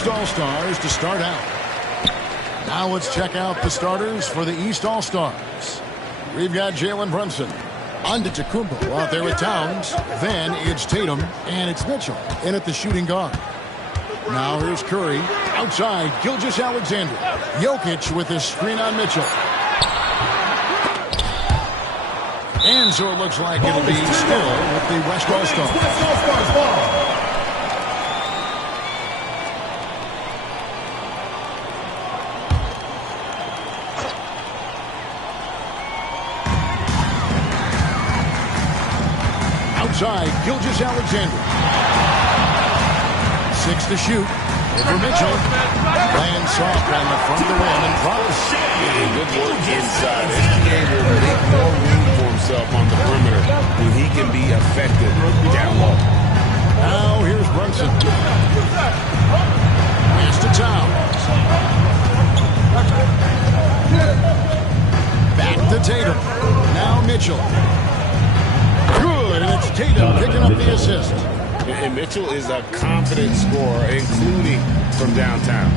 West All-Stars to start out. Now let's check out the starters for the East All-Stars. We've got Jalen Brunson. Antetokounmpo out there with Towns. Then it's Tatum and it's Mitchell in at the shooting guard. Now here's Curry. Outside, Gilgeous-Alexander. Jokic with his screen on Mitchell. And so it looks like it'll be still with the West All-Stars. West All-Stars ball. Outside, Gilgeous-Alexander. 6 to shoot. Over Mitchell. Lands soft on the front of the rim and drops. Good work inside. SGA will make more room for himself on the perimeter when he can be effective down low. Now here's Brunson. Pass to Towns. Back to Tatum. Now Mitchell. Good, and it's Tatum picking up the assist. And Mitchell is a confident scorer, including from downtown.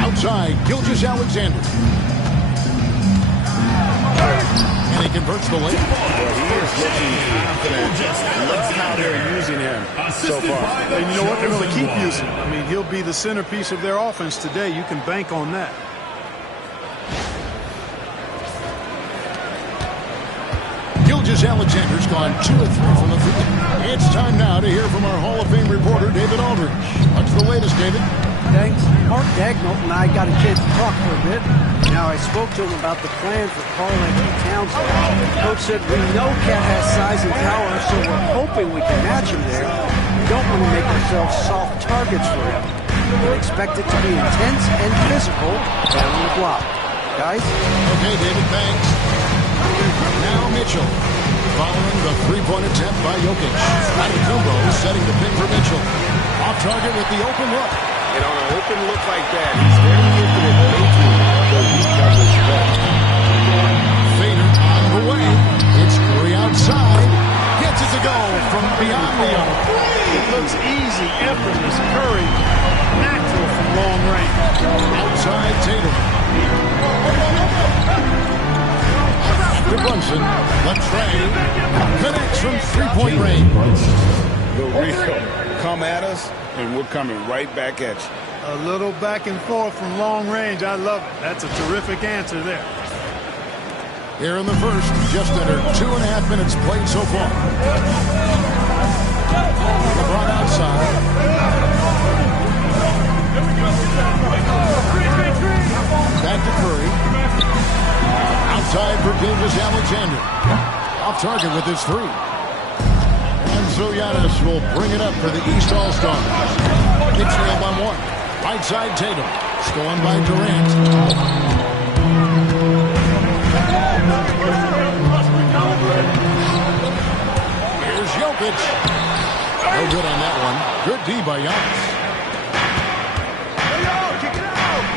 Outside, Gilgeous-Alexander. And he converts the layup. Well, he is looking confident. Look how they're using him so far. And you know what? They're going to keep using him. I mean, he'll be the centerpiece of their offense today. You can bank on that. Gilgeous-Alexander's gone 2 of 3 from the field. It's time now to hear from our Hall of Fame reporter, David Aldridge. What's the latest, David? Thanks. Mark Daigneault and I got a chance to talk for a bit. Now, I spoke to him about the plan for Karl-Anthony Towns. Coach said, we know Cat has size and power, so we're hoping we can match him there. We don't want to make ourselves soft targets for him. We expect it to be intense and physical down on the block. Guys? Okay, David, thanks. Now Mitchell. Following the three-point attempt by Jokic. Antetokounmpo setting the pick for Mitchell. Off target with the open look. And on an open look like that, he's very gifted at making the weak coverage play. Fader on the way. It's Curry outside. Gets it to go from beyond the arc. It looks easy, effortless. Curry, natural from long range. Outside Tatum. To Brunson, the train connects from three-point range. The real come at us, and we're coming right back at you. A little back and forth from long range. I love it. That's a terrific answer there. Here in the first, just under 2.5 minutes played so far. LeBron outside. Back to Curry. Outside for Gilgeous-Alexander. Off target with his 3. And so Giannis will bring it up for the East All-Stars. They trail by 1. Right side Tatum. Stolen by Durant. Here's Jokic. No good on that one. Good D by Giannis.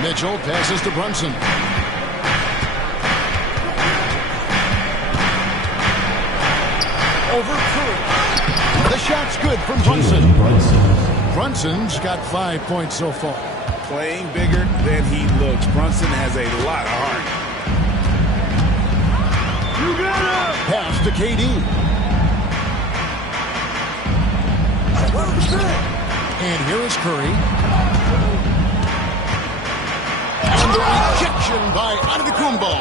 Mitchell passes to Brunson. Over Curry. The shot's good from Brunson. Brunson's got 5 points so far. Playing bigger than he looks. Brunson has a lot of heart. You got it! Pass to KD. And here is Curry. And the rejection by Antetokounmpo.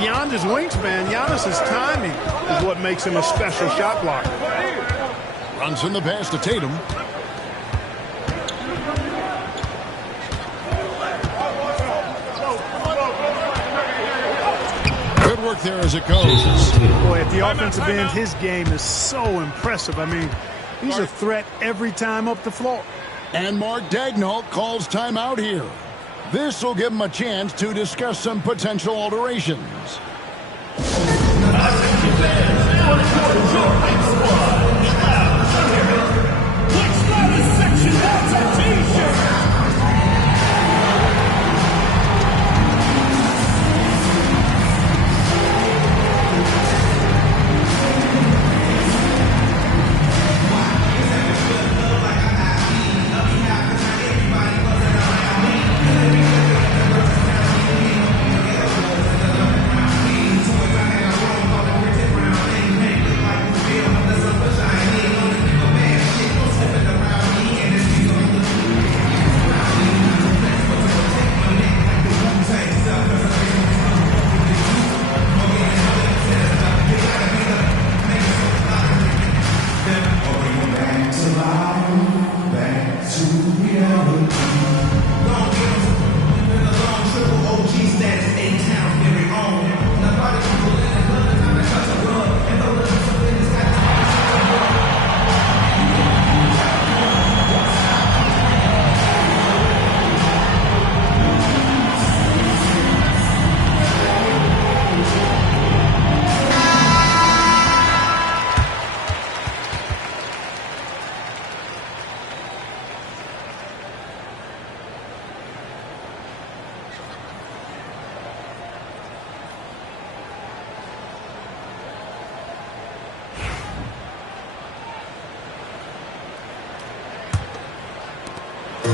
Beyond his wingspan, Giannis's timing is what makes him a special shot blocker. Runs in the pass to Tatum. Good work there as it goes. Boy, at the offensive end, his game is so impressive. I mean, he's a threat every time up the floor. And Mark Daigneault calls timeout here. This will give him a chance to discuss some potential alterations.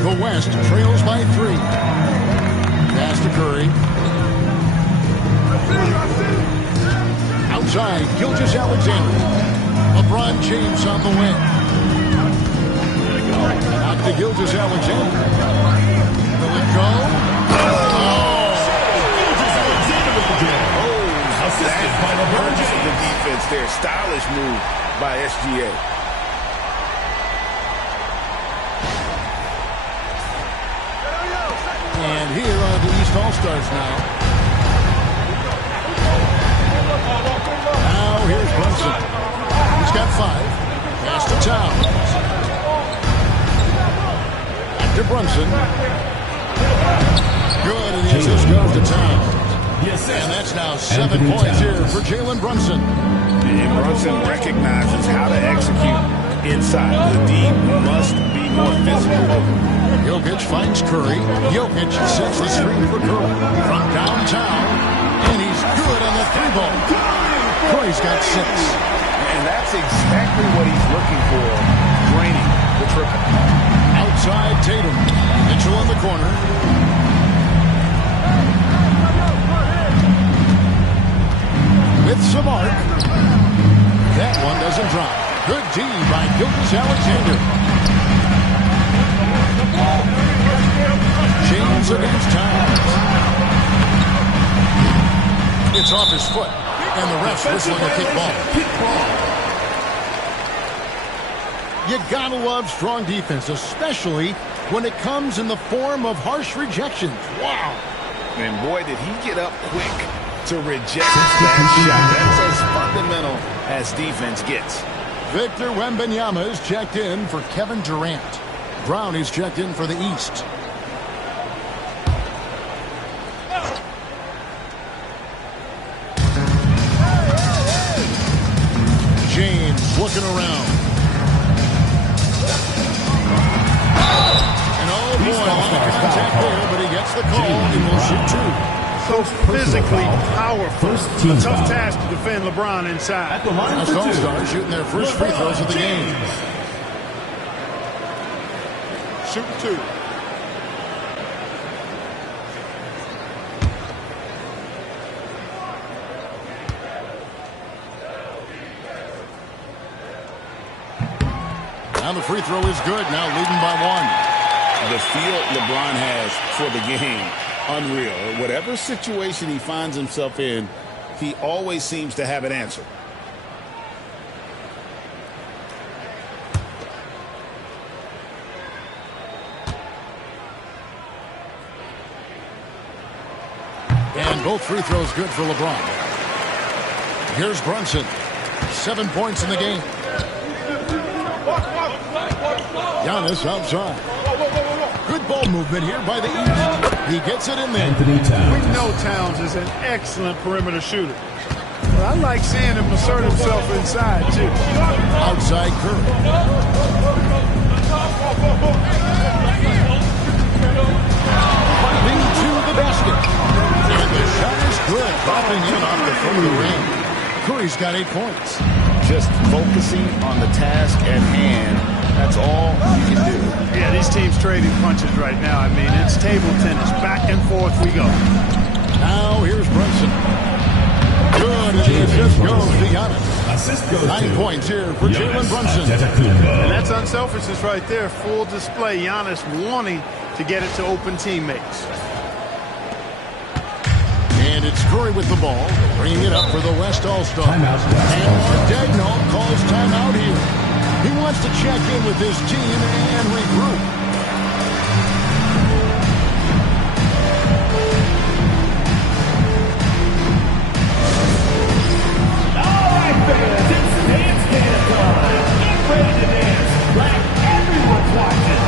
The West trails by 3. Pass to Curry. Outside, Gilgeous-Alexander. LeBron James on the wing. Out to Gilgeous-Alexander. Will it go? Assisted by LeBron James. The defense there. Stylish move by SGA. And here are the East All-Stars now. Now here's Brunson. He's got 5. Pass to Towns. Back to Brunson. Good, and the assist goes to Towns. And that's now 7 points here for Jalen Brunson. And Brunson recognizes how to execute inside. The D must be more physical. Jokic finds Curry. Jokic sets the screen for Curry from downtown. And he's good on the 3-ball. Curry's got 6. And that's exactly what he's looking for, draining the triple. Outside Tatum. Mitchell in the corner. With some arc. That one doesn't drop. Good D by Gilgeous-Alexander. James against Towns. It's off his foot. And the ref's whistling a kick ball. You gotta love strong defense, especially when it comes in the form of harsh rejections. Wow. And boy, did he get up quick to reject that shot. That's as fundamental as defense gets. Victor Wembanyama is checked in for Kevin Durant. Brown is checked in for the East. James looking around. And oh boy, a lot of contact there, but he gets the call and will shoot 2. So physically powerful. A tough task to defend LeBron inside. West All-Stars shooting their first free throws of the game. Shooting 2. Now the free throw is good. Now leading by 1. The feel LeBron has for the game, unreal. Whatever situation he finds himself in, he always seems to have an answer. And both free throws good for LeBron. Here's Brunson. 7 points in the game. Giannis outside. Good ball movement here by the East. He gets it in there. We know Towns is an excellent perimeter shooter. But I like seeing him assert himself inside, too. Outside Curry. Driving to the basket. And the shot is good. Dropping in off the front of the ring. Curry's got 8 points. Just focusing on the task at hand. That's all you can do. Yeah, these teams trading punches right now. I mean, it's table tennis. Back and forth we go. Now here's Brunson. Good, and the assist goes to Giannis. 9 points here for Jalen Brunson. And that's unselfishness right there. Full display. Giannis wanting to get it to open teammates. And it's Curry with the ball, bringing it up for the West All-Stars. And Mark Daigneault calls timeout here. He wants to check in with his team and regroup. All right, fans, it's dance time. Get ready to dance like everyone's watching.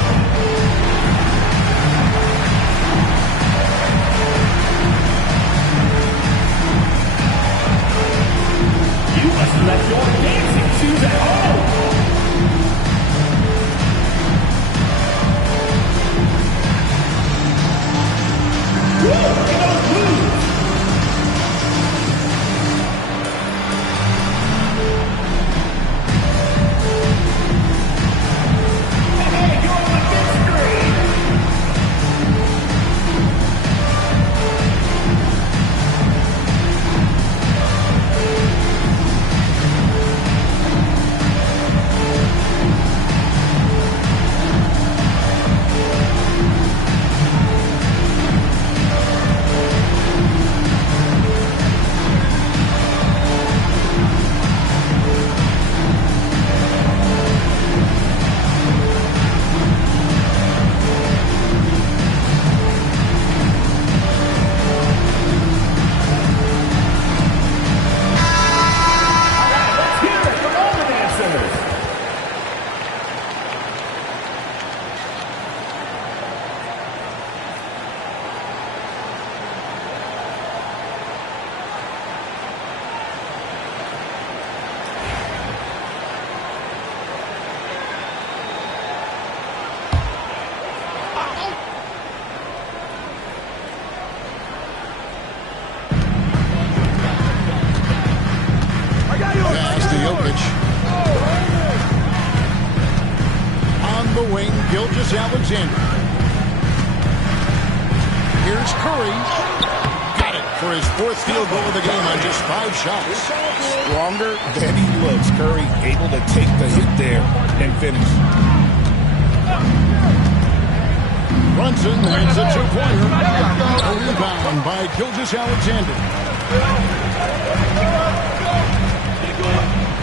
You must have left your dancing shoes at home. Look at those moves. Hey, you're on the big screen. Jokic. On the wing, Gilgeous-Alexander. Here's Curry. Got it for his fourth field goal of the game on just 5 shots. Stronger than he looks. Curry able to take the hit there and finish. Brunson lands a two-pointer. A rebound by Gilgeous-Alexander.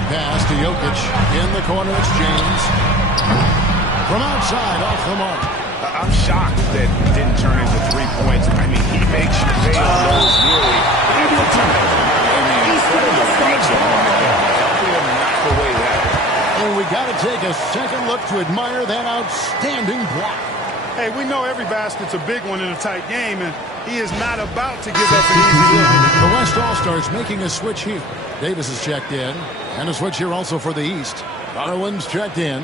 Pass to Jokic. In the corner, it's James. From outside, off the mark. I'm shocked that it didn't turn into 3 points. I mean, he makes you pay on those nearly every time. And the incredible feature on the game, helping him knock away that. And we got to take a second look to admire that outstanding block. Hey, we know every basket's a big one in a tight game, and he is not about to give up an easy look. The West All-Stars making a switch here. Davis is checked in. And a switch here also for the East. Darwin's checked in.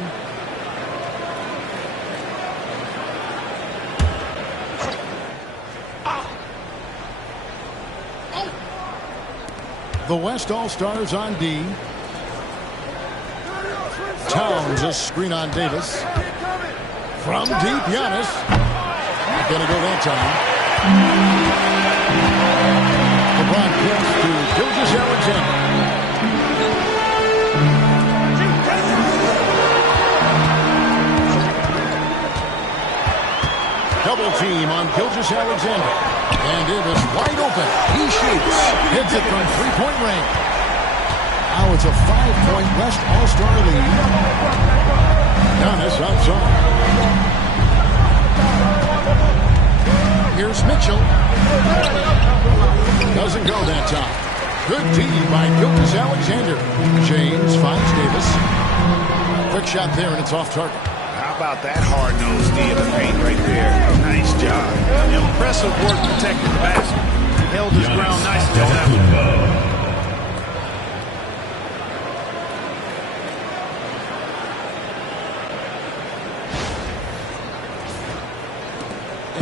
The West All-Stars on D. Towns a screen on Davis. From deep, Giannis. Not going to go that time. LeBron kicks to Gilgeous-Alexander. Double team on Gilgeous-Alexander. And Davis wide open. He shoots. Hits it from three-point range. Now it's a 5-point West All-Star lead. Giannis outside. Here's Mitchell. Doesn't go that time. Good team by Gilgeous-Alexander. James finds Davis. Quick shot there, and it's off target. How about that hard-nosed D in the paint right there? Nice job. Impressive work protecting the basket. He held his ground nicely on that one.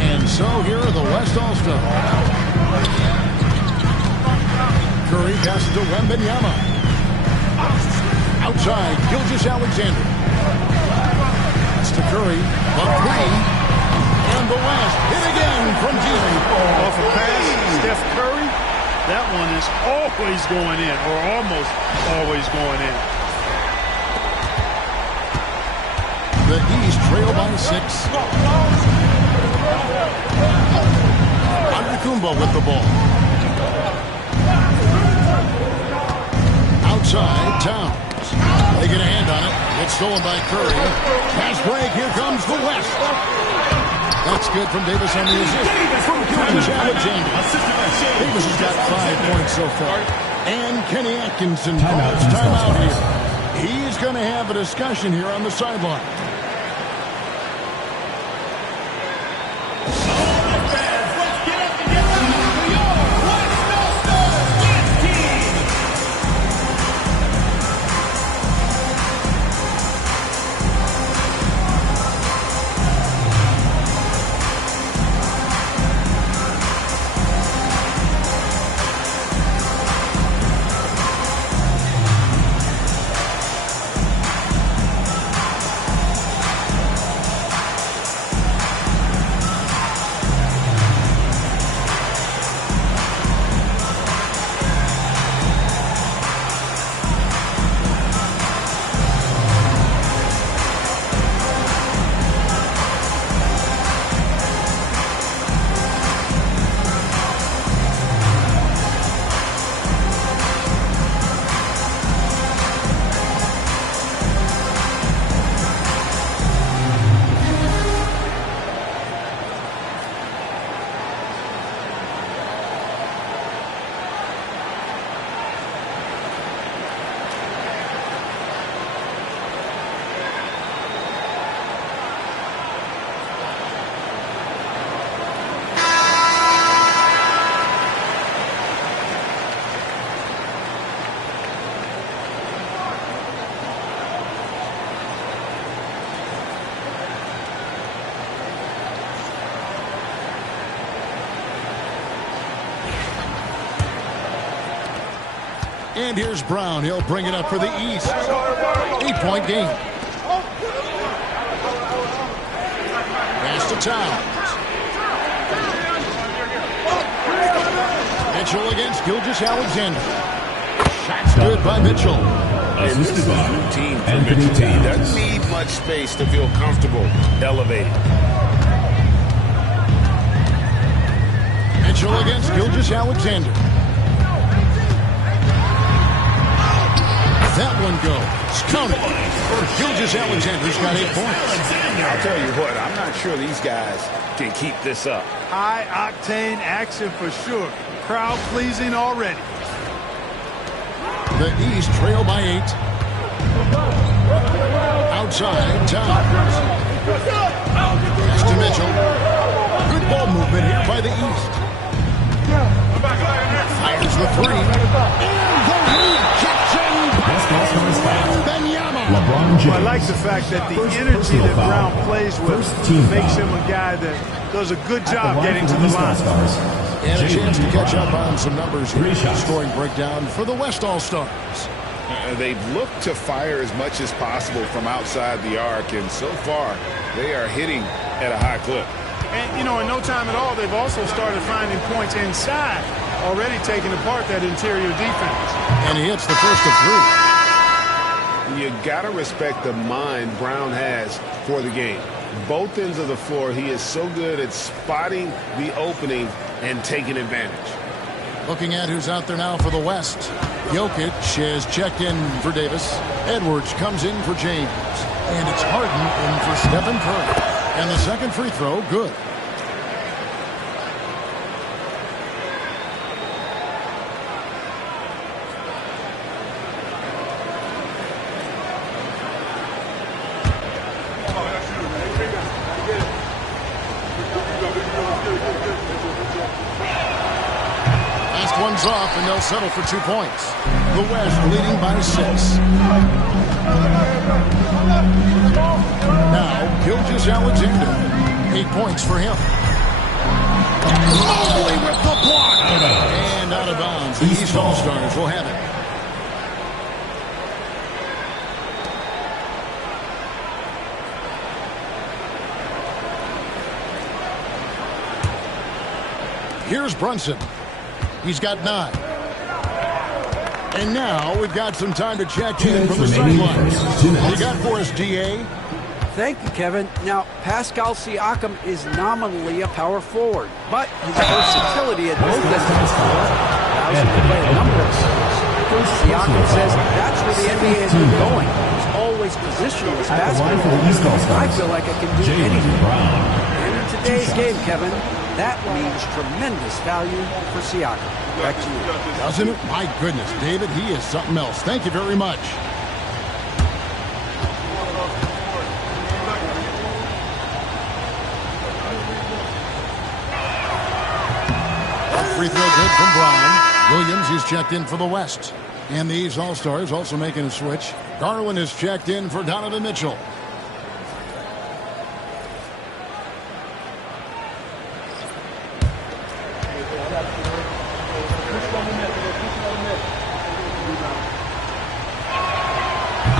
And so here are the West All-Stars. Curry passes to Wembanyama. Outside, Gilgeous-Alexander. That's to Curry. Up three. And the West hit again from deep. Off a pass, Steph Curry. That one is always going in, or almost always going in. The East trail by 6. Antetokounmpo with the ball. Outside, Towns. They get a hand on it. It's stolen by Curry. Pass break. Here comes the West. That's good from Davis on the assist. From Gilgeous-Alexander. Davis has got 5 points so far. And Kenny Atkinson calls timeout here. He's going to have a discussion here on the sideline. And here's Brown. He'll bring it up for the East. 8-point game. Pass to Towns. Mitchell against Gilgeous-Alexander. Shot's good by Mitchell. And this is routine for Mitchell. He doesn't need much space to feel comfortable elevating. Mitchell against Gilgeous-Alexander. That one goes. Counted. Gilgeous-Alexander's got 8 points. I'll tell you what, I'm not sure these guys can keep this up. High-octane action for sure. Crowd pleasing already. The East trail by 8. Outside, Towns. Pass to Mitchell. Good ball movement here by the East. Fires the 3. And the rejection by Benyama. I like the fact that the energy that Brown plays with makes him a guy that does a good job getting to the line. And a chance to catch up on some numbers here. Scoring breakdown for the West All-Stars. They've looked to fire as much as possible from outside the arc, and so far, they are hitting at a high clip. And, you know, in no time at all, they've also started finding points inside, already taking apart that interior defense. And he hits the first of 3. You got to respect the mind Brown has for the game. Both ends of the floor, he is so good at spotting the opening and taking advantage. Looking at who's out there now for the West. Jokic has checked in for Davis. Edwards comes in for James. And it's Harden in for Stephen Curry. And the second free throw, good. Last one's off, and they'll settle for 2 points. The West leading by 6. Now, Gilgeous-Alexander. 8 points for him. Mobley with the block. And out of bounds. The East All-Stars will have it. Here's Brunson. He's got 9. And now we've got some time to check in from the sidelines. What you got for us, DA? Thank you, Kevin. Now, Pascal Siakam is nominally a power forward, but his versatility at both ends of the floor allows him to play a number of roles. Siakam says that's where the NBA has been going. It's always positionless basketball. I feel like I can do anything. And in today's game, Kevin, that means tremendous value for Siakam. Back to you. Doesn't it? My goodness, David, he is something else. Thank you very much. Free throw good from Brown. Williams is checked in for the West. And these All-Stars also making a switch. Garland is checked in for Donovan Mitchell.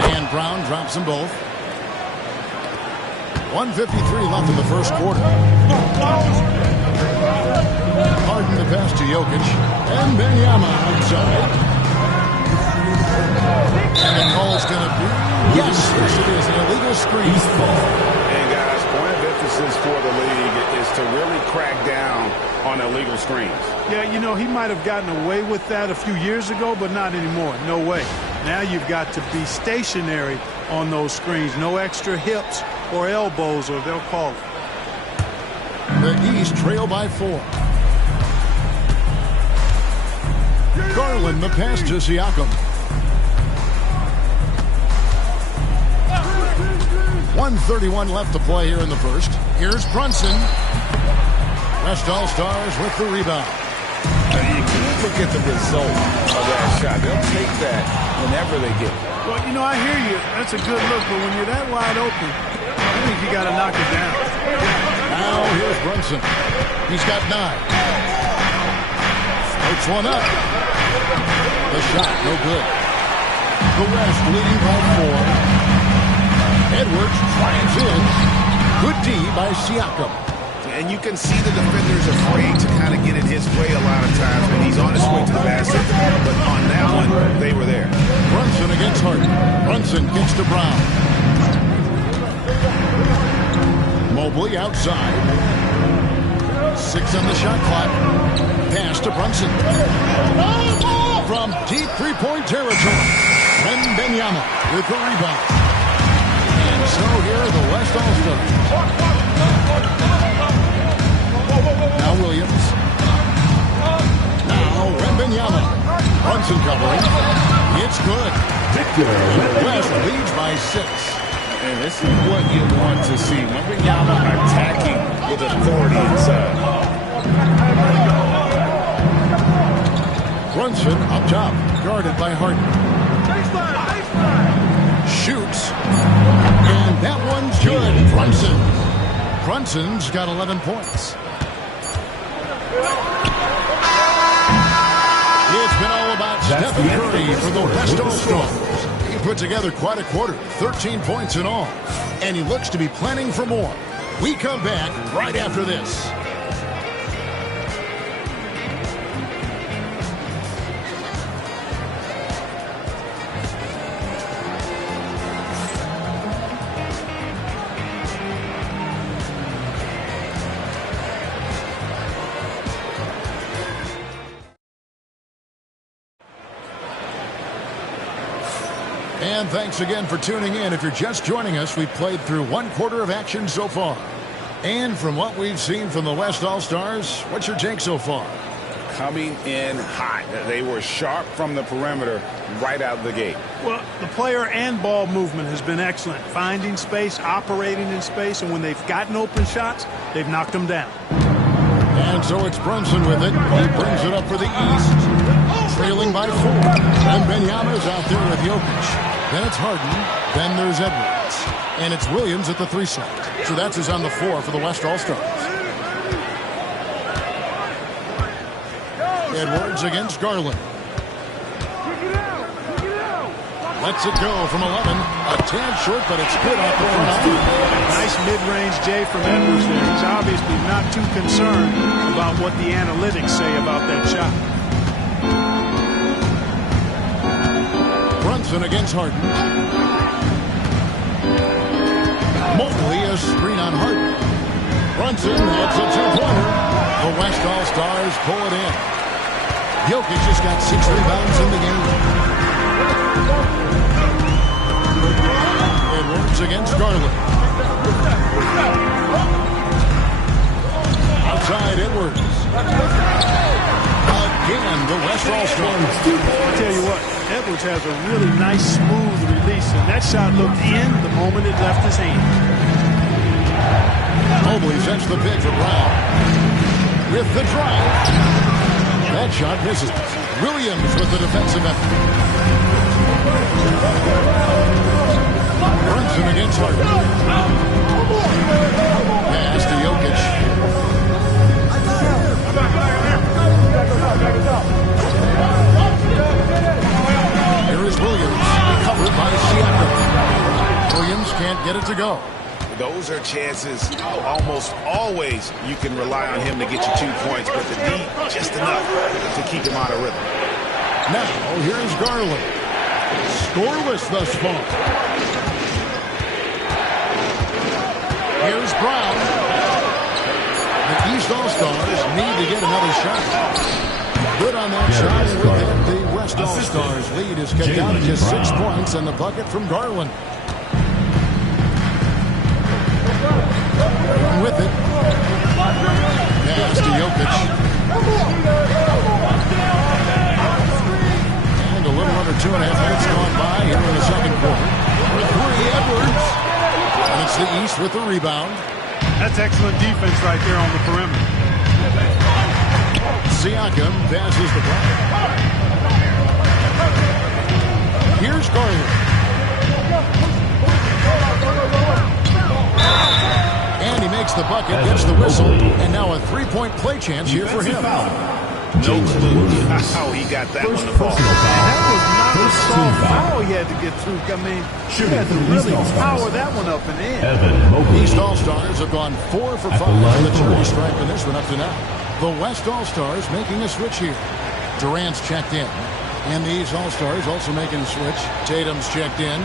And Brown drops them both. 1:53 left in the first quarter. Harden the pass to Jokic. And Benyama outside. And the call's going to be... Yes, yes it is. An illegal screen. And guys, point of emphasis for the league is to really crack down on illegal screens. Yeah, you know, he might have gotten away with that a few years ago, but not anymore. No way. Now you've got to be stationary on those screens. No extra hips or elbows, or they'll call it. The East trail by 4. Garland the pass to Siakam. 1:31 left to play here in the first. Here's Brunson. West All-Stars with the rebound. You can't look at the result of that shot. They'll take that whenever they get it. Well, you know, I hear you. That's a good look, but when you're that wide open, I think you got to knock it down. Now here's Brunson. He's got 9. Puts one up. The shot, no good. The West leading by 4. Edwards drives in. Good D by Siakam. And you can see the defender's afraid to kind of get in his way a lot of times when he's on his way to the basket. But on that one, they were there. Brunson against Harden. Brunson gets to Brown. Mobley outside. 6 on the shot clock. Pass to Brunson. From deep three-point territory. Wembanyama with the rebound. And so here are the West All-Stars. Now Williams. Now Wembanyama. Brunson covering. It's good. West leads by 6. And this is what you want to see. Wembanyama attacking with authority inside. Brunson up top. Guarded by Harden. Shoots. And that one's good. Brunson. Brunson's got 11 points. It's been all about Stephen Curry for the West All-Stars. He put together quite a quarter, 13 points in all. And he looks to be planning for more. We come back right after this. And thanks again for tuning in. If you're just joining us, we've played through 1 quarter of action so far. And from what we've seen from the West All-Stars, what's your take so far? Coming in hot. They were sharp from the perimeter right out of the gate. Well, the player and ball movement has been excellent. Finding space, operating in space, and when they've gotten open shots, they've knocked them down. And so it's Brunson with it. He brings it up for the East. Trailing by 4. And Wembanyama's out there with Jokic. Then it's Harden. Then there's Edwards. And it's Williams at the 3 slot. So that's his on the 4 for the West All-Stars. Edwards against Garland. Lets it go from 11. A tad short, but it's good off the front line. Nice mid-range J from Edwards there. He's obviously not too concerned about what the analytics say about that shot. Brunson against Harden. Mobley a screen on Harden. Brunson hits a 2-pointer. The West All-Stars pull it in. Jokic just got 6 rebounds in the game. Edwards against Garland. Outside Edwards. Again, the West All-Stars. I'll tell you what, Edwards has a really nice, smooth release, and that shot looked in the moment it left his hand. Mobley sets the pick for Brown. With the drive. That shot misses. Williams with the defensive effort. Brunson against Harden. Pass to Jokic. Here is Williams, covered by Siakam. Williams can't get it to go. Those are chances almost always you can rely on him to get you 2 points, but the D just enough to keep him out of rhythm. Now, here's Garland. Scoreless thus far. Here's Brown. The East All-Stars need to get another shot. Good on that shot, and with that, the West All-Stars lead is cut down to just 6 points, and the bucket from Garland. With it. Pass to Jokic. And a little under 2.5 minutes gone by here in the second quarter. For 3, Edwards. And it's the East with the rebound. That's excellent defense right there on the perimeter. Siakam passes the ball. Here's Garland. And he makes the bucket, gets the whistle, and now a 3-point play chance here for him. No clue how he got that one to fall. That was not a soft foul he had to get through. I mean, he had to really power that one up and in. East All-Stars have gone 4 for 5 on the charity stripe in this one up to now. The West All-Stars making a switch here. Durant's checked in. And the East All-Stars also making a switch. Tatum's checked in.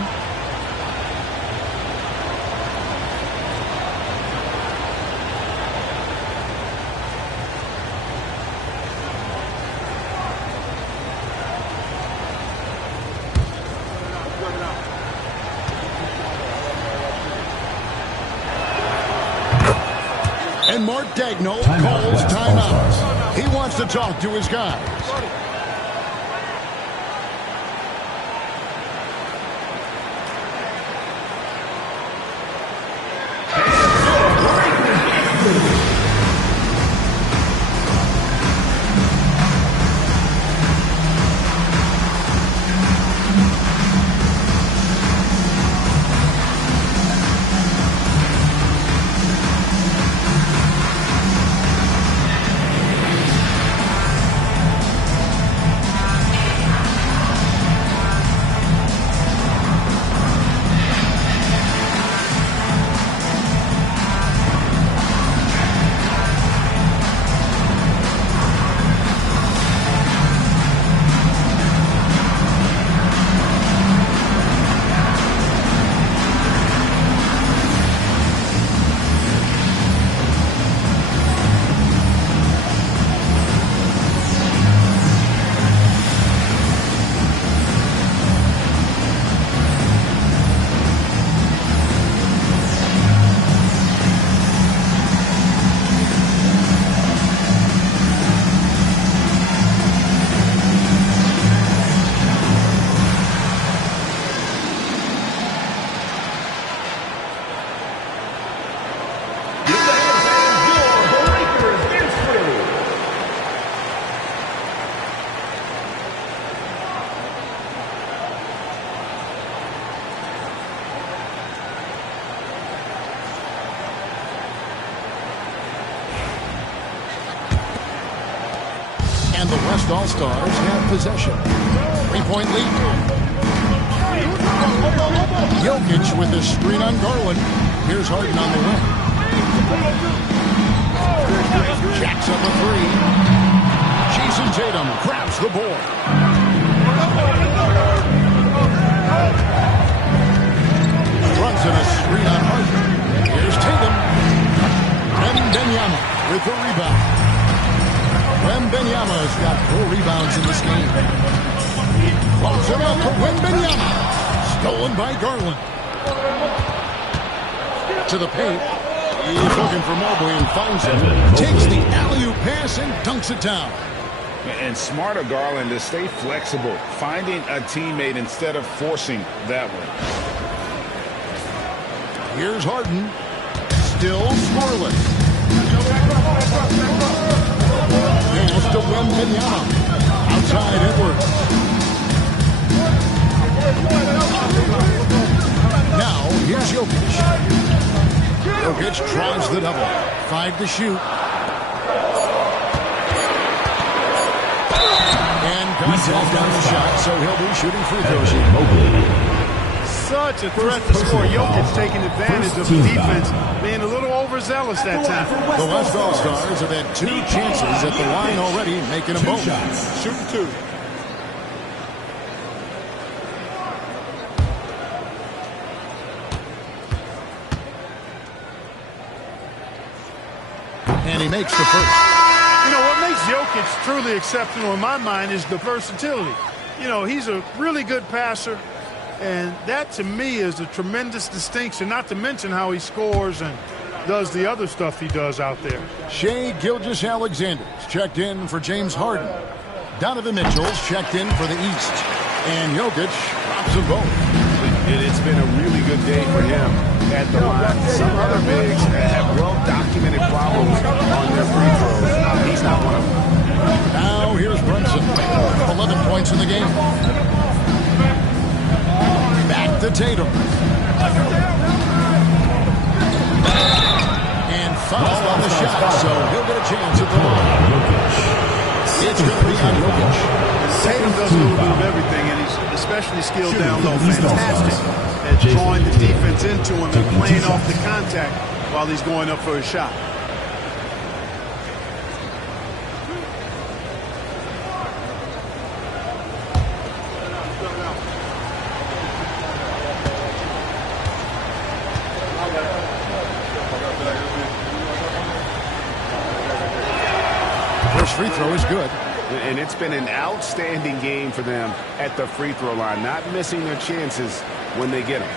And Mark Daigneault calls timeout. He wants to talk to his guys. And the West All-Stars have possession. 3-point lead. Jokic with the screen on Garland. Here's Harden on the wing. Jacks up a three. Jason Tatum grabs the ball. Brunson a screen on Harden. Here's Tatum. Wembanyama with the rebound. Wembanyama's got 4 rebounds in this game. Floats him up to Wembanyama. Stolen by Garland. To the paint. He's looking for Mobley and finds him. Takes the alley-oop pass and dunks it down. And smarter Garland to stay flexible, finding a teammate instead of forcing that one. Here's Harden. Still scoreless. Pass to Wembanyama. Outside Edwards. Now, here's Jokic. Jokic tries the double. 5 to shoot. And contact down the shot, so he'll be shooting free throws here. Such a threat to score. Jokic taking advantage of the defense, being a little overzealous that time. The West All-Stars have had 2 chances at the line already, making them both. Shooting 2. And he makes the first. You know, what makes Jokic truly exceptional in my mind is the versatility. You know, he's a really good passer. And that, to me, is a tremendous distinction, not to mention how he scores and does the other stuff he does out there. Shai Gilgeous-Alexander's checked in for James Harden. Donovan Mitchell's checked in for the East. And Jokic drops them both. It's been a really good day for him at the line. Some other bigs have well-documented problems on their free throws. He's not one of them. Now here's Brunson. 11 points in the game. Back to Tatum. And foul on the shot, so he'll get a chance at the line. It's going to be on Jokic. Tatum does a little bit of everything, and he's especially skilled down low. Fantastic at drawing the defense into him and playing off the contact while he's going up for a shot. First free throw is good. And it's been an outstanding game for them at the free throw line, not missing their chances when they get them.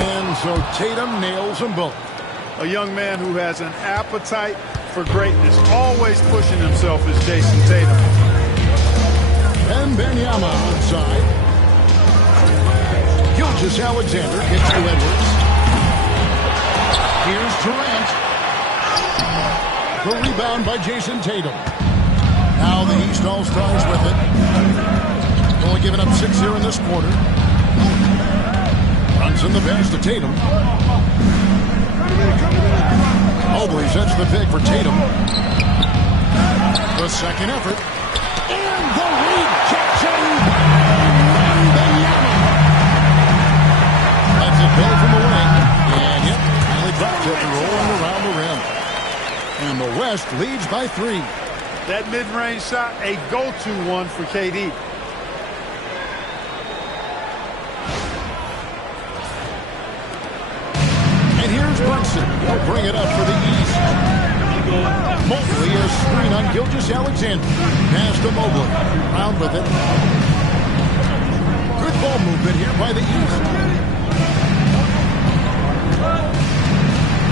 And so Tatum nails them both. A young man who has an appetite for greatness, always pushing himself, is Jason Tatum. And Wembanyama onside. Gilgeous-Alexander gets to Edwards. Here's Durant. The rebound by Jason Tatum. Now the East All-Stars with it. Only giving up 6 here in this quarter. Brunson the pass to Tatum. Mobley sets the pick for Tatum. The second effort. And the rejection. Wembanyama. Lets it go from the wing. And yep, finally drops it, rolling around the rim. And the West leads by 3. That mid-range shot, a go-to one for KD. Brunson will bring it up for the East. Mobley a screen on Gilgeous-Alexander. Pass to Mobley. Round with it. Good ball movement here by the East.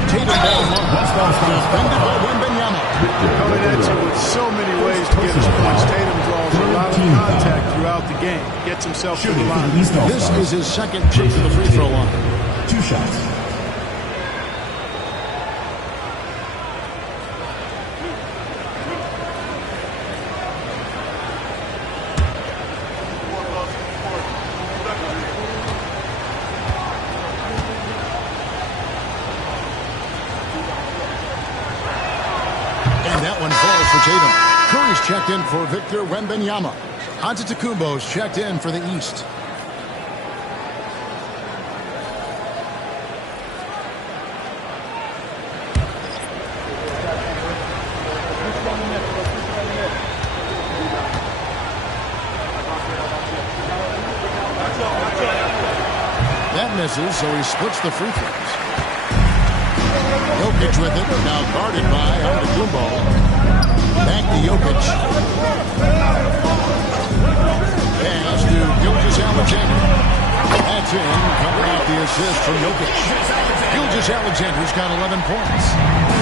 Tatum down low. Defended by Wembanyama. Coming at you with so many ways to get his points. Tatum draws a lot of contact throughout the game. Gets himself to the line. This is his second trip to the free throw line. 2 shots. Tatum. Curry's checked in for Victor Wembanyama. Antetokounmpo's checked in for the East. That misses, so he splits the free throws. Jokic with it, now guarded by Antetokounmpo. Back to Jokic. Pass to Gilgeous-Alexander. That's in, coming off the assist from Jokic. Gilgeous-Alexander's got 11 points.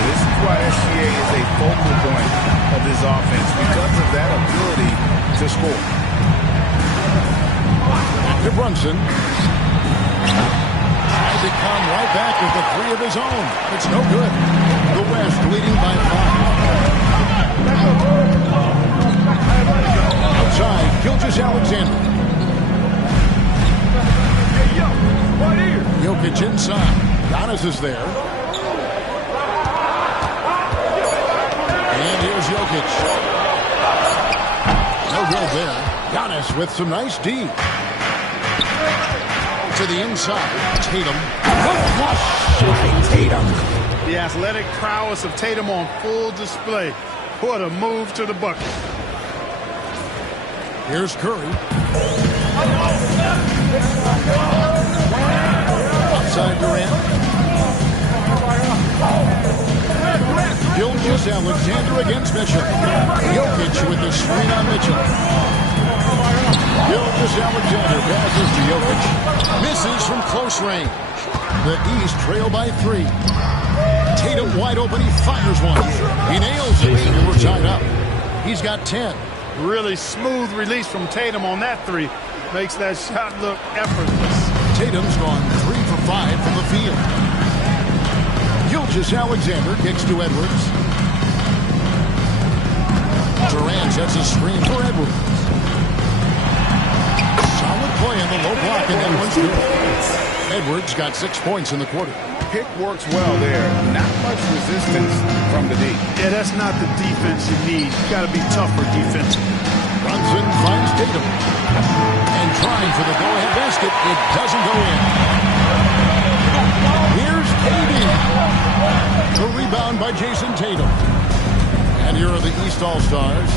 This is why SGA is a focal point of this offense, because of that ability to score. Back to Brunson. Tries to come right back with the 3 of his own. It's no good. The West leading by 5. Outside, Gilgeous-Alexander. Jokic inside. Giannis is there. And here's Jokic. No good there. Giannis with some nice D. To the inside. Tatum. Tatum. The athletic prowess of Tatum on full display. What a move to the bucket. Here's Curry. Outside Durant. Gilgeous-Alexander against Mitchell. Jokic with the screen on Mitchell. Gilgeous-Alexander passes to Jokic. Misses from close range. The East trail by 3. Tatum wide open. He fires one. He nails it. And we're tied up. He's got 10. Really smooth release from Tatum on that 3. Makes that shot look effortless. Tatum's gone 3 for 5 from the field. Gilgeous-Alexander kicks to Edwards. Durant sets a screen for Edwards. Solid play on the low block, and that one's good. Edwards got 6 points in the quarter. Pick works well there. Not much resistance from the D. Yeah, that's not the defense you need. You got to be tougher defense. Brunson finds Tatum. And trying for the go-ahead basket. It doesn't go in. Here's KD. The rebound by Jason Tatum. And here are the East All-Stars,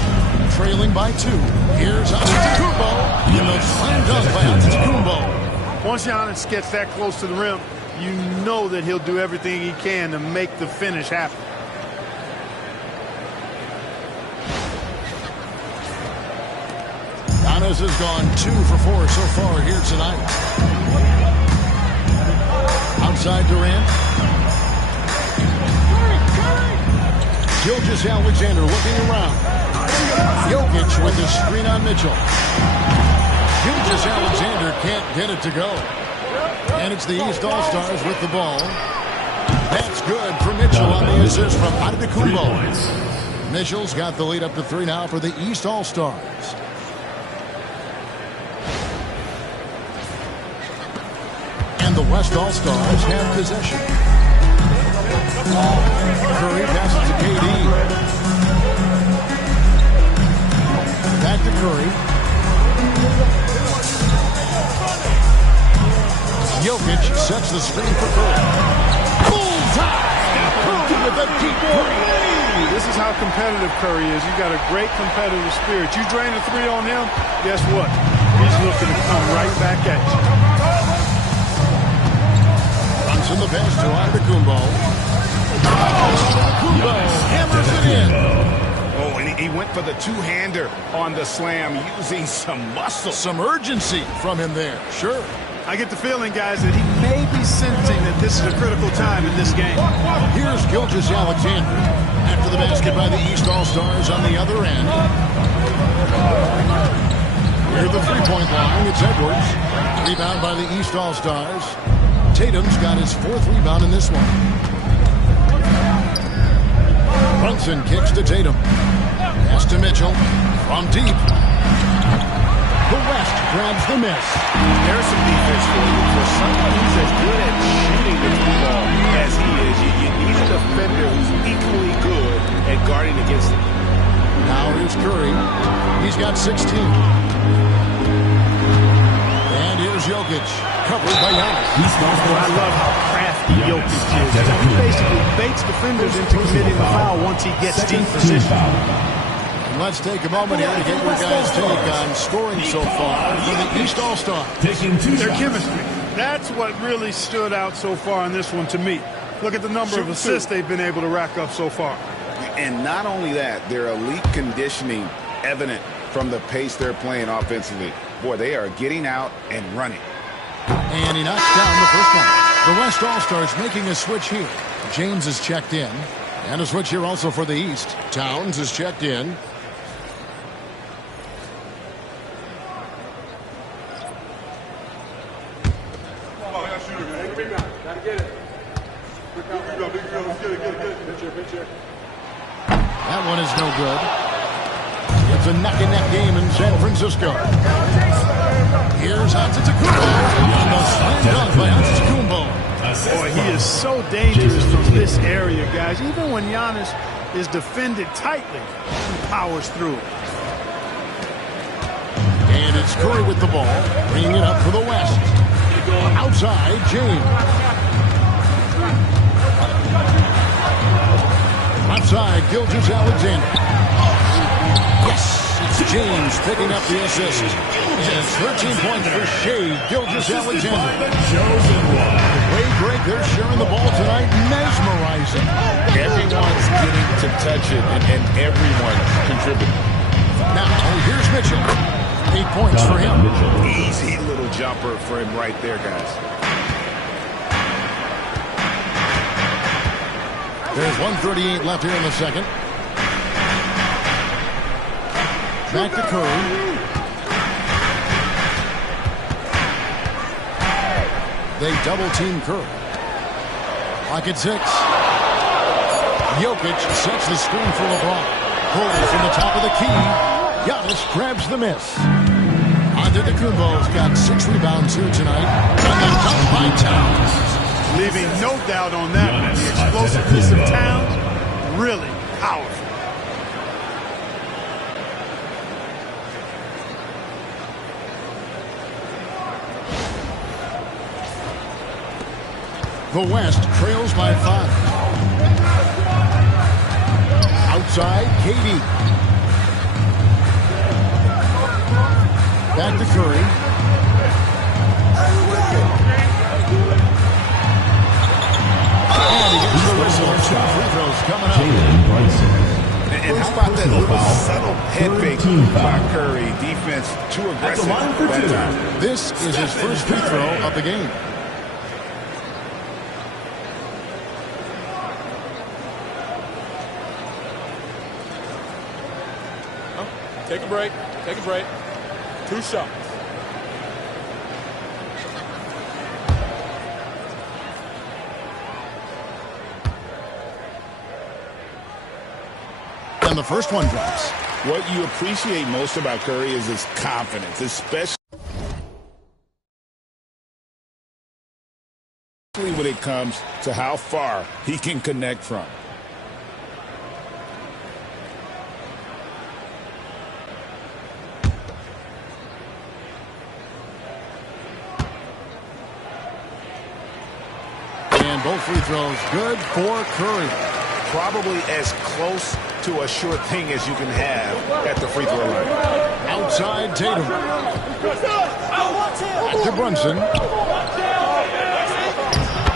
trailing by 2. Here's Antetokounmpo. And the slam dunk by Antetokounmpo. Once Giannis gets that close to the rim, you know that he'll do everything he can to make the finish happen. Giannis has gone 2 for 4 so far here tonight. Outside Durant. Gilgeous-Alexander looking around. Jokic with the screen on Mitchell. Gilgeous-Alexander can't get it to go. And it's the East All-Stars with the ball. That's good for Mitchell on the assist from Antetokounmpo. Mitchell's got the lead up to 3 now for the East All-Stars. And the West All-Stars have possession. Curry passes to KD. Back to Curry. Jokic sets the screen for Curry. Bullseye! Curry with a deep three. This is how competitive Curry is. He's got a great competitive spirit. You drain a 3 on him, guess what? He's looking to come right back at you. Runs in the pass to Antetokounmpo. Antetokounmpo hammers it in. Oh, and he went for the two-hander on the slam, using some muscle. Some urgency from him there. Sure. I get the feeling, guys, that he may be sensing that this is a critical time in this game. Here's Gilgeous-Alexander after the basket by the East All-Stars on the other end. Near the three-point line, it's Edwards. Rebound by the East All-Stars. Tatum's got his 4th rebound in this one. Brunson kicks to Tatum. Pass to Mitchell from deep. The West grabs the miss. There's some defense for you. For someone who's as good at shooting the ball as he is, you need a defender who's equally good at guarding against him. Now here's Curry. He's got 16. And here's Jokic, covered by Giannis. I love how crafty Jokic is. He basically baits defenders into committing the foul once he gets deep position. And let's take a moment here to get your guys' take on scoring so far for the East All-Stars. Their chemistry. That's what really stood out so far in this one to me. Look at the number of assists they've been able to rack up so far. And not only that, their elite conditioning evident from the pace they're playing offensively. Boy, they are getting out and running. And he knocks down the first one. The West All-Stars making a switch here. James is checked in. And a switch here also for the East. Towns is checked in. That one is no good. It's a neck-and-neck game in San Francisco. Here's Antetokounmpo on the slam dunk by Antetokounmpo. Boy, he is so dangerous from this area, guys. Even when Giannis is defended tightly, he powers through it. And it's Curry with the ball, bringing it up for the West. Outside, James. Outside, Gilgeous-Alexander. Yes, it's James picking up the assist. And 13 points for Shea Gilgeous-Alexander. The way Greg, they're sharing the ball tonight, mesmerizing. Everyone's getting to touch it, and everyone's contributing. Now, here's Mitchell. 8 points for him. Easy little jumper for him right there, guys. There's 1:38 left here in the second. Back to Curry. They double-team Curry. Lock at 6. Jokic sets the screen for LeBron. Pulls in the top of the key. Giannis grabs the miss. Antetokounmpo's got 6 rebounds here tonight. And then dunked by Towns. Leaving no doubt on that one. The explosiveness of Towns, really powerful. The West trails by 5. Outside, KD. Back to Curry. And he gets the whistle. 2 free throws coming up. And how about that little subtle head fake by Curry? Defense too aggressive that time. This is his first free throw of the game. Take a break. Take a break. 2 shots. And the first one drops. What you appreciate most about Curry is his confidence, especially when it comes to how far he can connect from. And both free throws good for Curry. Probably as close to a sure thing as you can have at the free throw line. Outside Tatum. Back to Brunson.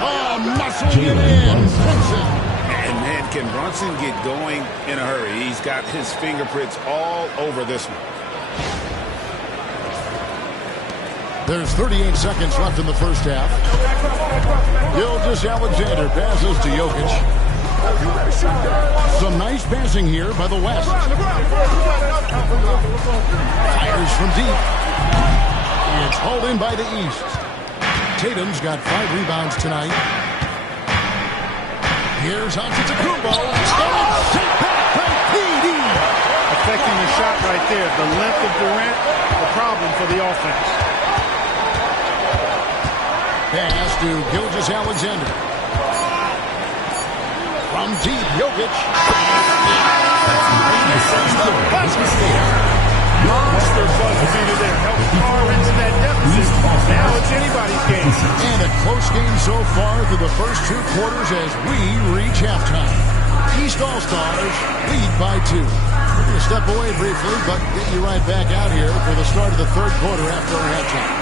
Oh, muscling it in. Brunson. And man, can Brunson get going in a hurry? He's got his fingerprints all over this one. There's 38 seconds left in the first half. Gilgeous-Alexander passes to Jokic. Some nice passing here by the West. Fires from deep. It's hauled in by the East. Tatum's got 5 rebounds tonight. Here's Antetokounmpo. Sent back by KD. Affecting the shot right there. The length of Durant, the problem for the offense. Pass to Gilgeous-Alexander. From deep, Jokic. Monster buzzer beater there. Helps carve into that deficit. Now it's anybody's game. And a close game so far through the first 2 quarters as we reach halftime. East All-Stars lead by 2. We're going to step away briefly, but get you right back out here for the start of the 3rd quarter after our halftime.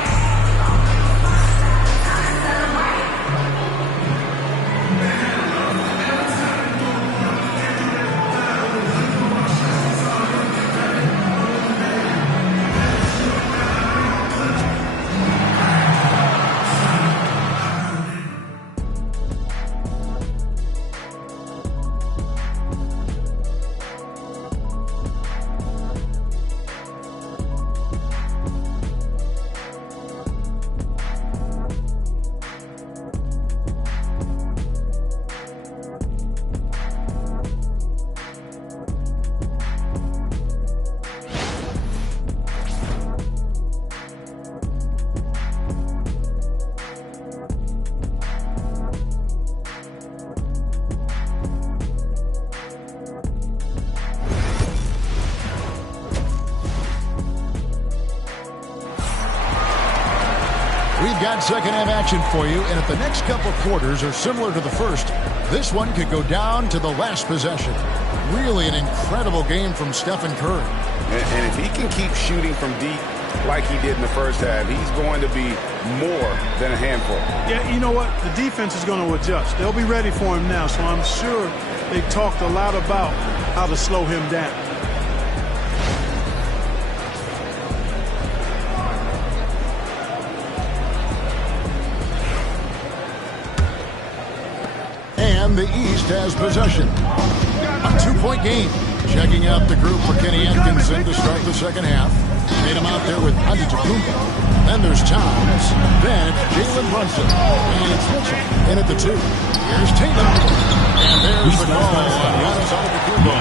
Got second half action for you, and if the next couple quarters are similar to the first, this one could go down to the last possession. Really an incredible game from Stephen Curry. And if he can keep shooting from deep like he did in the first half, he's going to be more than a handful. Yeah, you know what? The defense is going to adjust. They'll be ready for him now, so I'm sure they talked a lot about how to slow him down. And the East has possession. A 2-point game. Checking out the group for Kenny Atkinson to start the second half. Made him out there with Antetokounmpo. Then there's Towns. Then it's Jalen Brunson. And it's Mitchell in at the 2. Here's Tatum. And there's the call on Giannis Antetokounmpo.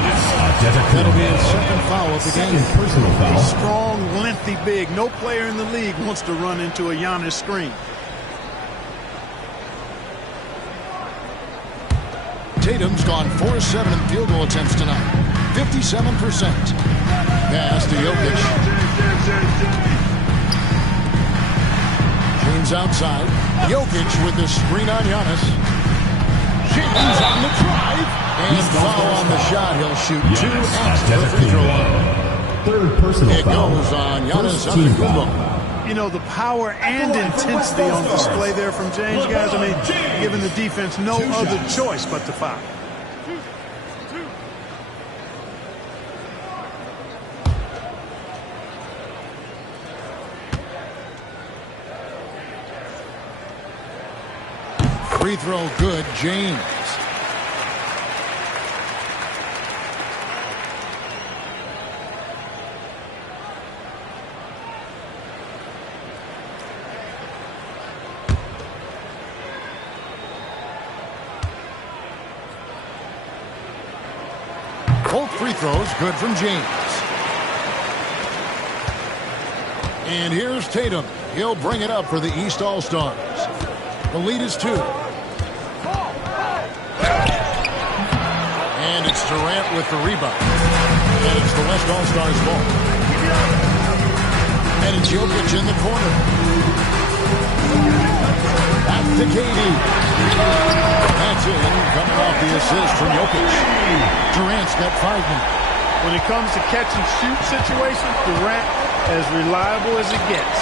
That'll be his second foul of the game. Personal foul. A strong, lengthy big. No player in the league wants to run into a Giannis screen. Tatum's gone 4-7 in field goal attempts tonight. 57%. Pass to Jokic. James outside. Jokic with the screen on Giannis. James on the drive. And foul on the shot. He'll shoot 2 after the free throw line. Third personal It foul. goes on Giannis First team Antetokounmpo. foul. You know, the power and intensity on display there from James, guys. I mean, giving the defense no other choice but to foul. Free throw good, James. Both free throws good from James. And here's Tatum. He'll bring it up for the East All-Stars. The lead is 2. And it's Durant with the rebound. And it's the West All-Stars ball. And it's Jokic in the corner. Back to KD. That's in, coming off the assist from Jokic. Durant's got 5 now. When it comes to catch and shoot situations, Durant as reliable as it gets.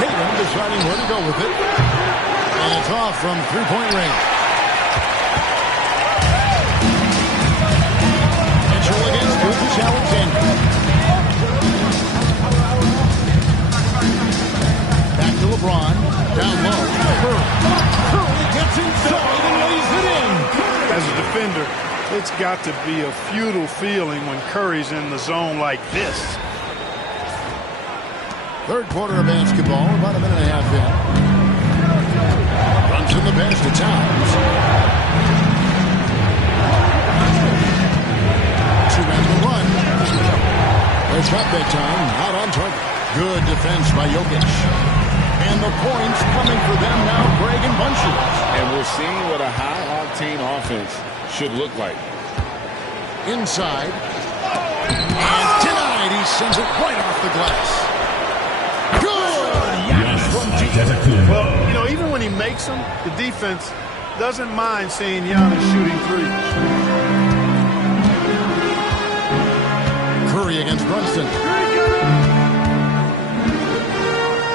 Tatum deciding where to go with it. And it's off from three-point range. Mitchell against Gilgeous Alexander. Back to LeBron. Down low. Curry gets inside and lays it in. As a defender, it's got to be a futile feeling when Curry's in the zone like this. Third quarter of basketball, about a minute and a half in. Runs in the bench to Towns. 2 men to run. The shot that time, not on target. Good defense by Jokic. And the points coming for them now, Greg and Bunches. And we're seeing what a high-octane offense should look like. Inside. And denied. He sends it right off the glass. Good! Giannis from deep. Well, you know, even when he makes them, the defense doesn't mind seeing Giannis shooting threes. Curry against Brunson.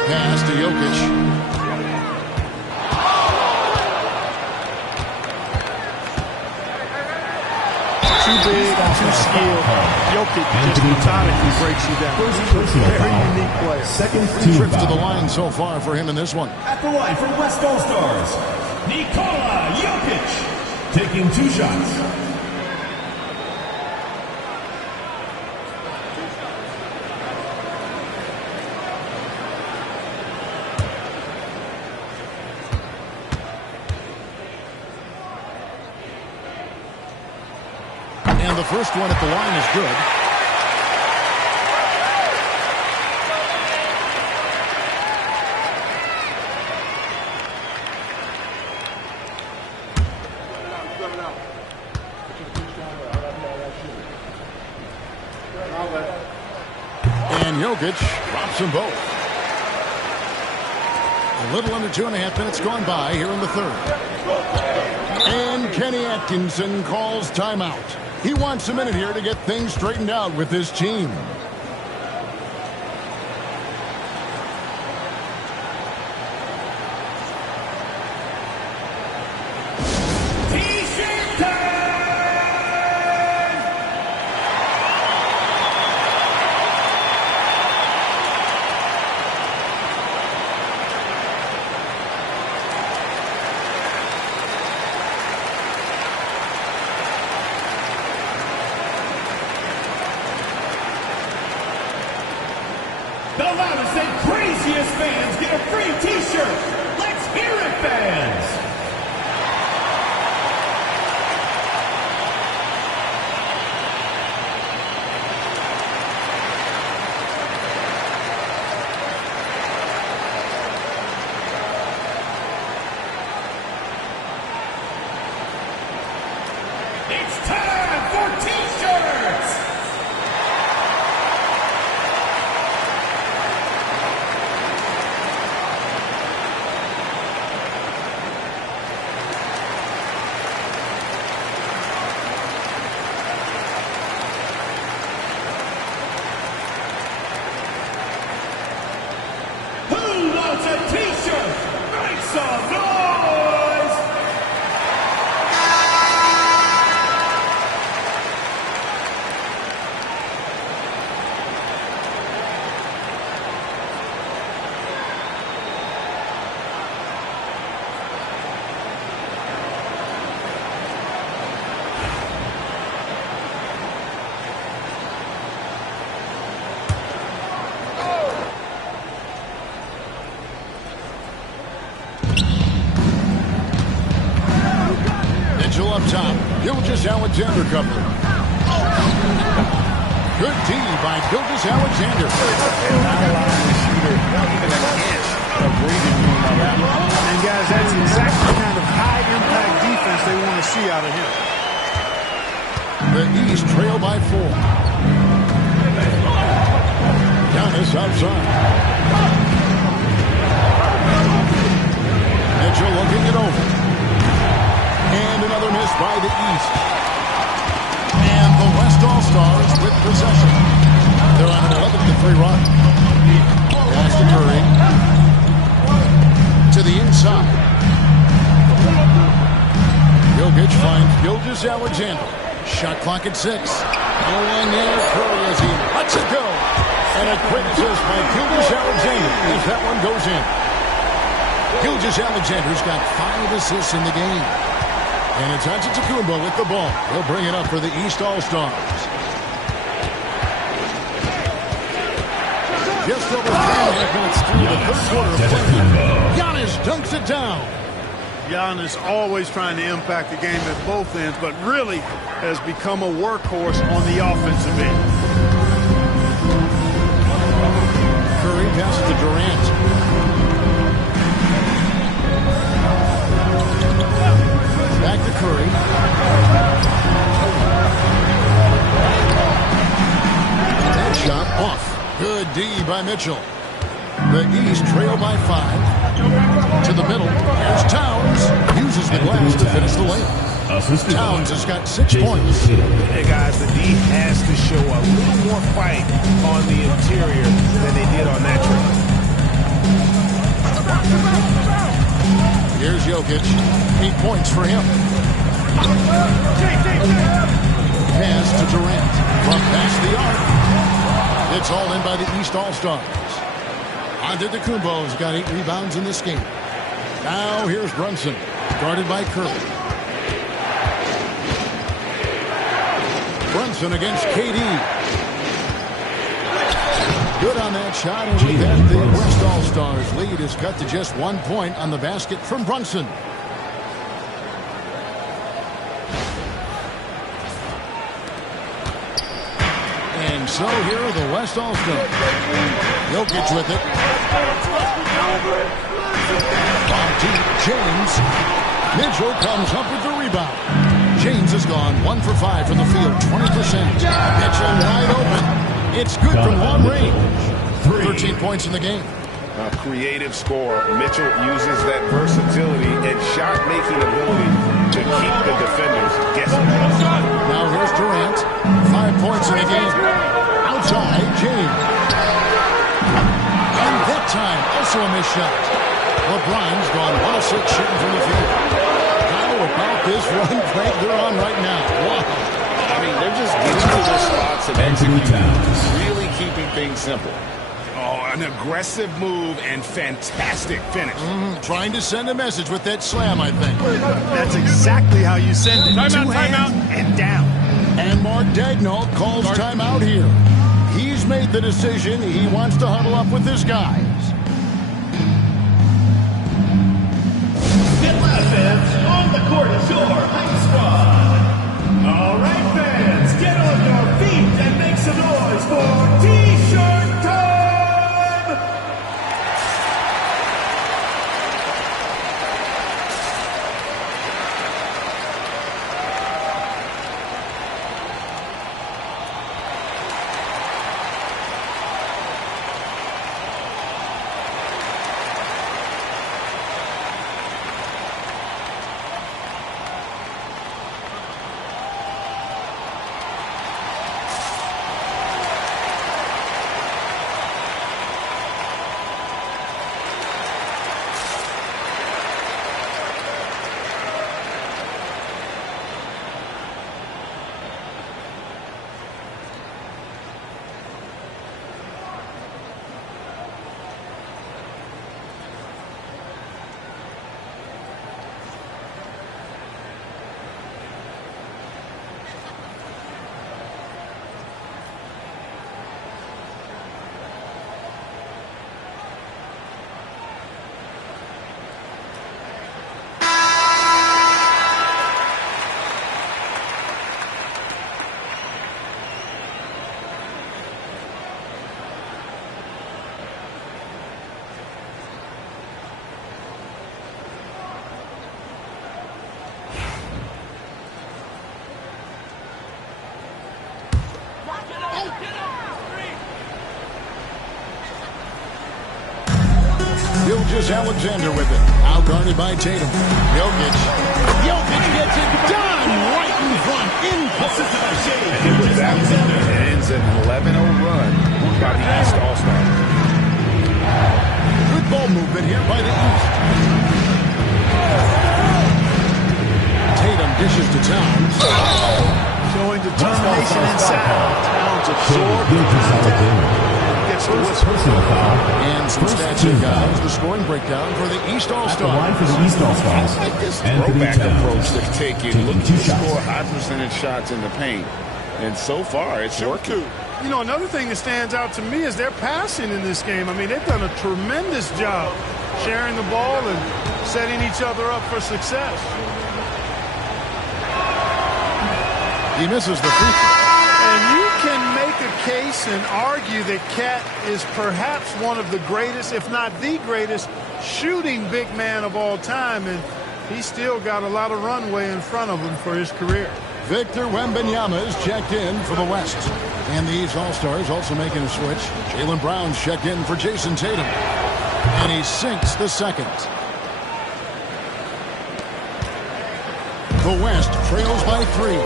Pass to Jokic. Too big, too skilled. Jokic just methodically breaks you down. Very unique player. Second Two team trips to the foul. line so far for him in this one. At the line for West All-Stars, Nikola Jokic, taking 2 shots. And the first one at the line is good. And Jokic drops them both. A little under 2.5 minutes gone by here in the third. And Kenny Atkinson calls timeout. He wants a minute here to get things straightened out with his team. The loudest and craziest fans get a free t-shirt. Let's hear it, fans. It's time for t-shirts. Who wants a t-shirt? Make some noise! Mitchell up top. Gilgeous-Alexander covering. Good D by Gilgeous-Alexander. And not allowing the shooter even an inch of breathing room on that one. And guys, that's exactly the kind of high-impact defense they want to see out of him. The East trail by 4. Giannis outside. Mitchell looking it over. And another miss by the East. And the West All-Stars with possession. They're on an 11-3 run. Pass to Curry. To the inside. Jokic finds Gilgeous-Alexander. Shot clock at 6. No one there. Curry as he lets it go. And a quick assist by Gilgeous-Alexander as that one goes in. Gilgeous-Alexander's got 5 assists in the game. And it's Antetokounmpo with the ball. He'll bring it up for the East All-Stars. Just over 3.5 minutes through the first quarter of play. Giannis dunks it down. Giannis always trying to impact the game at both ends, but really has become a workhorse on the offensive end. Curry passes to Durant. Back to Curry. That shot off. Good D by Mitchell. The East trail by 5. To the middle. Here's Towns. Uses the glass to finish the layup. Towns has got 6 points. Hey guys, the D has to show a little more fight on the interior than they did on that trip. Here's Jokic. 8 points for him. Pass to Durant. From past the arc. It's all in by the East All-Stars. Antetokounmpo's got 8 rebounds in this game. Now here's Brunson. Guarded by Curry. Brunson against KD. Good on that shot, and with that, the West All-Stars lead is cut to just 1 point on the basket from Brunson. And so here are the West All-Stars. Jokic with it. From deep, James. Mitchell comes up with the rebound. James has gone 1 for 5 from the field, 20%. Mitchell wide open. It's good from long range. 13 points in the game. A creative scorer. Mitchell uses that versatility and shot-making ability to keep the defenders guessing. Now here's Durant. 5 points in the game. Outside, James. And that time, also a missed shot. LeBron's gone 1 of 6 shooting from the field. How about this run play they're on right now? Wow. I mean, they're just getting to their spots and executing, really keeping things simple. Oh, an aggressive move and fantastic finish. Trying to send a message with that slam, I think. That's exactly how you send it. Timeout, Two hands timeout. and down. And Mark Daigneault calls timeout here. He's made the decision. He wants to huddle up with his guys. Atlanta fans, on the court is your hype squad. All right, fans, get on your feet and make some noise for T-shirt time! Alexander with it. Out guarded by Tatum. Jokic gets it done right in front. And with that, it ends an 11-0 run by the East All-Stars. Good ball movement here by the East. Tatum dishes to Towns. Showing determination inside. Towns absorbed. Personal foul. And some stats here, guys. The scoring breakdown for the East All-Stars. Line for the East All-Stars. I like this throwback approach they're taking. Looking to score high percentage shots in the paint. And so far, it's working. You know, another thing that stands out to me is their passing in this game. I mean, they've done a tremendous job sharing the ball and setting each other up for success. He misses the free throw. And you can make a case and argue that Cat is perhaps one of the greatest, if not the greatest, shooting big man of all time. And he's still got a lot of runway in front of him for his career. Victor Wembanyama is checked in for the West. And the East All-Stars also making a switch. Jaylen Brown's checked in for Jason Tatum. And he sinks the second. The West trails by 3.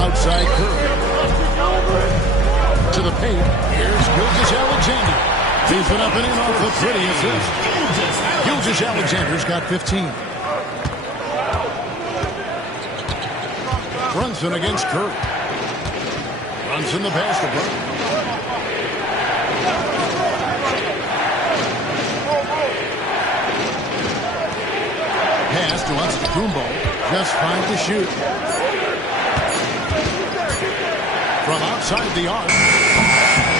Outside Curry. To the paint. Here's Gilgeous-Alexander. He's been up and in off the pretty assist. Gilgeous-Alexander's got 15. Brunson against Curry. Brunson the basket. Pass to Antetokounmpo. Just 5 to shoot. From outside the arc.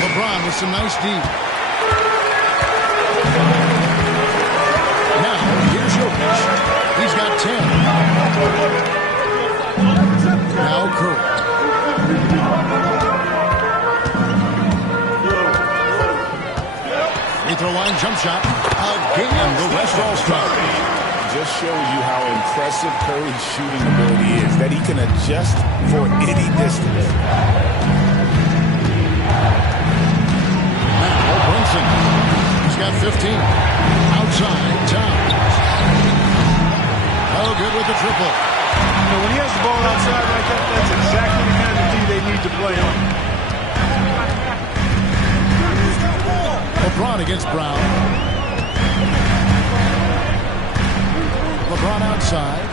LeBron with some nice deep. Now, here's Jokic. He's got 10. Now Curry. Free throw line jump shot. Again, the West All-Star. Just shows you how impressive Curry's shooting ability is, that he can adjust for any distance. Now, Brunson. He's got 15. Outside, Towns. Oh, good with the triple. You know, when he has the ball outside like that, that's exactly the kind of D they need to play on. LeBron against Brown. LeBron outside.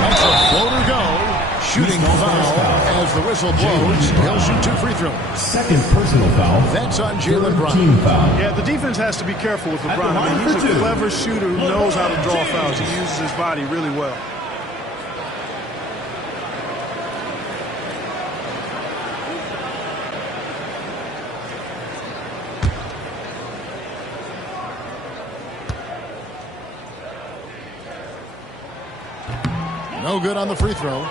That's a floater go. Shooting foul as the whistle blows. He'll shoot 2 free throws. Second personal foul. That's on Jaylen Brown. Team foul. Yeah, the defense has to be careful with LeBron. I mean, he's a clever shooter who knows how to draw fouls. He uses his body really well. No good on the free throw.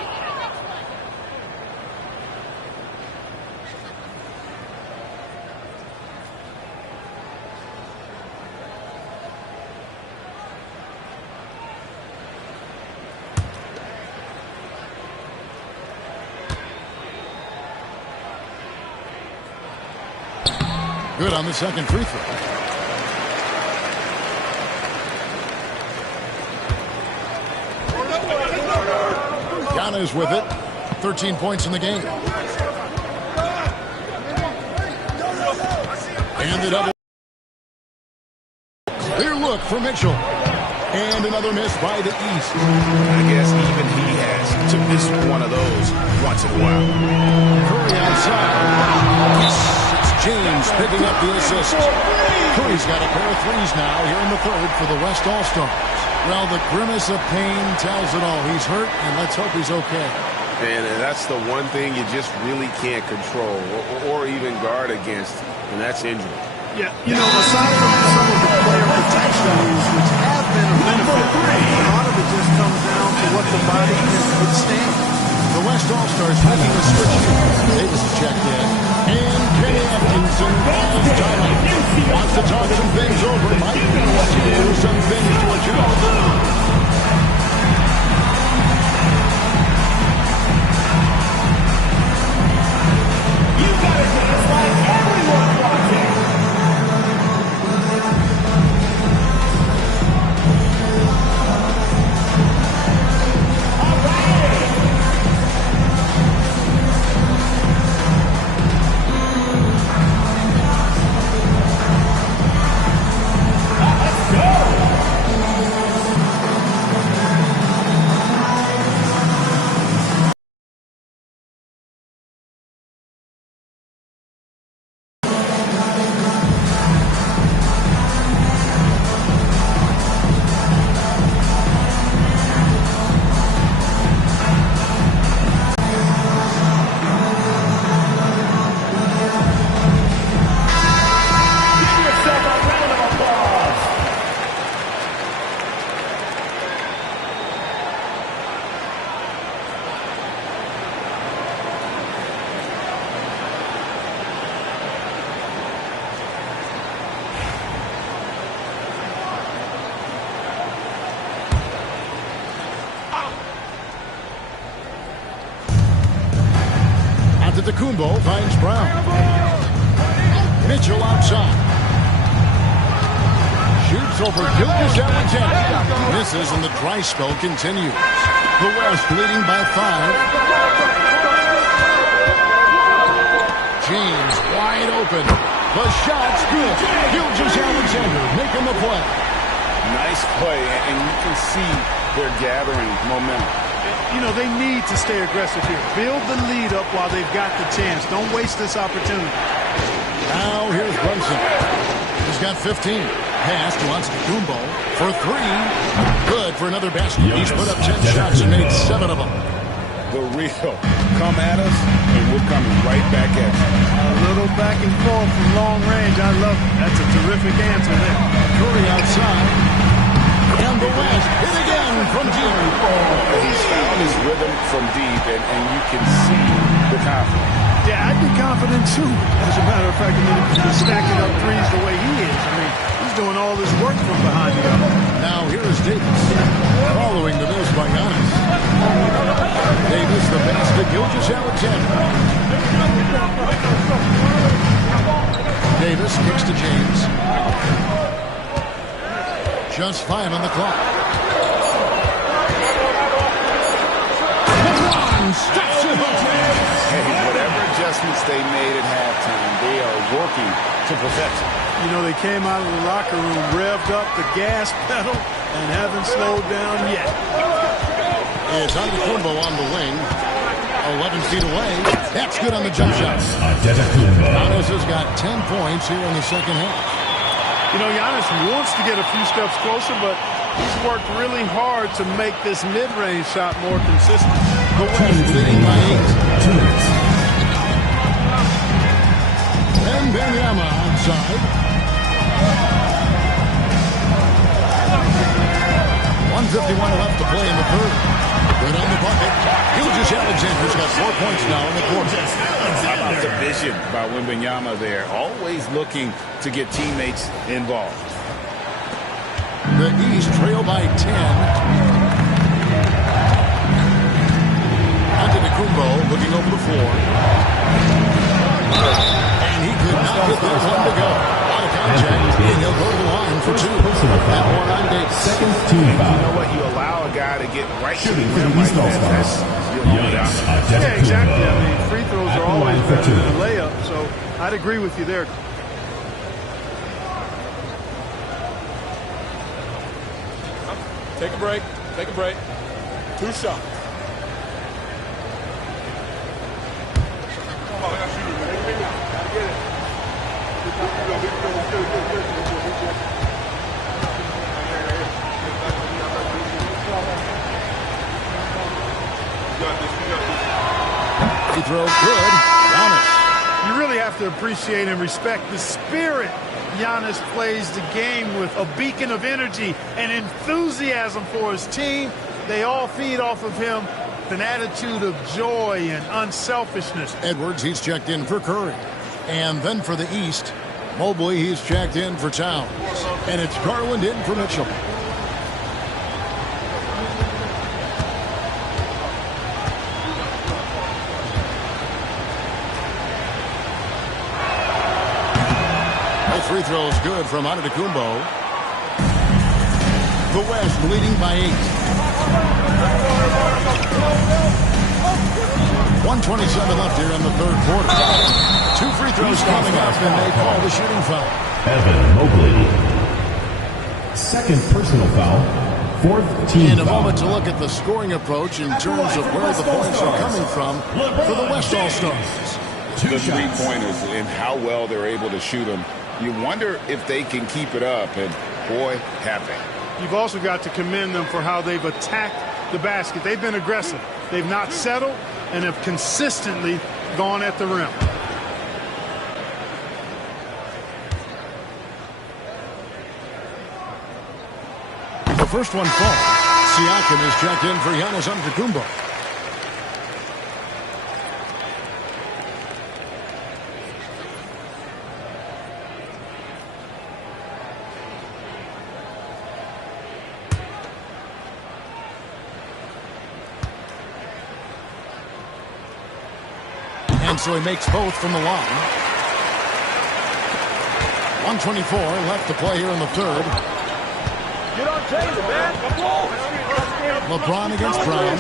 Good on the second free throw. Giannis with it. 13 points in the game. And the double. Clear look for Mitchell. And another miss by the East. I guess even he has to miss one of those once in a while. Curry outside. James picking up the assist. Curry's got a pair of threes now here in the third for the West All-Stars. Well, the grimace of pain tells it all. He's hurt, and let's hope he's okay. And that's the one thing you just really can't control or even guard against, and that's injury. Yeah, you know, aside from some of the player protection moves, which have been a benefit, a lot of it just comes down to what the body can withstand. The West All-Stars making a switch here. Davis is checked in. And Kenny Atkinson calls timeout. Wants to talk some things over. Might do some things to adjust. Antetokounmpo finds Brown. Mitchell outside. Shoots over Gilgeous-Alexander. Misses and the dry spell continues. The West leading by 5. James wide open. The shot's good. Gilgeous-Alexander making the play. Nice play, and you can see they're gathering momentum. You know, they need to stay aggressive here. Build the lead up while they've got the chance. Don't waste this opportunity. Now here's Brunson. He's got 15. Pass to Antetokounmpo for 3. Good for another basket. He's put up 10 shots and made 7 of them. The real come at us, and we're coming right back at you. A little back and forth from long range. I love it. That's a terrific answer there. Curry outside. And the West hit again from deep. He's found his rhythm from deep, and you can see the confidence. Yeah, I'd be confident too. As a matter of fact, I mean, if he's stacking up threes the way he is, I mean, he's doing all this work from behind the arc. Now here is Davis. Following the miss by Giannis. Davis the pass to Gilgeous-Alexander. Davis kicks to James. Just 5 on the clock. LeBron steps it home. Hey, whatever adjustments they made at halftime, they are working to perfection. You know, they came out of the locker room, revved up the gas pedal, and haven't slowed down yet. It's Antetokounmpo on the wing. 11 feet away. That's good on the jump shot. Giannis has got 10 points here in the second half. You know, Giannis wants to get a few steps closer, but he's worked really hard to make this mid-range shot more consistent. The West leading by 8. And Benyama outside. 1:51 left to play in the third. Good on the bucket. Gilgeous Alexander's got 4 points now in the quarter. How about the vision by Wembanyama there? Always looking to get teammates involved. The East trail by 10. Antetokounmpo looking over the floor. And he could not get that one to go. Out of contact, and he'll go to the line for 2. That one on Davis. Second team You foul. know what? You allow a guy to get right to Shooting the for rim the like East that. All-Stars. That's Yeah, exactly. I mean, free throws At are the always line for better 2. than a layup, so I'd agree with you there. Take a break. Take a break. 2 shots. Free throw good. Giannis. You really have to appreciate and respect the spirit Giannis plays the game with, a beacon of energy and enthusiasm for his team. They all feed off of him with an attitude of joy and unselfishness. Edwards, he's checked in for Curry. And then for the East, Mobley, he's checked in for Towns. And it's Garland in for Mitchell. Free throws good from Antetokounmpo. The West leading by 8. 1:27 left here in the third quarter. 2 free throws coming up, and they call the shooting foul. Evan Mobley. Second personal foul. Fourth team In a foul. moment to look at the scoring approach in terms of where the points are coming from for the West All-Stars. the three-pointers and how well they're able to shoot them. You wonder if they can keep it up, and boy, have they. You've also got to commend them for how they've attacked the basket. They've been aggressive. They've not settled and have consistently gone at the rim. The first one falls. Siakam is checked in for Giannis Antetokounmpo. And so he makes both from the line. 1:24 left to play here in the third. Get on Taylor, man. LeBron against Brown.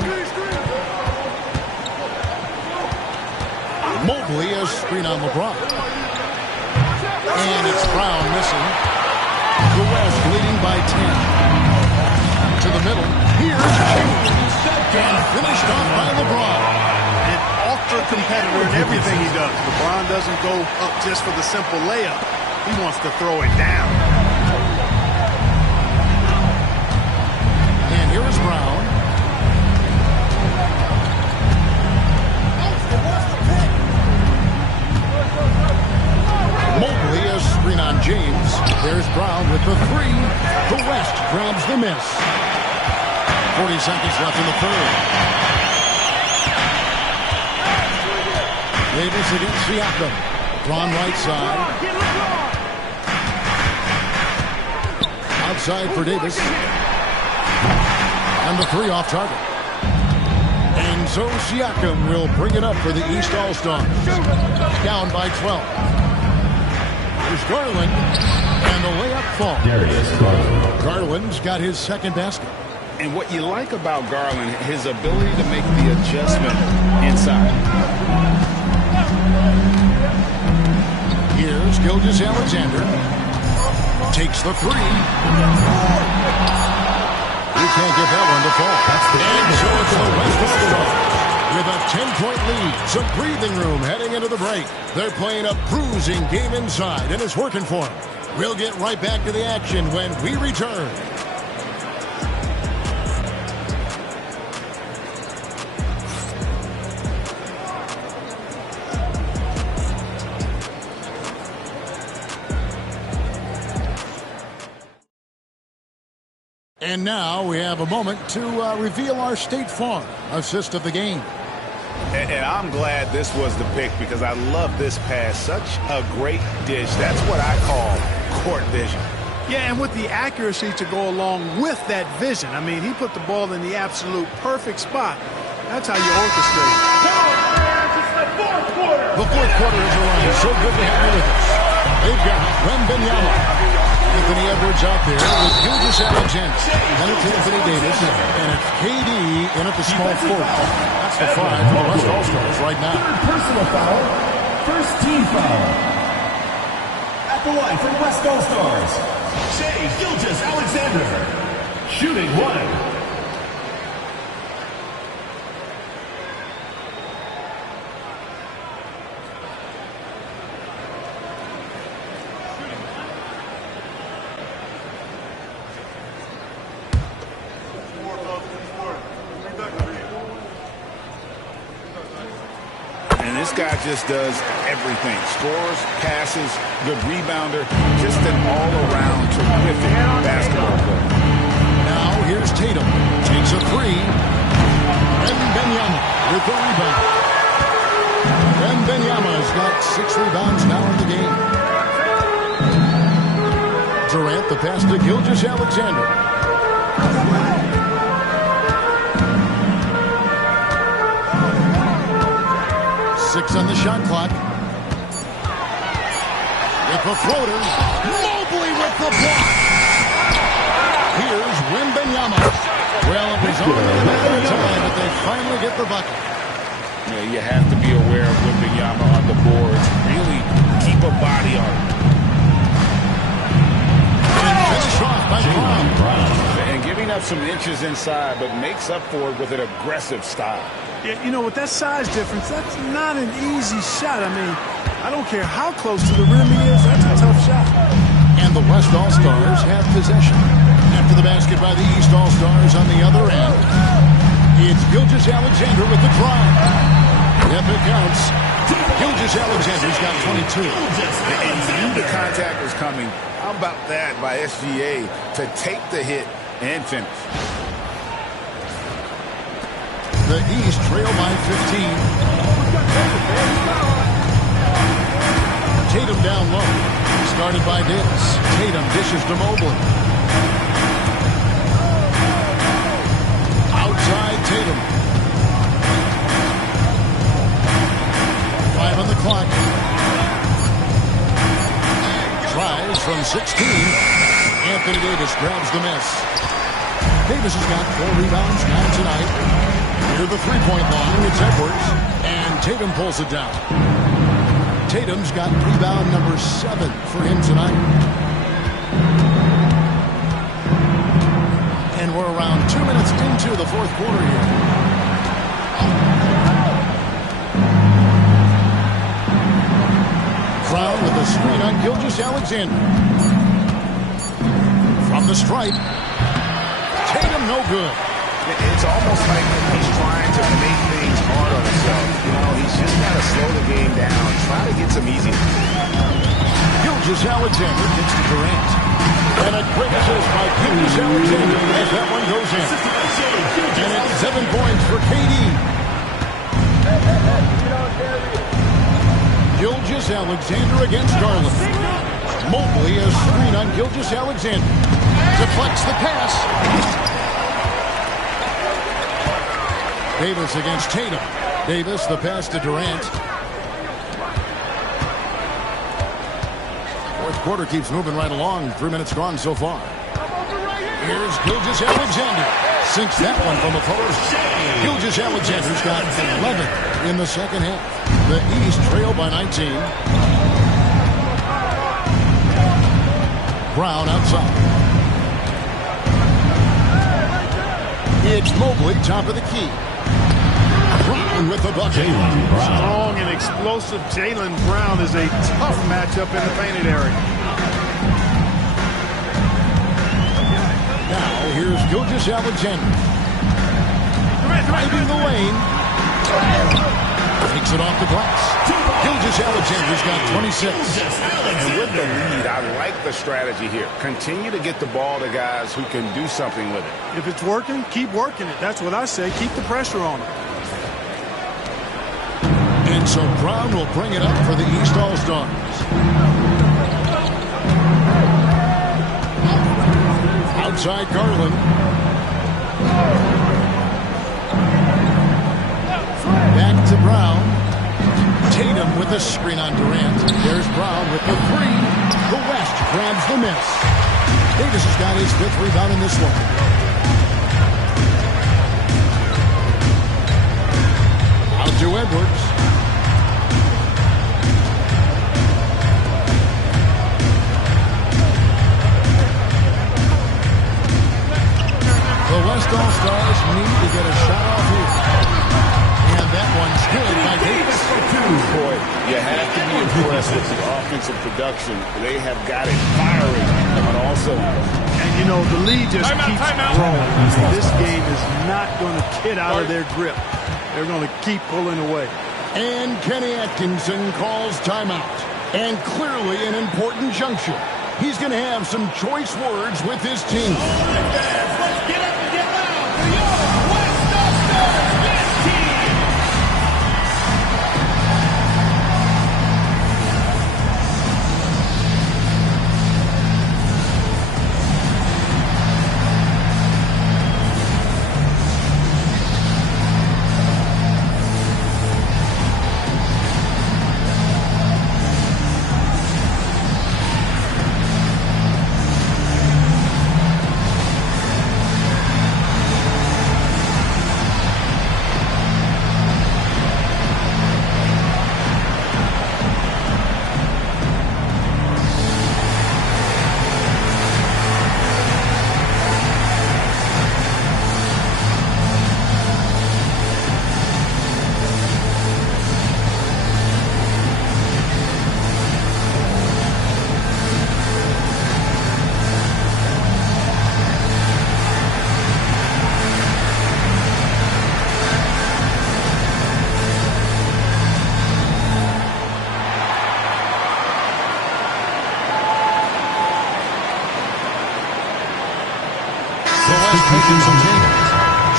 Mobley has screen on LeBron. And it's Brown missing. The West leading by 10. To the middle. Here's James. And finished off by LeBron. An ultra competitor in everything he does. LeBron doesn't go up just for the simple layup. He wants to throw it down. And here is Brown. Mobley has screen on James. There's Brown with the three. The West grabs the miss. 40 seconds left in the third. Davis against Siakam. LeBron right side. Outside for Davis. And the three off target. And so Siakam will bring it up for the East All-Stars. Down by 12. There's Garland. And the layup falls. Darius Garland. Garland's got his second basket. And what you like about Garland, his ability to make the adjustment inside. Here's Gilgeous Alexander. Takes the three. You can't get that one to fall. And so it's the West All-Stars with a 10-point lead. Some breathing room heading into the break. They're playing a bruising game inside, and it's working for them. We'll get right back to the action when we return. And now we have a moment to reveal our State Farm assist of the game. And I'm glad this was the pick because I love this pass. Such a great dish. That's what I call court vision. Yeah, and with the accuracy to go along with that vision. I mean, he put the ball in the absolute perfect spot. That's how you orchestrate. The fourth quarter is around. So good to have you with us. They've got Wembanyama. Anthony Edwards out there with Gilgeous Alexander. Then it's Anthony Davis. And it's KD in at the small forward. That's the five for the West All-Stars right now. Third personal foul. First team foul. At the line for the West All-Stars, Shai Gilgeous-Alexander. Shooting one. This guy just does everything. Scores, passes, good rebounder, just an all-around terrific basketball player. Now here's Tatum. Takes a three. Wembanyama with the rebound. Wembanyama's got 6 rebounds now in the game. Durant the pass to Gilgeous-Alexander. 6 on the shot clock. With the floater. Mobley with the block. Here's Wembanyama. Well, it was only a matter of time, but they finally get the bucket. Yeah, you have to be aware of Wembanyama on the boards. Really keep a body on him. And finished off by Brown. And giving up some inches inside, but makes up for it with an aggressive style. Yeah, you know, with that size difference, that's not an easy shot. I mean, I don't care how close to the rim he is. That's a tough shot. And the West All-Stars have possession. After the basket by the East All-Stars on the other end, it's Gilgeous-Alexander with the drive. If it counts, Gilgeous-Alexander's got 22. And you knew the contact was coming. How about that by SGA to take the hit and finish? The East trail by 15. Tatum down low. Started by Davis. Tatum dishes to Mobley. Outside Tatum. 5 on the clock. Tries from 16. Anthony Davis grabs the miss. Davis has got 4 rebounds now tonight. Near the three-point line, it's Edwards, and Tatum pulls it down. Tatum's got rebound number 7 for him tonight. And we're around 2 minutes into the fourth quarter here. Brown with the screen on Gilgeous-Alexander. From the stripe, Tatum no good. It's almost like he's trying to make things hard on himself. You know, he's just got to slow the game down, try to get some easy. Gilgeous-Alexander gets to Durant. And a great assist by Gilgeous-Alexander as that one goes in. And it's 7 points for KD. Gilgeous-Alexander against Garland. Mobley a screen on Gilgeous-Alexander. Deflects the pass. Davis against Tatum. Davis, the pass to Durant. Fourth quarter keeps moving right along. 3 minutes gone so far. Here's Gilgeous-Alexander. Sinks that one from a post. Gilgeous-Alexander's got 11 in the second half. The East trail by 19. Brown outside. It's Mobley, top of the key. Brown with the bucket. Strong and explosive Jaylen Brown is a tough matchup in the painted area. Now here's Gilgeous-Alexander. Driving the lane. Takes it off the glass. Gilgeous Alexander's got 26. And with the lead, I like the strategy here. Continue to get the ball to guys who can do something with it. If it's working, keep working it. That's what I say. Keep the pressure on them. And so Brown will bring it up for the East All-Stars. Outside Garland. Back to Brown. Tatum with the screen on Durant. There's Brown with the three. The West grabs the miss. Davis has got his 5th rebound in this one. Out to Edwards. The West All-Stars need to get a shot off here. And that one's good by Davis. Boy, you have to be impressed with the offensive production. They have got it firing on all cylinders. And, you know, the lead just keeps growing. This game is not going to get out of their grip. They're going to keep pulling away. And Kenny Atkinson calls timeout. And clearly an important juncture. He's going to have some choice words with his team. Let's get up and get loud for your West All-Stars Best Team.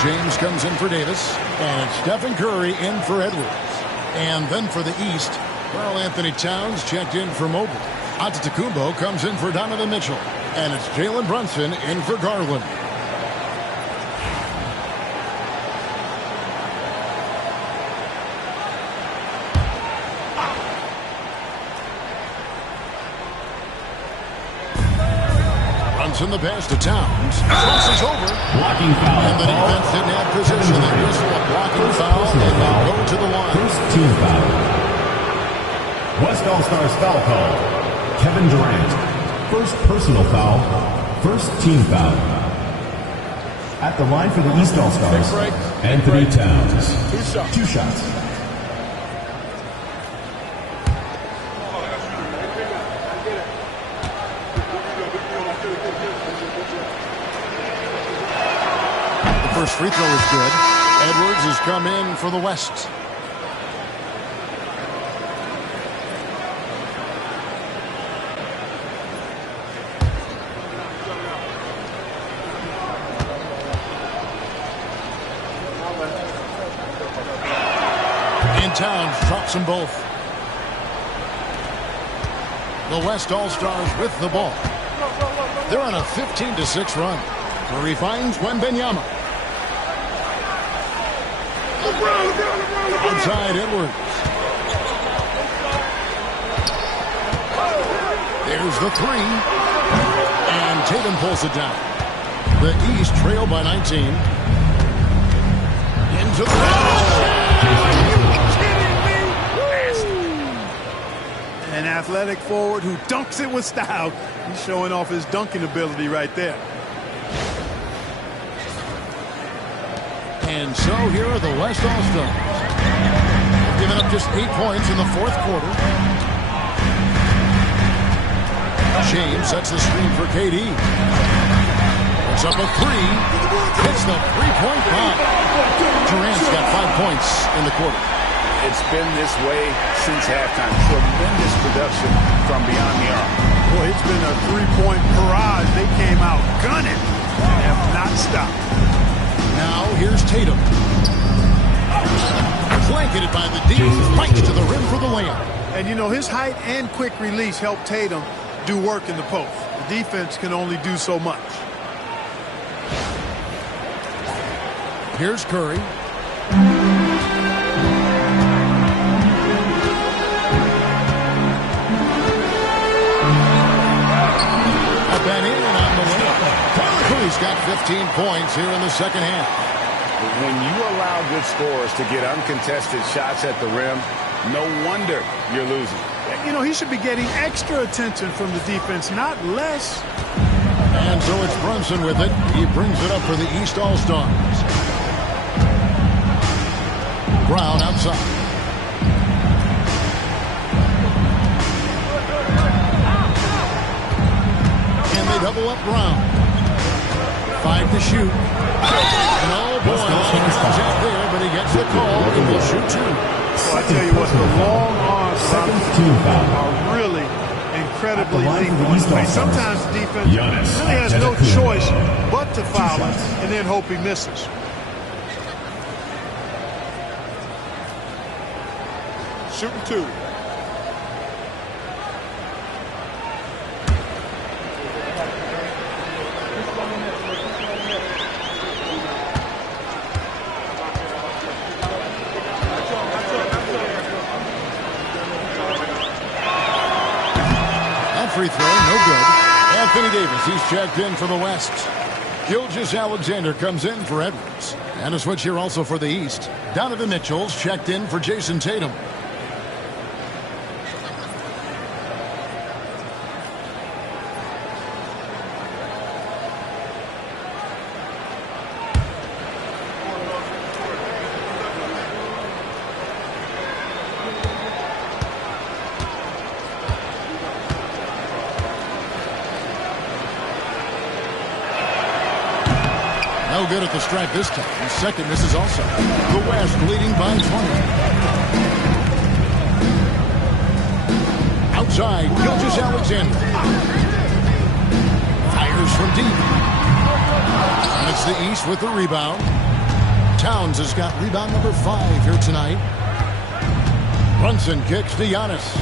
James comes in for Davis, and Stephen Curry in for Edwards. And then for the East, Karl Anthony Towns checked in for Mobley. Antetokounmpo comes in for Donovan Mitchell, and it's Jalen Brunson in for Garland. In the pass to Towns. Crosses over. Blocking foul. And the defense didn't have position. They whistle a blocking foul, and they go to the line. First team foul. West All-Stars foul call. Kevin Durant. First personal foul. First team foul. At the line for the East All-Stars, Anthony Towns. 2 shots. First free throw is good. Edwards has come in for the West. And Towns drops them both. The West All-Stars with the ball. They're on a 15-6 run. Curry finds Wembanyama. Outside Edwards. There's the three. And Tatum pulls it down. The East trail by 19. Into the An athletic forward who dunks it with style. He's showing off his dunking ability right there. And so here are the West All-Stars. Giving up just 8 points in the fourth quarter. James sets the screen for KD. Puts up a three. Hits the three-point bomb. Durant's got 5 points in the quarter. it's been this way since halftime. Tremendous production from beyond the arc. Boy, it's been a three-point barrage. They came out gunning and have not stopped. Now here's Tatum. Blanketed by the D, spikes to the rim for the layup. And, you know, his height and quick release helped Tatum do work in the post. The defense can only do so much. Here's Curry. Up and in on the layup. Curry's got 15 points here in the second half. When you allow good scorers to get uncontested shots at the rim, no wonder you're losing. You know, he should be getting extra attention from the defense, not less. And so it's Brunson with it. He brings it up for the East All-Stars. Brown outside. And they double up Brown. 5 to shoot. And oh boy, he comes out there, but he gets the call and will shoot 2. Well, I tell you what, the long arms are really incredibly lethal. I mean, sometimes the defense really has no choice but to foul him and then hope he misses. Shooting 2. Free throw, no good. Anthony Davis, he's checked in for the West. Gilgeous-Alexander comes in for Edwards. And a switch here also for the East. Donovan Mitchell's checked in for Jason Tatum. No good at the stripe this time. His second misses also. The West leading by 20. Outside, Gilgeous-Alexander. Fires from deep. And it's the East with the rebound. Towns has got rebound number 5 here tonight. Brunson kicks to Giannis.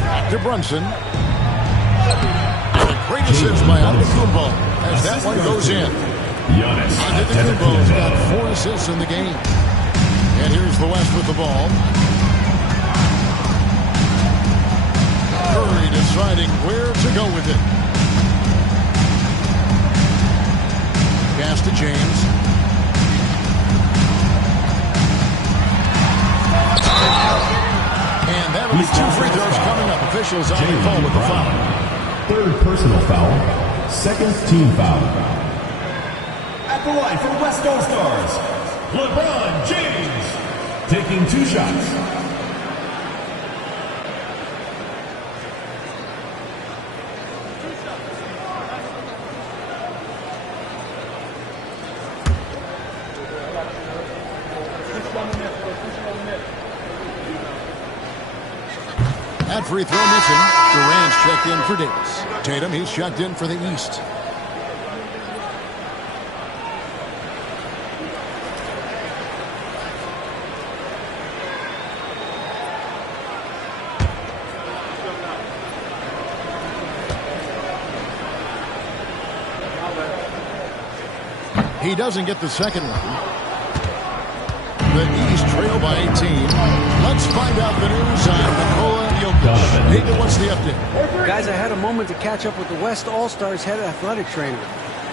Back to Brunson. Great assist by Antetokounmpo as that one goes in. Antetokounmpo's got 4 assists in the game. And here's the West with the ball. Curry deciding where to go with it. Pass to James. And that'll be 2 free throws coming up. Officials on the phone with the foul. Third personal foul. Second team foul. At the line for West All-Stars, LeBron James. Taking 2 shots. That free throw missing. Durant's checked in for Davis. Tatum, he's checked in for the East. He doesn't get the second one. The East trail by 18. Let's find out the news on Nikola Jokic. Nathan, what's the update? Guys, I had a moment to catch up with the West All-Stars head athletic trainer.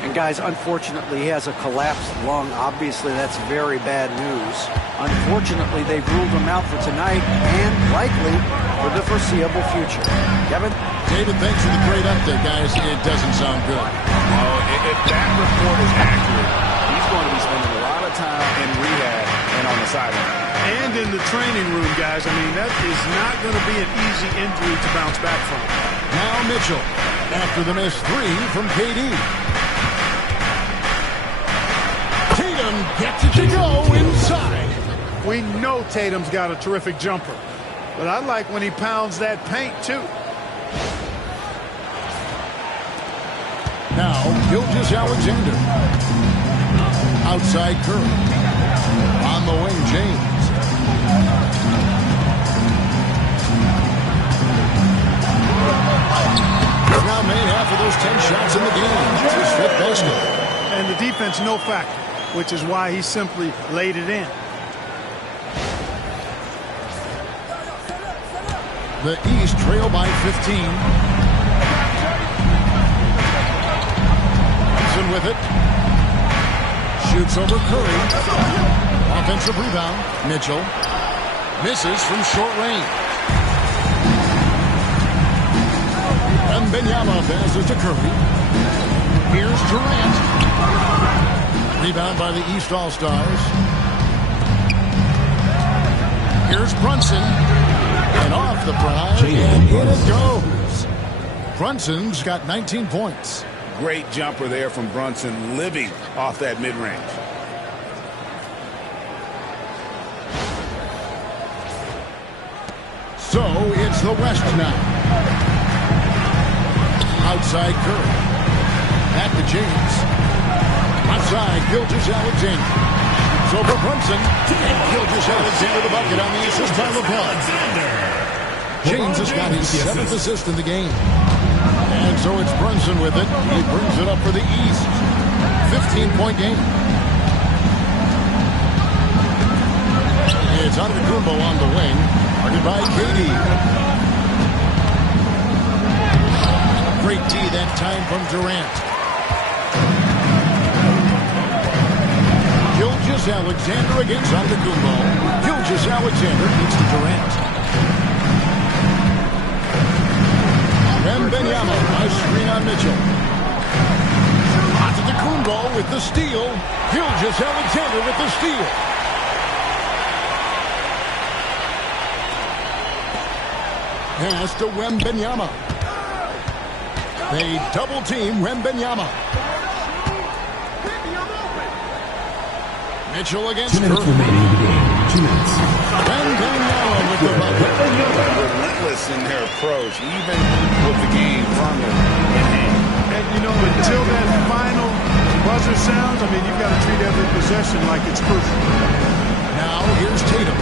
And guys, unfortunately, he has a collapsed lung. Obviously, that's very bad news. Unfortunately, they've ruled him out for tonight and likely for the foreseeable future. Kevin? David, thanks for the great update, guys. It doesn't sound good. Oh, if that report is accurate, he's going to be spending a lot of time in rehab and on the sideline. And in the training room, guys. I mean, that is not going to be an easy injury to bounce back from. Now Mitchell, after the missed 3 from KD. Tatum gets it to go inside. We know Tatum's got a terrific jumper, but I like when he pounds that paint too. Now, Gilgeous-Alexander. Outside Curry. On the wing, James. He's now made half of those 10 shots in the game. It's his fifth basket. And the defense no factor, which is why he simply laid it in. The East trail by 15. Brunson with it. Shoots over Curry. Offensive rebound. Mitchell. Misses from short range. Wembanyama passes to Curry. Here's Durant. Rebound by the East All-Stars. Here's Brunson. And off the prize, and in it goes. Brunson's got 19 points. Great jumper there from Brunson, living off that mid-range. So it's the West now. Outside Curry. Back to James. Outside Gilgeous-Alexander. So for Brunson, and Gilgeous-Alexander the bucket on the assist by LeBron. James has got his 7th assist in the game. And so it's Brunson with it. He brings it up for the East. 15-point game. It's Antetokounmpo on the wing. Guarded by KD. Great D that time from Durant. Gilgeous-Alexander against Antetokounmpo. Gilgeous-Alexander gets to Durant. Wembanyama, nice screen on Mitchell. Antetokounmpo with the steal. Gilgeous-Alexander with the steal. Pass to Wembanyama. They double team Wembanyama. Mitchell against 2 minutes Curry. remaining in the game. 2 minutes. Wembanyama with the bucket. Relentless in their approach, even with the game firmly in hand. And, you know, until that final buzzer sounds, I mean, you've got to treat every possession like it's crucial. Now here's Tatum.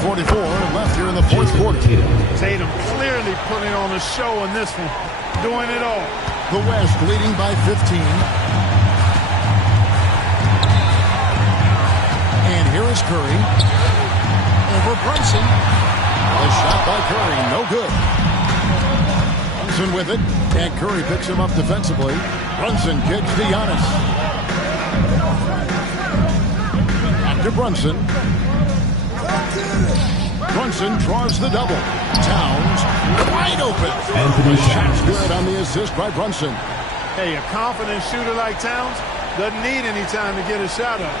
1:44 left here in the fourth quarter. Tatum clearly putting on a show in this one, doing it all. The West leading by 15. And here is Curry. Over Brunson. A shot by Curry, no good. Brunson with it, and Curry picks him up defensively. Brunson kicks to Giannis. Back to Brunson. Brunson draws the double. Towns wide open. Anthony Shot's Towns. good on the assist by Brunson. Hey, a confident shooter like Towns doesn't need any time to get a shot up.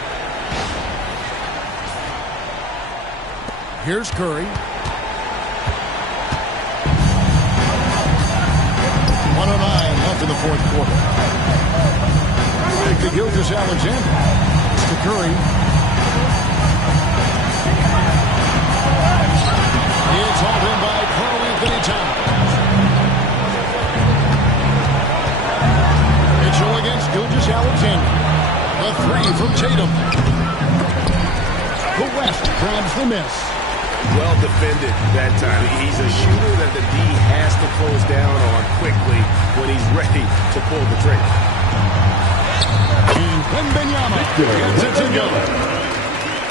Here's Curry. 1:09 left in the fourth quarter. Back to Gilgeous-Alexander. It's to Curry. It's hauled in by Karl-Anthony Towns. Mitchell against Gilgeous-Alexander. The three from Tatum. The West grabs the miss. Well defended that time. He's a shooter that the D has to close down on quickly when he's ready to pull the trigger. And Wembanyama gets it to go.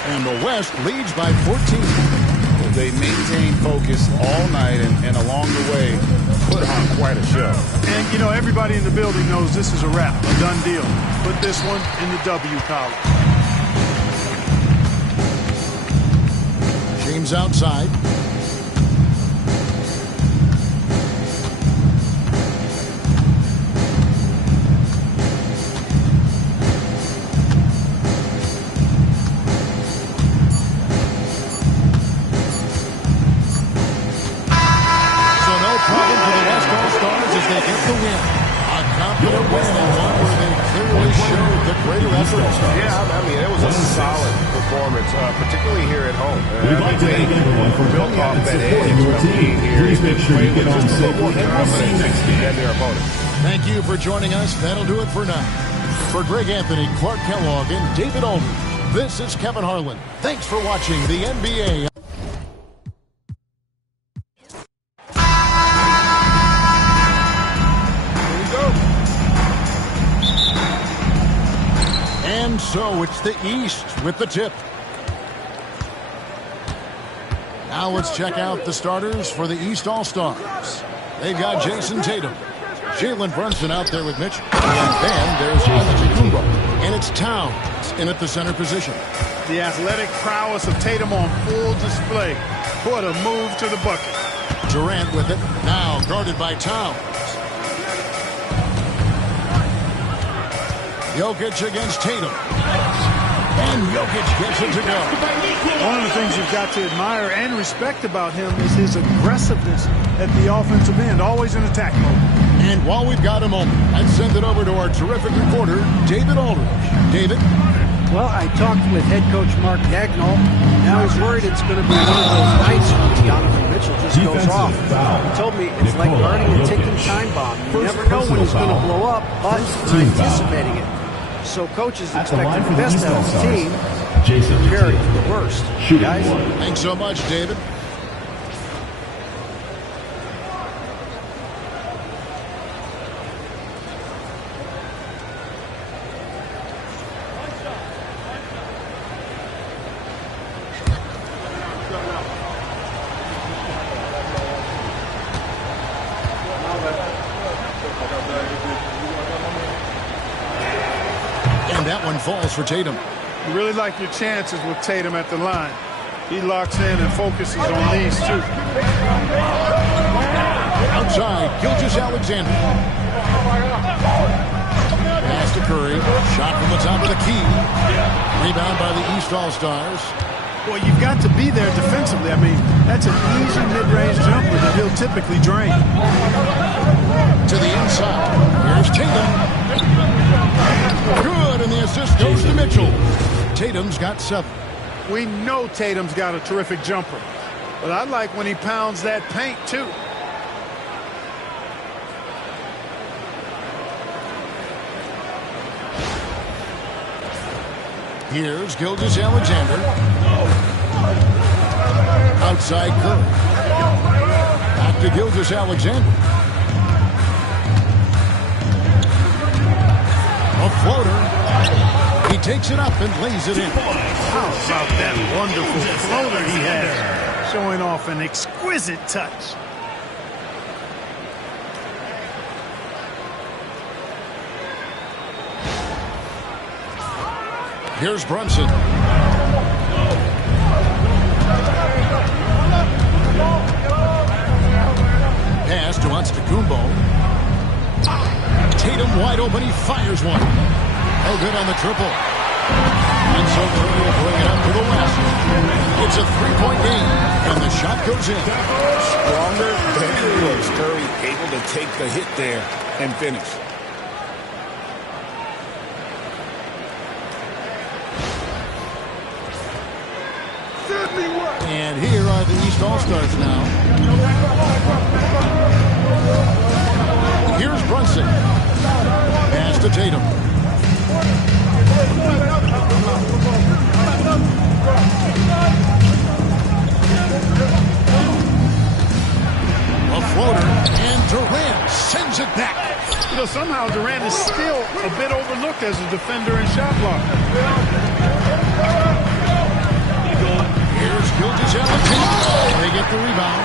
And the West leads by 14. They maintain focus all night and along the way put on quite a show. And, you know, everybody in the building knows this is a wrap, a done deal. Put this one in the W column. James outside. Problem for the West All-Stars as they get the win. A confident win and one where they clearly showed the greater effort. Yeah, I mean, it was a solid performance, particularly here at home. We'd like to thank everyone for coming out and supporting your team. Please make sure you get home safely, and we'll see you next game. And their opponent. Thank you for joining us. That'll do it for now. For Greg Anthony, Clark Kellogg, and David Aldridge, this is Kevin Harlan. Thanks for watching the NBA. And so it's the East with the tip. Now let's check out the starters for the East All-Stars. They've got Jason Tatum, Jalen Brunson out there with Mitchell, and then there's Antetokounmpo, and it's Towns in at the center position. The athletic prowess of Tatum on full display. What a move to the bucket. Durant with it, now guarded by Towns. Jokic against Tatum. And Jokic gets it to go. One of the things you've got to admire and respect about him is his aggressiveness at the offensive end, always in attack mode. And while we've got a moment, I'd send it over to our terrific reporter, David Aldridge. David? Well, I talked with head coach Mark Dagnall. Now he's worried it's going to be one of those nights when Donovan Mitchell just goes off. He told me it's like guarding a ticking time bomb. You never know when he's going to blow up, but he's anticipating it. So coaches expect the best out of the team, Jason preparing for the worst. Guys, Thanks so much, David. That one falls for Tatum. You really like your chances with Tatum at the line. He locks in and focuses on these two. Outside, Gilgeous-Alexander. Pass to Curry. Shot from the top of the key. Rebound by the East All-Stars. Well, you've got to be there defensively. I mean, that's an easy mid-range jumper that he'll typically drain. To the inside. Here's Tatum. Good, and the assist goes to Mitchell. Tatum's got 7. We know Tatum's got a terrific jumper, but I like when he pounds that paint, too. Here's Gilgeous-Alexander. Outside Curry. Back to Gilgeous-Alexander. A floater. He takes it up and lays it in. How about that wonderful floater he has? Showing off an exquisite touch. Here's Brunson. Pass to Antetokounmpo. Tatum wide open. He fires one. Oh, good on the triple. And so Curry will bring it up to the west. It's a 3-point game, and the shot goes in. Stronger than he was. Curry able to take the hit there and finish. And here are the East All-Stars now. Here's Brunson. Pass to Tatum. A floater, and Durant sends it back. You know, somehow Durant is still a bit overlooked as a defender and shot blocker. Here's Gilgeous-Alexander. They get the rebound.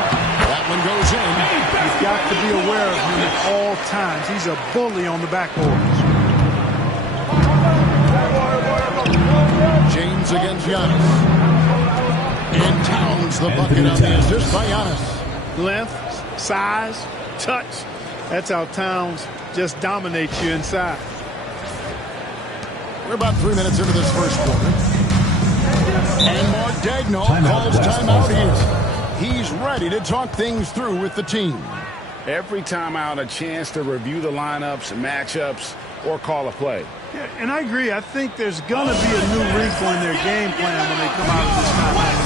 That one goes in. You've got to be aware of him at all times. He's a bully on the backboards. James against Giannis. And Towns the bucket on the assist by Giannis. Length, size, touch. That's how Towns just dominates you inside. We're about 3 minutes into this first quarter. And Mark Dagnall calls timeout here. He's ready to talk things through with the team. Every time out, a chance to review the lineups, matchups, or call a play. Yeah, and I agree. I think there's going to be a new wrinkle in their game plan when they come out of this timeout.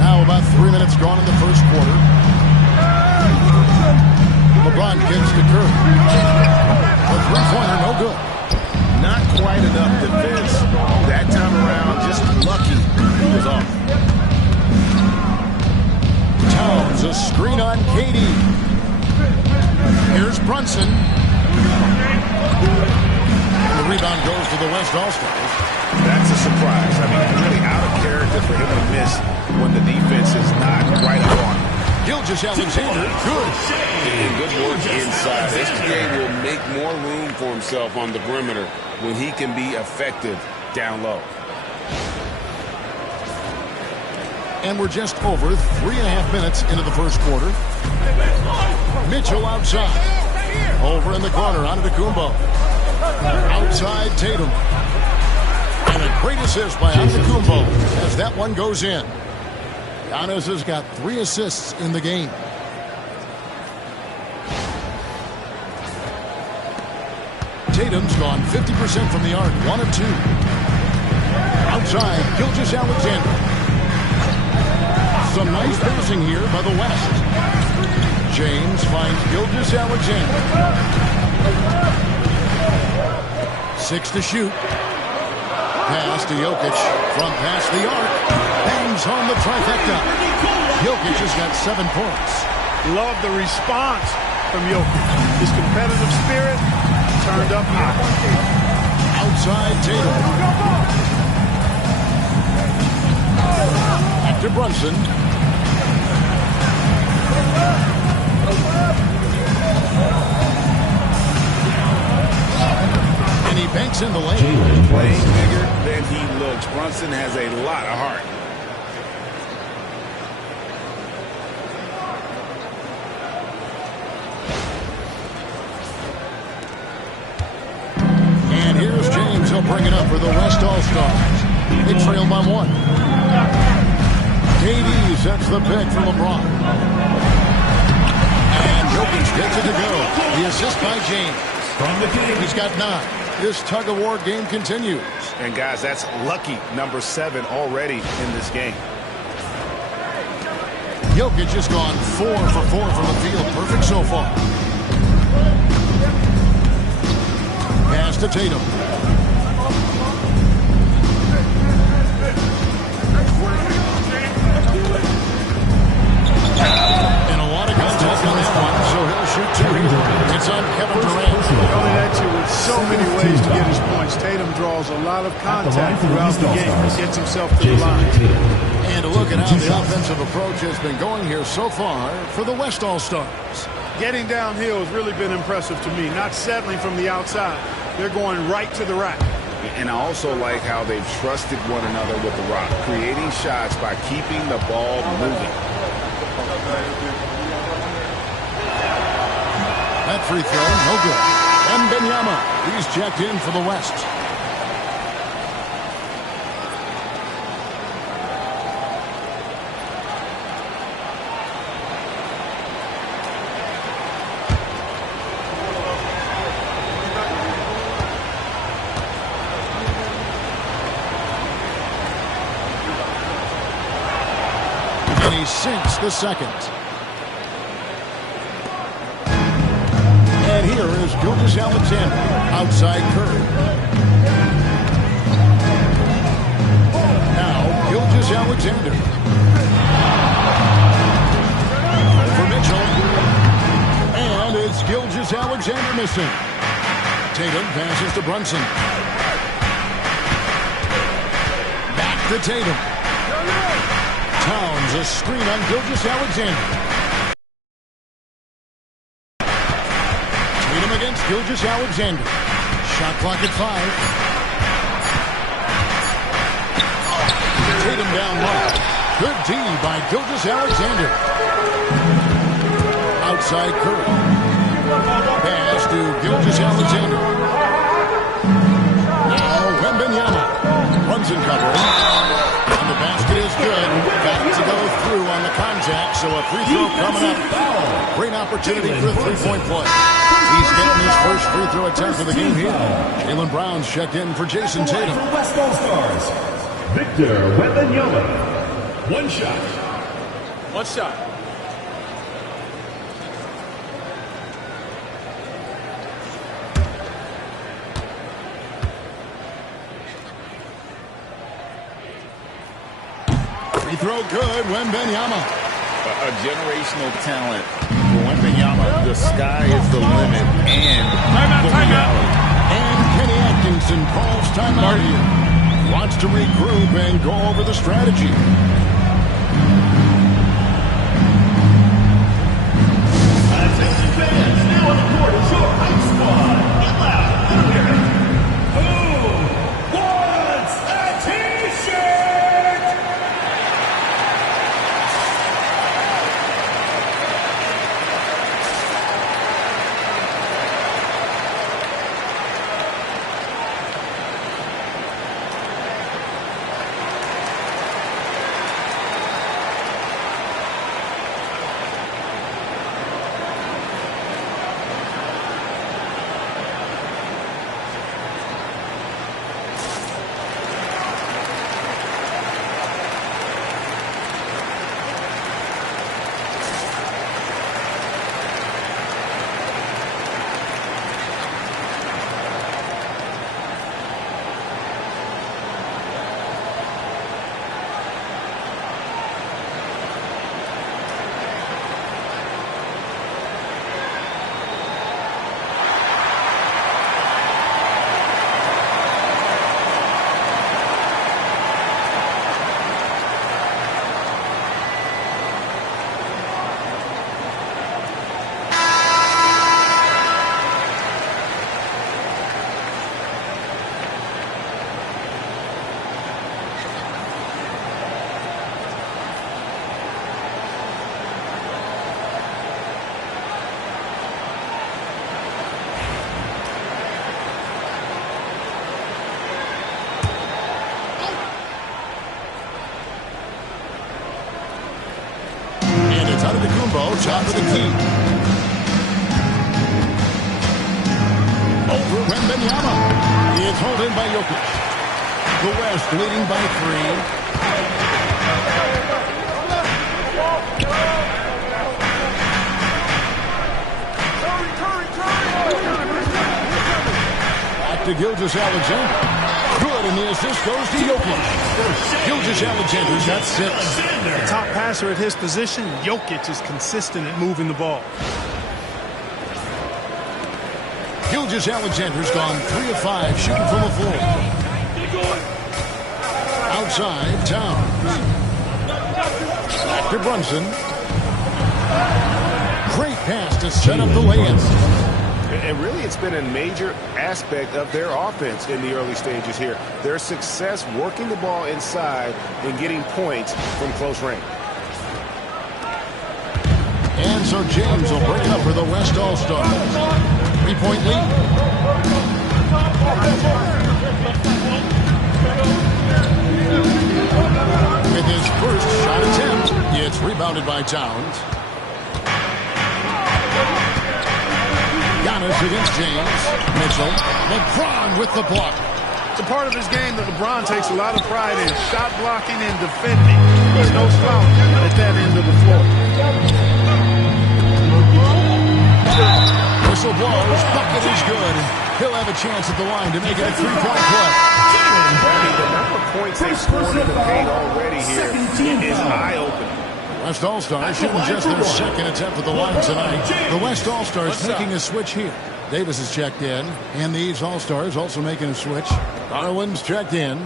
Now about 3 minutes gone in the first quarter. LeBron gives to Curry. The three-pointer, no good. Not quite enough defense. That time around, just lucky he was off. Towns, a screen on Katie. Here's Brunson. The rebound goes to the West All-Stars. That's a surprise. I mean, really out of character for him to miss when the defense is not right up on him. Gilgeous-Alexander, good. And good work inside. SGA will make more room for himself on the perimeter when he can be effective down low. And we're just over 3.5 minutes into the first quarter. Mitchell outside. Over in the corner, Antetokounmpo. Outside Tatum. And a great assist by Antetokounmpo as that one goes in. Giannis has got 3 assists in the game. Tatum's gone 50% from the arc, 1 of 2. Outside, Gilgeous-Alexander. Some nice passing here by the West. James finds Gilgeous-Alexander. 6 to shoot. Pass to Jokic from past the arc. Bangs home the trifecta. Jokic has got 7 points. Love the response from Jokic. His competitive spirit turned up high. Outside Tatum. Back to Brunson. And he banks in the lane. Playing bigger than he looks. Brunson has a lot of heart. And here's James. He'll bring it up for the West All-Stars. They trail by 1. KD sets the pick for LeBron. And Jokic gets it to go. The assist by James. He's got 9. This tug-of-war game continues. And, guys, that's lucky number 7 already in this game. Jokic has gone 4 for 4 from the field. Perfect so far. Pass to Tatum. And a lot of contact on that one, so he'll shoot 2 here. It's on Kevin Durant. Coming at you with so many ways to get his points. Tatum draws a lot of contact throughout the game. He gets himself to the line. And a look at how the offensive approach has been going here so far for the West All-Stars. Getting downhill has really been impressive to me. Not settling from the outside. They're going right to the rack. And I also like how they've trusted one another with the rock, creating shots by keeping the ball moving. That free throw, no good. And Wembanyama, he's checked in for the West. And he sinks the second. And here is Gilgeous-Alexander outside Curry. Now Gilgeous-Alexander. For Mitchell. And it's Gilgeous-Alexander missing. Tatum passes to Brunson. Back to Tatum. Towns a screen on Gilgeous-Alexander. Tatum against Gilgeous-Alexander. Shot clock at 5. Tatum down low. Good D by Gilgeous-Alexander. Outside Curry. Pass to Gilgeous-Alexander. Now Wembanyama. Brunson covering. And the basket is good. Got to go through on the contact, so a free throw coming up. Great opportunity for a three-point play. He's getting his first free throw attempt of the game here. Jaylen Brown's checked in for Jason Tatum. For West All-Stars, Victor Wembanyama. One shot. One shot. Free throw good, Wembanyama. A generational talent. For Wembanyama, the sky is the limit and the reality. And Kenny Atkinson calls timeout here. Wants to regroup and go over the strategy. Attention fans, now on the court is your hype squad. Get loud, let 'em hear it. Who wants a T-shirt? Antetokounmpo, top of the key. Over Wembanyama. It's held in by Jokic. The West leading by 3. Back to Gilgeous-Alexander. Good, and the assist goes to Jokic. Gilgeous-Alexander's got 6. The top passer at his position, Jokic, is consistent at moving the ball. Gilgeous-Alexander's gone 3 of 5 shooting from the floor. Outside, Towns. Back to Brunson. Great pass to set up the lay-in. And really, it's been a major aspect of their offense in the early stages here. Their success working the ball inside and getting points from close range. And so James will break up for the West All-Stars. 3-point lead. With his first shot attempt, it's rebounded by Towns. Giannis against James. Mitchell. LeBron with the block. It's a part of his game that LeBron takes a lot of pride in. Shot blocking and defending. There's no slouch at that end of the floor. Whistle blows. Bucket is good. He'll have a chance at the line to make it a three-point play. I mean, the number of points they scored in the paint already here is eye-opening. West All-Stars shooting just their second attempt at the line tonight. The West All-Stars making a switch here. Davis has checked in, and the East All-Stars also making a switch. Garland's checked in.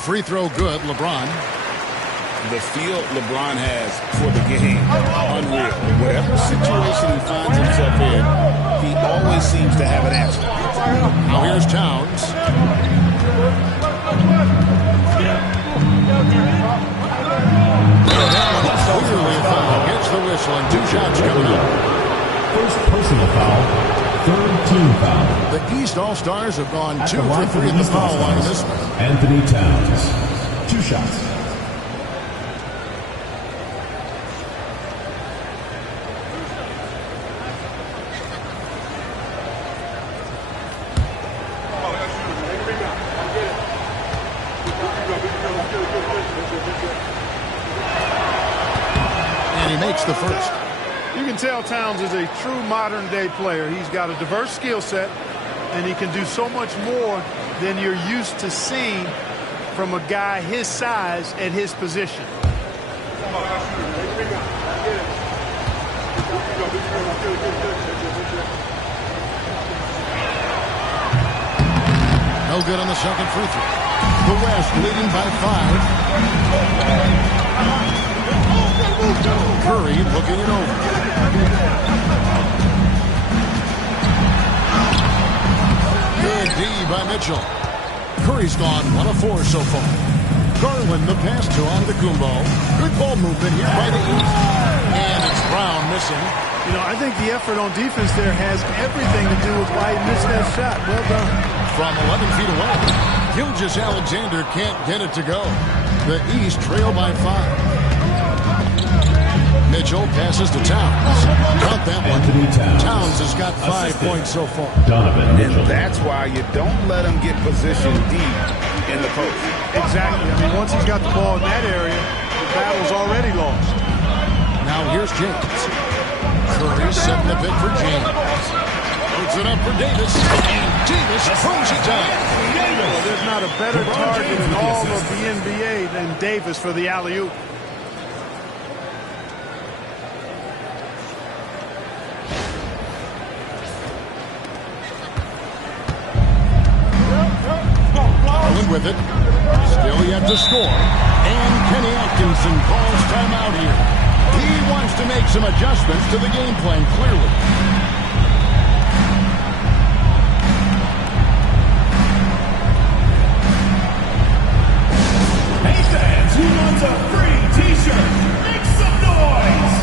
Free throw good, LeBron. The feel LeBron has for the game, unreal. Whatever situation he finds himself in, he always seems to have an answer. Now here's Towns. Clearly a foul. Gets the whistle and 2 shots coming up. First personal foul, third team foul. The East All-Stars have gone 2 for 3 at the foul line in this one. Anthony Towns, 2 shots. And he makes the first. You can tell Towns is a true modern-day player. He's got a diverse skill set, and he can do so much more than you're used to seeing from a guy his size at his position. No good on the second free throw. The West leading by 5. Curry looking it over. Good D by Mitchell. Curry's gone 1 of 4 so far. Garland the pass to Antetokounmpo. Good ball movement here by the East. And it's Brown missing. You know, I think the effort on defense there has everything to do with why he missed that shot. Well done. From 11 feet away, Gilgeous-Alexander can't get it to go. The East trail by 5. Mitchell passes to Towns. Count that one. Anthony Towns. Towns has got 5 points so far. Donovan Mitchell. And that's why you don't let him get positioned deep in the post. Exactly. I mean, once he's got the ball in that area, the battle's already lost. Now here's James. Curry setting the pick for James. Puts it up for Davis. And Davis throws it down. Well, there's not a better target in all of the NBA than Davis for the alley-oop. With it. Still yet to score. And Kenny Atkinson calls timeout here. He wants to make some adjustments to the game plan, clearly. Hey fans, who wants a free t-shirt? Make some noise!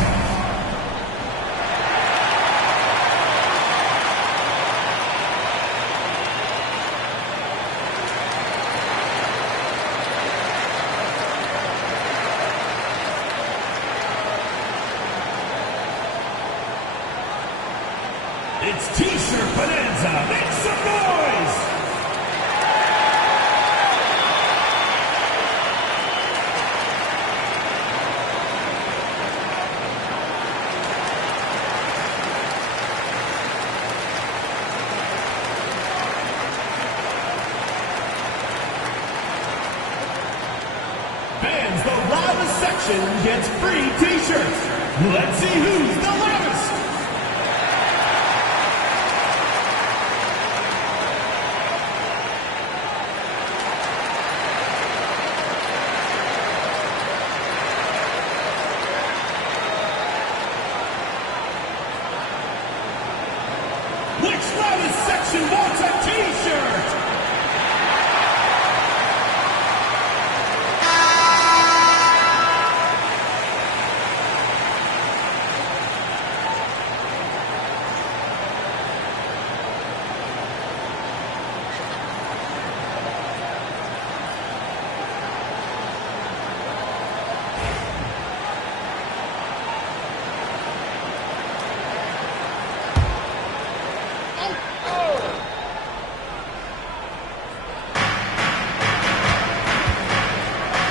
It's T-shirt Bonanza. Make some noise! Fans, the loudest section gets free T-shirts. Let's see who's the loudest.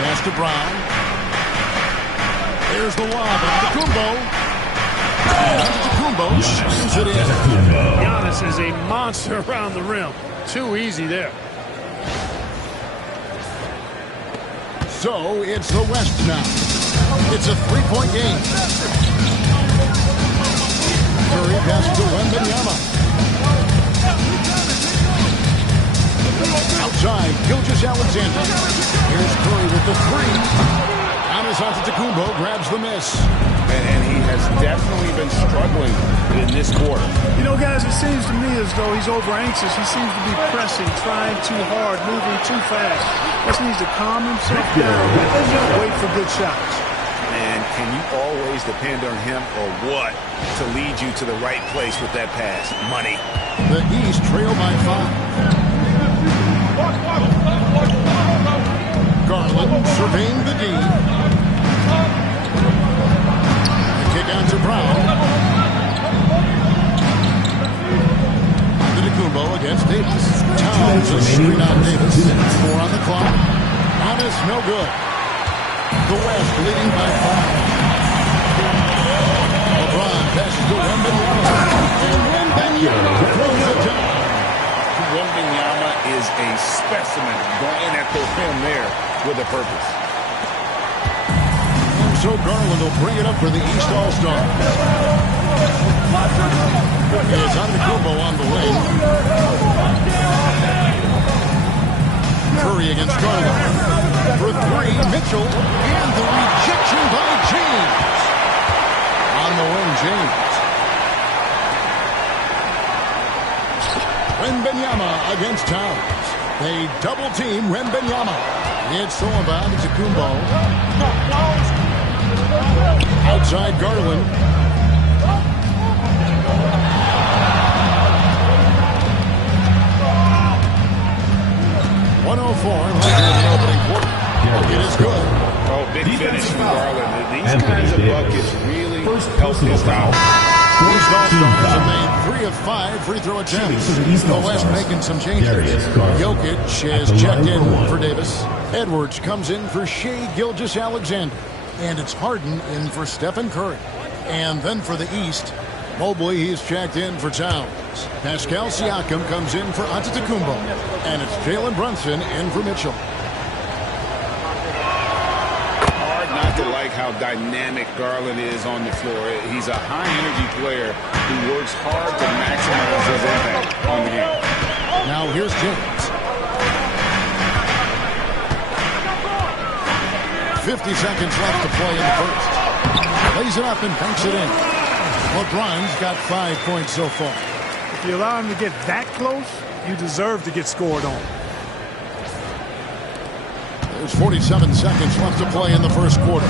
Pass to Brown. There's the lob. Antetokounmpo. And Antetokounmpo slams it in. Giannis is a monster around the rim. Too easy there. So it's the West now. It's a three-point game. Curry passes to Wembanyama. Outside, Gilgeous-Alexander. Here's Curry with the three. Giannis Antetokounmpo grabs the miss. And he has definitely been struggling in this quarter. You know, guys, it seems to me as though he's over-anxious. He seems to be pressing, trying too hard, moving too fast. Just needs to calm himself down and wait for good shots. And can you always depend on him or what to lead you to the right place with that pass? Money. The East trail by 5. Garland surveying the D. Kick out to Brown. Antetokounmpo against Davis. Towns a screen on Davis. 4 on the clock. Giannis no good. The West leading by 5. LeBron passes to Wembanyama. And Wembanyama throws it down. Wembanyama is a specimen going at the rim there with a purpose. And so Garland will bring it up for the East All-Stars. It's Antetokounmpo on the wing. Curry against Garland. For 3, Mitchell. And the rejection by James. On the wing, James. Wembanyama against Towns. They double-team Wembanyama. It's thrown by Antetokounmpo. Outside Garland. .104 left in the opening quarter. It is good. Oh, big finish from Garland. These kinds of buckets really help his foul. East All-Stars have made 3 of 5 free throw attempts. The West making some changes. Jokic is checked in for Davis. Edwards comes in for Shai Gilgeous-Alexander. And it's Harden in for Stephen Curry. And then for the East, Mobley, he's checked in for Towns. Pascal Siakam comes in for Antetokounmpo. And it's Jalen Brunson in for Mitchell. Hard not to like how dynamic Garland is on the floor. He's a high-energy player who works hard to maximize his impact on the game. Now here's James. 50 seconds left to play in the first. Lays it up and banks it in. LeBron's got 5 points so far. If you allow him to get that close, you deserve to get scored on. There's 47 seconds left to play in the first quarter.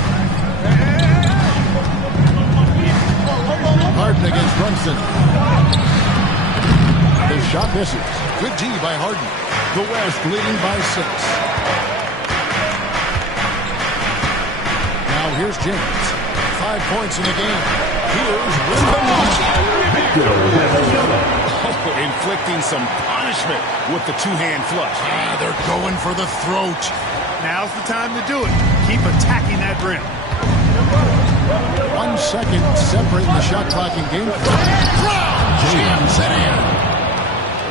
Harden against Brunson. His shot misses. Good D by Harden. The West leading by 6. Now here's James. 5 points in the game. Here's Wembanyama. Inflicting some punishment with the two-hand flush. They're going for the throat. Now's the time to do it. Keep attacking that rim. 1 second separating the shot clock in game. Brown jams it in.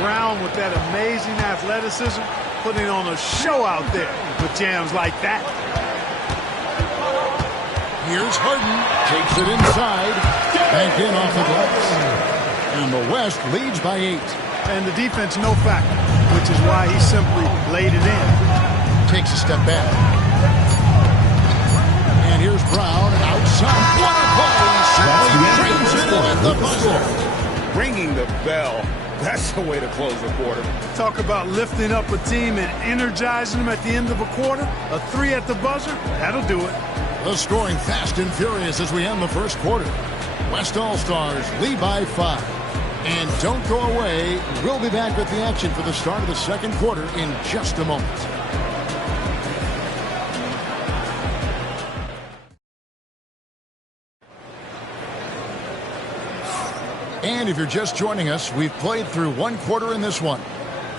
Brown with that amazing athleticism, putting on a show out there with jams like that. Here's Harden. Takes it inside. Banked in off the glass. And the West leads by 8. And the defense no factor, which is why he simply laid it in. Takes a step back. And here's Brown outside. What a play! Simply trains it in at the buzzer. Ringing the bell. That's the way to close the quarter. Talk about lifting up a team and energizing them at the end of a quarter. A 3 at the buzzer, that'll do it. The scoring fast and furious as we end the first quarter. West All-Stars lead by 5. And don't go away. We'll be back with the action for the start of the second quarter in just a moment. And if you're just joining us, we've played through 1 quarter in this one.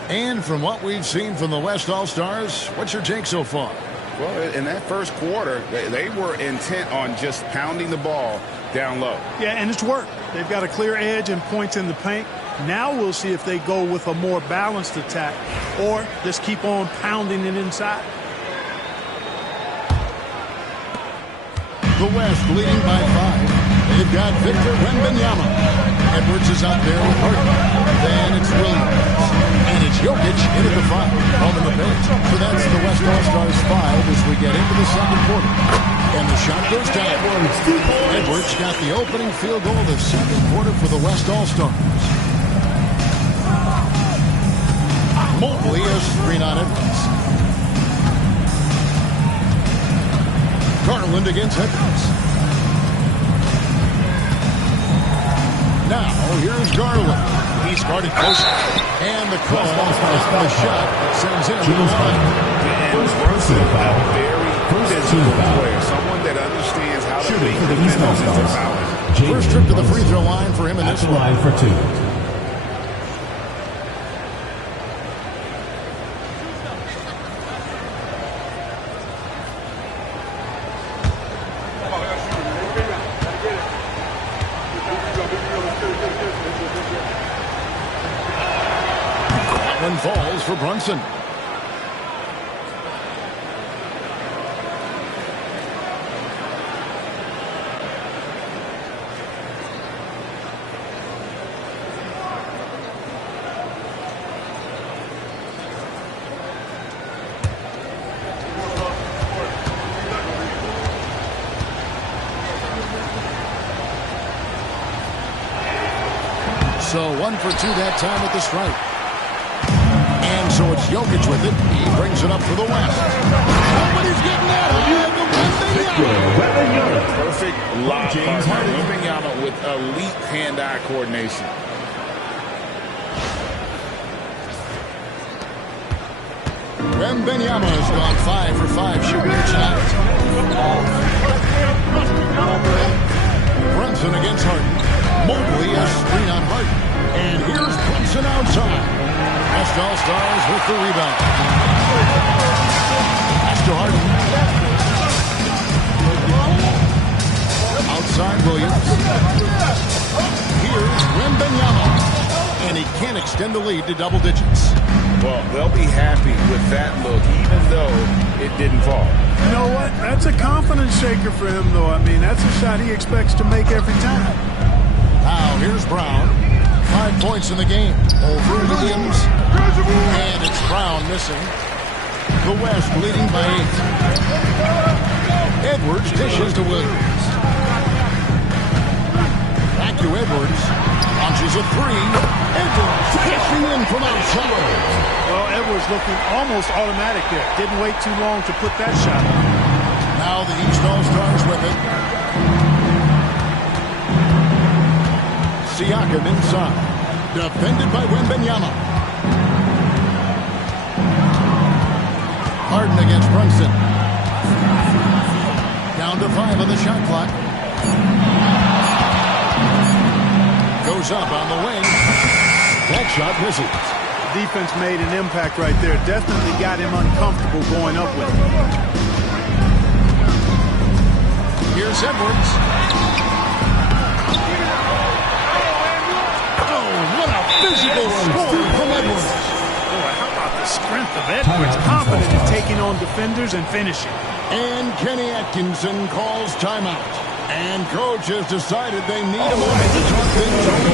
And from what we've seen from the West All-Stars, what's your take so far? Well, in that first quarter, they were intent on just pounding the ball down low. Yeah, and it's worked. They've got a clear edge and points in the paint. Now we'll see if they go with a more balanced attack or just keep on pounding it inside. The West leading by 5. They've got Victor Wembanyama. Edwards is out there with Harden. Then it's Williams. And it's Jokic in at the 5, home in the bench. So that's the West All-Stars 5 as we get into the second quarter. And the shot goes down. Edwards got the opening field goal of the second quarter for the West All-Stars. Mobley a screen on Edwards. Garland against Edwards. Now, here's Garland. He's guarded close. And the call on the shot sends him to the line. First personal foul. Very physical player. Someone that understands how to make the East defenders All-Stars. First trip to the free throw line for him in this At the one. line for 2. One falls for Brunson. So 1 for 2 that time at the stripe. And so it's Jokic with it. He brings it up for the West. Nobody's getting that high. Perfect lob partner. Wembanyama with elite hand-eye coordination. Wembanyama has gone 5 for 5 shooting it tonight. Brunson against Harden. Mobley a screen on Harden. And here's Brunson outside. West All-Stars with the rebound. Pass to Harden. Outside Williams. Here's Wembanyama. And he can't extend the lead to double digits. Well, they'll be happy with that look, even though it didn't fall. You know what? That's a confidence shaker for him, though. I mean, that's a shot he expects to make every time. Now, here's Brown. 5 points in the game over Williams. And it's Brown missing. The West leading by 8. Edwards dishes to Williams. Back to Edwards. Launches a 3. Edwards dishing in from outside. Well, Edwards looking almost automatic there. Didn't wait too long to put that shot on. Now the East All-Stars with it. Siakam inside. Defended by Wembanyama. Harden against Brunson. Down to 5 on the shot clock. Goes up on the wing. That shot misses. Defense made an impact right there. Definitely got him uncomfortable going up with it. Here's Edwards. Oh, what a physical score from Edwards. Boy, how about the strength of Edwards? Confident in taking on defenders and finishing. And Kenny Atkinson calls timeout. And coach has decided they need a moment to talk things over.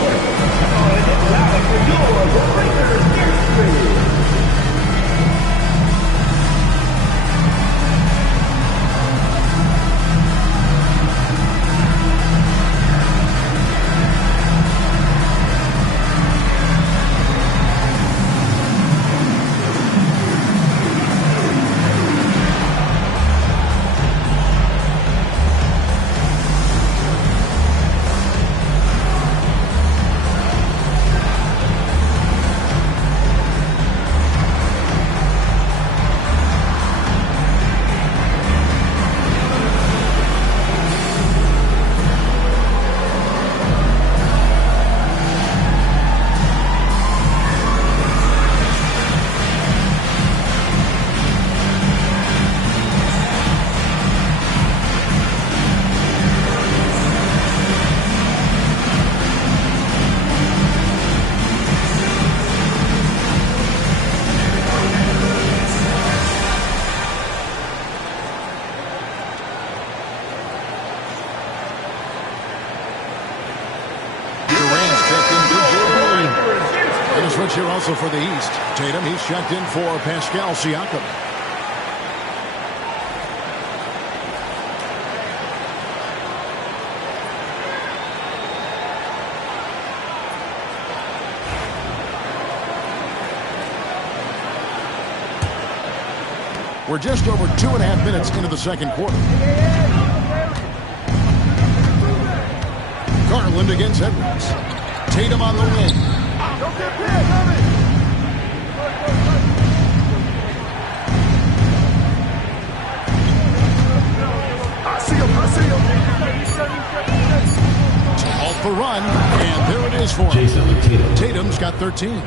switch here also for the East. Tatum, he's checked in for Pascal Siakam. We're just over 2.5 minutes into the second quarter. Garland against Edwards. Tatum on the wing. I see him. To halt the run, and there it is for him. Tatum's got 13.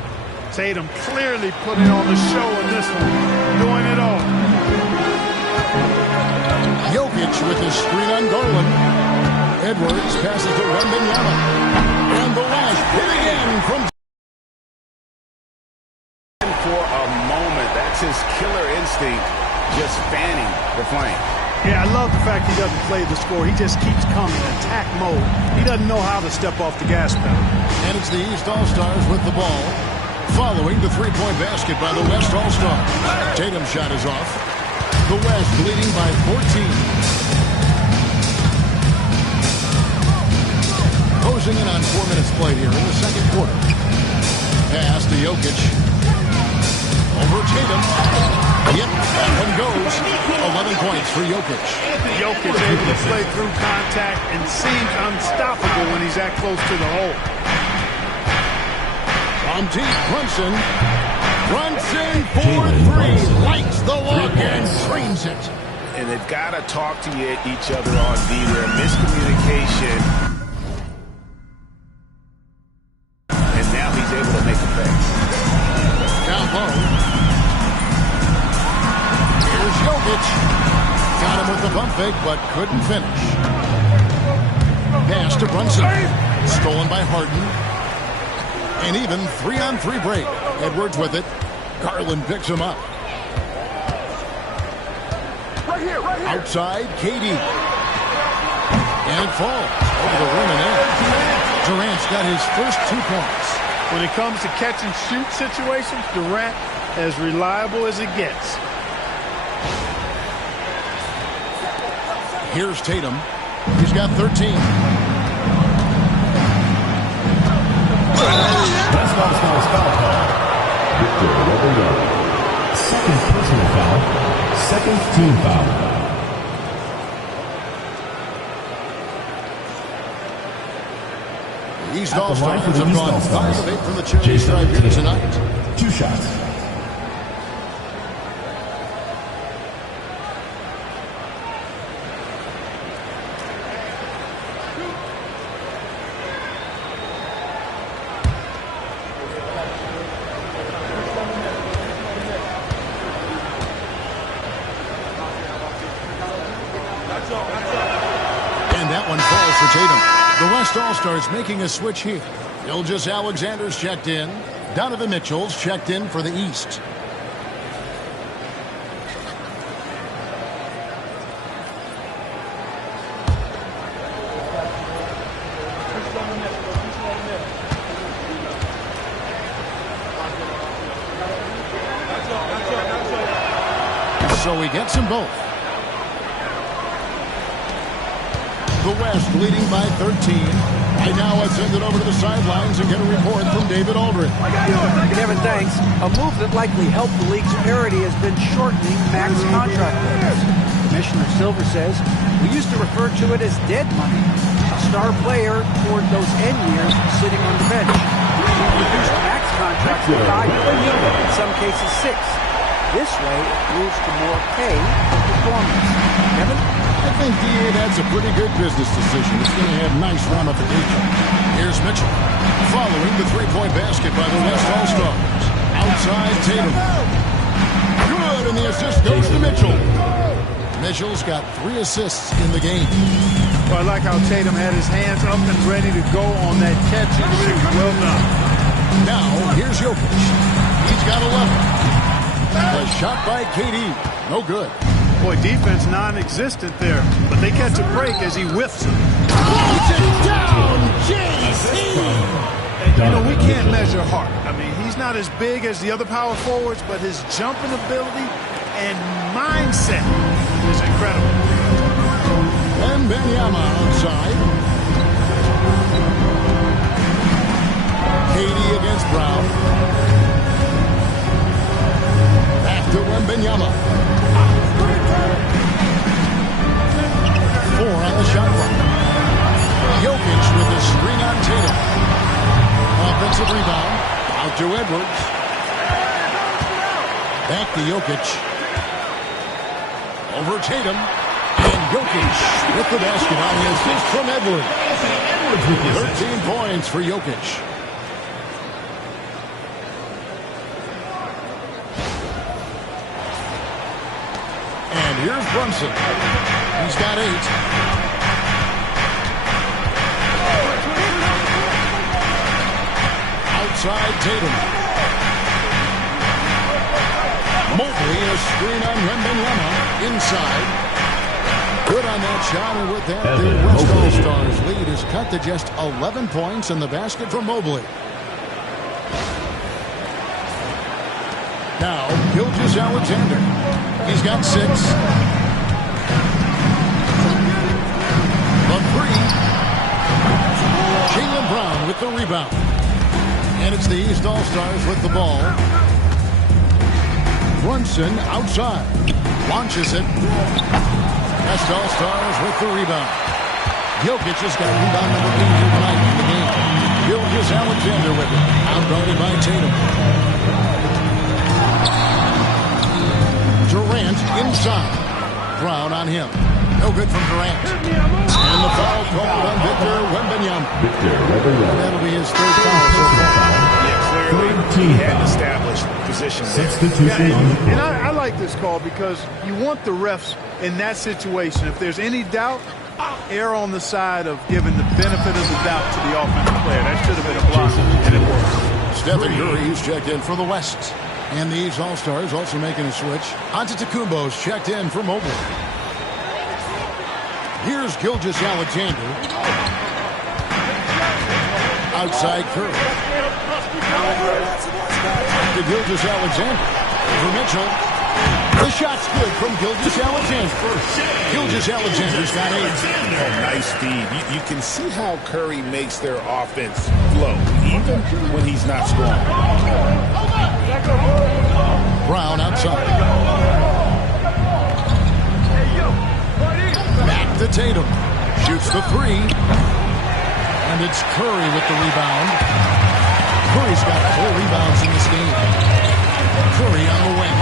Tatum clearly putting on the show in this one, doing it all. Jokic with his screen on Garland. Edwards passes to Wembanyama. And the lash hit again from... For a moment, that's his killer instinct, just fanning the flame. Yeah, I love the fact he doesn't play the score. He just keeps coming, attack mode. He doesn't know how to step off the gas pedal. And it's the East All-Stars with the ball, following the three-point basket by the West All-Stars. Tatum's shot is off. The West leading by 14. Closing in on 4 minutes played here in the second quarter. Pass to Jokic. Over Tatum. Yep, that one goes. 11 points for Jokic. Jokic able to play through contact and seems unstoppable when he's that close to the hole. From deep, Brunson. Brunson for three. Likes the look and screams it. And they've got to talk to each other on D. There miscommunication. And now he's able to make a pass. Down low. Here's Jokic. Got him with the bump fake, but couldn't finish. Pass to Brunson. Stolen by Harden. An even 3-on-3 break. Edwards with it. Garland picks him up. Right here. Outside, KD. And it falls over the rim and in. Durant's got his first 2 points. When it comes to catch and shoot situations, Durant as reliable as it gets. Here's Tatum. He's got 13. West All-Stars foul call. Victor Wembanyama. Second personal foul. Second team foul. The East At the line All-Stars for the have East gone All-Stars, 5 of 8 from the charity Jason stripe here Tatum. tonight. 2 shots. And that one falls for Tatum. The West All-Stars making a switch here. Ilgis Alexander's checked in. Donovan Mitchell's checked in for the East. So he gets them both. The West leading by 13. Right now, let's send it over to the sidelines and get a report from David Aldridge. Kevin, thanks. A move that likely helped the league's parity has been shortening max contract limits. Commissioner Silver says, we used to refer to it as dead money. A star player toward those end years sitting on the bench. We've reduced max contracts to 5 million, in some cases 6. This way, it moves to more pay for performance. Kevin? I think, D.A., that's a pretty good business decision. It's going to have nice ramifications. Here's Mitchell. Following the three-point basket by the West All-Stars. Outside Tatum. Good, and the assist goes to Mitchell. Mitchell's got 3 assists in the game. Well, I like how Tatum had his hands up and ready to go on that catch and shoot. Well done. Now, here's Jokic. He's got 11. A shot by KD. No good. Boy, defense non-existent there, but they catch a break as he whiffs it. Close it down, JC. And, you know, we can't measure heart. I mean, he's not as big as the other power forwards, but his jumping ability and mindset is incredible. And Wembanyama outside. KD against Brown. Back to Wembanyama. 4 on the shot clock. Jokic with the screen on Tatum. Offensive rebound. Out to Edwards. Back to Jokic. Over Tatum. And Jokic with the basket on the assist from Edwards. 13 points for Jokic. And here's Brunson. He's got 8. Outside Tatum. Mobley, a screen on Wembanyama. Inside. Good on that shot, and with that, the West All-Stars lead is cut to just 11 points in the basket for Mobley. Now, Gilgeous-Alexander. He's got 6. The 3. Jaylen Brown with the rebound. And it's the East All-Stars with the ball. Brunson outside. Launches it. West All-Stars with the rebound. Jokic has got rebound number 8 here tonight in the game. Gilgeous-Alexander with it. Outguarded by Tatum. Durant inside. Brown on him. No good from Durant. And the foul called on Victor Wembanyama. That'll be his 3rd foul so far. Yeah, clearly he had established position there. Substitution on the court. And I like this call because you want the refs in that situation. If there's any doubt, err on the side of giving the benefit of the doubt to the offensive player. That should have been a block, and it worked. Stephen Curry's checked in for the West. And these All-Stars also making a switch. Antetokounmpo's checked in for Mobley. Here's Gilgeous-Alexander. Outside Curry. To Gilgeous-Alexander. For Mitchell. The shot's good from Gilgeous-Alexander. Gilgeous-Alexander's got 8. Oh, nice feed. You can see how Curry makes their offense flow, even when he's not scoring. Brown outside. Back to Tatum. Shoots the 3. And it's Curry with the rebound. Curry's got 4 rebounds in this game. Curry on the wing.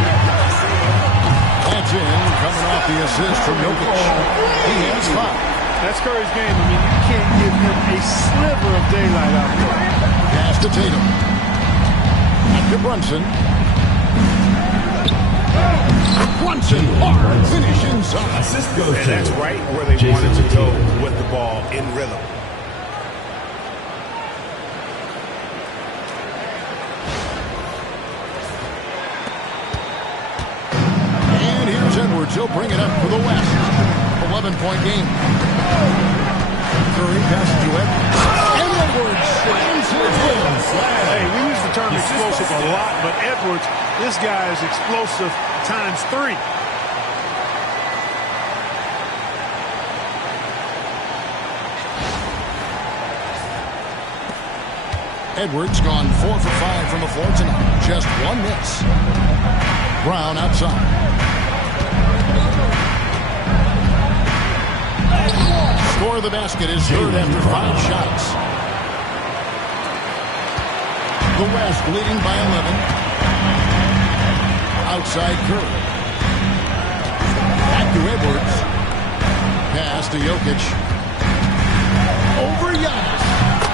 That's in, coming off the assist from Jokic. He has 5. That's Curry's game. I mean, you can't give him a sliver of daylight out there. Pass to Tatum. Back to Brunson. Brunson, hard finish inside. Assist goes And to that's right where they Jason wanted to go Tatum. with the ball in rhythm. And here's Edwards. He'll bring it up for the West. 11-point game. Curry passes to Edwards. And Edwards slams it in. Hey, we use the term explosive a lot, but Edwards, this guy is explosive times 3. Edwards gone 4 for 5 from the floor tonight. Just 1 miss. Brown outside. Score of the basket is 3rd after 5 shots. The West leading by 11. Outside Curry. Back to Edwards. Pass to Jokic. Over Giannis.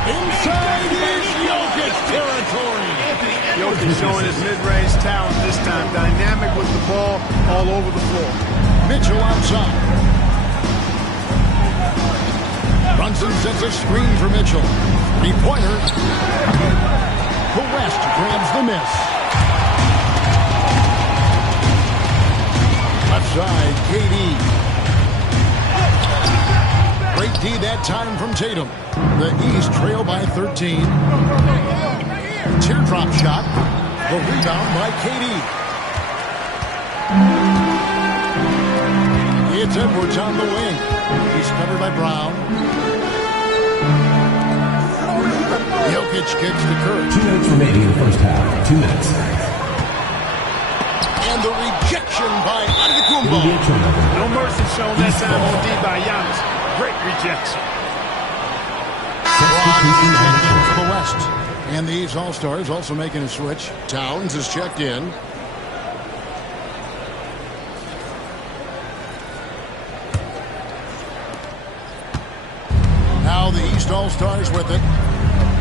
Inside is Jokic territory. Jokic showing his mid-range talent this time. Dynamic with the ball all over the floor. Mitchell outside. Brunson sets a screen for Mitchell. 3-pointer. The West grabs the miss. Left side, KD. Great D that time from Tatum. The East trail by 13. Teardrop shot. The rebound by KD. It's Edwards on the wing. He's covered by Brown. Jokic kicks to Curry. 2 minutes remaining in the first half. 2 minutes. And the rejection by Antetokounmpo. It'll be a turnover. No mercy shown that time on D by Giannis. Great rejection. Substitution on the court. The West. And these All-Stars also making a switch. Towns is checked in. Now the East All-Stars with it.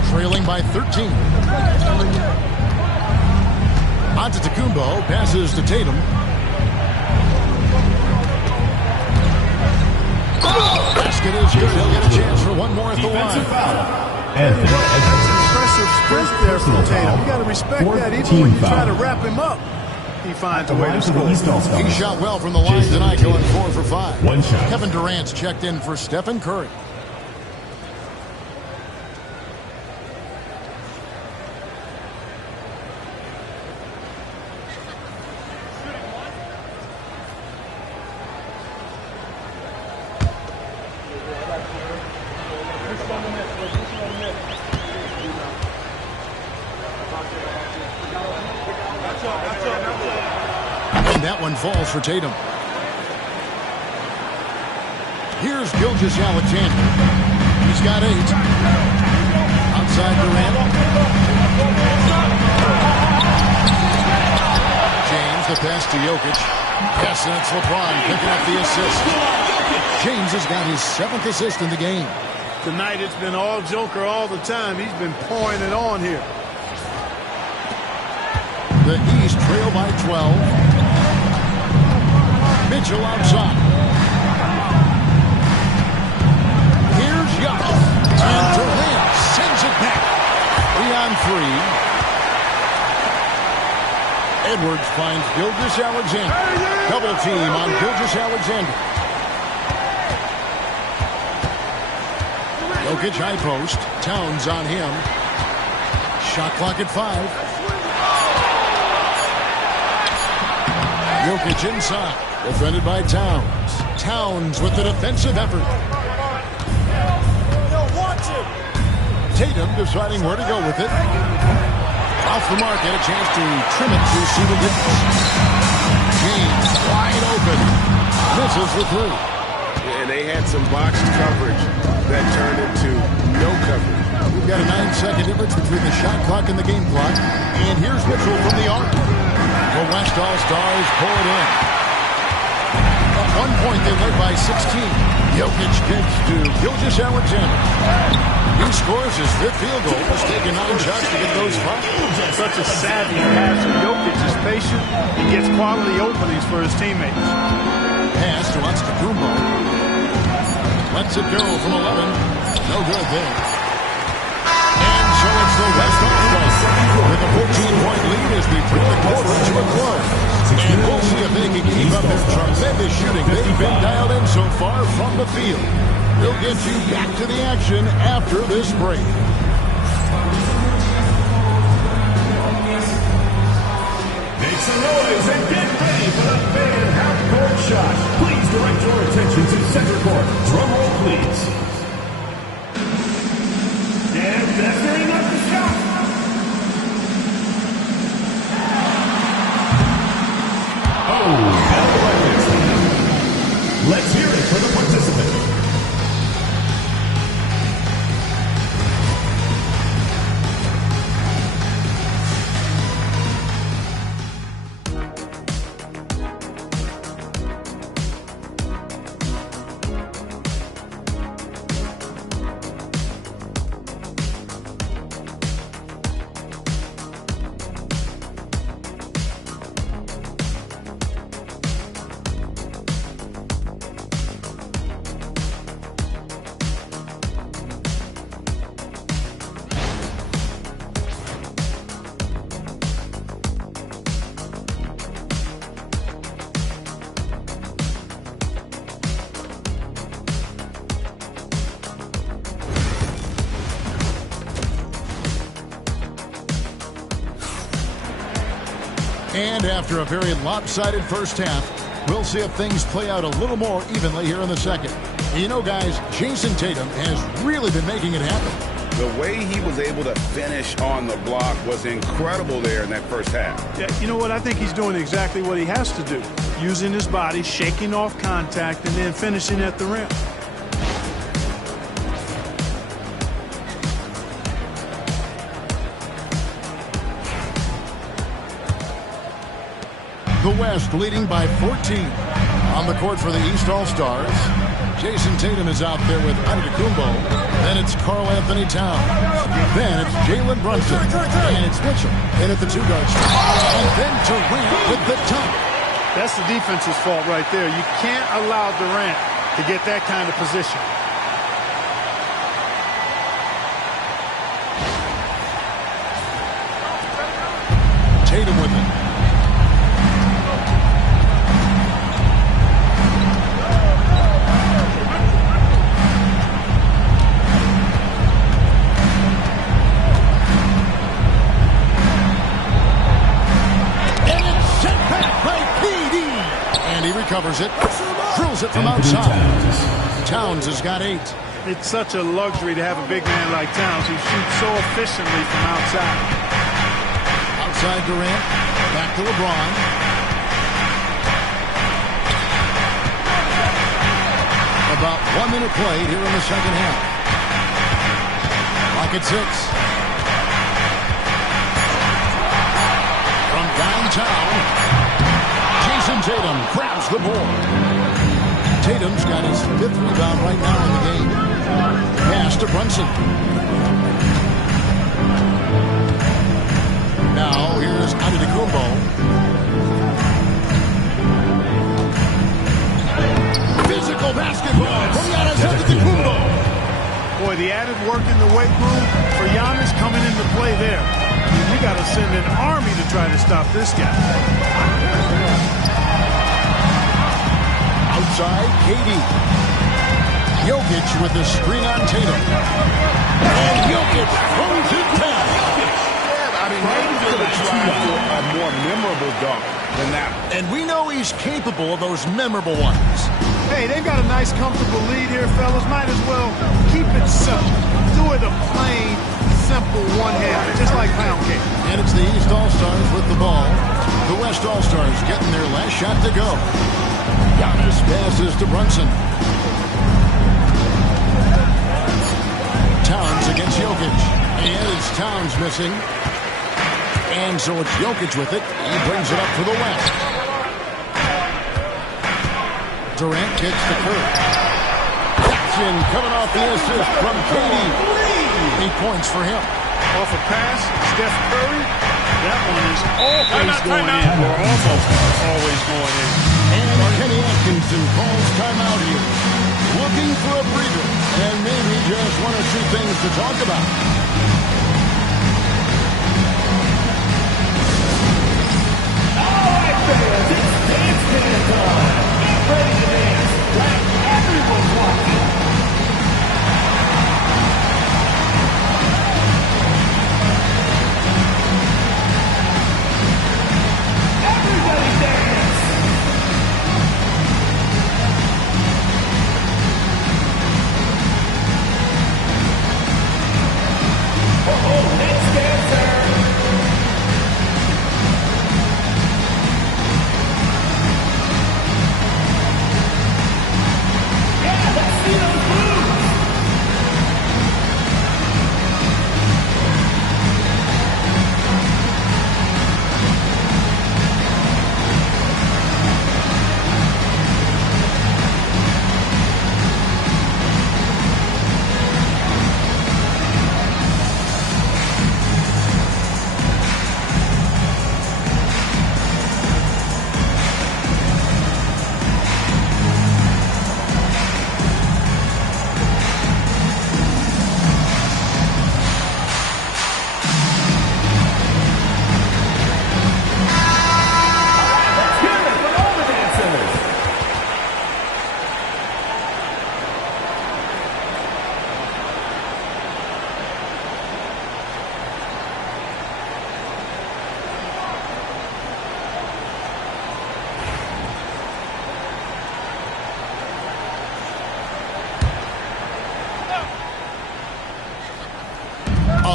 Trailing by 13. Antetokounmpo passes to Tatum. Basket is good. He'll get a chance for one more at the Defensive line. foul. Anthony Edwards. Impressive sprint there from Tatum. You got to respect that. Even when you try to wrap him up, he finds a way to The score. East All-Stars. He shot well from the line tonight, going 4 for 5. One shot. Kevin Durant's checked in for Stephen Curry. And that one falls for Tatum. Here's Gilgeous-Alexander. He's got 8. Outside Durant. James, the pass to Jokic. Yes, and it's LeBron picking up the assist. James has got his 7th assist in the game. Tonight it's been all Joker all the time. He's been pouring it on here. The East trail by 12. Mitchell outside. Here's Giannis. And Durant sends it back. 3 on 3. Edwards finds Gilgeous-Alexander. Double team on Gilgeous-Alexander. Jokic high post. Towns on him. Shot clock at 5. Jokic inside. Defended by Towns. Towns with the defensive effort. Tatum deciding where to go with it. Off the mark, had a chance to trim it to see the difference. James wide open. Misses the 3. And they had some boxed coverage that turned into no coverage. We've got a 9-second difference between the shot clock and the game clock. And here's Mitchell from the arc. The West All-Stars pull it in. At one point, they led by 16. Jokic kicks to Gilgeous-Alexander. He scores his 5th field goal. He's taken 9 shots to get those 5. Such a savvy passer. Jokic is patient. He gets quality openings for his teammates. Pass to Antetokounmpo. Lets it go from 11. No good there. And so it's the West All-Stars with a 14-point lead as we bring the quarter to a close. And we'll see if they can keep up their tremendous shooting they've been dialed in so far from the field. We'll get you back to the action after this break. Make some noise and get ready for the big half-court shot. Please direct your attention to center court. Drum roll, please. And measuring up the shot. Oh, hell right this time. Let's hear it for the participant. And after a very lopsided first half, we'll see if things play out a little more evenly here in the second. And you know, guys, Jason Tatum has really been making it happen. The way he was able to finish on the block was incredible there in that first half. Yeah, you know what? I think he's doing exactly what he has to do. Using his body, shaking off contact, and then finishing at the rim. The West leading by 14. On the court for the East All-Stars, Jason Tatum is out there with Antetokounmpo. Then it's Karl Anthony Towns. Then it's Jalen Brunson. And it's Mitchell in at the two-guard spot. And then Durant with the dunk. That's the defense's fault right there. You can't allow Durant to get that kind of position. Tatum with it. Covers it, drills it from outside. Towns has got 8. It's such a luxury to have a big man like Towns who shoots so efficiently from outside. Outside Durant, back to LeBron. About 1 minute played here in the second half. Clock at 6. From downtown, Jason Tatum grabs the board. Tatum's got his 5th rebound right now in the game. Pass to Brunson. Now here's Antetokounmpo. Physical basketball from Giannis Antetokounmpo. Boy, the added work in the weight room for Giannis coming into play there. You got to send an army to try to stop this guy. Outside, KD. Jokic with the screen on Tatum. And Jokic throws it down. I mean, maybe he could have tried for a more memorable dunk than that. And we know he's capable of those memorable ones. Hey, they've got a nice, comfortable lead here, fellas. Might as well keep it simple. Do it a plain, simple one-hander, just like pound cake. And it's the East All-Stars with the ball. The West All-Stars getting their last shot to go. Giannis passes to Brunson. Towns against Jokic. And it's Towns missing. And so it's Jokic with it. He brings it up for the West. Durant kicks to Curry. Jackson coming off the assist from KD. 8 points for him. Off a pass, Steph Curry. That one is always going in, or almost always going in. And Kenny Atkinson calls timeout here. Looking for a breather. And maybe just 1 or 2 things to talk about. All right, fans, it's dance time. Get ready to dance like everyone's watching. Everybody dance. Oh, let's dance.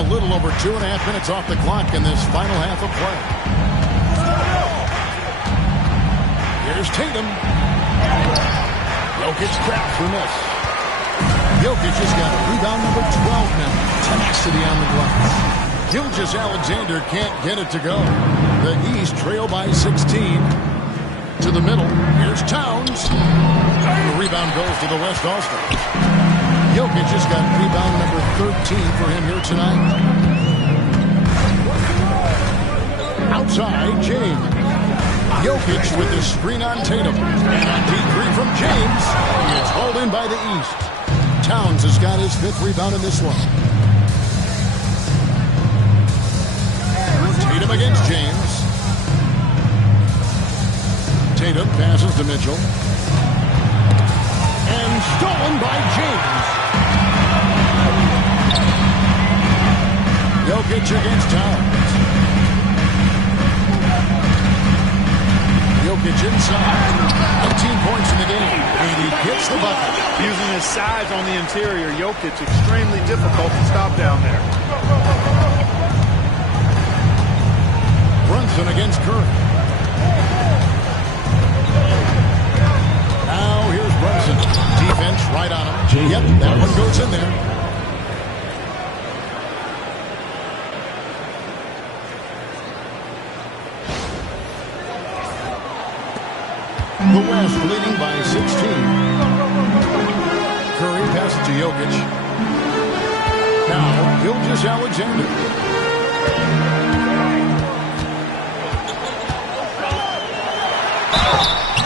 little over 2.5 minutes off the clock in this final half of play. Here's Tatum. Jokic trapped for miss. Jokic has got rebound number 12 now. Tenacity on the glass. Gilgeous-Alexander can't get it to go. The East trail by 16. To the middle. Here's Towns. The rebound goes to the West All-Stars. Jokic has got rebound number 13 for him here tonight. Outside, James. Jokic with the screen on Tatum. And a deep three from James. It's hauled in by the East. Towns has got his 5th rebound in this one. Tatum against James. Tatum passes to Mitchell. And stolen by James. Jokic against Towns. Jokic inside. 19 points in the game. And he gets the bucket. Using his size on the interior, Jokic extremely difficult to stop down there. Brunson against Curry. Now here's Brunson. Defense right on him. Yep, that one goes in there. The West leading by 16. Curry passes to Jokic. Now, Gilgeous-Alexander.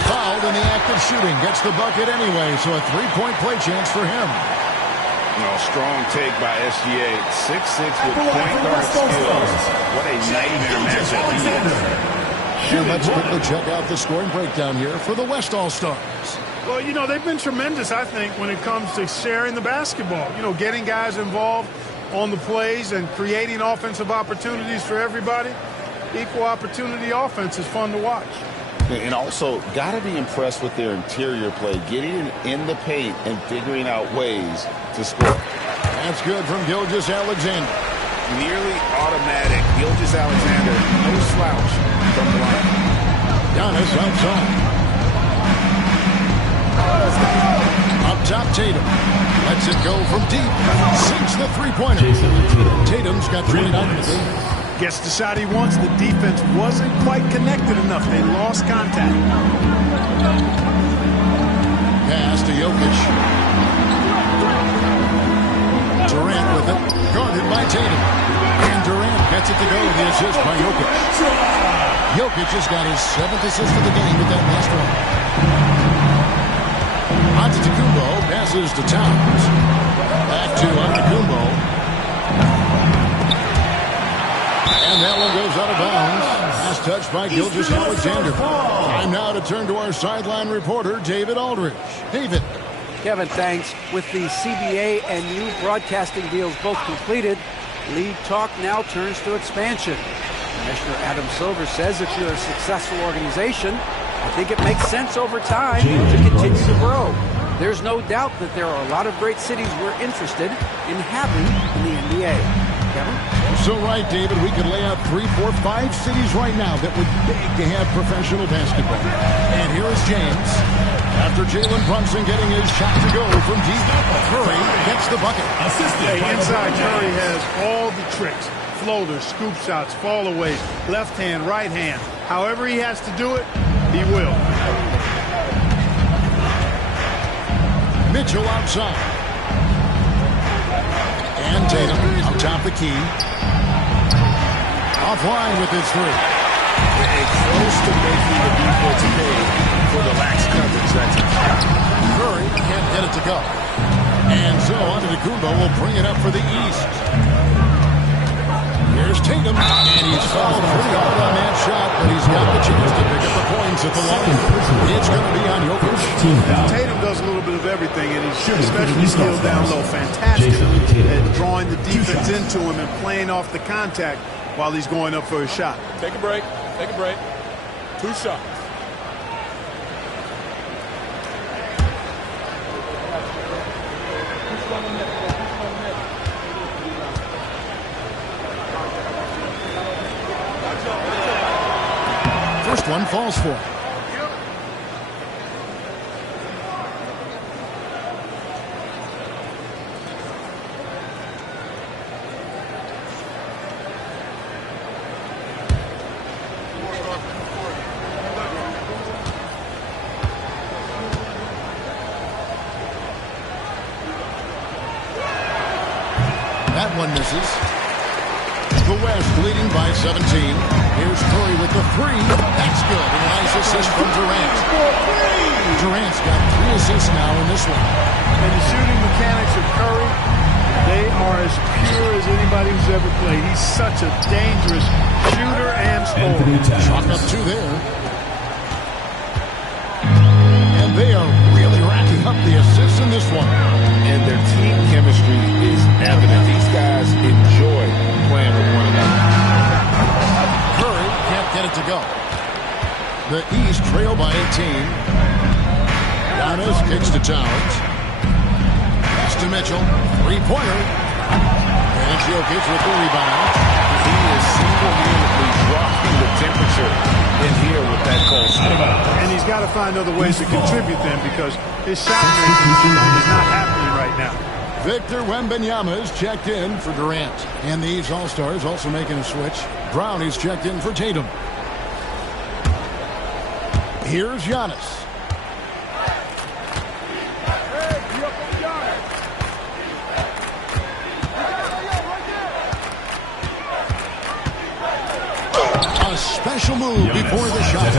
Fouled in the act of shooting. Gets the bucket anyway, so a 3-point play chance for him. Strong take by SGA. 6'6" with point guard skills. What a nightmare matchup he is. And let's quickly check out the scoring breakdown here for the West All-Stars. Well, they've been tremendous, I think, when it comes to sharing the basketball. Getting guys involved on the plays and creating offensive opportunities for everybody. Equal opportunity offense is fun to watch. And also, got to be impressed with their interior play, getting in the paint and figuring out ways to score. That's good from Gilgeous-Alexander. Nearly automatic. Gilgeous-Alexander, no slouch from the line. Giannis outside. Up top, Tatum. Lets it go from deep. Sinks the three-pointer. Tatum's got 29 minutes. Gets the shot he wants. The defense wasn't quite connected enough. They lost contact. Pass to Jokic. Durant with it. Guarded by Tatum. And Durant gets it to go. The assist by Jokic. Jokic has got his 7th assist of the game with that last one. Antetokounmpo passes to Towns. Back to Antetokounmpo. And that one goes out of bounds. Last touch by Gilgeous-Alexander. Time now to turn to our sideline reporter, David Aldridge. David. Kevin, thanks. With the CBA and new broadcasting deals both completed, league talk now turns to expansion. Commissioner Adam Silver says if you're a successful organization, I think it makes sense over time to continue to grow. There's no doubt that there are a lot of great cities we're interested in having in the NBA. Kevin? So right, David, we could lay out 3, 4, 5 cities right now that would beg to have professional basketball. And here is James. After Jalen Brunson getting his shot to go from deep, Curry gets the bucket. Inside, Curry has all the tricks. Floaters, scoop shots, fall-aways, left hand, right hand. However he has to do it, he will. Mitchell outside. And Tatum on top the key. Offline with his three. Close to making the defense pay for the lax coverage. Curry can't get it to go. And so Antetokounmpo will bring it up for the East. Here's Tatum, and he's fouled pretty hard on that shot, but he's got the chance to pick up the points at the line. It's going to be on Jokic. Tatum does a little bit of everything, and he's especially skilled down low. Fantastic at drawing the defense into him and playing off the contact while he's going up for a shot. Take a break. Take a break. 2 shots. one falls for. That one misses. The West leading by 17. Here's Curry with the three. That's good. A nice assist from Durant. Durant's got 3 assists now in this one. And the shooting mechanics of Curry, they are as pure as anybody who's ever played. He's such a dangerous shooter and scorer. Chalk up 2 there. And they are really racking up the assists in this one. And their team chemistry is evident. These guys enjoy playing with one another. Curry can't get it to go. The East trail by 18. Giannis kicks to Towns. Pass to Mitchell. 3-pointer. And Jokic with the rebound. He is single-handedly dropping the temperature in here with that cold snap. And he's got to find other ways to contribute then because his shot making is not happening right now. Victor Wembanyama is checked in for Durant. And these All-Stars also making a switch. Brown is checked in for Tatum. Here's Giannis. A special move before the shot.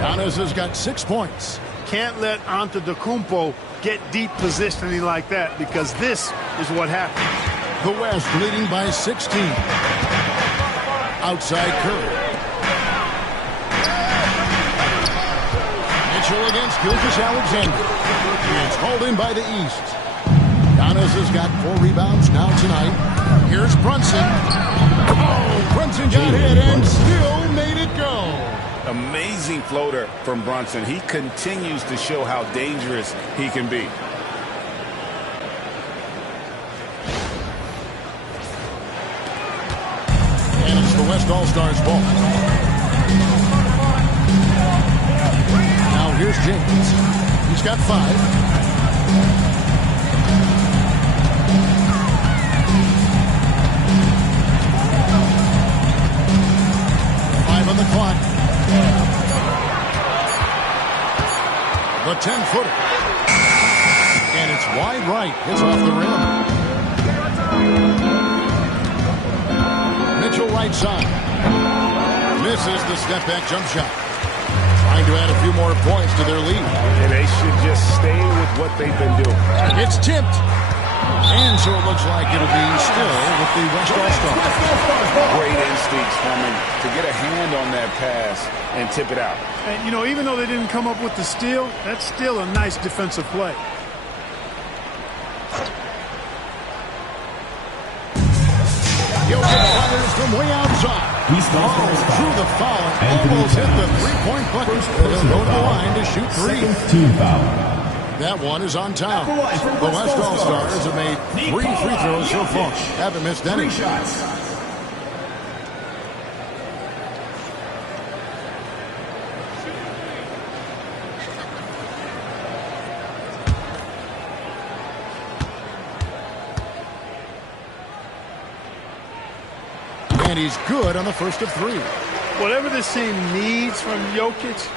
Giannis has got 6 points. Can't let Antetokounmpo get deep positioning like that because this is what happens. The West leading by 16. Outside Curry. Mitchell against Gilgeous-Alexander. It's hauled in by the East. Giannis has got 4 rebounds now tonight. Here's Brunson. Oh, Brunson got hit and still made it go. Amazing floater from Brunson. He continues to show how dangerous he can be. And it's the West All-Stars ball. Now here's James. He's got 5. On the clock. The 10-footer. And it's wide right. It's off the rim. Mitchell right side. Misses the step-back jump shot. Trying to add a few more points to their lead. And they should just stay with what they've been doing. It's tipped. And so it looks like it'll be still with the West All-Stars. Great instincts from him to get a hand on that pass and tip it out. And, you know, even though they didn't come up with the steal, that's still a nice defensive play. Jokic fires from way outside. Through the foul. Almost hit the three-point bucket. They'll go to the line to shoot 3. Team foul. That one is on Towns. The West All-Stars have made 3 free throws so far. Haven't missed any. And he's good on the first of 3. Whatever this team needs from Jokic,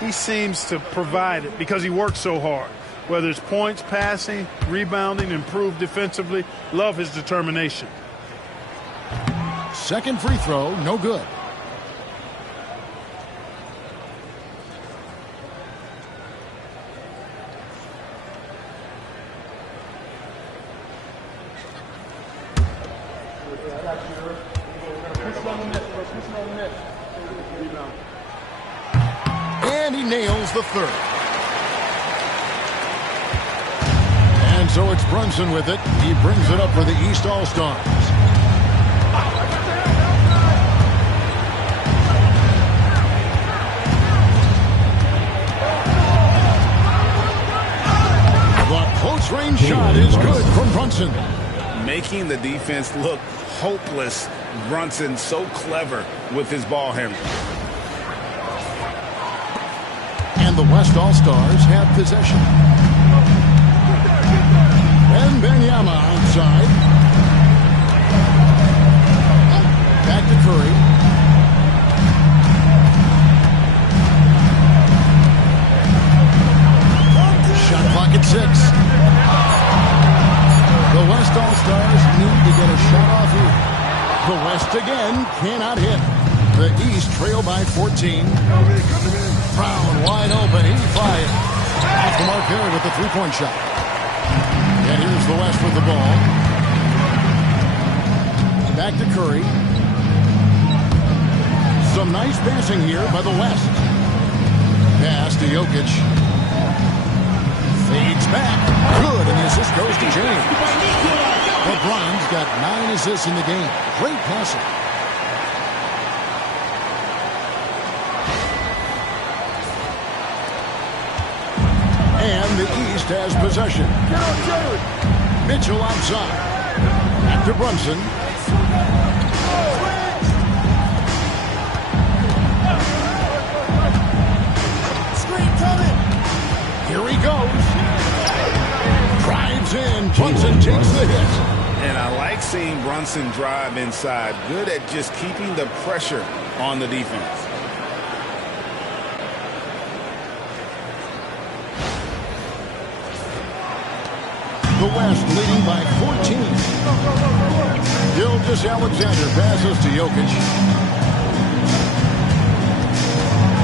he seems to provide it because he works so hard. Whether it's points, passing, rebounding, improved defensively, love his determination. Second free throw, no good. And he nails the third. And so it's Brunson with it. He brings it up for the East All-Stars. The close-range shot is good from Brunson. Making the defense look hopeless. Brunson so clever with his ball handling. And the West All-Stars have possession. And Benyama outside. Back to Curry. Shot clock at 6. The West All-Stars need to get a shot off here. The West again cannot hit. The East trail by 14. Brown wide open. He fires. Off the mark there with the three-point shot. And here's the West with the ball. Back to Curry. Some nice passing here by the West. Pass to Jokic. Fades back. Good, and the assist goes to James. LeBron's got 9 assists in the game. Great passing. And the East has possession. Mitchell outside. Back to Brunson. Screen coming. Here he goes. Drives in. Brunson takes the hit. And I like seeing Brunson drive inside. Good at just keeping the pressure on the defense. The West leading by 14. Gilgeous-Alexander passes to Jokic.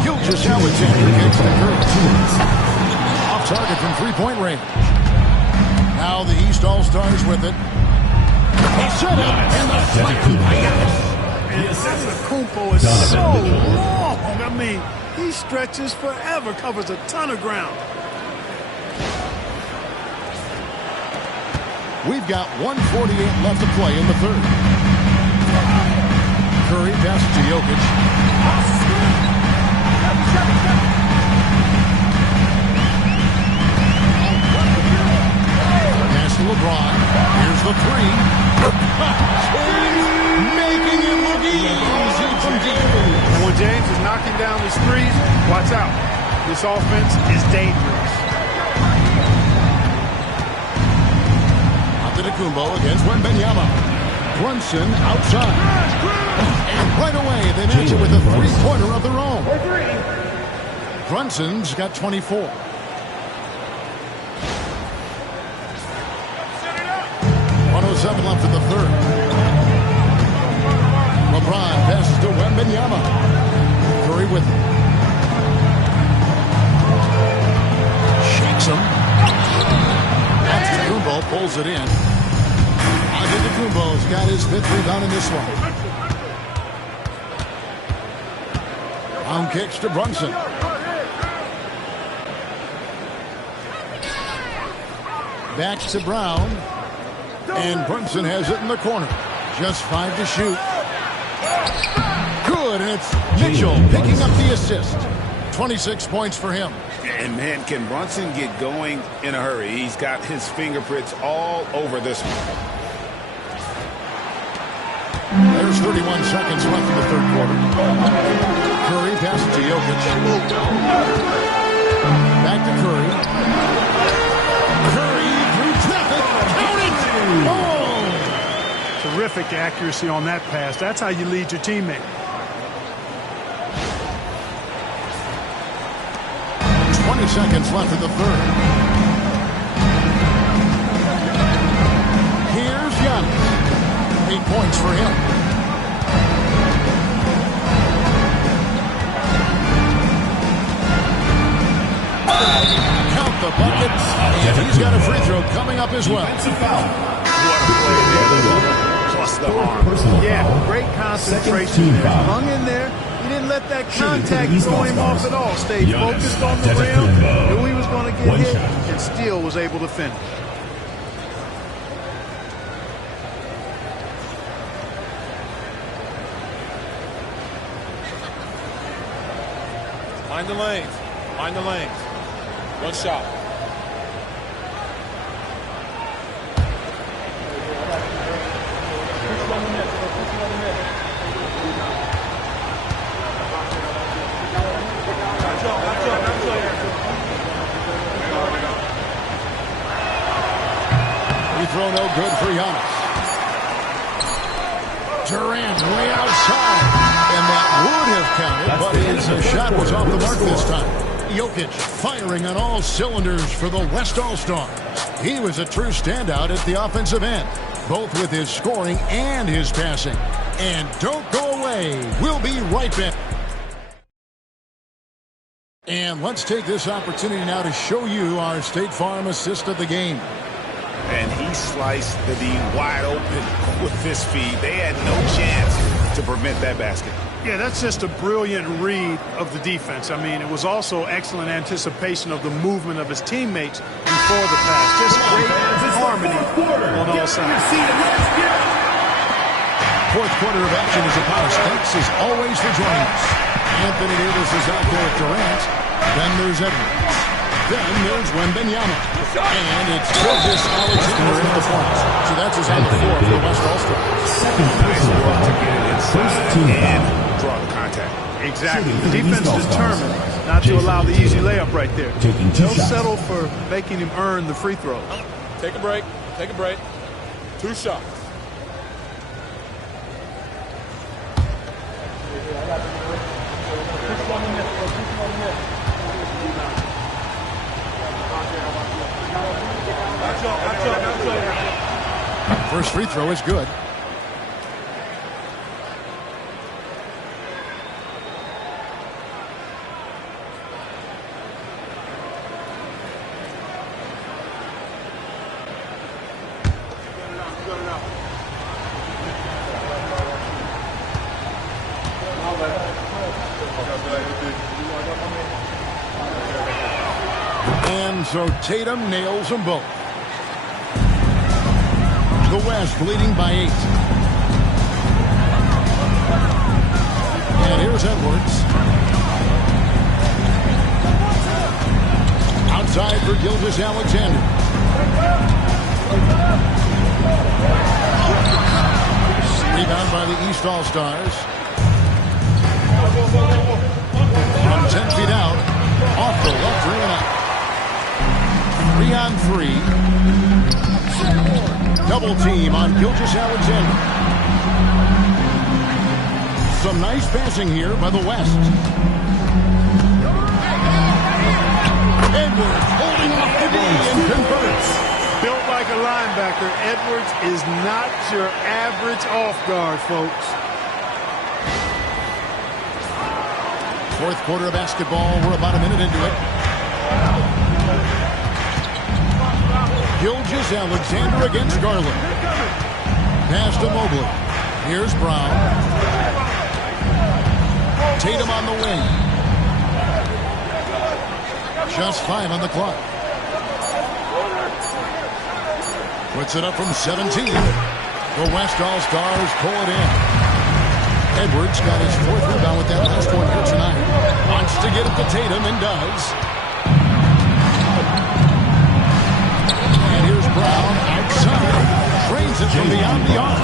Gilgeous-Alexander gets the Curry. Off target from three-point range. Now the East All-Stars with it. He set it, and the Antetokounmpo is so long. I mean, he stretches forever, covers a ton of ground. We've got 1:48 left to play in the third. Curry passes to Jokic. Pass to LeBron. Here's the three. Making it look easy from deep. And when James is knocking down his threes, watch out. This offense is dangerous. Antetokounmpo against Wembanyama. Brunson outside. And right away they match it with a three-pointer of their own. Brunson's got 24. .107 left in the third. LeBron passes to Wembanyama. Curry with him. Shakes him. Antetokounmpo pulls it in. Antetokounmpo's got his 5th rebound in this one. Brown kicks to Brunson. Back to Brown. And Brunson has it in the corner. Just 5 to shoot. Good, and it's Mitchell picking up the assist. 26 points for him. And, man, can Brunson get going in a hurry? He's got his fingerprints all over this one. There's 31 seconds left in the third quarter. Curry passes to Jokic. Back to Curry. Curry through traffic. Count it! Oh! Terrific accuracy on that pass. That's how you lead your teammate. 20 seconds left in the third. Here's Giannis. 8 points for him. Count the buckets. And he's got a free throw coming up as well. Plus the arm. Yeah, great concentration there. Hung in there. He didn't let that contact throw him off at all. Stayed focused on the rim. Knew he was going to get hit and still was able to finish. Mind the lanes. Mind the lanes. One shot. Free throw no good for Giannis. Durant way outside. And that would have counted, but his shot was off the mark this time. Jokic firing on all cylinders for the West All-Stars. He was a true standout at the offensive end, both with his scoring and his passing. And don't go away. We'll be right back. And let's take this opportunity now to show you our State Farm assist of the game. And he sliced the D wide open with this feed. They had no chance to prevent that basket. Yeah, that's just a brilliant read of the defense. I mean, it was also excellent anticipation of the movement of his teammates before the pass. Just great harmony on all sides. Fourth quarter of action is upon us. Thanks as always for joining us. Anthony Davis is out there with Durant. Then there's Edwards. Then there's Wembanyama. And it's Gilgeous Alexander in the front. So that's his on the floor for the West All-Stars. Second personal foul. First team foul. Draw the contact. Exactly. The defense is determined not to allow the easy layup right there. They'll settle for making him earn the free throw. Take a break. Take a break. 2 shots. First free throw is good. And so Tatum nails them both. The West leading by 8. And here's Edwards. Outside for Gilgeous Alexander. Rebound by the East All-Stars. From 10 feet out. Off the left rim and out. 3-on-3. Double team on Gilgeous Alexander. Some nice passing here by the West. Edwards holding off the D and converts. Built like a linebacker, Edwards is not your average off guard, folks. Fourth quarter of basketball. We're about a minute into it. Gilgeous Alexander against Garland. Pass to Mobley. Here's Brown. Tatum on the wing. Just 5 on the clock. Puts it up from 17. The West All-Stars pull it in. Edwards got his 4th rebound with that last one here tonight. Wants to get it to Tatum and does. Brown outside, trains it from beyond the arc.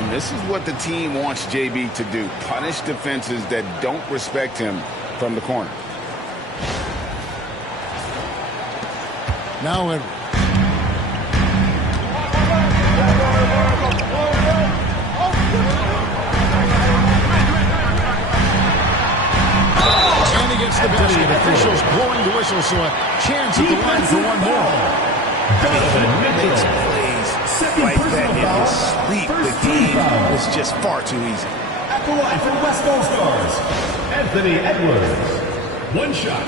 And this is what the team wants JB to do. Punish defenses that don't respect him from the corner. Now Edwards. And he gets the basket. Officials blowing the whistle, so a chance at the line for one more. Makes plays like that in his sleep. The game is just far too easy. At the line for the West All-Stars, Anthony Edwards. 1 shot.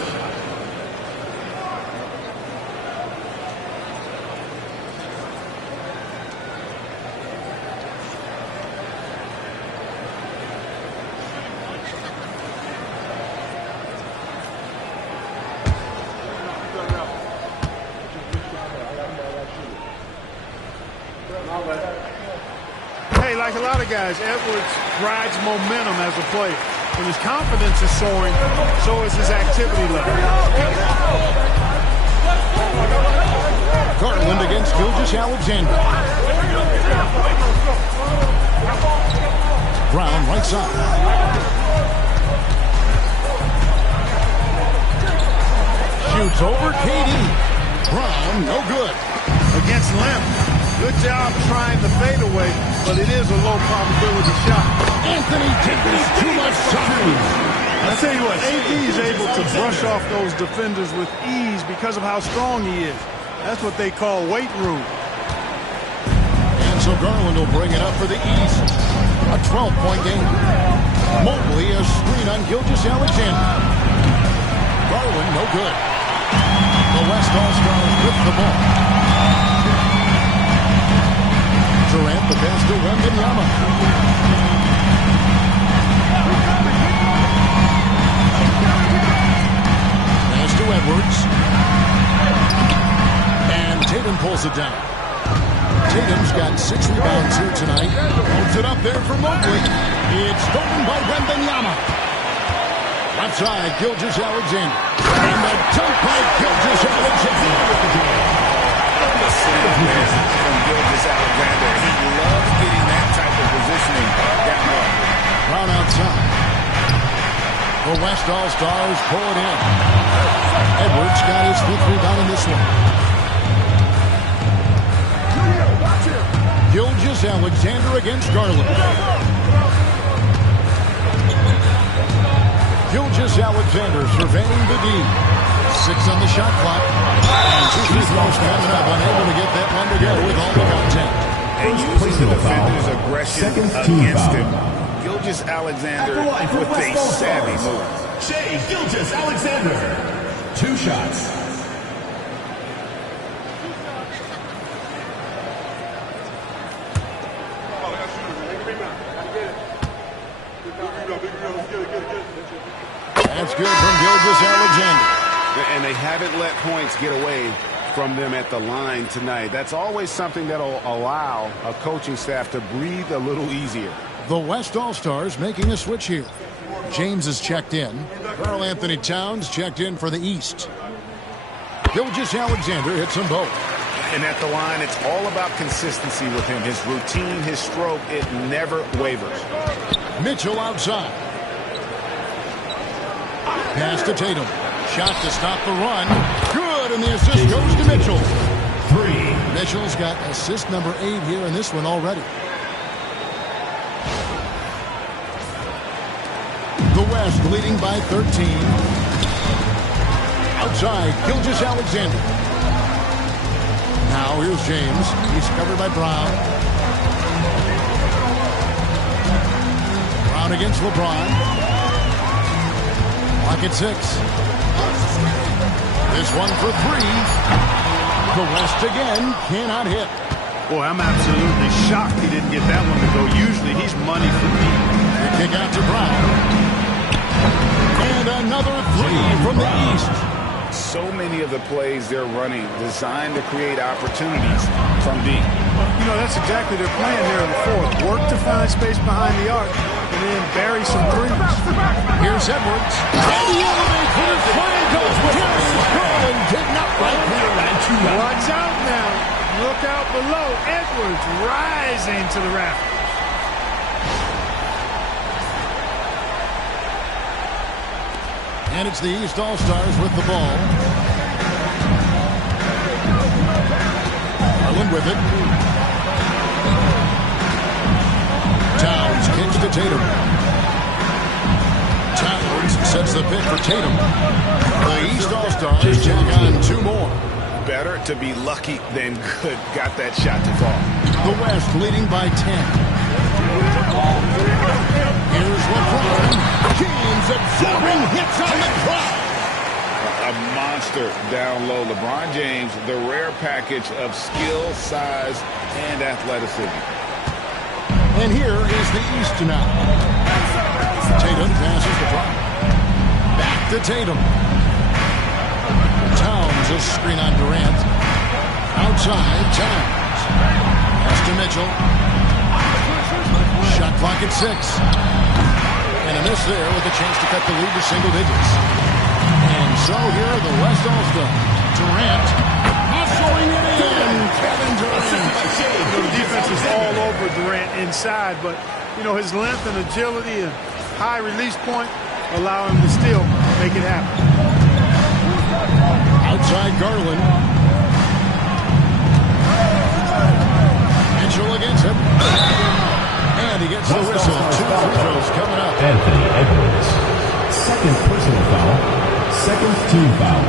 Hey, like a lot of guys, Edwards rides momentum as a player. When his confidence is soaring, so is his activity level. Garland against Gilgeous Alexander. Brown right side. Shoots over KD. Brown no good. Against Lamb. Good job trying the fadeaway, but it is a low probability shot. Anthony Davis, too much time. I tell you what, AD is able to brush off those defenders with ease because of how strong he is. That's what they call weight room. And so Garland will bring it up for the East. A 12-point game. Mobley, a screen on Gilgeous-Alexander. Garland, no good. The West All-Stars with the ball. Durant, the pass to Wembanyama. Pass to Edwards. And Tatum pulls it down. Tatum's got 6 rebounds here tonight. Holds it up there for Mobley. It's stolen by Wembanyama. Left side, Gilgeous-Alexander. And the dunk by Gilgeous-Alexander. From Gilgeous-Alexander. He loves getting that type of positioning down low. Brown outside. The West All-Stars pull it in. Edwards got his 5th rebound in this one. Gilgeous-Alexander against Garland. Gilgeous-Alexander surveying the D. 6 on the shot clock. And 2 free throws coming up. Unable to get that one to go with all the contact. And using the defender's aggression against him, Gilgeous-Alexander with a savvy move. Shai Gilgeous-Alexander. 2 shots. That's good from Gilgeous-Alexander. And they haven't let points get away from them at the line tonight. That's always something that'll allow a coaching staff to breathe a little easier. The West All-Stars making a switch here. James is checked in. Karl Anthony Towns checked in for the East. Gilgeous-Alexander hits them both. And at the line, it's all about consistency with him. His routine, his stroke, it never wavers. Mitchell outside. Pass to Tatum. Shot to stop the run. Good, and the assist goes to Mitchell. 3. Mitchell's got assist number 8 here in this one already. The West leading by 13. Outside, Gilgeous-Alexander. Now here's James. He's covered by Brown. Brown against LeBron. Clock at 6. This one for 3. The West again cannot hit. Boy, I'm absolutely shocked he didn't get that one to go. Usually he's money for me. The kick out to Brown. And another 3 from the East. So many of the plays they're running designed to create opportunities from deep. You know, that's exactly their plan there in the 4th. Work to find space behind the arc and then bury some threes. Here's Edwards. And the elevate for the flag goes with Garland getting up right there. Watch out now. Look out below. Edwards rising to the rafters. And it's the East All-Stars with the ball. Garland with it. Towns kicks to Tatum. Towns sets the pick for Tatum. The East All-Stars taking on 2 more. Better to be lucky than good. Got that shot to fall. The West leading by 10. Here's LeBron. James absorbing hits on the clock. A monster down low. LeBron James, the rare package of skill, size, and athleticism. And here is the East now. Tatum passes the front. Back to Tatum. Towns a screen on Durant. Outside, Towns. Pass to Mitchell. Shot clock at 6. And a miss there with a chance to cut the lead to single digits. And so here are the West All-Stars. Durant muscling it in. Kevin Durant. The defense is all over Durant inside, but, you know, his length and agility and high release point allow him to still make it happen. Outside Garland. second team foul.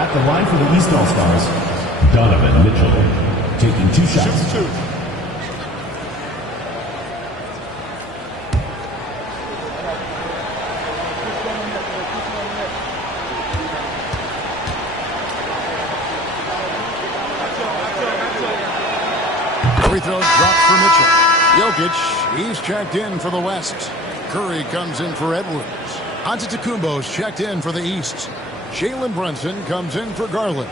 At the line for the East All-Stars, Donovan Mitchell, taking 2 shots. Shoot 2. Free throw dropped for Mitchell. Jokic, he's checked in for the West. Curry comes in for Edwards. Antetokounmpo's checked in for the East. Jalen Brunson comes in for Garland.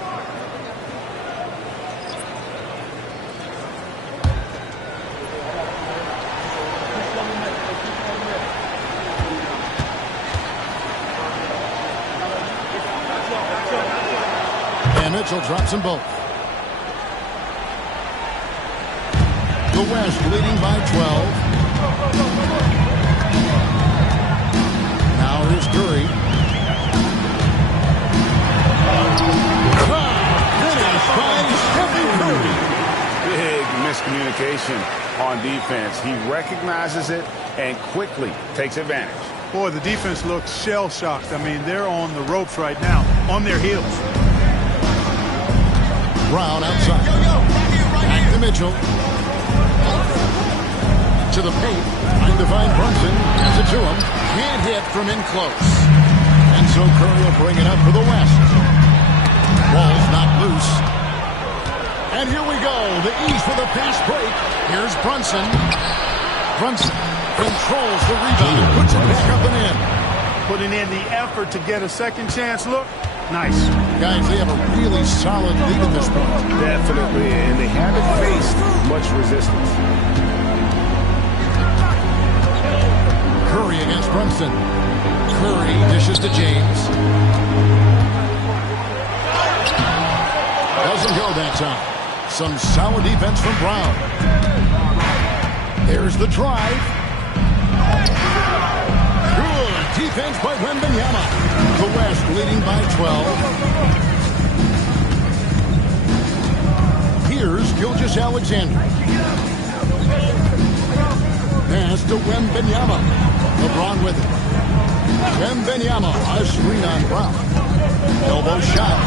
And Mitchell drops them both. The West leading by 12. Now here's Curry. Finish by Stephen Curry. Big miscommunication on defense. He recognizes it and quickly takes advantage. Boy, the defense looks shell-shocked. I mean, they're on the ropes right now, on their heels. Brown outside. Back to Mitchell. To the paint. Trying to find Brunson. Gives it to him. Can't hit from in close. And so Curry will bring it up for the West. Ball's not loose. And here we go. The East with a fast break. Here's Brunson. Brunson controls the rebound. Puts it back up and in. Putting in the effort to get a second chance look. Nice. Guys, they have a really solid lead at this point. Definitely, and they haven't faced much resistance. Curry against Brunson. Curry dishes to James. Doesn't go that time. Some solid defense from Brown. There's the drive. Good defense by Wembanyama. The West leading by 12. Here's Gilgeous-Alexander. Pass to Wembanyama. LeBron with it. Wembanyama, a screen on Brown. Elbow shot.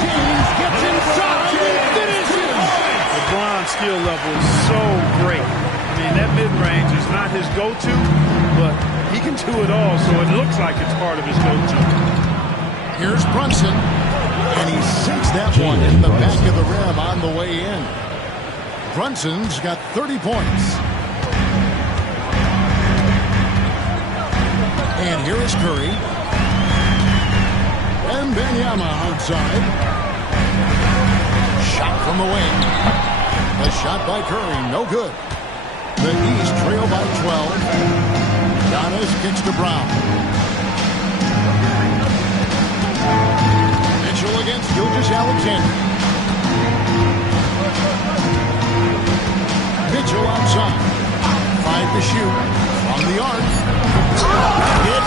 James gets inside and finishes. LeBron's skill level is so great. I mean, that mid-range is not his go-to, but he can do it all, so it looks like it's part of his go-to. Here's Brunson, and he sinks that one in the back of the rim on the way in. Brunson's got 30 points. And here is Curry. Wembanyama outside. Shot from the wing. A shot by Curry, no good. The East trail by 12. Giannis kicks to Brown. Mitchell against Gilgeous-Alexander. Mitchell outside. 5 to shoot. From the arc. It's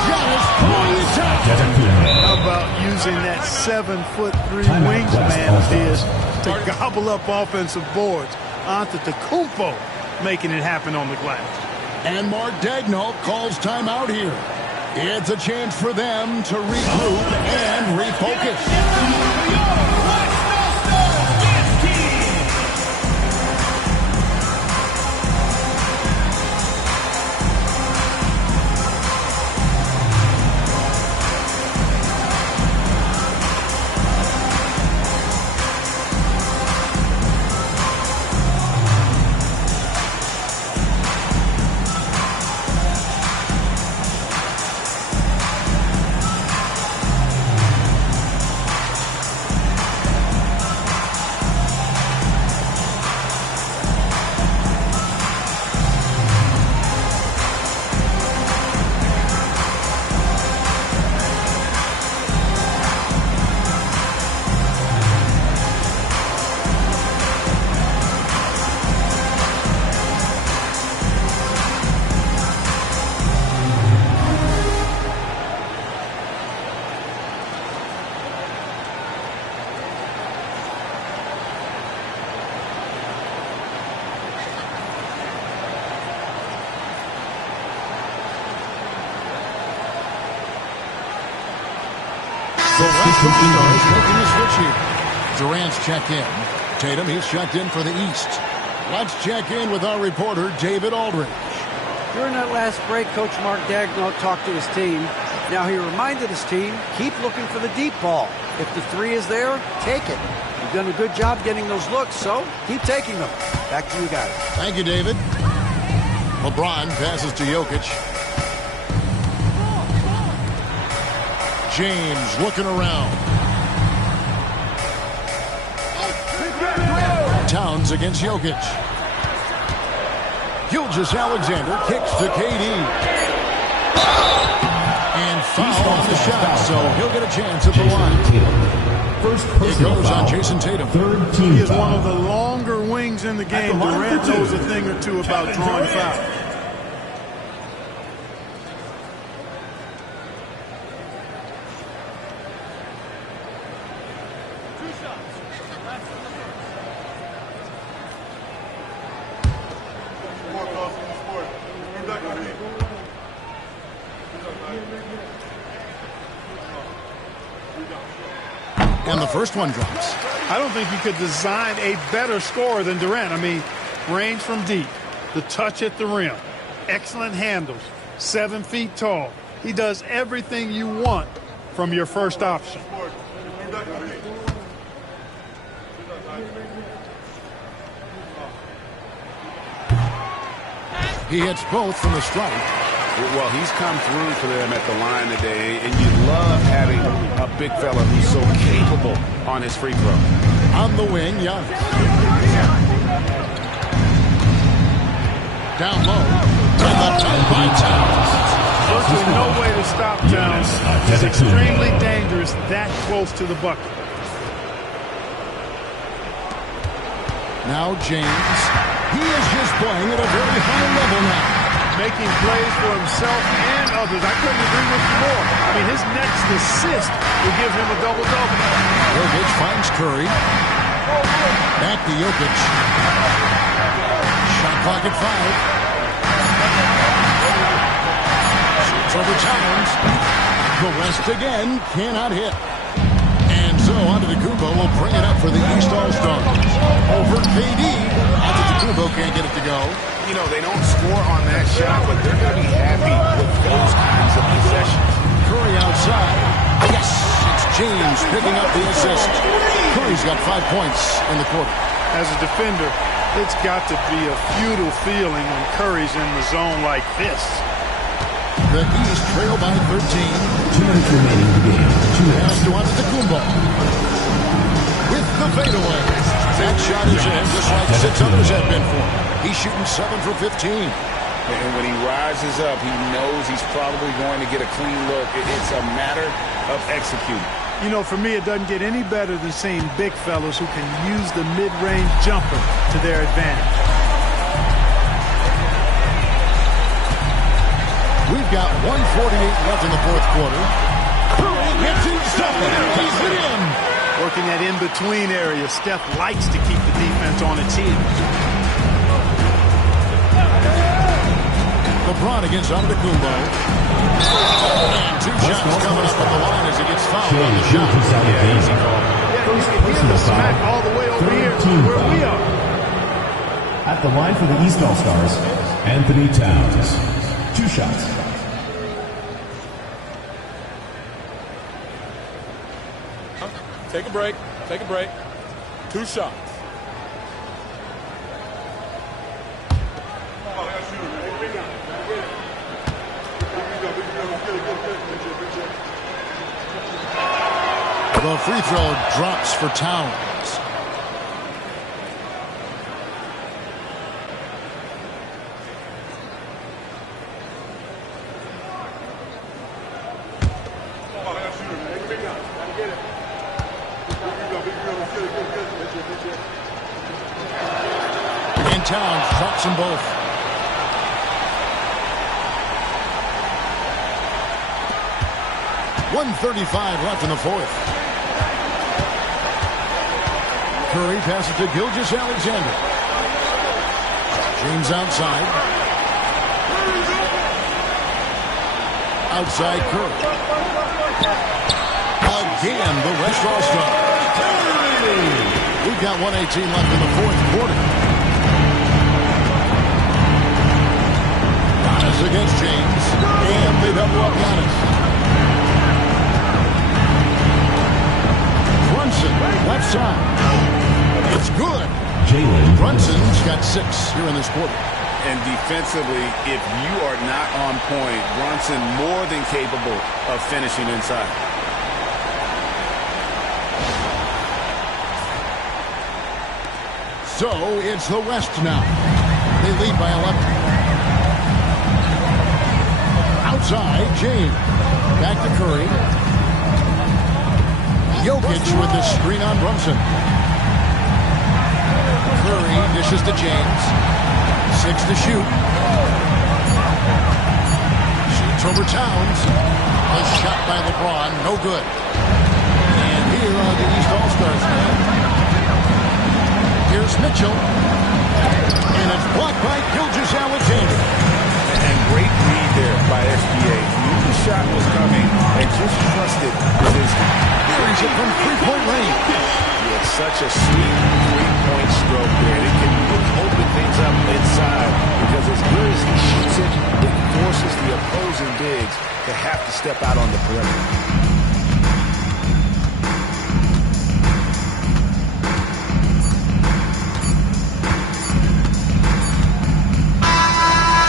Giannis pulling the top. How about using that 7'3" wingsman of his to gobble up offensive boards? Antetokounmpo making it happen on the glass. And Mark Daigneault calls timeout here. It's a chance for them to regroup and refocus. The West Stars making the switch here. Durant's checked in. Tatum, he's checked in for the East. Let's check in with our reporter, David Aldridge. During that last break, Coach Mark Daigneault talked to his team. Now he reminded his team, keep looking for the deep ball. If the three is there, take it. You've done a good job getting those looks, so keep taking them. Back to you guys. Thank you, David. LeBron passes to Jokic. James looking around. Towns against Jokic. Gilgeous-Alexander kicks to KD. And foul on the shot, so he'll get a chance at the line. First It personal goes foul. on Jason Tatum. Third team He is foul. one of the longer wings in the game. Durant knows a thing or two about drawing fouls. And the first one drops. I don't think you could design a better scorer than Durant. I mean, range from deep, the touch at the rim, excellent handles, 7 feet tall. He does everything you want from your first option. He hits both from the stripe. Well, he's come through for them at the line today, and you love having a big fella who's so capable on his free throw. On the wing, Giannis. Down low. And the dunk by Towns. Virtually no way to stop Towns. He's extremely dangerous that close to the bucket. Now James. He is just playing at a very high level now. Making plays for himself and others. I couldn't agree with you more. I mean, his next assist will give him a double-double. Jokic finds Curry. Back to Jokic. Shot clock at 5. Shoots over Towns. The West again cannot hit. And so Antetokounmpo will bring it up for the East All-Stars. Over KD. Antetokounmpo can't get it to go. You know, they don't score on that shot, but they're going to be happy with those kinds of possessions. Curry outside. Yes, it's James picking up the assist. Curry's got 5 points in the quarter. As a defender, it's got to be a futile feeling when Curry's in the zone like this. The East trail by 13. 2 minutes remaining in the game. 2 minutes. Pass to Antetokounmpo. With the fadeaway. That shot is in, just like 6 others have been for him. He's shooting 7 for 15. And when he rises up, he knows he's probably going to get a clean look. It's a matter of executing. You know, for me, it doesn't get any better than seeing big fellas who can use the mid-range jumper to their advantage. We've got 1:48 left in the fourth quarter. Curry gets himself and lays it in. Working that in-between area, Steph likes to keep the defense on its heels. LeBron against Antetokounmpo. And 2 shots coming up on the line as he gets fouled on the shot. Yeah, easy call. Yeah, you can hear the smack all the way over here where we are. At the line for the East All-Stars, Anthony Towns. 2 shots. Take a break. Take a break. 2 shots. The free throw drops for Towns. And Towns drops them both. .135 left in the fourth. Curry passes to Gilgeous-Alexander. James outside. Outside Curry. again, the West All-Star. We've got 1:18 left in the fourth quarter. Giannis against James. And they double up Giannis. Brunson, left side. It's good. Brunson's got 6 here in this quarter. And defensively, if you are not on point, Brunson more than capable of finishing inside. So it's the West now. They lead by 11. Outside, James. Back to Curry. Jokic with the screen on Brunson. Curry dishes to James. 6 to shoot. Shoots over Towns. A shot by LeBron, no good. And here are the East All-Stars now. Here's Mitchell. And it's blocked by Gilgeous-Alexander. And great read there by SGA. Knew the shot was coming and just trusted his. Buries it from three-point range. It's such a sweet three-point stroke there. It can really open things up inside because as good as he shoots it, it forces the opposing bigs to have to step out on the perimeter.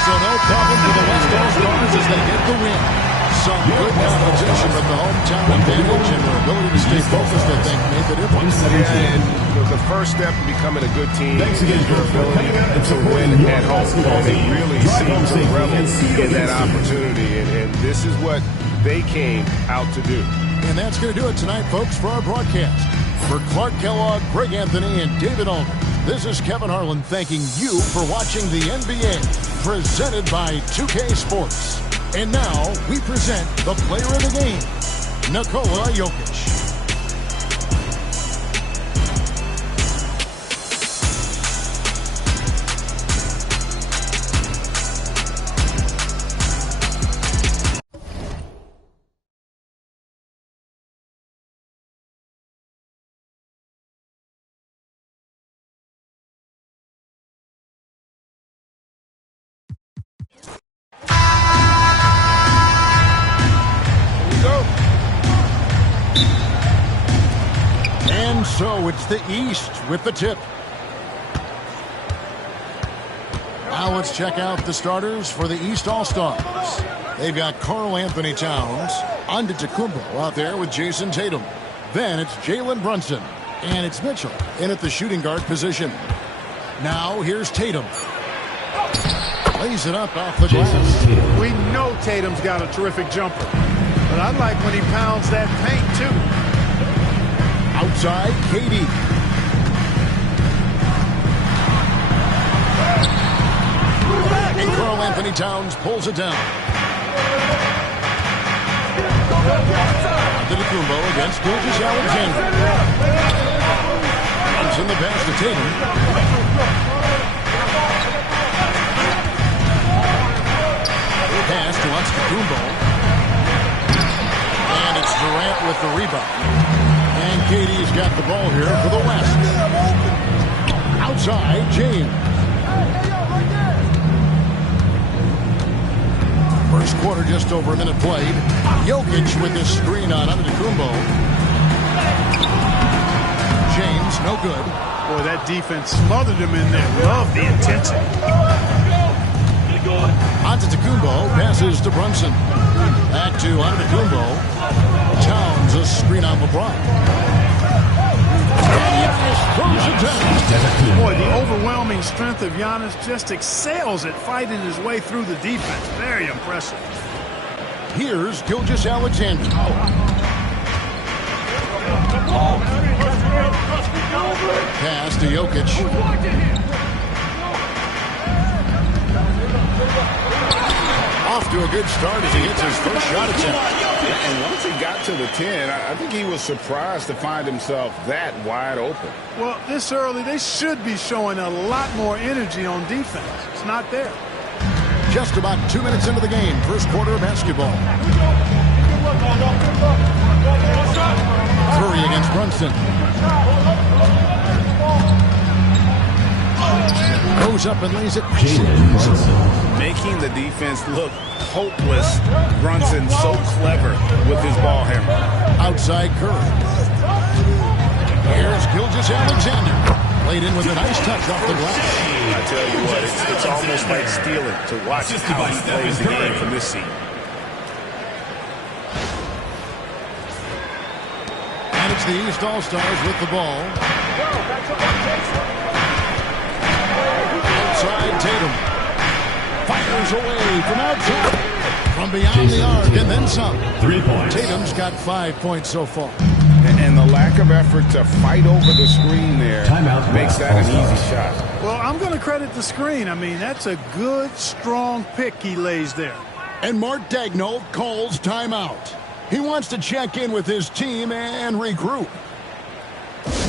So no problem for the West All-Stars as they get the win. Some good competition, but the hometown advantage and their ability to stay focused, I think, made the difference. And the first step in becoming a good team is your ability to win at home. And they really seem to revel in that opportunity, and this is what they came out to do. And that's going to do it tonight, folks, for our broadcast. For Clark Kellogg, Greg Anthony, and David Allman, this is Kevin Harlan thanking you for watching the NBA, presented by 2K Sports. And now, we present the player of the game, Nikola Jokic. So it's the East with the tip. Now let's check out the starters for the East All-Stars. They've got Karl Anthony Towns, Antetokounmpo out there with Jason Tatum. Then it's Jalen Brunson, and it's Mitchell in at the shooting guard position. Now here's Tatum. Lays it up off the glass. We know Tatum's got a terrific jumper, but I like when he pounds that paint too. Outside, KD. And Karl Anthony Towns pulls it down. Antetokounmpo against Gilgeous-Alexander. Runs in the pass to Tatum. Pass to Antetokounmpo. And it's Durant with the rebound. And KD's got the ball here for the West. Outside, James. First quarter, just over a minute played. Jokic with this screen on Antetokounmpo. James, no good. Boy, that defense smothered him in there. Love the intensity. Antetokounmpo passes to Brunson. Back to Antetokounmpo. Towns a screen on LeBron. Boy, the overwhelming strength of Giannis just excels at fighting his way through the defense. Very impressive. Here's Gilgeous-Alexander. Pass to Jokic. Off to a good start as he hits his first shot attempt. And once he got to the 10, I think he was surprised to find himself that wide open. Well, this early, they should be showing a lot more energy on defense. It's not there. Just about 2 minutes into the game, first quarter of basketball. Curry against Brunson. Goes up and lays it. Jalen Brunson. Making the defense look hopeless. Brunson so clever with his ball handle. Outside Curry. Here's Gilgeous-Alexander. Laid in with a nice touch off the glass. I tell you what, it's almost like stealing to watch how he plays the game from this seat. And it's the East All-Stars with the ball. Outside Tatum. Fires away from outside. From beyond the arc and then some. 3 points. Tatum's got 5 points so far. And the lack of effort to fight over the screen there Timeout. makes that an easy shot. Well, I'm going to credit the screen. I mean, that's a good, strong pick he lays there. And Mark Daigneault calls timeout. He wants to check in with his team and regroup.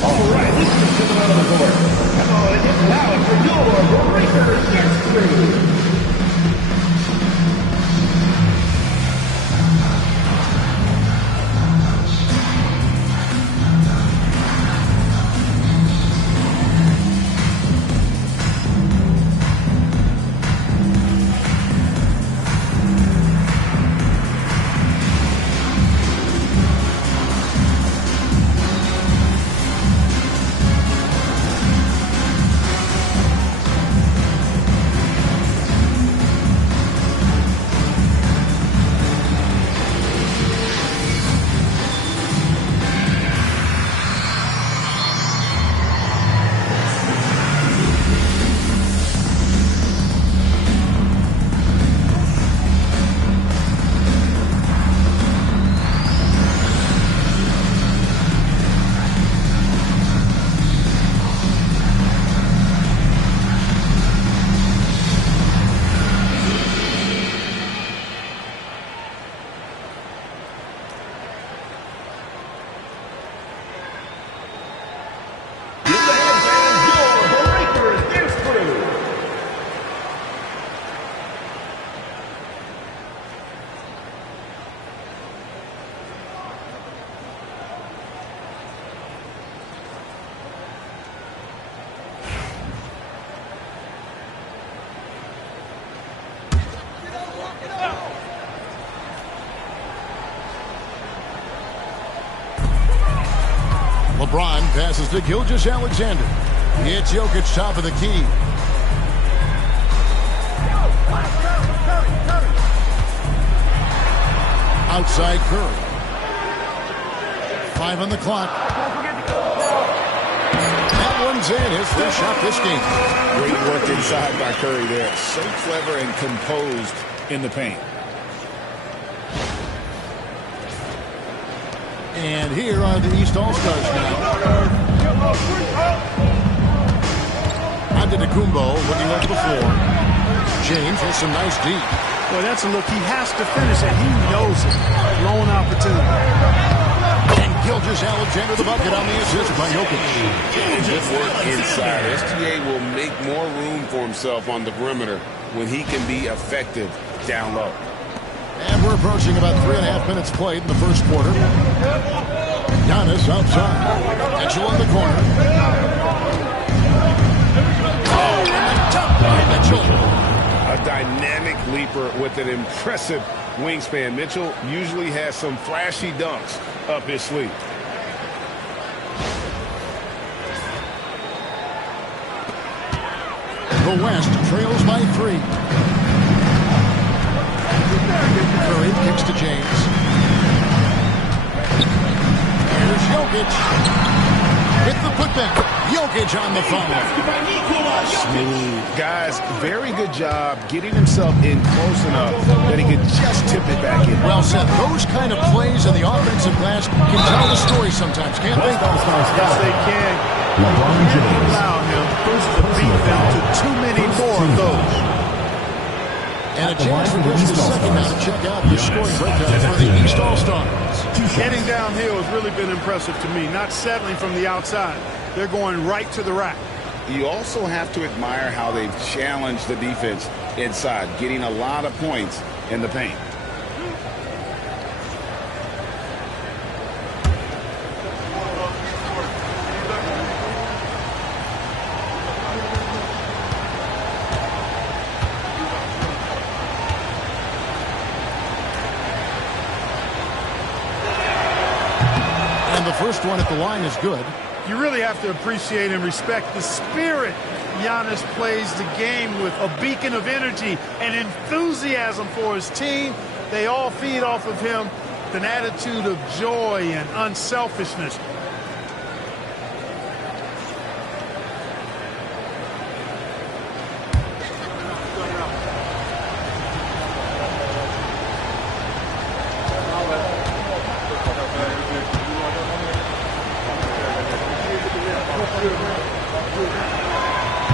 All right, this is coming out of the court. Come on, it's now for your Breakers Dance Crew. LeBron passes to Gilgeous-Alexander. It's Jokic top of the key. Outside Curry. 5 on the clock. That one's in. His first shot this game. Great work inside by Curry there. So clever and composed in the paint. And here are the East All-Stars now. Antetokounmpo looking over the floor. James with some nice deep. Boy, that's a look he has to finish, and he knows it. Lone opportunity. And Gilgeous-Alexander the bucket on the assist by Jokic. Good work inside. SGA will make more room for himself on the perimeter when he can be effective down low. And we're approaching about 3.5 minutes played in the first quarter. Giannis outside. Mitchell in the corner. Oh, and the dunk by Mitchell. A dynamic leaper with an impressive wingspan. Mitchell usually has some flashy dunks up his sleeve. The West trails by 3. Curry kicks to James. Here's Jokic. With the putback. Jokic on the foul. Smooth. Guys, very good job getting himself in close enough that he could just tip it back in. Well said. Those kind of plays in the offensive glass can tell the story sometimes, can't they? Yes, they can. LeBron James. Allow him to beat them to too many more of those. And a chance for just a second now to check out the scoring breakdown for the East All-Stars. Getting downhill has really been impressive to me, not settling from the outside. They're going right to the rack. You also have to admire how they've challenged the defense inside, getting a lot of points in the paint. first one at the line is good. You really have to appreciate and respect the spirit Giannis plays the game with, a beacon of energy and enthusiasm for his team. They all feed off of him with an attitude of joy and unselfishness.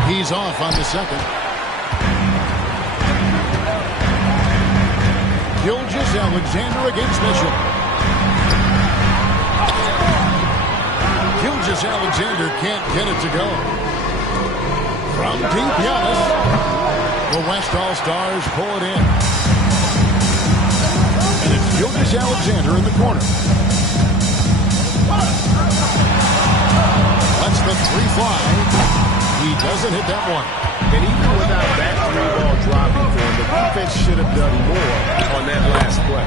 He's off on the second. Gilgeous-Alexander against Mitchell. Gilgeous-Alexander can't get it to go. From deep, Giannis. The West All-Stars pull it in. And it's Gilgeous-Alexander in the corner. Lets the three fly. He doesn't hit that one. And even without that three-ball dropping for him, the defense should have done more on that last play.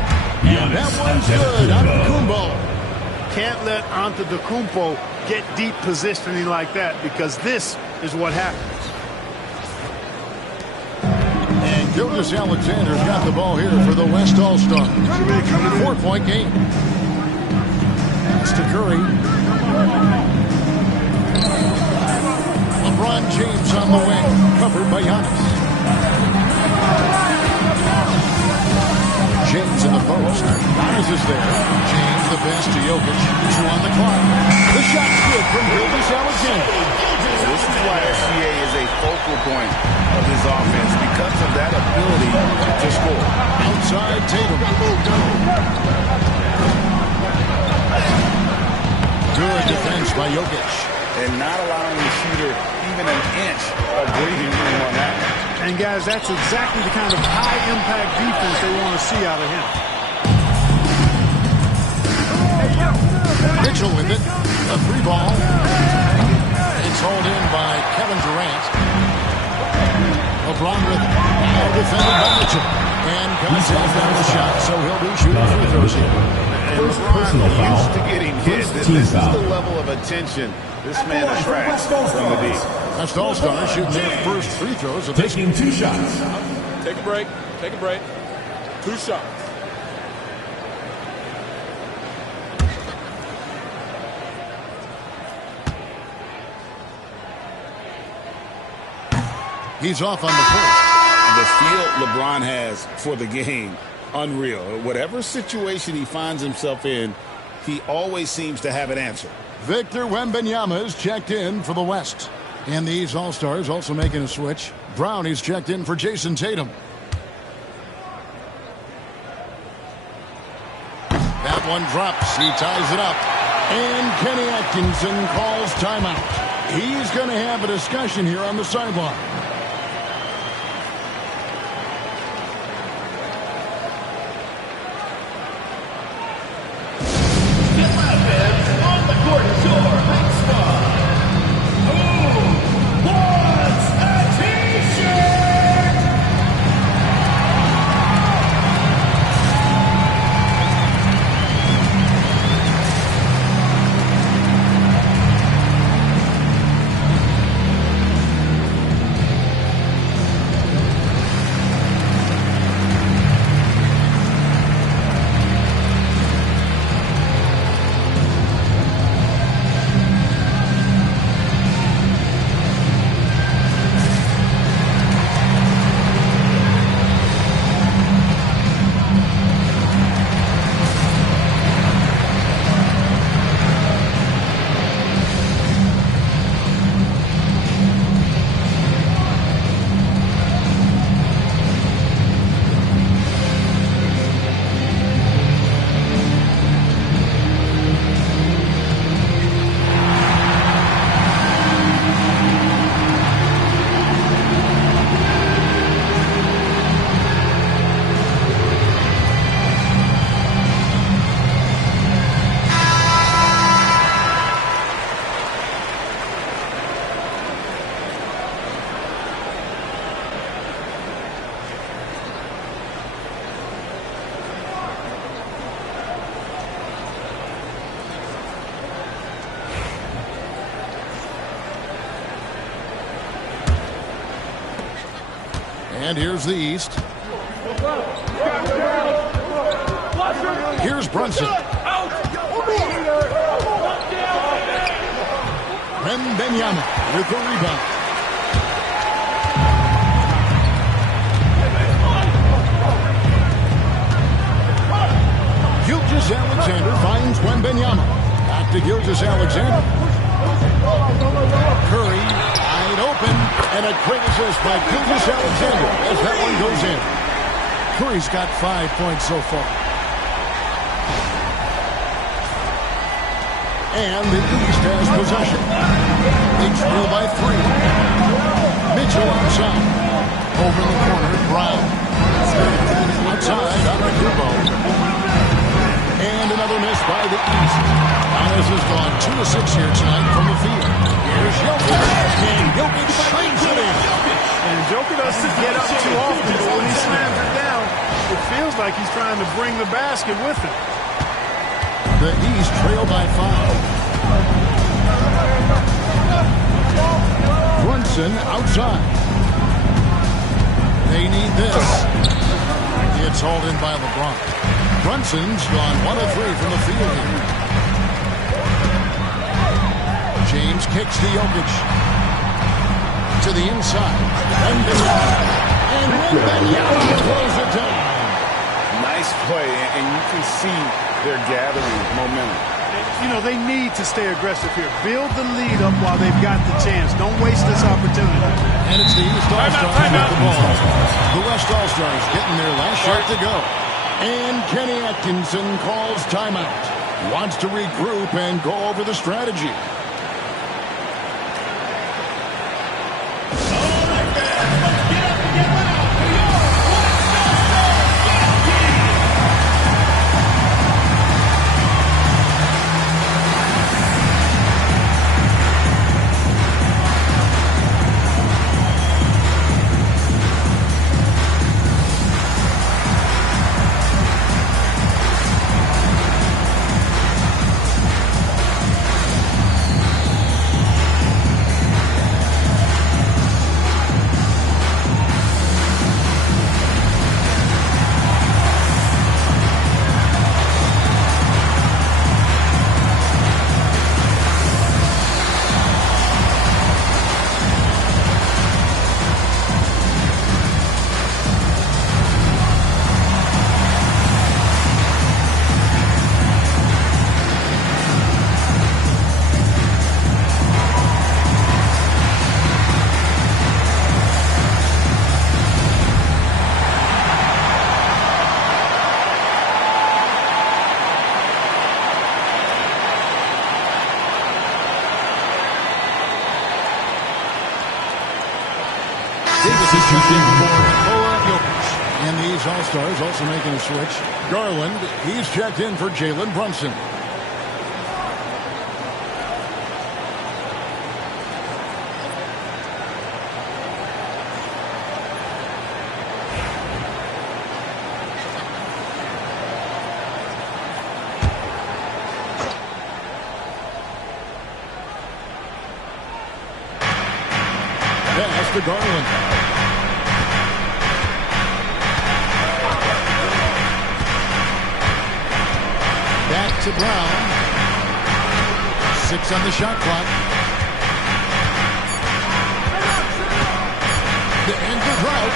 That one's good. Antetokounmpo. Can't let Antetokounmpo get deep positioning like that, because this is what happens. And Gilgeous-Alexander's got the ball here for the West All-Stars. 4-point game. That's to Curry. LeBron James on the wing, covered by Giannis. James in the post. Giannis is there. James the pass to Jokic. 2 on the clock. The shot's good from Gilgeous-Alexander. This is why SGA is a focal point of his offense, because of that ability to score. Outside Tatum. Good defense by Jokic. And not allowing the shooter even an inch of breathing room on that. And guys, that's exactly the kind of high-impact defense they want to see out of him. Mitchell with it. A free ball. It's hauled in by Kevin Durant. LeBron with it. Now defended by Mitchell. And comes down the shot, so he'll be shooting free throws here. First personal foul. Used to getting hit. This is the level of attention this man attracts from the deep. West All-Stars shooting their first free throws of this. Taking 2 shots. Take a break. Take a break. 2 shots. He's off on the first. The feel LeBron has for the game, unreal. Whatever situation he finds himself in, he always seems to have an answer. Victor Wembanyama is checked in for the West. And these All-Stars also making a switch. Brown is checked in for Jason Tatum. That one drops. He ties it up. And Kenny Atkinson calls timeout. He's going to have a discussion here on the sideline. And here's the East. Here's Brunson. Wembanyama with the rebound. Gilgeous-Alexander finds Wembanyama. Back to Gilgeous-Alexander. Curry wide open, and a great assist by Gilgeous-Alexander as that one goes in. Curry's got 5 points so far. And the East has possession. They trail by 3. Mitchell outside. Over in the corner, Brown. Outside, Antetokounmpo. And another miss by the East. Giannis has gone 2 of 6 here tonight from the field. Here's Jokic. And Jokic slams it in. And Jokic doesn't get up too often, but when he slams it down, it feels like he's trying to bring the basket with him. The East trail by 5. Brunson outside. They need this. It's hauled in by LeBron. Brunson's gone 1 of 3 from the field here. James kicks to Jokic. To the inside. And Wembanyama throws it down. Nice play, and you can see they're gathering momentum. You know, they need to stay aggressive here. Build the lead up while they've got the chance. Don't waste this opportunity. And it's the East All-Stars with the ball. The West All-Stars getting their last shot to go. And Kenny Atkinson calls timeout. Wants to regroup and go over the strategy. And these All-Stars also making a switch. Garland, he's checked in for Jalen Brunson. Pass to Garland. Back to Brown. 6 on the shot clock. The end of drought.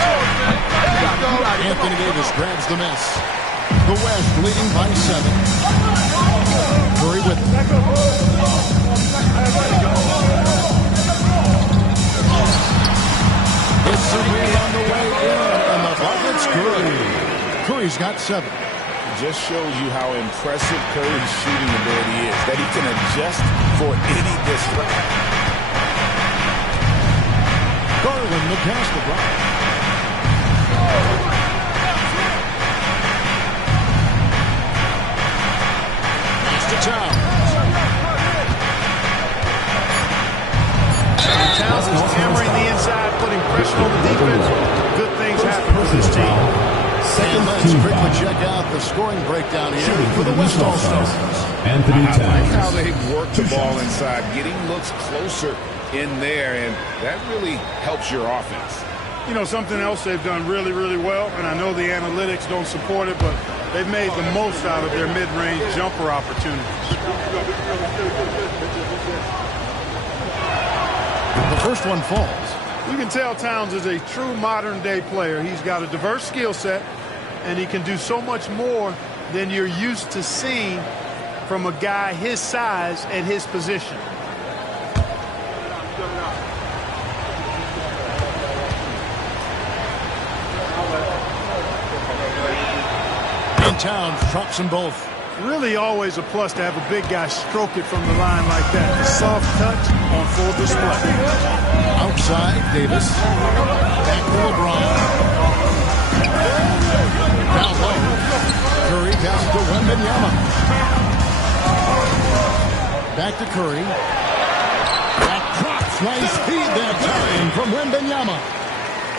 Anthony Davis grabs the miss. The West leading by 7. Curry with it. It's a win on the way in, and the bucket's good. Curry's got 7. Just shows you how impressive Curry's shooting ability is, that he can adjust for any distance. Garland the pass to Brown. Pass to Towns. Towns is hammering the inside, putting pressure on the defense. Good things happen for this team. And let's quickly check out the scoring breakdown here for the West All-Stars. Anthony I like Towns. how they work the ball inside, getting looks closer in there, and that really helps your offense. You know, something else they've done really, really well, and I know the analytics don't support it, but they've made the most out of their mid-range jumper opportunities. The first one falls. You can tell Towns is a true modern-day player. He's got a diverse skill set, and he can do so much more than you're used to seeing from a guy his size and his position. And Towns drops them both. Really always a plus to have a big guy stroke it from the line like that. The soft touch on full display. Outside, Davis. Back to LeBron. Down low. Curry passes to Wembanyama. Back to Curry. That drops. Nice feed that time from Wembanyama.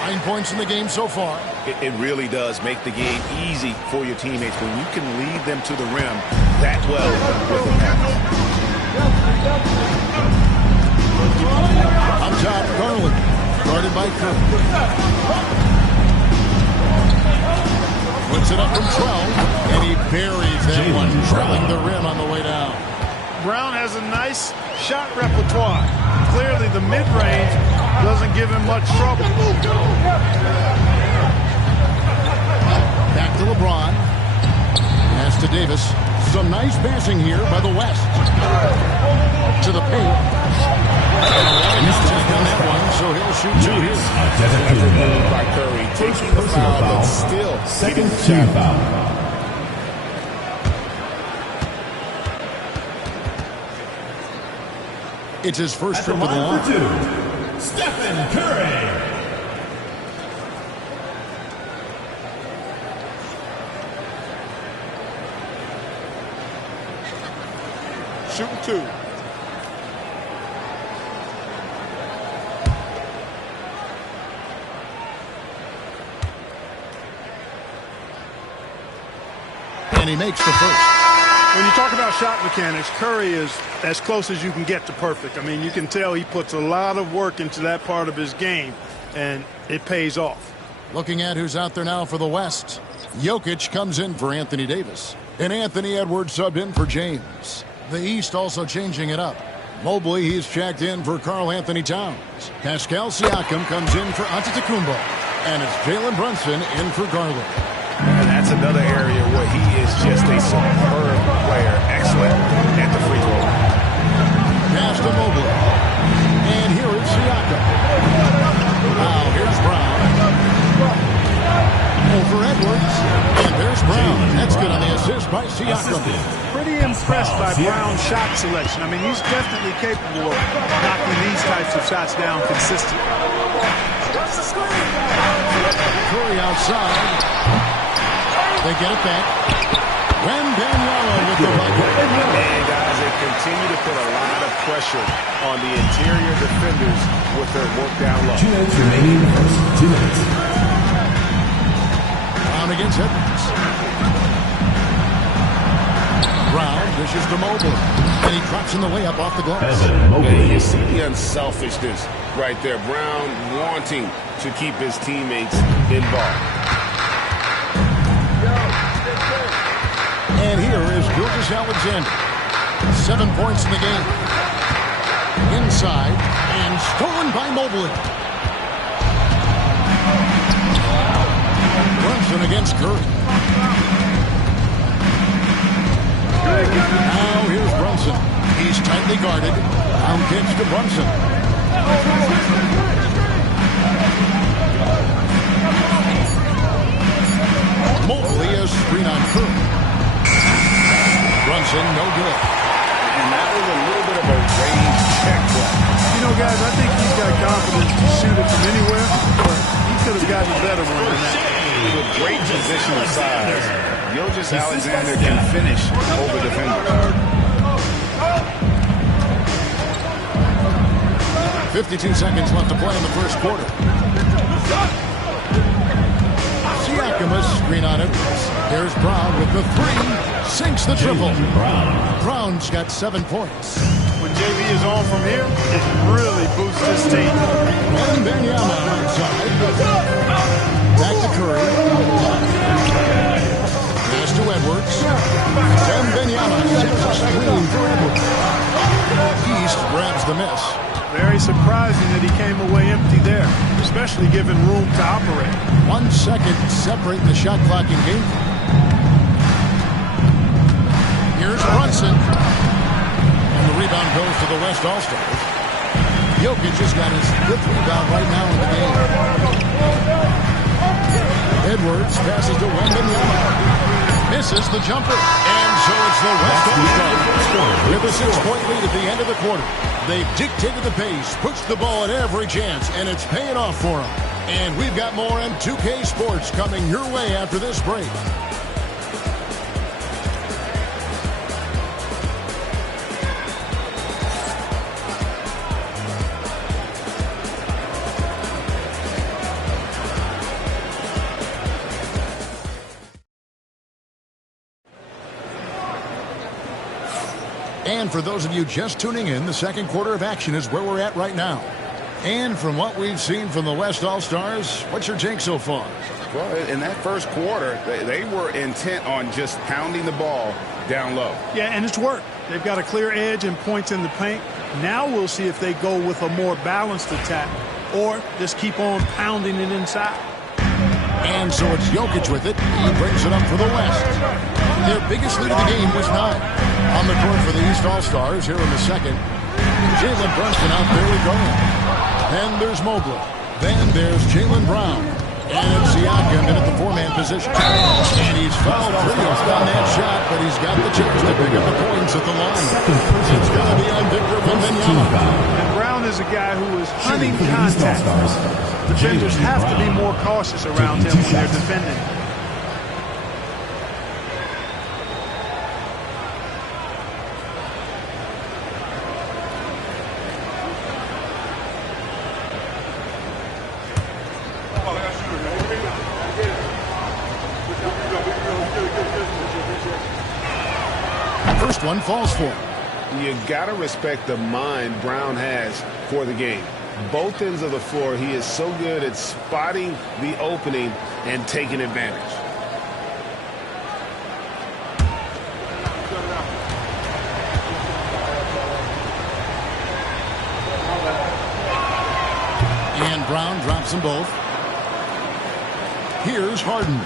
9 points in the game so far. It really does make the game easy for your teammates when you can lead them to the rim that well with a pass. Up top, Garland. Guarded by Curry. Puts it up from 12, and he buries that one, trailing the rim on the way down. Brown has a nice shot repertoire. Clearly, the mid-range doesn't give him much trouble. Back to LeBron. Pass to Davis. Some nice passing here by the West. To the paint. On that one, so he'll shoot two here. Effort move by Curry, taking the foul, but still Second team foul. It's his first At the trip to the line line. for two, Stephen Curry. Shooting two. And he makes the first. When you talk about shot mechanics, Curry is as close as you can get to perfect. I mean, you can tell he puts a lot of work into that part of his game, and it pays off. Looking at who's out there now for the West. Jokic comes in for Anthony Davis. And Anthony Edwards subbed in for James. The East also changing it up. Mobley, he's checked in for Karl Anthony Towns. Pascal Siakam comes in for Antetokounmpo. And it's Jalen Brunson in for Garland. And that's another area where he is just a superb player. Excellent at the free throw line. Pass to Mobley. And here is Siakam. Now here's Brown. Over Edwards. And there's Brown. That's good on the assist by Siakam. Pretty impressed by Brown's shot selection. I mean, he's definitely capable of knocking these types of shots down consistently. Curry outside. They get it back. Wembanyama with the bucket. And guys, they continue to put a lot of pressure on the interior defenders with their work down low. 2 minutes remaining in the first. 2 minutes. Brown against Edwards. Brown dishes to Mobley. And he drops in the layup off the glass. Evan Mobley. You see the unselfishness right there. Brown wanting to keep his teammates involved. And here is Gilgeous Alexander. 7 points in the game. Inside and stolen by Mobley. Brunson against Curry. Now here's Brunson. He's tightly guarded. Down pitch to Brunson. Mobley is screen on Curry. Brunson, no good. And that was a little bit of a range check play. You know, guys, I think he's got confidence to shoot it from anywhere, but he could have gotten a better one than that. With great positional size, Gilgeous Alexander can finish over defenders. 52 seconds left to play in the first quarter. Siakam a screen on it. There's Brown with the three. Sinks the triple. Brown's got 7 points. When JB is on from here, it really boosts his team. Wembanyama outside. Back to Curry. Pass to Edwards. Wembanyama sets a screen for Edwards. East grabs the miss. Very surprising that he came away empty there, especially given room to operate. 1 second separate the shot clock in game. Here's Brunson. And the rebound goes to the West All-Stars. Jokic has got his 5th rebound right now in the game. Edwards passes to Wembanyama. Misses the jumper. And so it's the West All-Stars with a 6-point lead at the end of the quarter. They've dictated the pace, pushed the ball at every chance, and it's paying off for them. And we've got more M2K Sports coming your way after this break. And for those of you just tuning in, the second quarter of action is where we're at right now. And from what we've seen from the West All-Stars, what's your take so far? Well, in that first quarter, they were intent on just pounding the ball down low. Yeah, and it's worked. They've got a clear edge and points in the paint. Now we'll see if they go with a more balanced attack or just keep on pounding it inside. And so it's Jokic with it. He brings it up for the West. Their biggest lead of the game was 9. On the court for the East All-Stars here in the second. Jalen Brunson out there with Garland. Then there's Mobley. Then there's Jaylen Brown. And it's Siakam in at the 4-man position. And he's fouled pretty hard on that shot, but he's got the chance to pick up the points at the line. It's going to be on Victor Wembanyama. And Brown is a guy who is hunting contact. Defenders have to be more cautious around him when they're defending. First one falls for him. You got to respect the mind Brown has for the game. Both ends of the floor, he is so good at spotting the opening and taking advantage. And Brown drops them both. Here's Harden.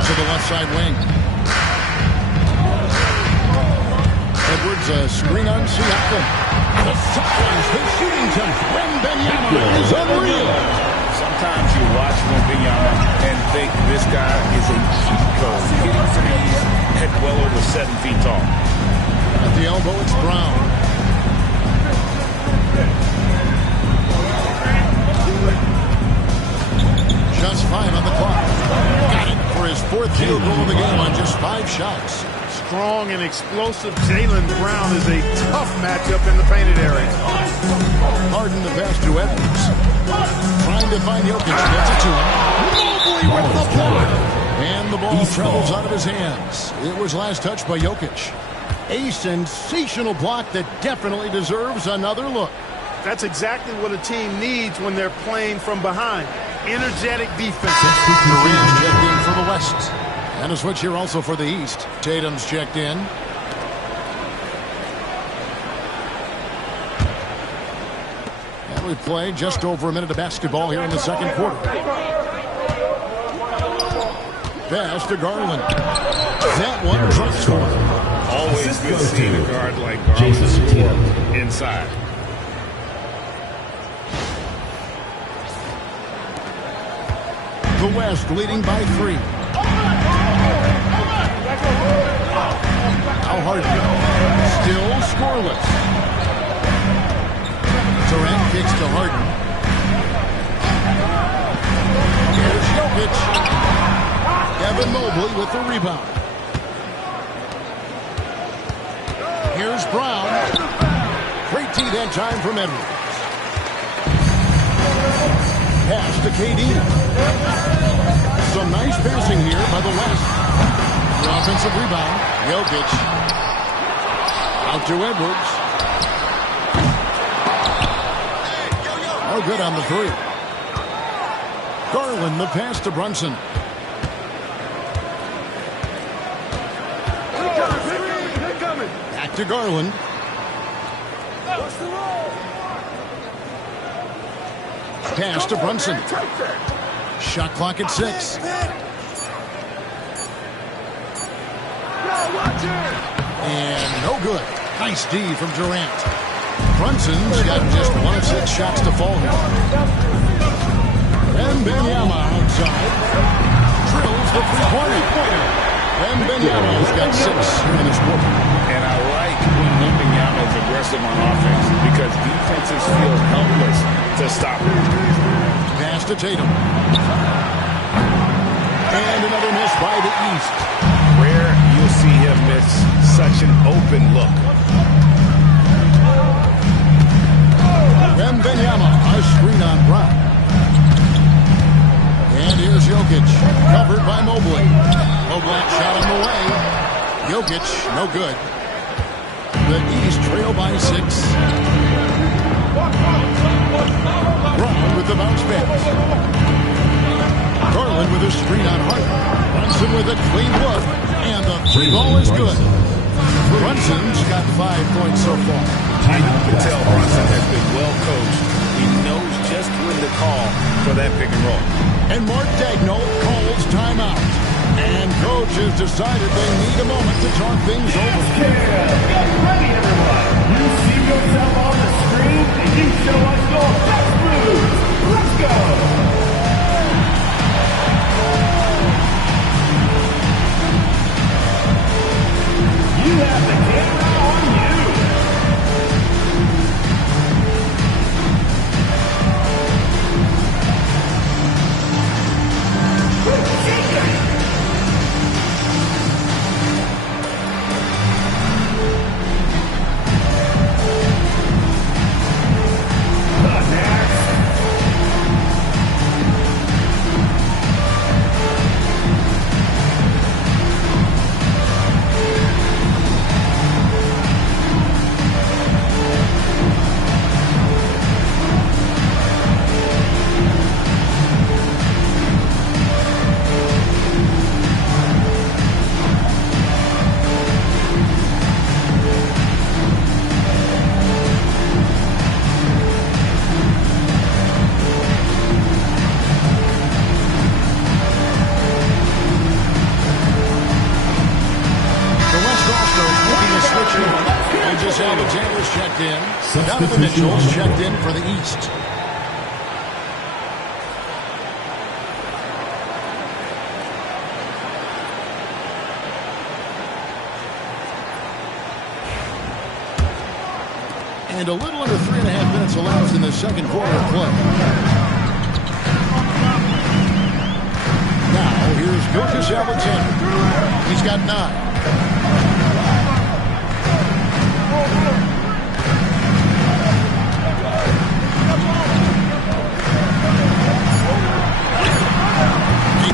To the left side wing. Edwards, a screen on Siakam. The sidelines, his shooting touch. Wembanyama is unreal. Sometimes you watch Wembanyama and think this guy is a cheat code. Hitting threes, head well over 7 feet tall. At the elbow, it's Brown. Just 5 on the clock. Got it for his 4th field goal of the game on just 5 shots. Strong and explosive Jaylen Brown is a tough matchup in the painted area. Harden the pass to Edwards. Trying to find Jokic. Gets it to him. Mobley with the block. And the ball travels out of his hands. It was last touched by Jokic. A sensational block that definitely deserves another look. That's exactly what a team needs when they're playing from behind. Energetic defense. Durant's checked in for the West. And a switch here also for the East. Tatum's checked in. And we played just over a minute of basketball here in the second quarter. Pass to Garland. That one truck score. Always good seeing a guard like Garland score inside. The West leading by 3. Now Harden. Still scoreless. Durant kicks to Harden. Here's Jokic. Evan Mobley with the rebound. Here's Brown. Great D that time from Edwards. Pass to KD. Some nice passing here by the West. The offensive rebound. Jokic. Out to Edwards. no good on the three. Garland, the pass to Brunson. Back to Garland. Pass to Brunson. Shot clock at 6. And no good. Nice D from Durant. Brunson's got just 1 of 6 shots to fall here. Wembanyama outside. Drills the three-pointer. Wembanyama's got 6 in this quarter. And I like when Wembanyama is aggressive on offense because defenses feel helpless to stop him. Pass to Tatum. And another miss by the East. Rare you'll see him miss such an open look. Wembanyama, a screen on Brown. And here's Jokic, covered by Mobley. Mobley shot on the way. Jokic, no good. The East trail by 6. Brown with the bounce pass. Garland with a screen on Harden. Brunson with a clean look. And the 3 ball is good. Brunson's got 5 points so far. You can tell Brunson has been well coached. He knows just when to call for that pick and roll. And Mark Daigneault calls timeout. And coach has decided they need a moment to talk things over. Get ready, everyone. You see yourself on the screen, and you show us your best moves. Let's go. You have the camera on you. Donovan Mitchell's checked in for the East. And a little under 3.5 minutes elapsed in the second quarter of play. Now, here's Gilgeous Alexander. He's got 9.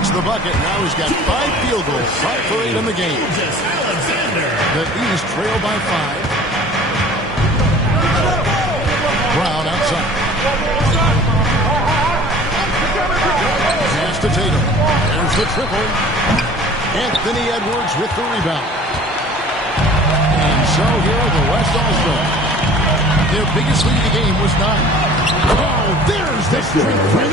The bucket. Now he's got 5 field goals, 5 for 8 in the game. The East trail by 5. Brown outside. Pass to Tatum. There's the triple. Anthony Edwards with the rebound. And so here are the West All-Stars. Their biggest lead of the game was 9. Oh, there's the strength from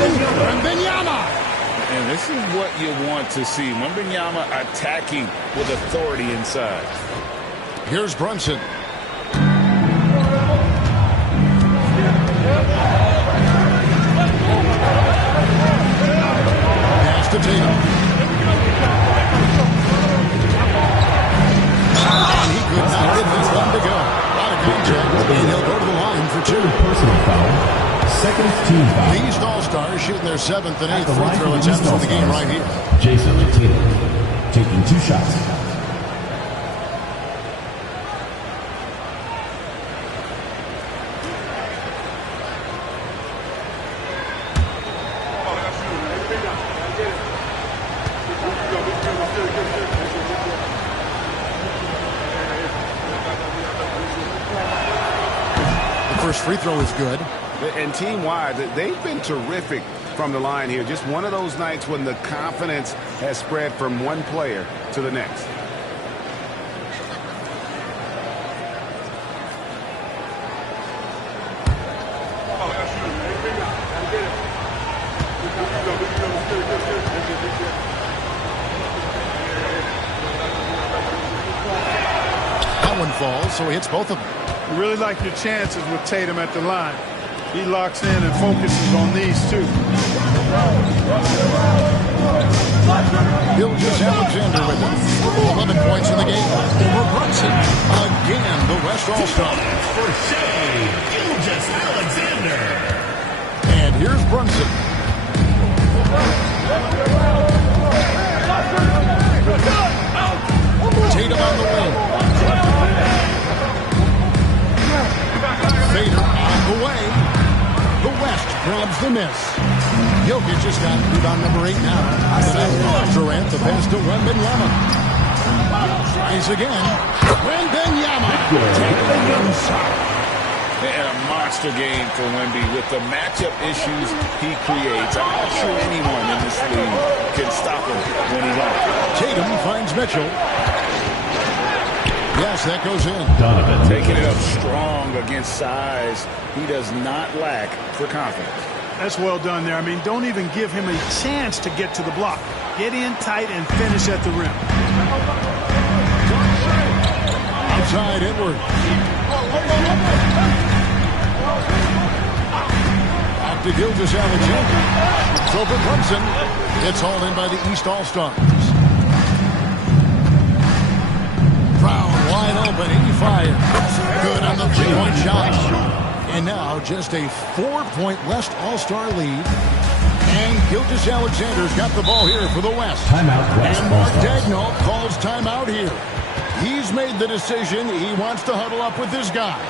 Wembanyama. And this is what you want to see. Wembanyama attacking with authority inside. Here's Brunson. Pass to Tatum. And he could not get this one to go. Out of contact, and he'll go to the line for 2. Personal foul. Second team foul. The East All-Stars shooting their 7th and 8th free throw attempts for the game right here. Jason Tatum taking 2 shots. The first free throw is good. And team-wide, they've been terrific from the line here. Just one of those nights when the confidence has spread from one player to the next. That one falls, so he hits both of them. You really like your chances with Tatum at the line. He locks in and focuses on these two. Gilgeous-Alexander with him. 11 points in the game over Brunson. Again, the West All-Star. For Shea Gilgeous-Alexander. And here's Brunson. Tatum on the wing. Vader on the way. The West grabs the miss. Jokic has got rebound number 8 now. Durant the pass to Wembanyama. Tries again. Wembanyama. They had a monster game for Wemby with the matchup issues he creates. I'm not sure anyone in this league can stop him when he wants. Tatum finds Mitchell. Yes, that goes in. Donovan. Taking it up strong against size. He does not lack for confidence. That's well done there. I mean, don't even give him a chance to get to the block. Get in tight and finish at the rim. Outside Edwards. Back to Gilgeous-Alexander. It's over Brunson. It's hauled in by the East All-Stars. Brown wide open. He fires. Good on the three-point shot. And now just a 4-point West All-Star lead. And Gilgeous-Alexander's got the ball here for the West. Timeout West. And Mark Daigneault calls timeout here. He's made the decision. He wants to huddle up with his guys.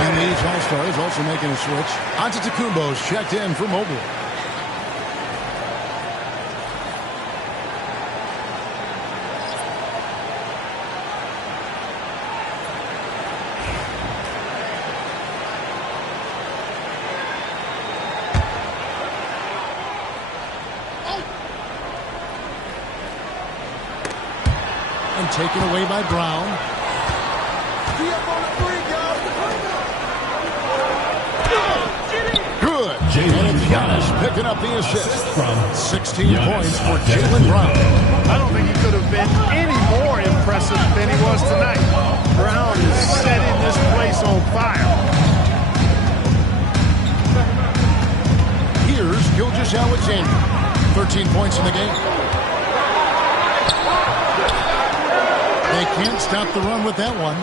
And these All-Stars also making a switch. Antetokounmpo's checked in for Mobley. And taken away by Brown. Good. And Giannis picking up the assist. From 16 points for Jaylen Brown. I don't think he could have been any more impressive than he was tonight. Brown is setting this place on fire. Here's Gilgeous-Alexander. 13 points in the game. They can't stop the run with that one.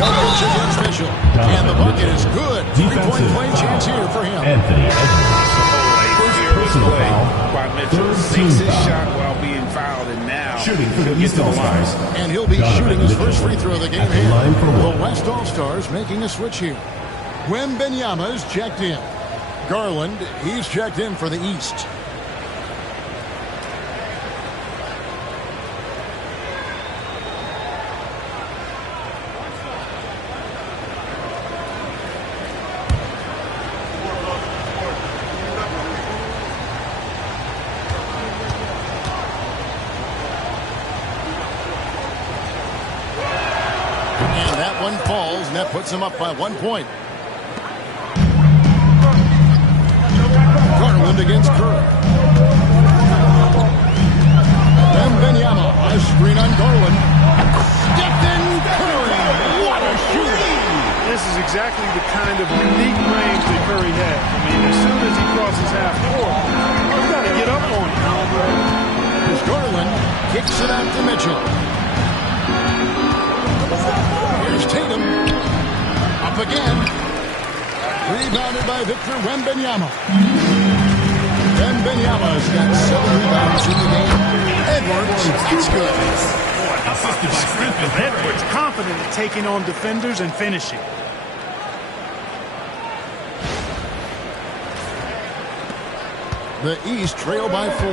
Jokic against Mitchell. And the bucket is good. 3-point play chance here for him. Anthony Edwards. Personal foul. By Mitchell. Sinks his shot while being fouled, and now shooting for the East All-Stars. And he'll be shooting his first free throw of the game here. The West All-Stars making a switch here. Wembanyama is checked in. Garland. He's checked in for the East. One falls, and that puts him up by 1 point. Garland against Curry. Wembanyama, a screen on Garland. Stephen Curry, what a shooter! This is exactly the kind of unique range that Curry has. I mean, as soon as he crosses half court, he's got to get up on it. As Garland kicks it out to Mitchell. Here's Tatum. Up again. Rebounded by Victor Wembanyama. Wembanyama's got 7 rebounds in the game. Edwards, that's good. Assisted by Smith. Edwards confident in taking on defenders and finishing. The East trail by 4.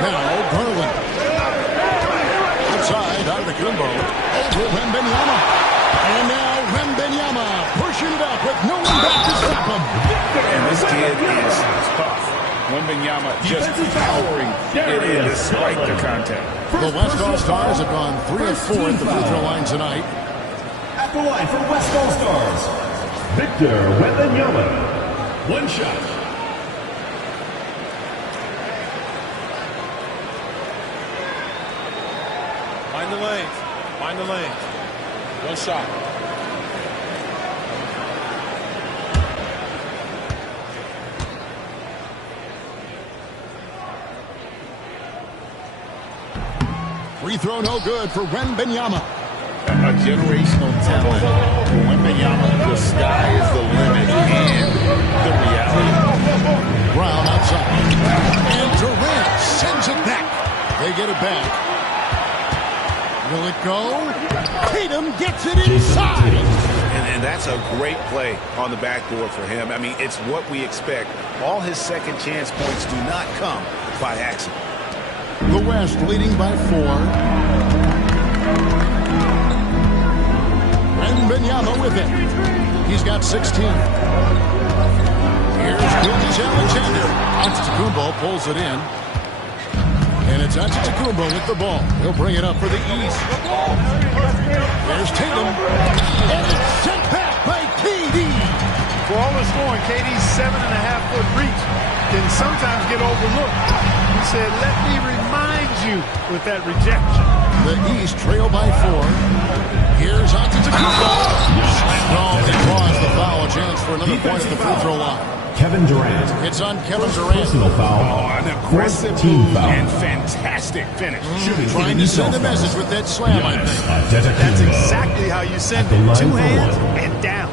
Now Garland. Outside, Antetokounmpo. Over Wembanyama. And now Wembanyama pushing it up with no one back to stop him. And this kid is tough. Wembanyama just powering it in despite the contact. The West All-Stars have gone 3 of 4 at the free throw line tonight. At the line for West All-Stars, Victor Wembanyama. 1 shot. Find the lanes. Find the lanes. 1 shot. Free throw no good for Wembanyama. A generational talent. For Wembanyama, the sky is the limit and the reality. Brown outside. And Durant sends it back. They get it back. Will it go? Tatum gets it inside. And that's a great play on the backboard for him. I mean, it's what we expect. All his second chance points do not come by accident. The West leading by 4. Wembanyama with it. He's got 16. Here's Gilgeous Alexander. Antetokounmpo pulls it in. And it's Antetokounmpo with the ball. He'll bring it up for the East. There's Tatum. And it's sent back by KD. For all the scoring, KD's 7.5-foot reach can sometimes get overlooked. He said, let me remind you with that rejection. The East trail by 4. Here's Antetokounmpo. No, they caused the foul. A chance for another point at the free throw line. Kevin Durant. It's on Kevin Durant. Personal foul. An aggressive team move foul. and fantastic finish. Trying to send a message with that slam, I think. That's exactly how you send it. 2 hands and down.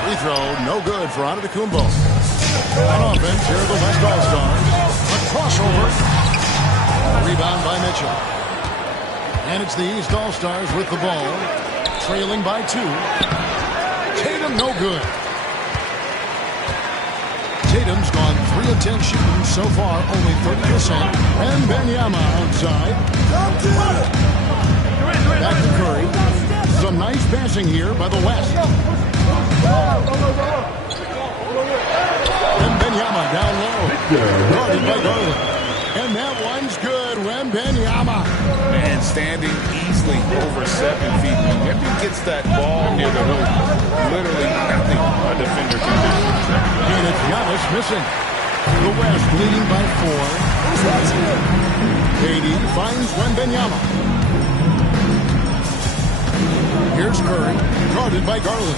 Free throw, no good for Antetokounmpo. On offense, here are the West All-Stars. A crossover. Rebound by Mitchell. And it's the East All-Stars with the ball. Trailing by 2. Tatum, no good. Tatum's gone 3 of 10 shooting so far, only 30%. And Wembanyama outside. Back to Curry. Some nice passing here by the West. Wembanyama down low. Guarded by Garland. And that one's good. Wembanyama. Man, standing easily over 7 feet. Whenever he gets that ball near the hoop, literally nothing a defender can do. And it's Giannis missing. The West leading by 4. KD finds Wembanyama. Here's Curry, guarded by Garland.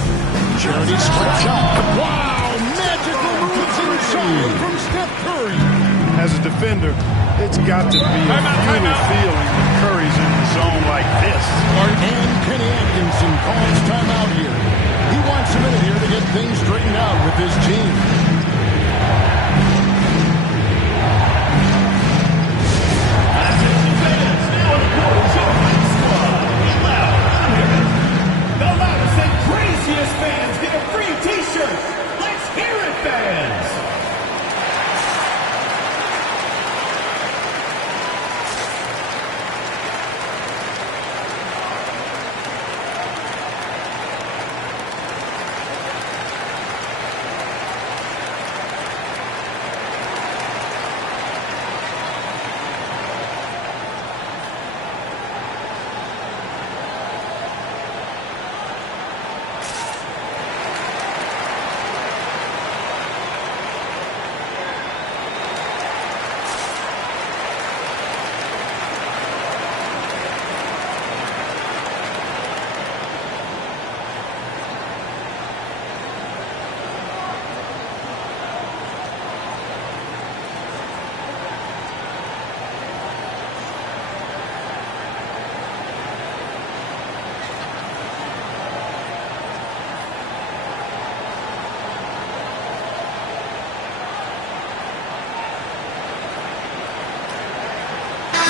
Charity split shot. Wow, magical moves inside from Steph Curry. As a defender, it's got to be a brutal feeling when Curry's in the zone like this. And Kenny Atkinson calls timeout here. He wants a minute here to get things straightened out with his team. Fans get a free t-shirt. Let's hear it, fans.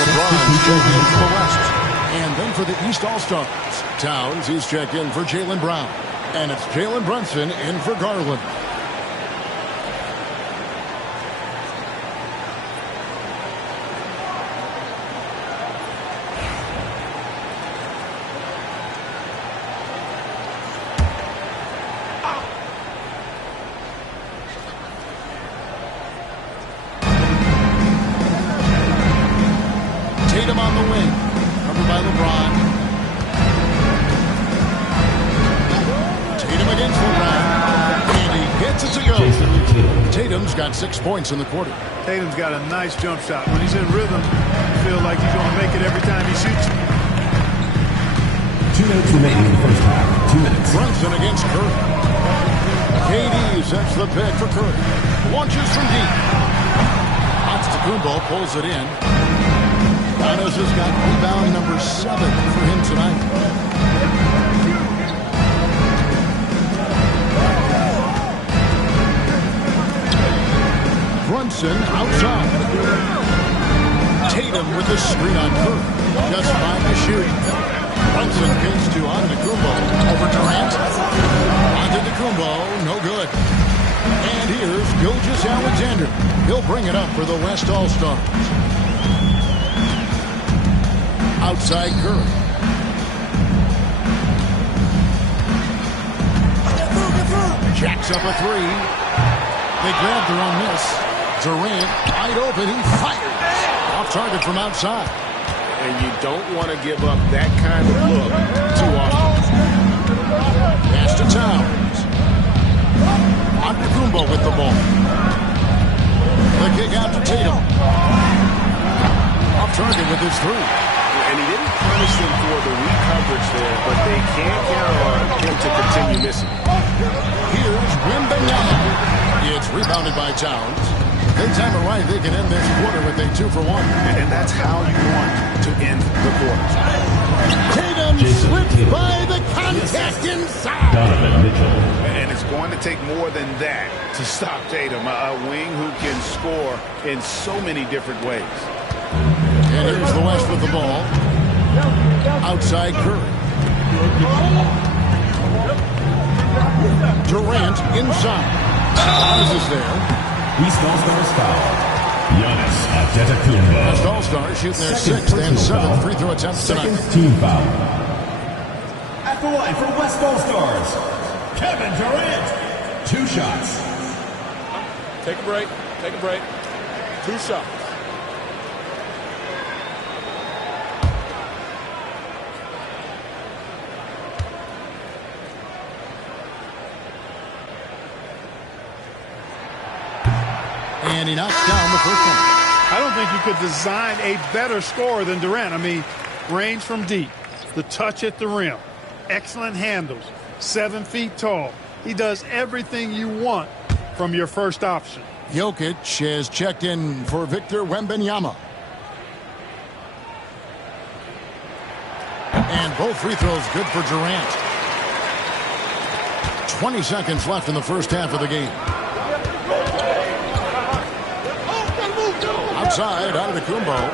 LeBron's check in for the West. And then for the East All-Stars, Towns, he's checked in for Jaylen Brown. And it's Jalen Brunson in for Garland. Tatum on the wing, covered by LeBron. Tatum against LeBron, and he hits it to go. Tatum's got 6 points in the quarter. Tatum's got a nice jump shot. When he's in rhythm, you feel like he's going to make it every time he shoots. 2 minutes remaining in the first half. 2 minutes. Brunson against Curry. KD sets the pick for Curry. Launches from deep. Antetokounmpo pulls it in. Giannis has got rebound number 7 for him tonight. Brunson outside. Tatum with the screen on Curry. Just fine to shoot. Brunson pins to Antetokounmpo. Over Durant. Antetokounmpo, no good. And here's Gilgeous-Alexander. He'll bring it up for the West All-Stars. Outside Curry. Jacks up a 3. They grab their own miss. Durant, wide open, he fires. Off target from outside. And you don't want to give up that kind of look too often. Pass to Towns. Antetokounmpo with the ball. The kick out to Tatum. Off target with his 3. And he didn't punish them for the weak coverage there, but they can't count on him to continue missing. Here's Wembanyama. It's rebounded by Towns. They time it right, they can end this quarter with a 2-for-1. And that's how you want to end the quarter. Tatum slips by the contact inside. Donovan Mitchell. And it's going to take more than that to stop Tatum, a wing who can score in so many different ways. And here's the West with the ball. Outside Curry. Durant inside. Giannis is there. East All-Stars foul. Giannis Antetokounmpo. West All-Stars shooting their 6th and 7th free throw attempts tonight. Second team foul. At the line for West All-Stars, Kevin Durant. 2 shots. Take a break. Take a break. 2 shots. And he knocks down the first one. I don't think you could design a better score than Durant. I mean, range from deep, the touch at the rim, excellent handles, 7 feet tall. He does everything you want from your first option. Jokic has checked in for Victor Wembanyama. And both free throws good for Durant. 20 seconds left in the first half of the game. Outside, Antetokounmpo.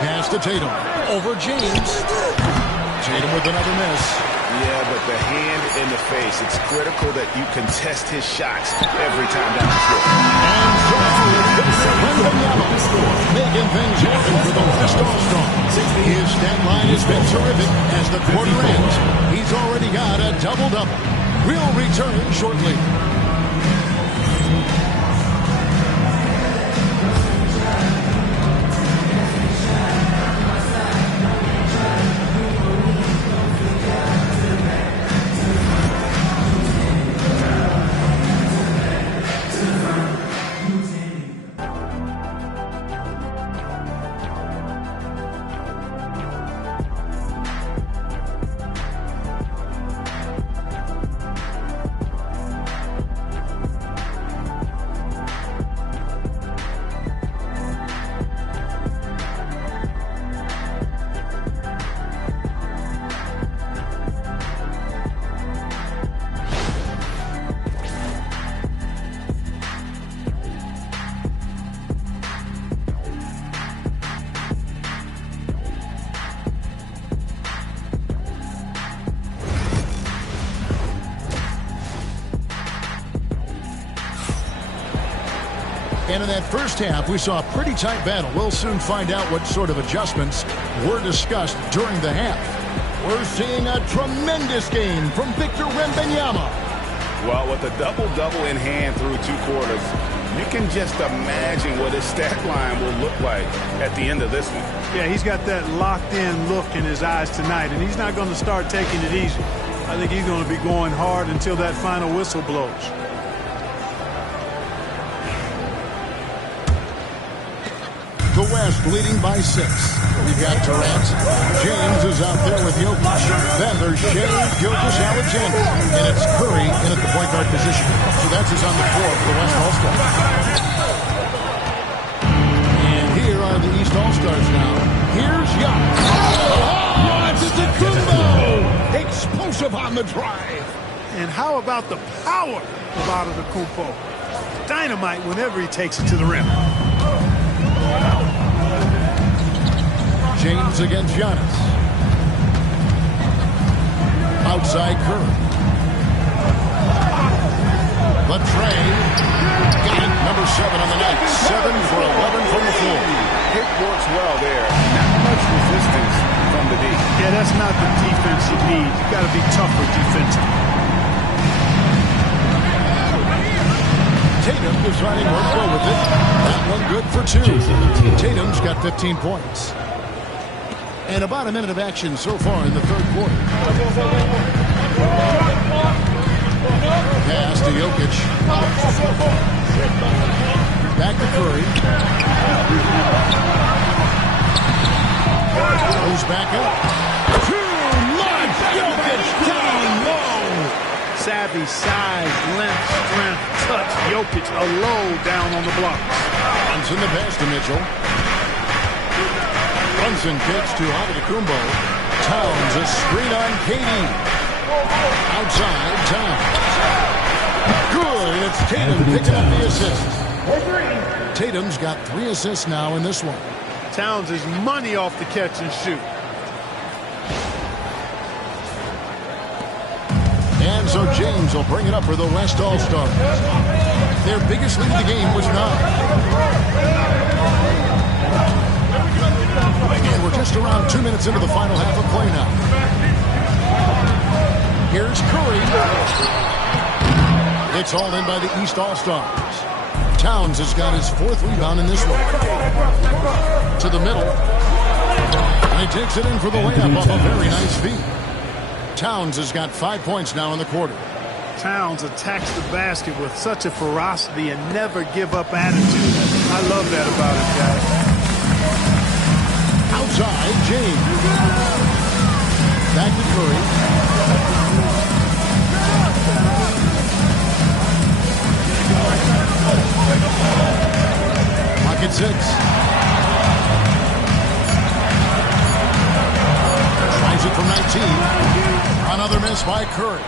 Pass to Tatum. Over James. Tatum with another miss. Yeah, but the hand in the face, it's critical that you contest his shots every time down the court. And so Wembanyama making things happen for the West All-Star. His stat line has been terrific as the quarter ends. He's already got a double-double. We'll return shortly. And in that first half, we saw a pretty tight battle. We'll soon find out what sort of adjustments were discussed during the half. We're seeing a tremendous game from Victor Wembanyama. Well, with a double-double in hand through 2 quarters, you can just imagine what his stat line will look like at the end of this one. Yeah, he's got that locked-in look in his eyes tonight, and he's not going to start taking it easy. I think he's going to be going hard until that final whistle blows. The West leading by 6. We've got Durant. James is out there with Jokic. Then there's Shea Gilgeous-Alexander. And it's Curry in at the point guard position. So that's who's on the floor for the West All-Stars. And here are the East All-Stars now. Here's Giannis. Antetokounmpo! Explosive on the drive. And how about the power of Antetokounmpo? Dynamite whenever he takes it to the rim. James against Giannis. Outside Curry. Latrey. Got it. Number 7 on the night. 7 for 11 from the floor. It works well there. Not much resistance from the D. Yeah, that's not the defense you need. You got to be tougher defensively. Tatum deciding where to go with it. That one good for 2. Tatum's got 15 points. And about a minute of action so far in the third quarter. Pass to Jokic. Back to Curry. Goes back up. Too much! Jokic down low! Savvy, size, length, strength, touch. Jokic alone down on the block. Brunson the pass to Mitchell. Brunson kicks to Antetokounmpo. Towns a screen on KD. Outside, Towns. Good, it's Tatum picking up the assist. Tatum's got 3 assists now in this one. Towns is money off the catch and shoot. And so James will bring it up for the West All-Stars. Their biggest lead of the game was 9. And we're just around 2 minutes into the final half of play now. Here's Curry. It's all in by the East All-Stars. Towns has got his 4th rebound in this one. To the middle. And he takes it in for the layup off a very nice feed. Towns has got 5 points now in the quarter. Towns attacks the basket with such a ferocity and never give up attitude. I love that about him, guys. Outside, James. back to Curry. Clock at 6. Tries it from 19. Another miss by Curry.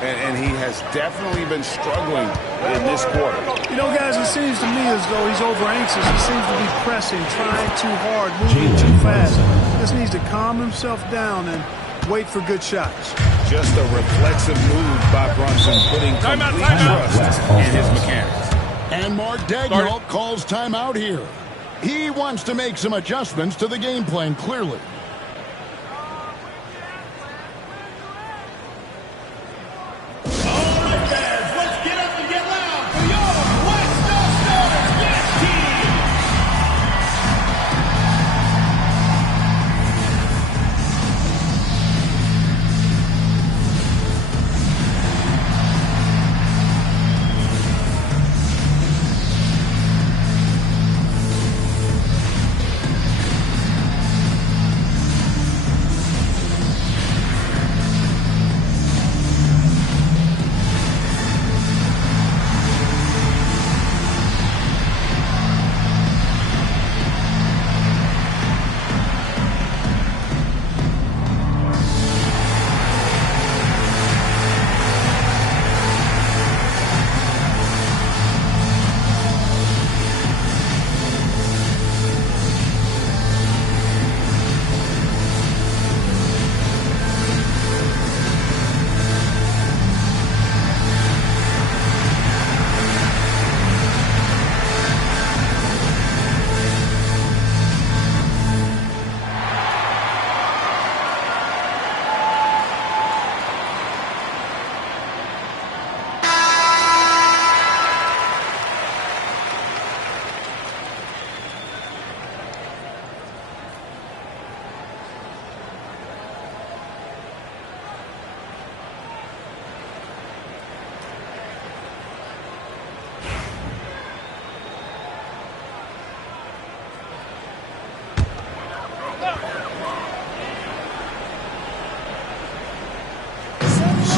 And he has definitely been struggling in this quarter. You know, guys, it seems to me as though he's over anxious. He seems to be pressing, trying too hard, moving too fast. Just needs to calm himself down and wait for good shots. Just a reflexive move by Brunson, putting complete trust in his mechanics. And Mark Daigneault calls timeout here. He wants to make some adjustments to the game plan, clearly.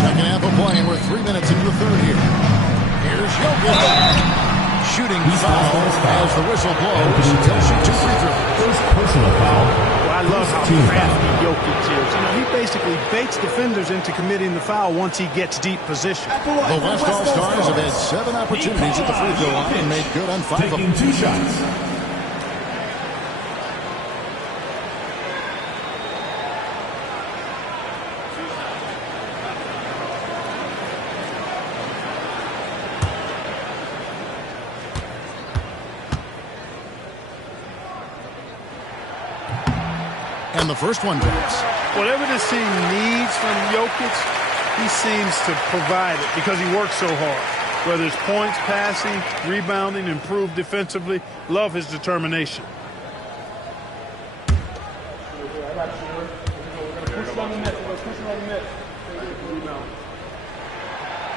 Second half of play, and we're 3 minutes into the third here. Here's Jokic. Shooting foul as the whistle blows. He'll shoot 2 free throws. First personal foul. Well, I love how crafty Jokic is. You know, he basically baits defenders into committing the foul once he gets deep position. The West All-Stars have had 7 opportunities at the free throw line and made good on 5 of them. Taking 2 shots. And the first one drops. Whatever this team needs from Jokic, he seems to provide it because he works so hard. Whether it's points, passing, rebounding, improved defensively, love his determination.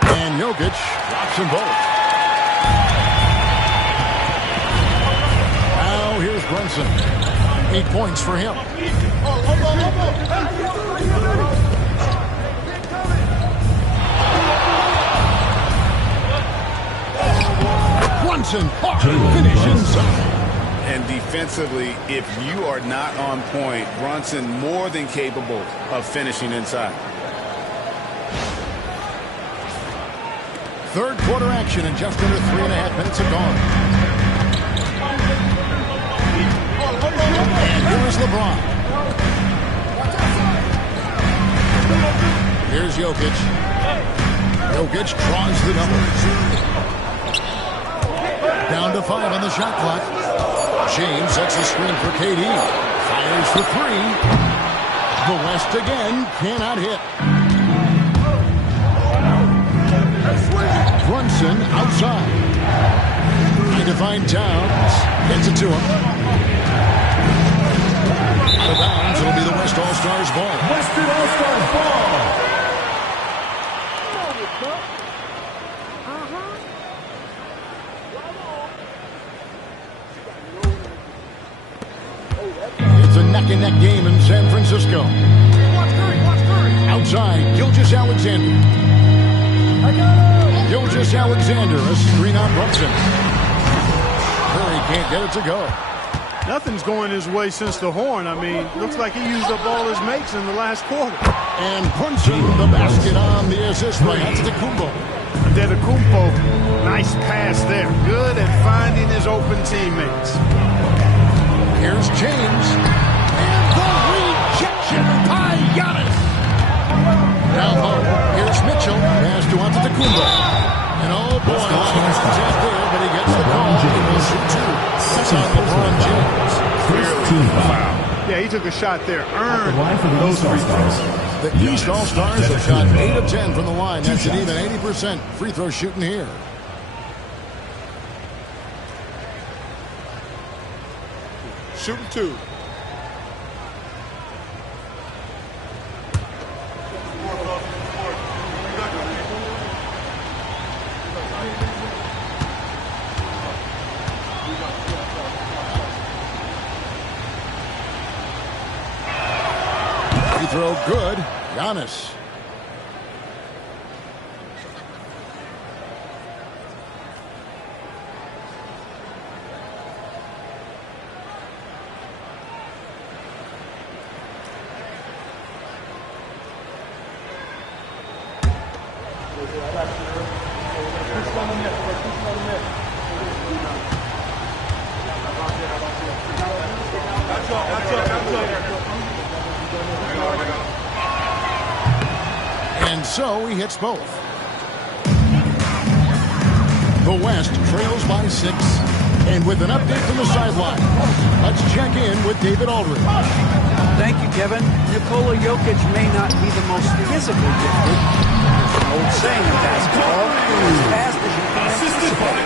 And Jokic drops them both. Now here's Brunson. 8 points for him. Brunson, finish inside. And defensively, if you are not on point, Brunson more than capable of finishing inside. Third quarter action in just under 3.5 minutes have gone. And here is LeBron. Here's Jokic. Jokic draws the double. Down to 5 on the shot clock. James sets the screen for KD. Fires for 3. The West again cannot hit. Brunson outside. Trying to find Towns. Gets it to him. Out of bounds. It'll be the West All-Stars ball. Western All-Stars ball. It's a neck-and-neck game in San Francisco. Watch Curry, watch side, Gilgeous-Alexander. Gilgeous-Alexander, a screen on Brunson. Curry can't get it to go. Nothing's going his way since the horn. I mean, looks like he used up all his makes in the last quarter. And Brunson, the basket on the assist by Antetokounmpo. Antetokounmpo, nice pass there. Good at finding his open teammates. Here's James. And the rejection by Giannis. Down low. Here's Mitchell. Pass to Antetokounmpo. And oh boy, he's out there, but he gets the call. He will shoot two. That's on LeBron James. First team foul. Yeah, he took a shot there. Earned Line for the those East All-Stars. The East All-Stars have shot 8 of 10 from the line. That's an even 80% free throw shooting here. Shooting 2. Free throw good. Giannis. And so he hits both. The West trails by 6. And with an update from the sideline, let's check in with David Aldridge. Thank you, Kevin. Nikola Jokic may not be the most physically gifted. There's an old saying in basketball, as fast as you can anticipate.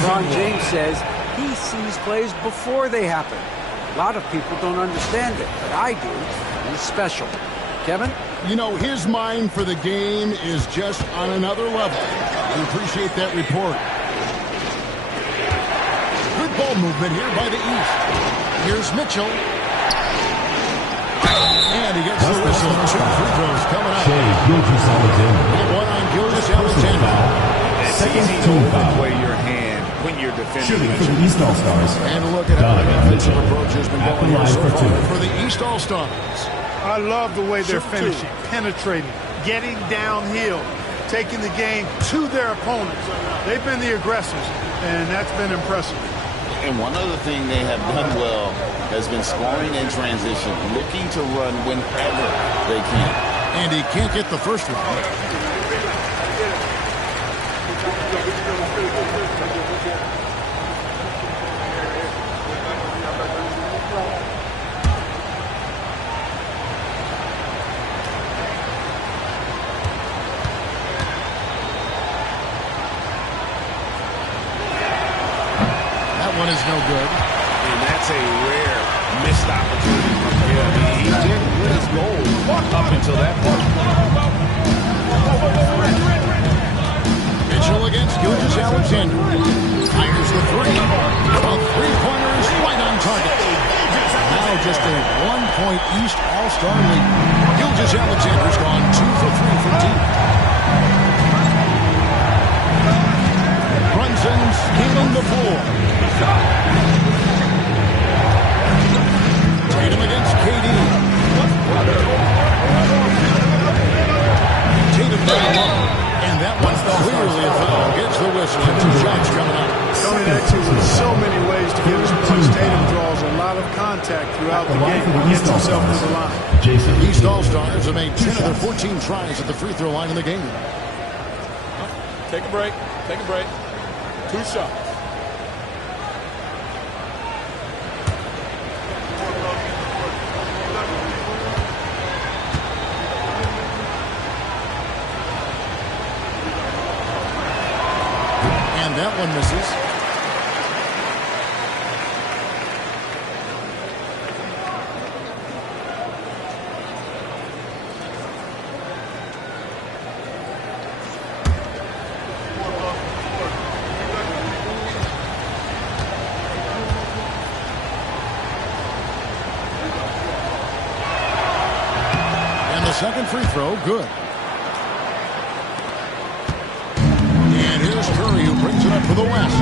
LeBron James says he sees plays before they happen. A lot of people don't understand it, but I do. He's special. Kevin? You know, his mind for the game is just on another level. We appreciate that report. Good ball movement here by the East. Here's Mitchell. And he gets the whistle. 2 free throws coming up. One on Gilgeous-Alexander. It's easy to overplay your hand when you're defending. Shooting for the East All-Stars. And look at how the offensive approach has been going here so far for the East All-Stars. I love the way they're finishing, penetrating, getting downhill, taking the game to their opponents. They've been the aggressors, and that's been impressive. And one other thing they have done well has been scoring in transition, looking to run whenever they can. And he can't get the first one. One is no good. And that's a rare missed opportunity from him. I mean, he didn't win his goal up until that point. Mitchell against Gilgeous-Alexander. Fires the 3. A three-pointer is right on target. Now just a 1-point East All-Star lead. Gilgeous-Alexander's gone 2 for 3 from deep. Brunson's in the floor. Tatum against KD. Tatum down low. And that one's clearly a foul. Gets the whistle. And 2 shots coming up. Tony, that's so many ways to get his points. Tatum draws a lot of contact throughout the game. Gets himself to the line. East All-Stars have made 10 of their 14 tries at the free throw line in the game. Take a break. Take a break. 2 shots. And that one misses. second free throw, good. And here's Curry, who brings it up for the West.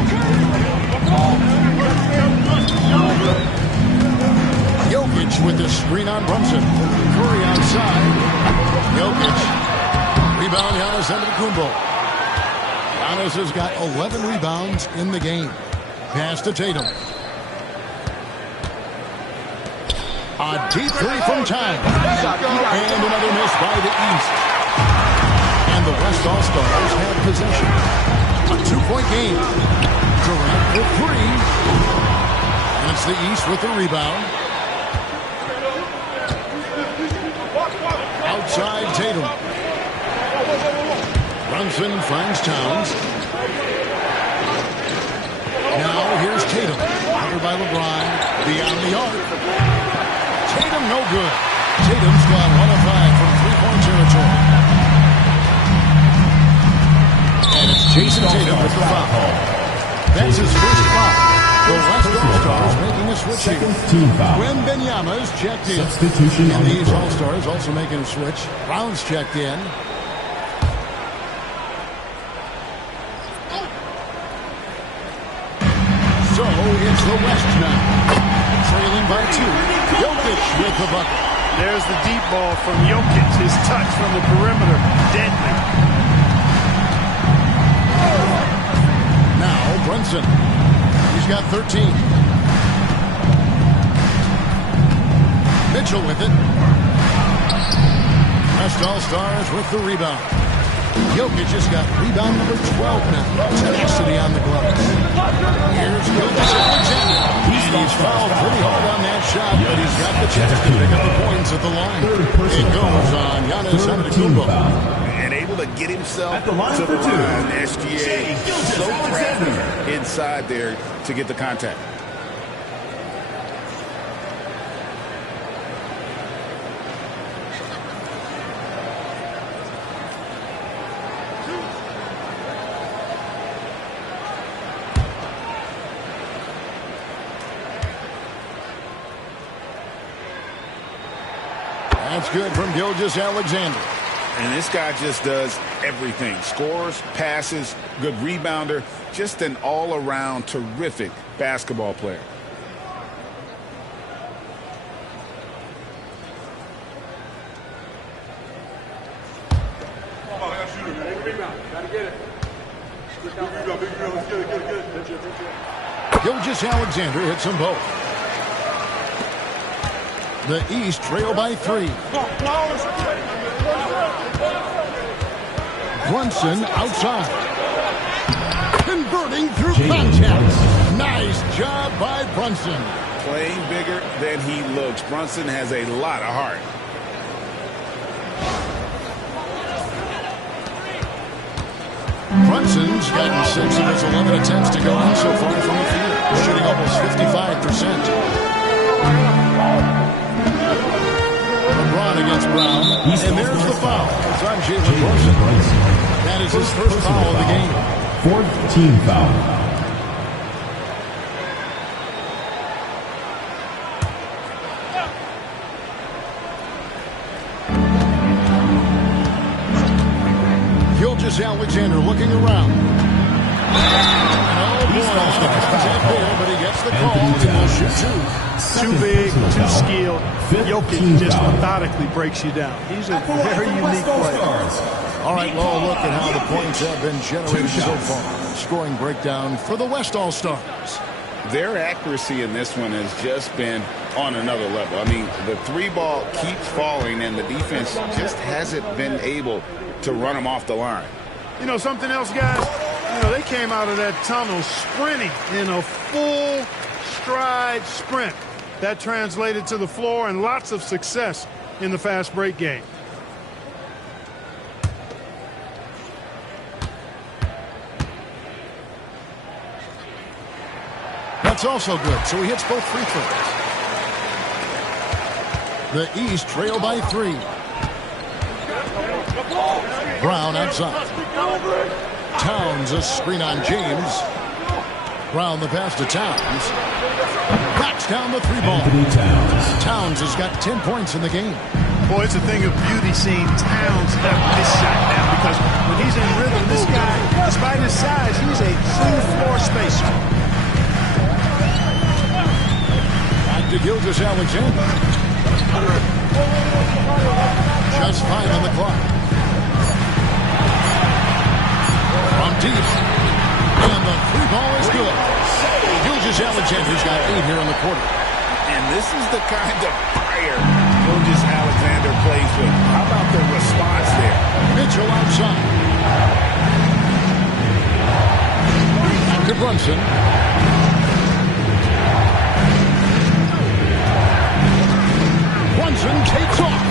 Jokic with the screen on Brunson. Curry outside. Jokic. Rebound, Giannis Antetokounmpo. Giannis has got 11 rebounds in the game. Pass to Tatum. A deep three from Towns. And another miss by the East. And the West All-Stars have possession. A two-point game. Durant for three. And it's the East with the rebound. Outside Tatum. Brunson finds Towns. Now here's Tatum. Covered by LeBron. Beyond the arc. Tatum no good. Tatum's gone 1 of 5 from three-point territory. And it's Jason Tatum with the foul. That's his first foul. The West All-Stars making a switch here. Wembanyama's checked in. Substitution and on the these court. All-Stars also making a switch. Brown's checked in. So it's the West now. Trailing by 2. Jokic with the bucket. There's the deep ball from Jokic. His touch from the perimeter. Deadly. Now Brunson. He's got 13. Mitchell with it. West All-Stars with the rebound. Jokic has got rebound number 12 now. Tenacity on the glove. Here's Gilgeous-Alexander. He's fouled pretty hard on that shot, but he's got the chance to pick up the points at the line. It goes on Giannis Antetokounmpo. And able to get himself At the line to for the two. line. SGA so crafty inside there to get the contact. That's good from Gilgeous-Alexander. And this guy just does everything. Scores, passes, good rebounder. Just an all-around terrific basketball player. Gilgeous-Alexander hits them both. The East trail by 3. Brunson outside. Converting through contact. Nice job by Brunson. Playing bigger than he looks. Brunson has a lot of heart. Brunson's gotten 6 of his 11 attempts to go in so far from the field, shooting almost 55%. LeBron against Brown, and there's the foul. It's on Jalen Brunson. That is his first foul of the game. Fourth team foul. Gilgeous-Alexander looking around. Oh boy, there, but he gets the call and will shoot 2. Too big, too skilled. Jokic just methodically breaks you down. He's a very unique player. All right, well, look at how the points have been generated so far. Scoring breakdown for the West All-Stars. Their accuracy in this one has just been on another level. I mean, the 3-ball keeps falling, and the defense just hasn't been able to run them off the line. You know, something else, guys? You know, they came out of that tunnel sprinting in a full stride sprint. That translated to the floor and lots of success in the fast break game. That's also good, so he hits both free throws. The East trail by 3. Brown outside. Towns, a screen on James. Brown the pass to Towns. Backs down the 3-ball. Towns has got 10 points in the game. Boy, it's a thing of beauty seeing Towns have this shot now because when he's in rhythm, this guy, despite his size, he's a true floor spacer. Back to Gilgeous-Alexander. Just 5 on the clock. From deep. And the free ball is good. Gilgeous-Alexander's got 8 here in the quarter. And this is the kind of fire Gilgeous-Alexander plays with. How about the response there? Mitchell outside. Back to Brunson. Brunson takes off.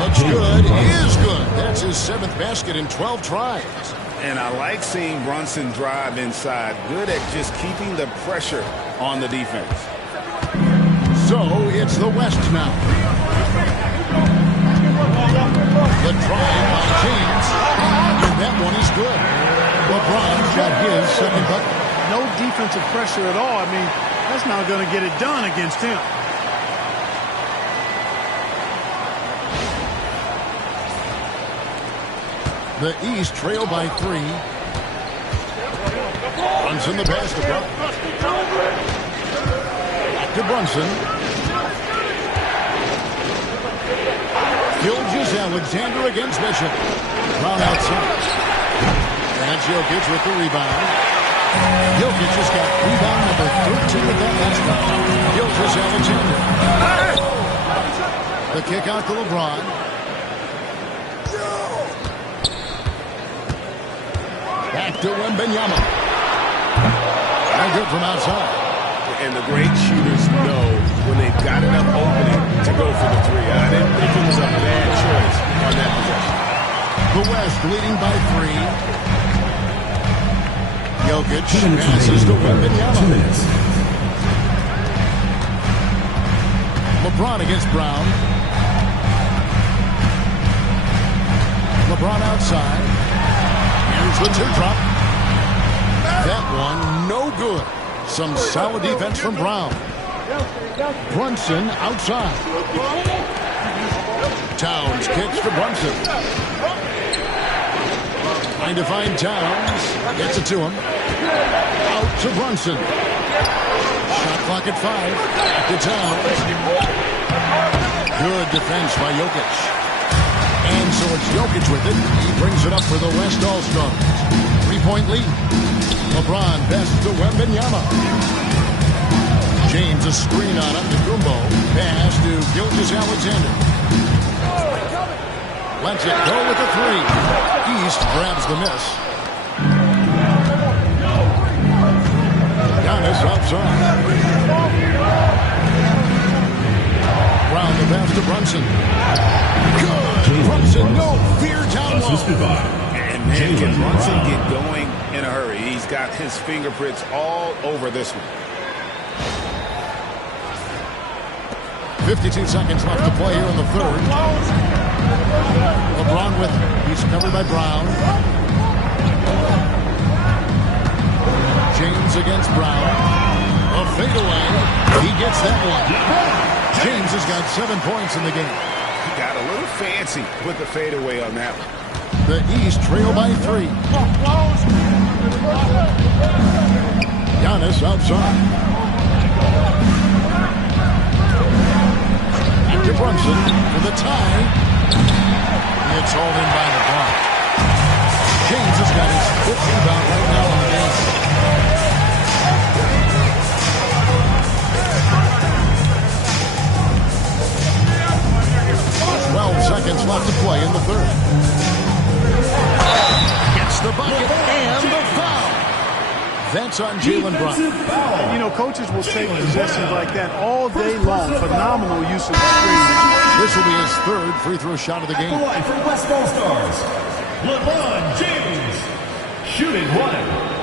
Looks good. Is good. That's his 7th basket in 12 tries. And I like seeing Brunson drive inside. Good at just keeping the pressure on the defense. So it's the West now. The drive by James. And that one is good. LeBron's got his 2nd bucket. No defensive pressure at all. I mean, that's not going to get it done against him. The East trail by 3. Brunson the pass to Brown. Back to Brunson. Gilgeous-Alexander against Mitchell. Brown outside. And Jokic with the rebound. Jokic just got rebound number 13 with that last one. Gilgeous-Alexander. The kick out to LeBron. Back to Wembanyama. And good from outside. And the great shooters know when they've got enough opening to go for the 3. I didn't think it was a bad choice on that possession. The West leading by 3. Jokic passes to Wembanyama. 2 minutes. LeBron against Brown. LeBron outside. Here's the 2-drop. That one no good. Some solid defense from Brown. Brunson outside. Towns kicks to Brunson. Trying to find Towns. Gets it to him. Out to Brunson. Shot clock at 5. Back to Towns. Good defense by Jokic. And so it's Jokic with it. He brings it up for the West All-Stars. 3-point lead. LeBron passes to Wembanyama. James a screen on Antetokounmpo. Pass to Gilgeous-Alexander. Lets it go with the 3. East grabs the miss. Giannis outside. Brown the pass to Brunson. Good. Brunson, no fear down low. And man, can Brunson get going in a hurry? He's got his fingerprints all over this one. 52 seconds left to play here in the 3rd. LeBron with it. He's covered by Brown. James against Brown. A fadeaway. He gets that one. James has got 7 points in the game. He got a little fancy with the fadeaway on that one. The East trail by 3. Giannis outside. Back to Brunson for the tie. It's all in by LeBron. James has got his 5th rebound right now in the game. 12 seconds left to play in the 3rd. Gets the bucket and the foul. That's on Jaylen Brown. And, you know, coaches will take possessions like that all day long. Phenomenal use of the screen. This will be his 3rd free throw shot of the game. At the line for West All-Stars, LeBron James, shooting 1.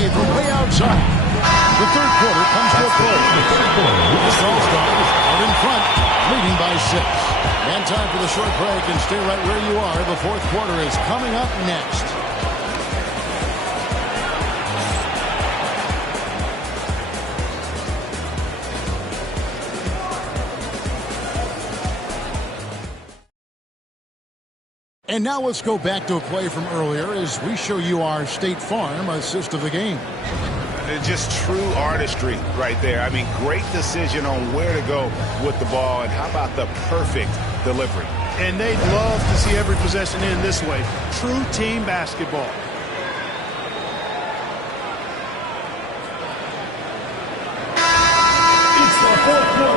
play from way outside. The third quarter comes to a close. The All-Stars out in front, leading by 6. And time for the short break, and stay right where you are. The fourth quarter is coming up next. And now let's go back to a play from earlier as we show you our State Farm assist of the game. Just true artistry right there. I mean, great decision on where to go with the ball, and how about the perfect delivery? And they'd love to see every possession end this way. True team basketball.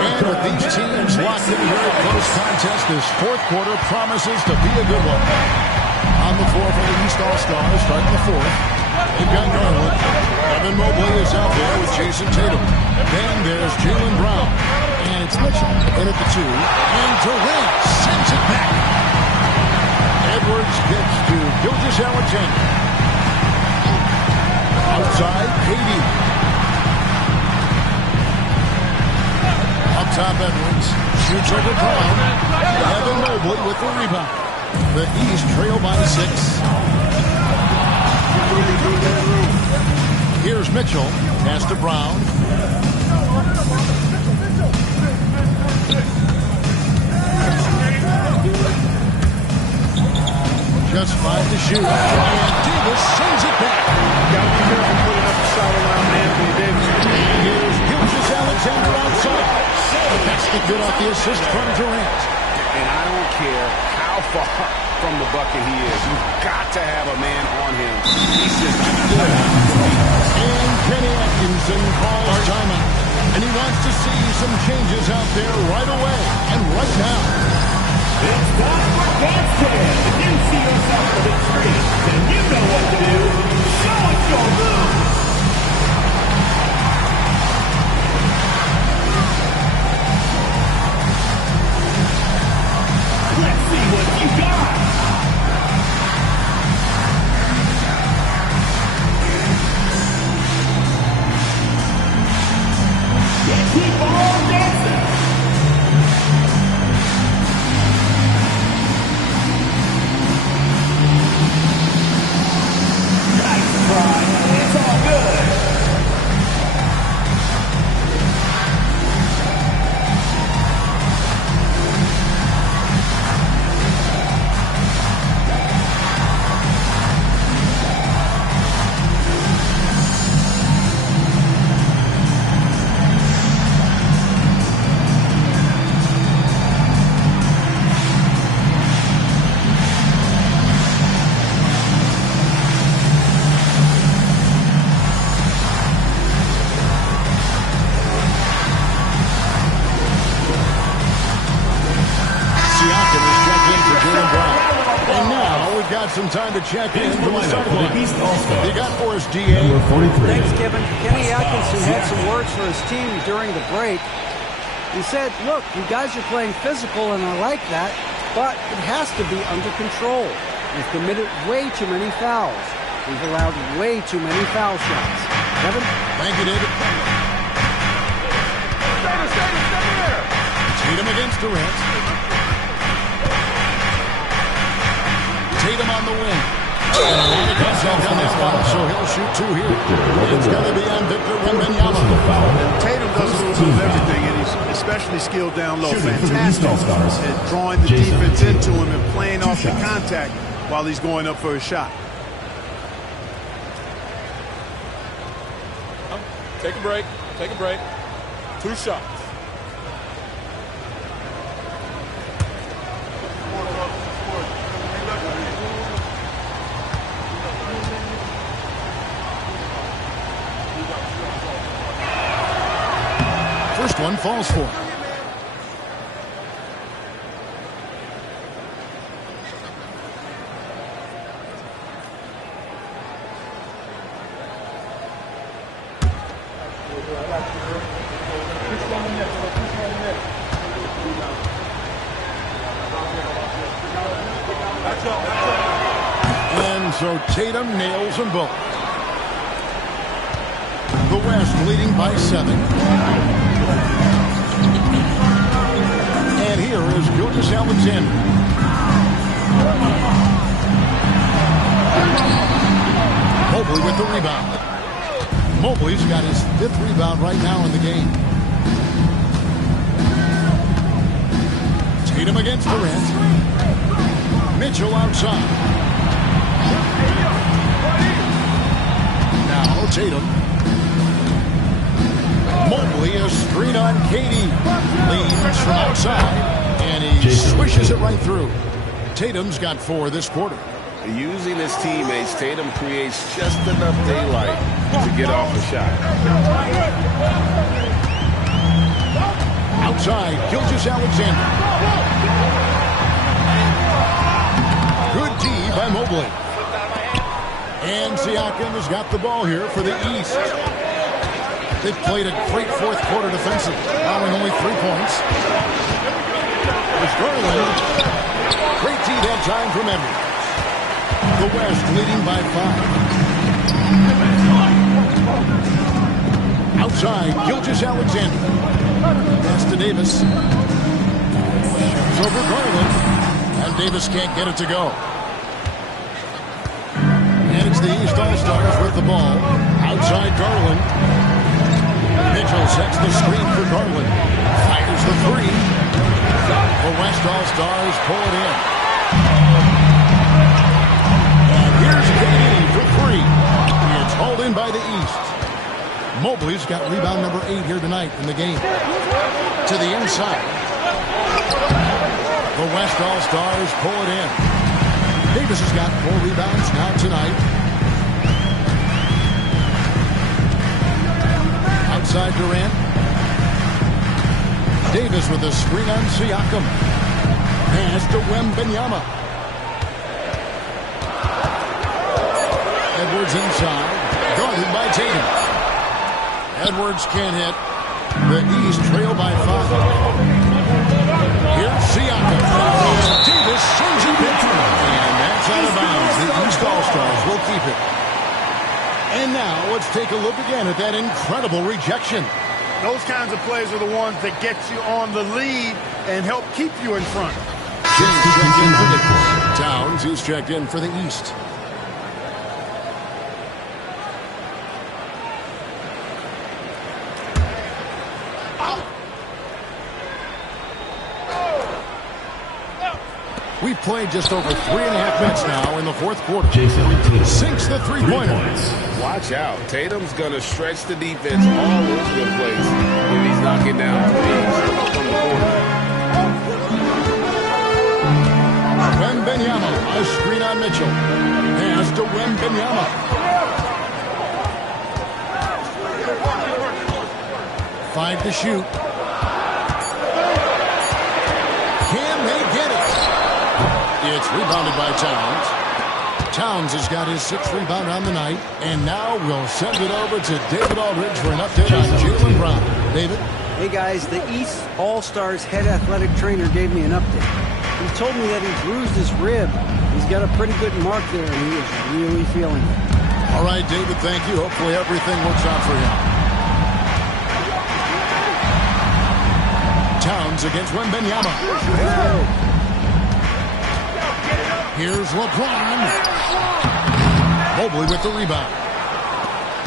And with these teams locked in here, a close contest, this fourth quarter promises to be a good one. On the floor for the East All-Stars, starting the fourth. They've got Garland. Evan Mobley is out there with Jason Tatum. Then there's Jaylen Brown. And it's Mitchell in at the 2. And Durant sends it back. Edwards gets to Gilgeous-Alexander. Outside, KD. Up top, Edwards. Shoots over Brown. Evan Mobley with the rebound. The East trail by 6. Here's Mitchell. Pass to Brown. Just 5 to shoot. And Davis sends it back. Got to be careful putting up a shot around Anthony Davis. Here's Gilgeous-Alexander outside. But that's the good off the assist from Durant. And I don't care how far from the bucket he is. You've got to have a man on him. He's just good. And Kenny Atkinson calls timeout. And he wants to see some changes out there right away and right now. It's time for Dance Kid. If you see yourself on the street, then you know what to do. Show us your moves. Let's see what you got. Yeah, keep on dancing. Nice try. It's all good. Some time to check in from the sideline. You got for us, DA. Number 43. Thanks, Kevin. Kenny Atkinson had some words for his team during the break. He said, look, you guys are playing physical, and I like that, but it has to be under control. We've committed way too many fouls. We've allowed way too many foul shots. Kevin? Thank you, David. Stay here. Tatum against Durant. Tatum on the wing. So he'll shoot 2 here. It's going to be on Victor Wembanyama. Tatum does a little bit of everything, and he's especially skilled down low. Fantastic at drawing the defense into him and playing off the contact while he's going up for a shot. Take a break. Take a break. 2 shots. First one falls for. And so Tatum nails them both. West leading by 7. And here is Gilgeous-Alexander. Mobley with the rebound. Mobley's got his 5th rebound right now in the game. Tatum against Durant. Mitchell outside. Now Tatum. Mobley a screen on Katie. Leans from outside. And he swishes it right through. Tatum's got 4 this quarter. Using his teammates, Tatum creates just enough daylight to get off a shot. Outside, Gilgeous-Alexander. Good D by Mobley. And Siakam has got the ball here for the East. They've played a great 4th quarter defensive, allowing only 3 points. There's Garland. Great D that time from Edwards. The West leading by 5. Outside, Gilgeous-Alexander. Pass to Davis. Shoots over Garland. And Davis can't get it to go. And it's the East All-Stars with the ball. Outside Garland. Mitchell sets the screen for Garland. Fires the 3. The West All-Stars pull it in. Here's KD for 3. It's hauled in by the East. Mobley's got rebound number 8 here tonight in the game. To the inside. The West All-Stars pull it in. Davis has got 4 rebounds now tonight. Outside Durant. Davis with a screen on Siakam. Pass to Wembanyama. Edwards inside, guarded by Tatum. Edwards can't hit. The East trail by 5. Here's Siakam. Davis sends it in. And that's out of bounds. The East All-Stars will keep it. And now let's take a look again at that incredible rejection. Those kinds of plays are the ones that get you on the lead and help keep you in front. James checked in for Nichols. Towns is checked in for the East. We've played just over 3.5 minutes now in the 4th quarter. Sinks the 3-pointer. Watch out. Tatum's going to stretch the defense all over the place when he's knocking down threes from the corner. Wembanyama, a screen on Mitchell. Pass to Wembanyama. Five to shoot. Can they get it? It's rebounded by Towns. Towns has got his 6th rebound on the night. And now we'll send it over to David Aldridge for an update on Jaylen Brown. David? Hey, guys, the East All-Stars head athletic trainer gave me an update. He told me that he bruised his rib. He's got a pretty good mark there, and he is really feeling it. All right, David, thank you. Hopefully everything works out for him. Towns against Wembanyama. Here's LeBron. Mobley with the rebound.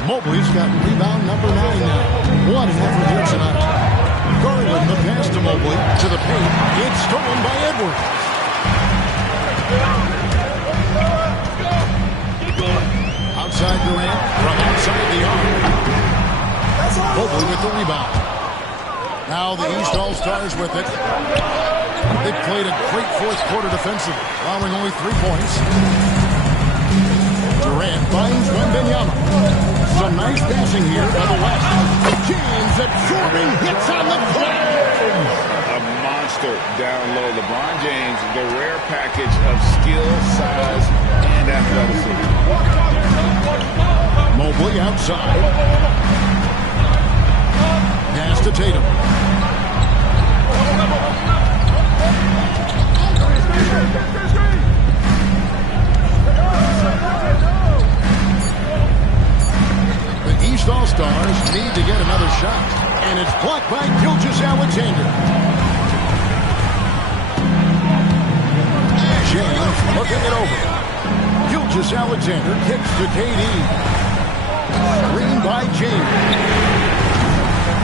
Mobley's got rebound number 9 now. What an effort here tonight. Garland the pass to Mobley to the paint. It's stolen by Edwards. Outside Durant from outside the arc. Mobley with the rebound. Now the East All-Stars with it. They've played a great 4th quarter defensive, allowing only 3 points. Durant finds Wembanyama. Some nice passing here by the West. James absorbing hits on the play. A monster down low. LeBron James, the rare package of skill, size, and athleticism. Mobley outside. Pass to Tatum. The East East All-Stars need to get another shot. And it's blocked by Gilgeous-Alexander. James looking it over. Gilgeous-Alexander kicks to KD. Screen by James.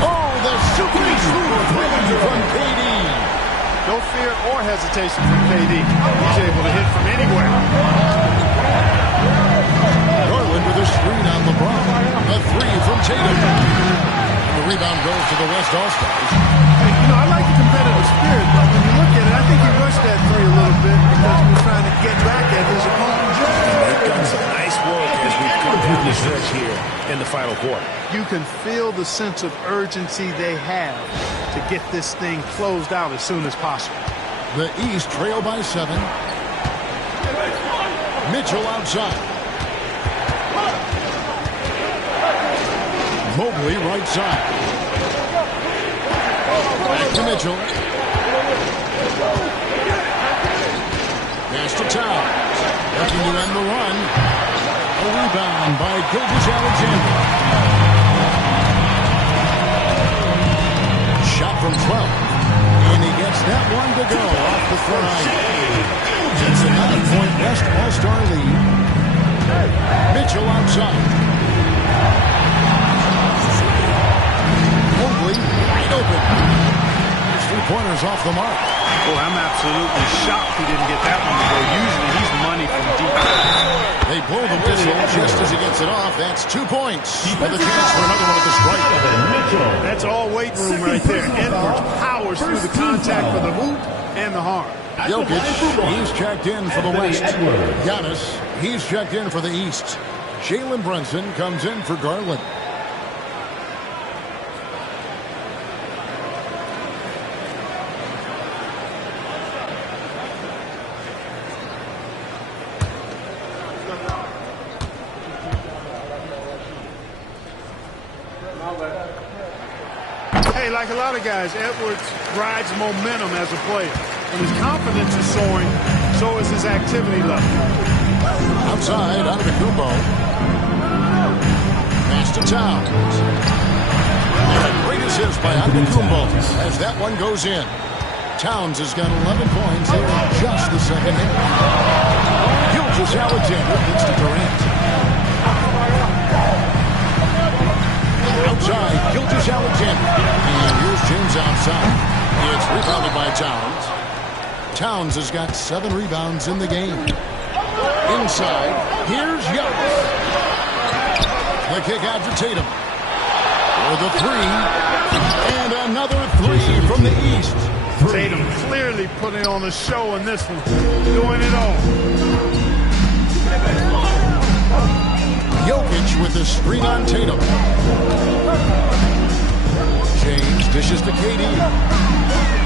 Oh, the super smooth three from KD. No fear or hesitation from KD. He's able to hit from anywhere. Garland with a screen on LeBron. A three from Tatum. The rebound goes to the West All-Stars. Hey, you know, I like the competitive spirit, but when you look at it, I think he rushed that three a little bit because he was trying to get back at his opponent. They've done some nice work as we've come down the stretch here in the final quarter. You can feel the sense of urgency they have to get this thing closed out as soon as possible. The East trail by 7. Mitchell outside. Mobley right side. Back to Mitchell. Pass to Towns. Looking to end the run. A rebound by Gilgeous-Alexander. Shot from 12. And he gets that one to go off the front. It's a 9-point West All-Star lead. Mitchell outside. Mobley wide open. His 3-pointers off the mark. Boy, I'm absolutely shocked he didn't get that one to go. Usually he's money from deep. They blow the whistle just as he gets it off. That's 2 points. With a chance for another one at the stripe. That's all weight room right there. Edwards powers through the contact for the hoop and the harm. Jokic, he's checked in for the West. Giannis, he's checked in for the East. Jalen Brunson comes in for Garland. Hey, like a lot of guys, Edwards rides momentum as a player. When his confidence is soaring, so is his activity level. Outside, Antetokounmpo. Pass to Towns. And a great assist by Antetokounmpo as that one goes in. Towns has got 11 points here in just the second half. Gilgeous-Alexander gets to Durant. Outside, Gilgeous-Alexander. And here's James outside. It's rebounded by Towns. Towns has got 7 rebounds in the game. Inside, here's Giannis. The kick out to Tatum. For the 3. And another 3 from the East. Tatum clearly putting on a show in this one. Doing it all. Jokic with the screen on Tatum. James dishes to KD.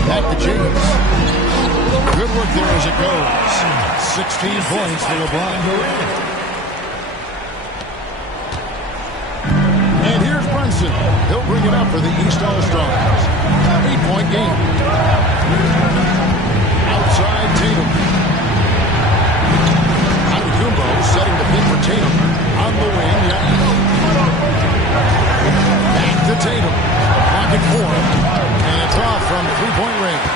Back to James. Good work there as it goes. 16 points for LeBron. And here's Brunson. He'll bring it up for the East All-Stars. 8-point game. Outside Tatum. Antetokounmpo setting the pin for Tatum. On the wing, back to Tatum. Pocket 4. And it's off from 3-point range.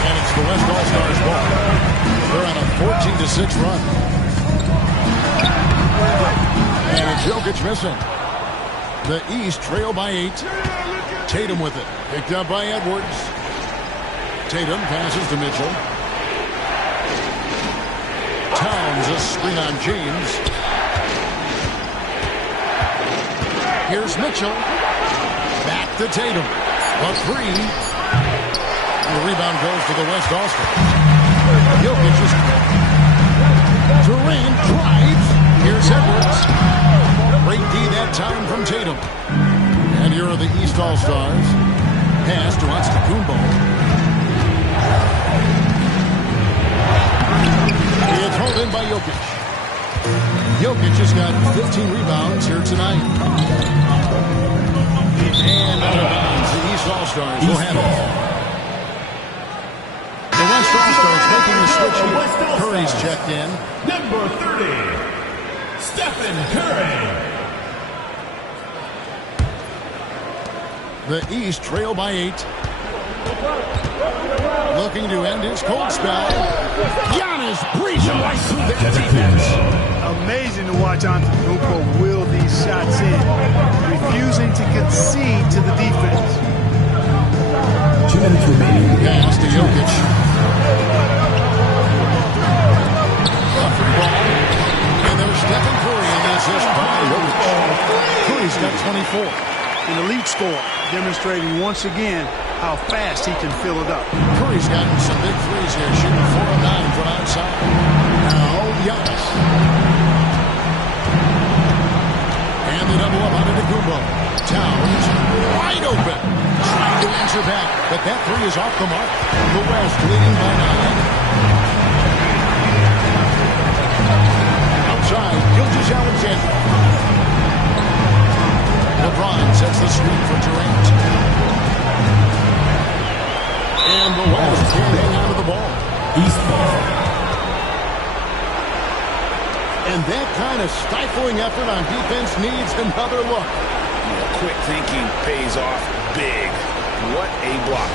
And it's the West All-Stars ball. They're on a 14-6 run. And it's Jokic missing. The East trail by 8. Tatum with it. Picked up by Edwards. Tatum passes to Mitchell. Towns a screen on James. Here's Mitchell. Back to Tatum. A 3. And the rebound goes to the West All-Stars. Jokic is... Durant drives. Here's Edwards. Great D that time from Tatum. And here are the East All-Stars. Pass to Antetokounmpo. It's hauled in by Jokic. Jokic has got 15 rebounds here tonight. And out of bounds, the East All-Stars will have it. The West All-Stars making a switch here. Curry's checked in. Number 30, Stephen Curry. The East trail by 8. Looking to end his cold spell. Giannis breezing right through that defense. Amazing to watch Antetokounmpo wheel these shots in, refusing to concede to the defense. 2 minutes remaining. Pass to Jokic. And there's Stephen Curry in the assist by Jokic. Curry's got 24. An elite score, demonstrating once again how fast he can fill it up. Curry's gotten some big threes here, shooting 4 of 9 from outside. Now Giannis. And the double up on Antetokounmpo. Towns wide open. Trying to answer back, but that three is off the mark. The West leading by 9. Outside, Gilgeous-Alexander. LeBron sets the screen for Durant. And the West can't hang on to the ball. East ball. And that kind of stifling effort on defense needs another look. Yeah, quick thinking pays off big. What a block.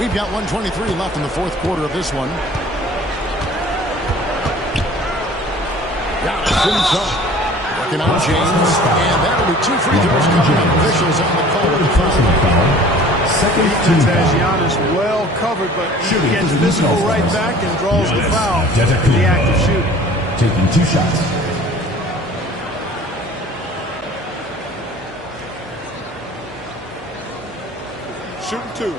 We've got 1:23 left in the fourth quarter of this one. Giannis inside. Working on James. And that'll be 2 free throws coming up. Officials on the call with the Personal foul. Second team Defense has foul. Giannis well covered, but he Shooting gets for the physical East right All-Stars. back and draws the foul in Antetokounmpo. the act of shooting. Taking 2 shots. Shooting 2.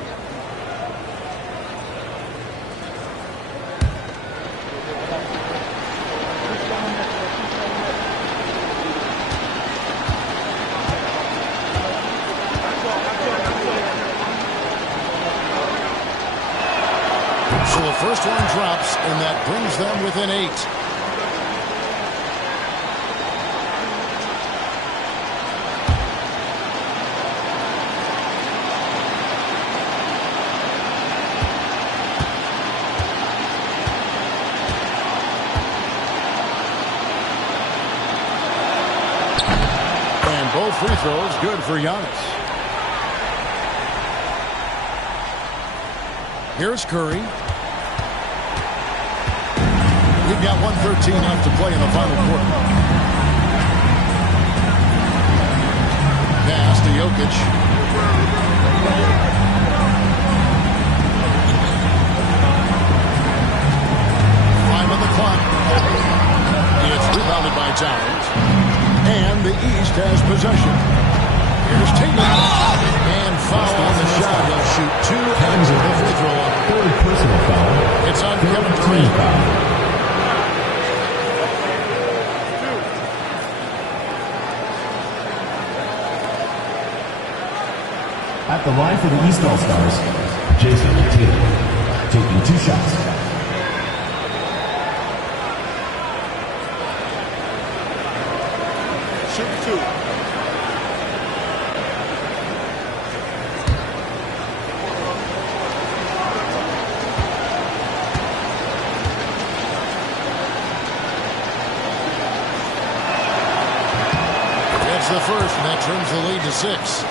So the first one drops, and that brings them within 8. And both free throws good for Giannis. Here's Curry. We've got 1:13 left to play in the final quarter. Pass to Jokic. Time on the clock. It's rebounded by Towns. And the East has possession. Here's Tatum. And foul on the shot. He'll shoot 2 ends of the free throw line. Third personal foul. It's on Kevin Team Durant. foul. At the line for the East All-Stars, Jason Tatum, taking 2 shots. Shooting 2. That's the first, and that trims the lead to 6.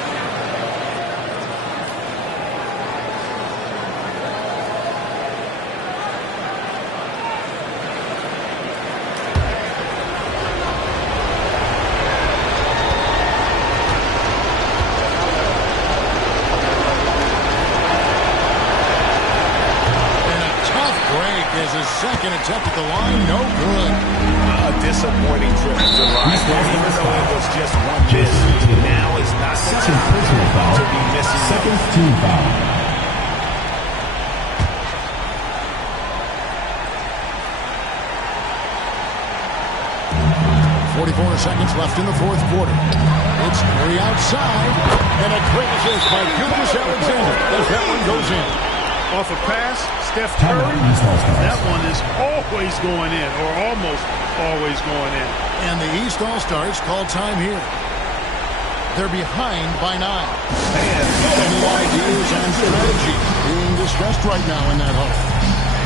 His second attempt at the line, no good. A disappointing trip to the line. Even though it was just one miss, now is not the Second time personal foul. to be missing. Second team foul. .44 seconds left in the fourth quarter. It's Curry outside, and a quick assist by Gilgeous-Alexander as that one goes in. Off a pass, Steph Curry, that one is always going in, or almost always going in. And the East All-Stars call time here. They're behind by 9. And the ideas on strategy being discussed right now in that hole.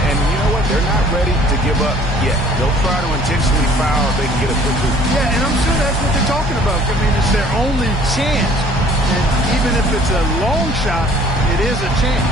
And you know what? They're not ready to give up yet. They'll try to intentionally foul if they can get a quick lead. Yeah, and I'm sure that's what they're talking about. I mean, it's their only chance. And even if it's a long shot, it is a chance.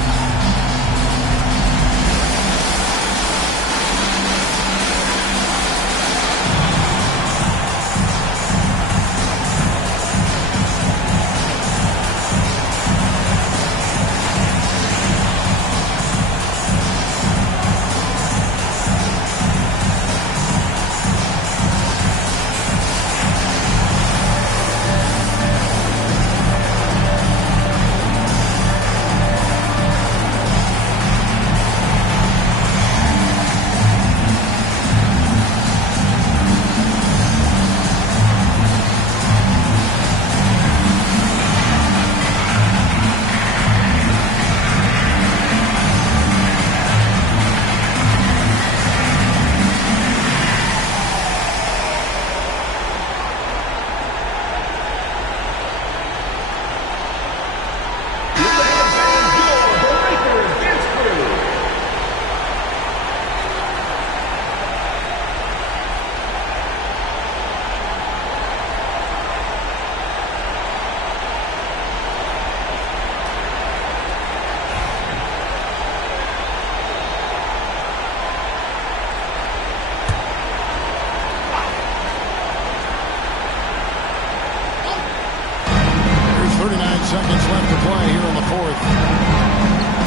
Seconds left to play here in the fourth.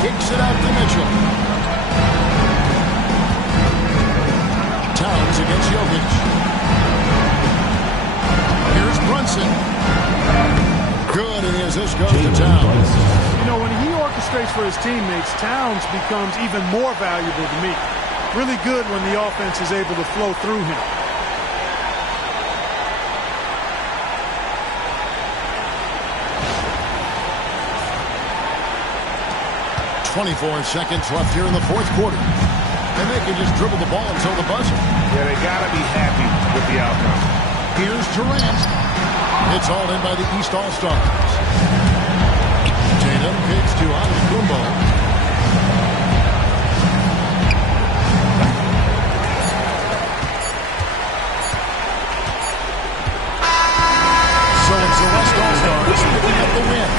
Kicks it out to Mitchell. Towns against Jokic. Here's Brunson. Good it is. This goes to Towns. You know, when he orchestrates for his teammates, Towns becomes even more valuable to me. Really good when the offense is able to flow through him. 24 seconds left here in the fourth quarter. And they can just dribble the ball until the buzzer. Yeah, they got to be happy with the outcome. Here's Durant. It's all in by the East All-Stars. Tatum kicks to Antetokounmpo. So it's the West All-Stars picking up the win.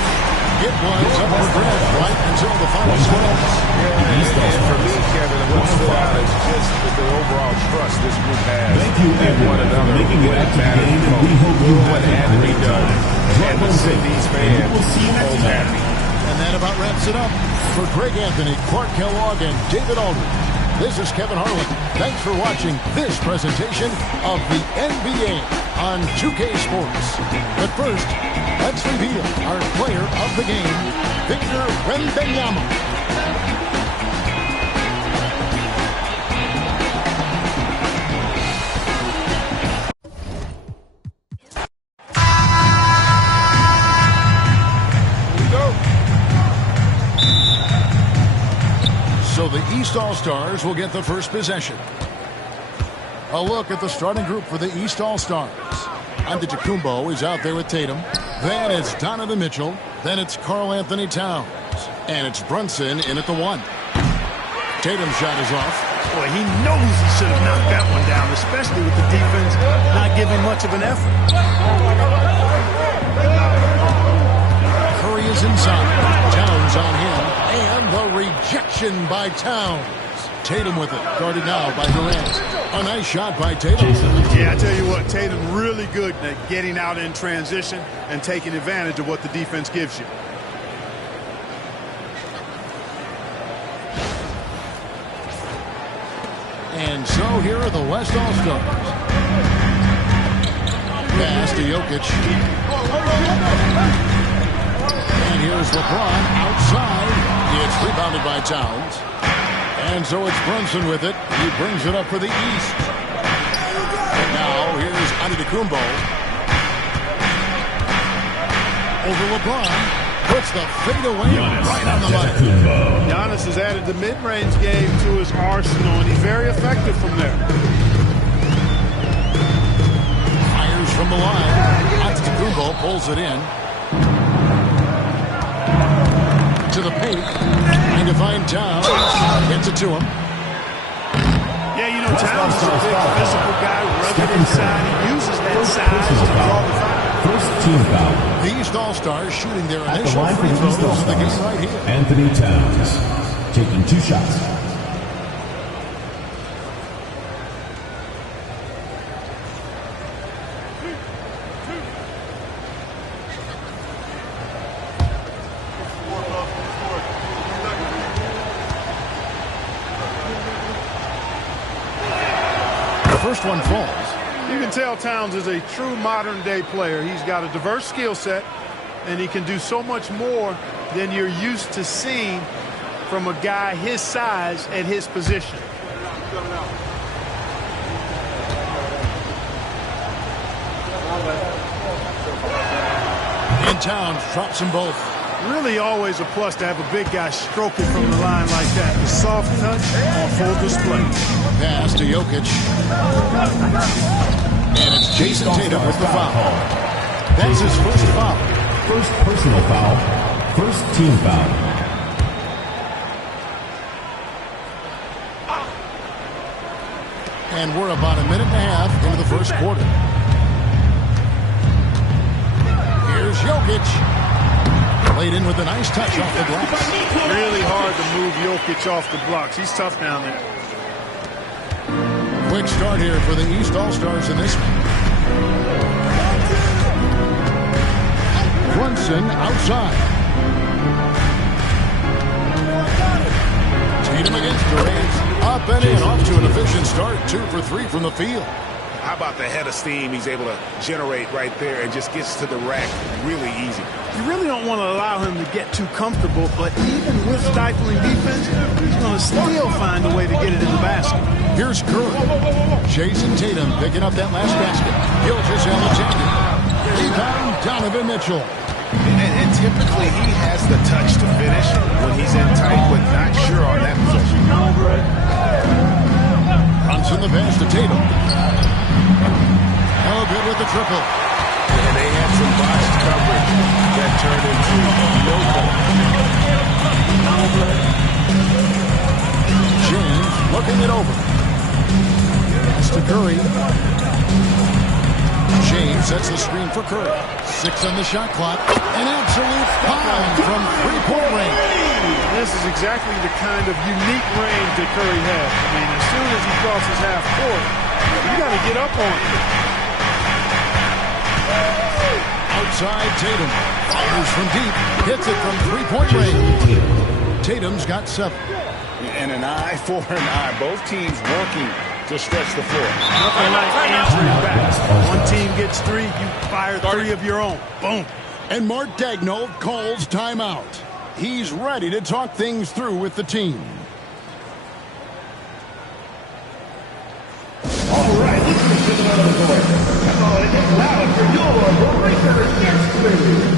It was up for grabs right until the final seconds. Yeah, and for me, Kevin, what stood out is just the overall trust this group has. Thank you, everyone, for making it out to the game, and we hope you what had to be done. And to see these fans hold happy. And that about wraps it up. For Greg Anthony, Clark Kellogg, and David Aldridge, this is Kevin Harlan. Thanks for watching this presentation of the NBA on 2K Sports. But first, let's reveal our player of the game, Victor Wembanyama. So the East All-Stars will get the first possession. A look at the starting group for the East All-Stars. Antetokounmpo is out there with Tatum. Then it's Donovan Mitchell. Then it's Karl Anthony Towns. And it's Brunson in at the one. Tatum's shot is off. Boy, he knows he should have knocked that one down, especially with the defense not giving much of an effort. Curry is inside. Towns on him. And the rejection by Towns. Tatum with it. Guarded now by Durant. A nice shot by Tatum. Yeah, I tell you what, Tatum really good at getting out in transition and taking advantage of what the defense gives you. And so here are the West All-Stars. Pass to Jokic. And here's LeBron outside. It's rebounded by Towns. And so it's Brunson with it. He brings it up for the East. And now here's Antetokounmpo. Over LeBron. Puts the fadeaway right on the money. Giannis has added the mid-range game to his arsenal, and he's very effective from there. Fires from the line. Antetokounmpo pulls it in. To the paint. Trying to find Towns. Gets it to him. know, Towns is a big physical guy, rugged inside. He uses that size to draw the foul. First team foul. The East All-Stars shooting their At the initial line for free the throws East of the game All-Stars, right here. Anthony Towns, taking 2 shots. The first one falls. You can tell Towns is a true modern-day player. He's got a diverse skill set, and he can do so much more than you're used to seeing from a guy his size at his position. And Towns drops them both. Really always a plus to have a big guy stroking from the line like that. The soft touch on full display. Pass to Jokic. And it's Jason Tatum with the foul. That's his first foul. First personal foul. First team foul. And we're about a minute and a half into the first quarter. Here's Jokic. Played in with a nice touch off the blocks. Really hard to move Jokic off the blocks. He's tough down there. Quick start here for the East All-Stars in this one. Brunson outside. Tatum against Durant. Up and in, off to an efficient start. 2 for 3 from the field. How about the head of steam he's able to generate right there and just gets to the rack really easy. You really don't want to allow him to get too comfortable, but even with stifling defense, he's going to still find a way to get it in the basket. Here's Curry. Jason Tatum picking up that last basket. Gilgeous Alexander. Rebound, Donovan Mitchell. And typically he has the touch to finish when he's in tight, but not sure on that possession. Brunson the pass to Tatum. Oh, good with the triple. And they had some botched coverage that turned into no ball. James looking it over. Pass to Curry. James sets the screen for Curry. 6 on the shot clock. An absolute pound from three-point range. This is exactly the kind of unique range that Curry has. I mean, as soon as he crosses half court, you got to get up on him. Outside Tatum. Fires from deep. Hits it from three-point range. Tatum's got 7. And an eye for an eye. Both teams working to stretch the floor. Nothing like answering back. One team gets 3, you fire 3 of your own. Boom. And Mark Daigneault calls timeout. He's ready to talk things through with the team. All right, let's get to the court. Come on and get loud for your Lakers next move.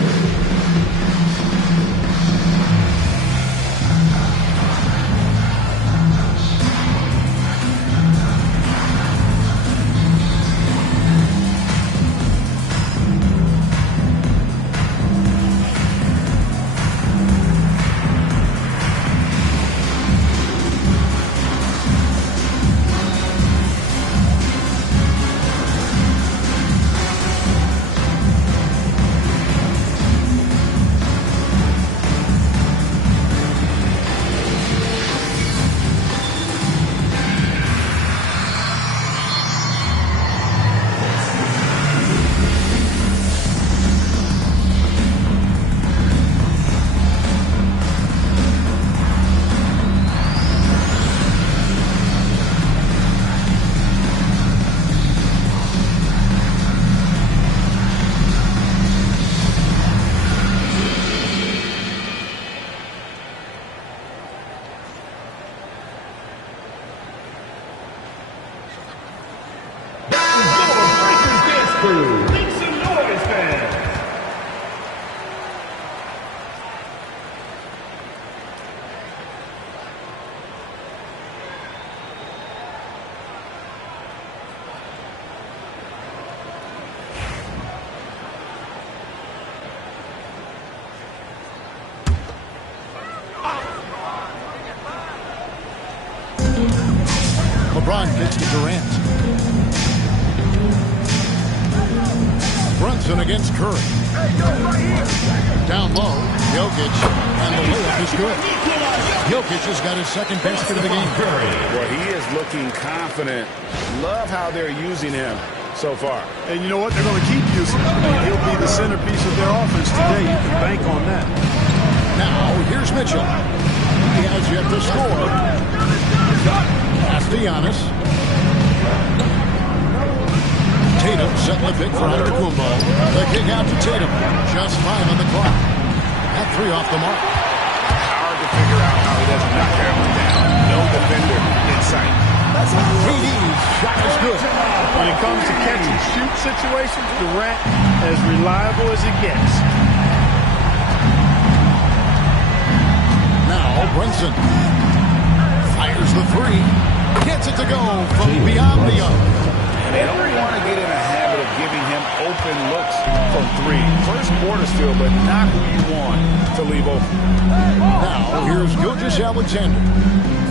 LeBron gets to Durant. Brunson against Curry. Down low, Jokic, and the layup is good. Jokic has got his second basket of the game. Well, he is looking confident. Love how they're using him so far. And you know what? They're going to keep using him. I mean, he'll be the centerpiece of their offense today. You can bank on that. Now, here's Mitchell. He has yet to score. Pass to Giannis. Tatum setting the pick for Antetokounmpo. The kick out to Tatum. Just 5 on the clock. That 3 off the mark. Hard to figure out how he doesn't knock that one down. No defender in sight. KD's shot is good. When it comes to catch and shoot situations, Durant as reliable as it gets. Now Brunson fires the 3. Gets it to go from beyond the arc. And they don't want to get in a habit of giving him open looks from 3. First quarter still, but not who you want to leave open. Now here's Gilgeous-Alexander.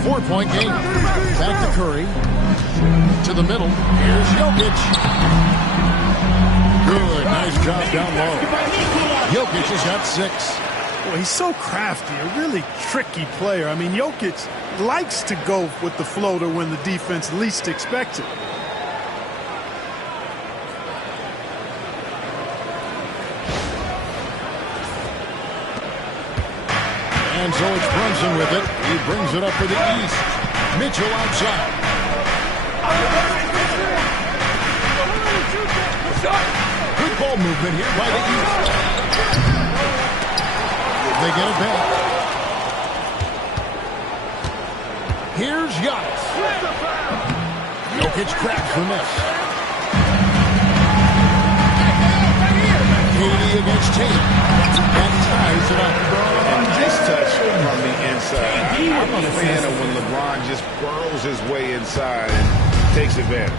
4-point game. Back to Curry. To the middle. Here's Jokic. Good. Nice job down low. Jokic has got 6. Boy, he's so crafty, a really tricky player. I mean, Jokic likes to go with the floater when the defense least expects it. And so it's Brunson with it. He brings it up for the East. Mitchell outside. Good ball movement here by the East. They get it back. Here's Giannis. Jokic grabs the miss. KD against Tatum. And ties it up. And nice touch from the inside. I'm a fan of when LeBron just burrows his way inside and takes advantage.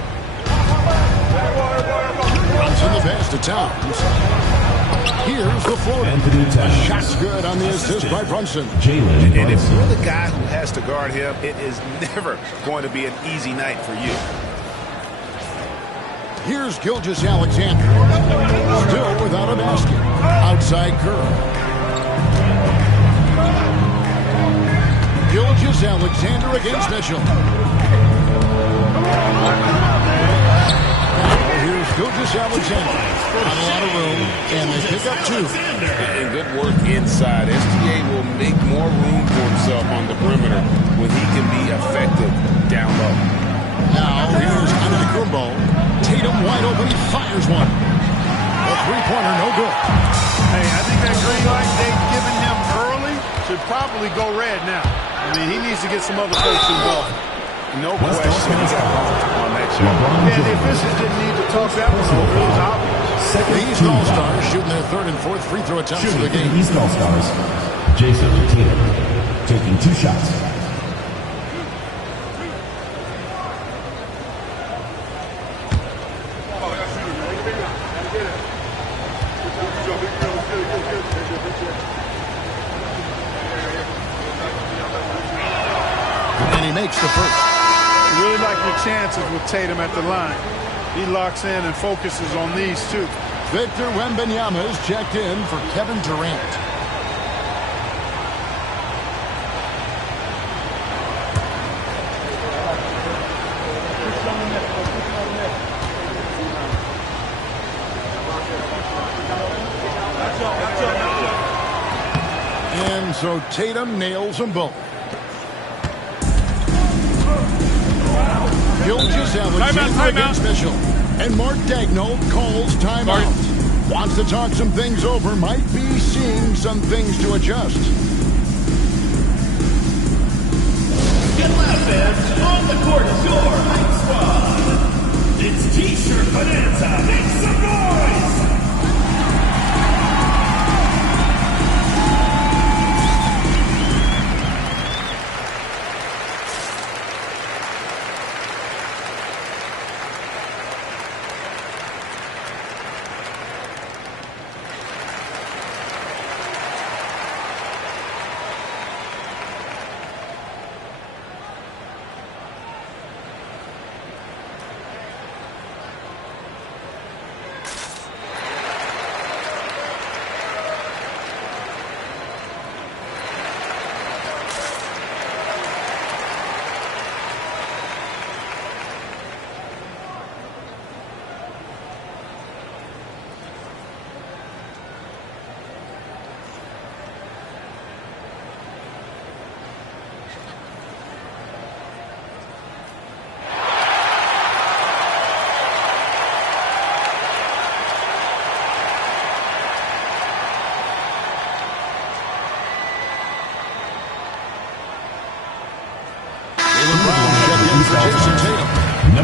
Brunson the pass to Towns. Here's the floater. Anthony Shot's good on the assist by Brunson. Jalen And if Brunson. you're the guy who has to guard him, it is never going to be an easy night for you. Here's Gilgeous-Alexander. Still without a basket. Outside Curry. Gilgeous-Alexander against Mitchell. Here's Gilgeous-Alexander. Not a lot of room, and they pick up 2. And good work inside. SGA will make more room for himself on the perimeter when he can be effective down low. Now here's Antetokounmpo. Tatum wide open. He fires one. A 3-pointer, no good. Hey, I think that green light they've given him early should probably go red now. I mean, he needs to get some other folks involved. No question he got on that shot. Yeah, the officials didn't need to talk that one over. It was obvious. The East All-Stars shooting their 3rd and 4th free throw attempts of the game. East All-Stars, Jason Tatum, taking 2 shots. And he makes the first. You really like your chances with Tatum at the line. He locks in and focuses on these 2. Victor Wembanyama is checked in for Kevin Durant. And so Tatum nails them both. Gilgeous-Alexander against Mitchell. And Mark Daigneault calls timeout. Wants to talk some things over. Might be seeing some things to adjust. Get loud, fans. On the court is your hype squad. It's T-shirt Bonanza. Make some noise.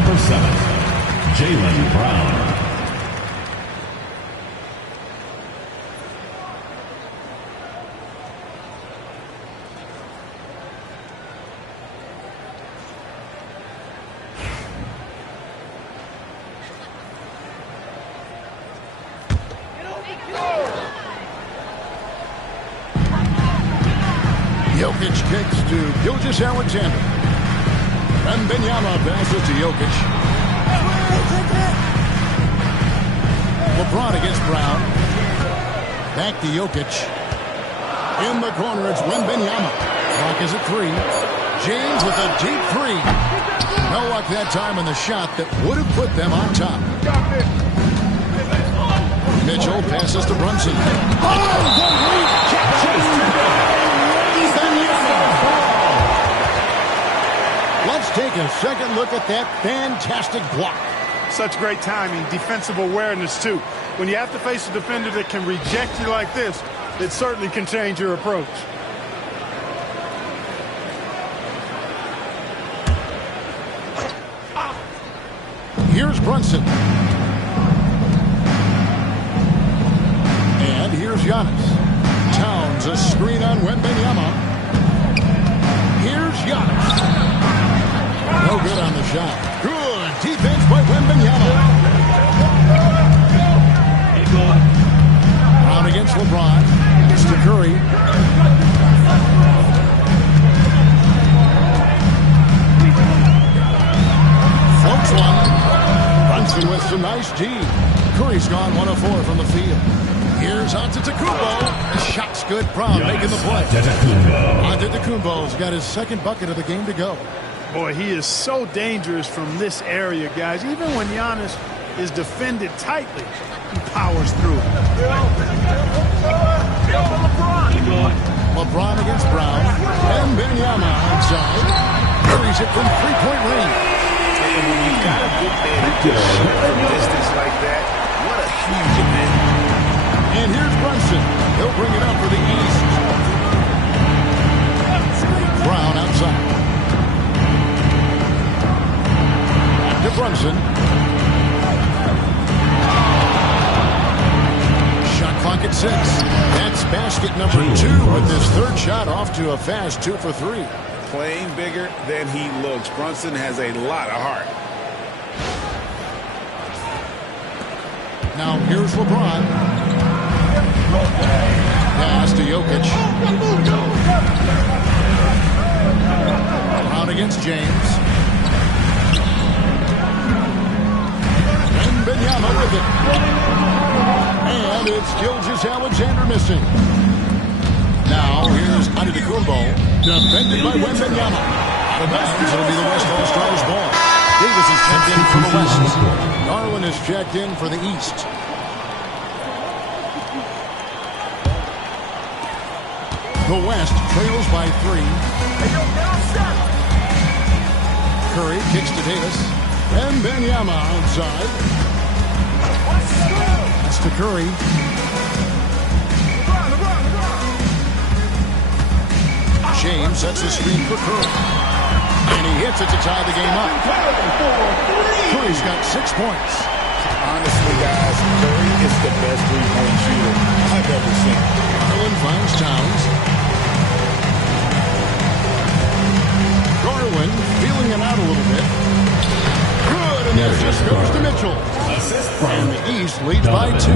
number 7, Jaylen Brown. Jokic kicks to Gilgeous-Alexander. Wembanyama passes to Jokic. LeBron against Brown. Back to Jokic. In the corner, it's Wembanyama. Clock is at 3. James with a deep 3. No luck that time on the shot that would have put them on top. Mitchell passes to Brunson. Let's take a second look at that fantastic block. Such great timing, defensive awareness, too. When you have to face a defender that can reject you like this, it certainly can change your approach. Here's Brunson. And here's Giannis. Towns a screen on Wembanyama. Here's Giannis. No good on the shot. Good defense by Wembanyama. Brown against LeBron. It's to Curry. Floats one. Brunson with some nice D. Curry's gone 1 of 4 from the field. Here's Antetokounmpo. The shot's good. Brown making the play. Antetokounmpo's got his second bucket of the game to go. Boy, he is so dangerous from this area, guys. Even when Giannis is defended tightly, he powers through. LeBron against Brown. Wembanyama outside. Curry's it from three-point range. And when you've got a big man who can shoot from distance like that, what a huge advantage. And here's Brunson. He'll bring it up for the East. Brown outside. Back to Brunson. Shot clock at 6. That's basket number 2 with this third shot off to a fast 2 for 3. Playing bigger than he looks. Brunson has a lot of heart. Now here's LeBron. Pass to Jokic. Brown against James. Wembanyama with it. And it's Gilgeous-Alexander missing. Now here's Antetokounmpo, defended by Wembanyama. The bounds, it'll be the West All-Stars ball. Davis is checked in for the West. Garland is checked in for the East. The West trails by 3. Curry kicks to Davis. Wembanyama outside. That's to Curry. James sets the screen for Curry. And he hits it to tie the game up. Curry's got 6 points. Honestly, guys, Curry is the best three-point shooter I've ever seen. Garland finds Towns. Garland feeling him out a little bit. Good, and that just goes to Mitchell. And the East leads by 2.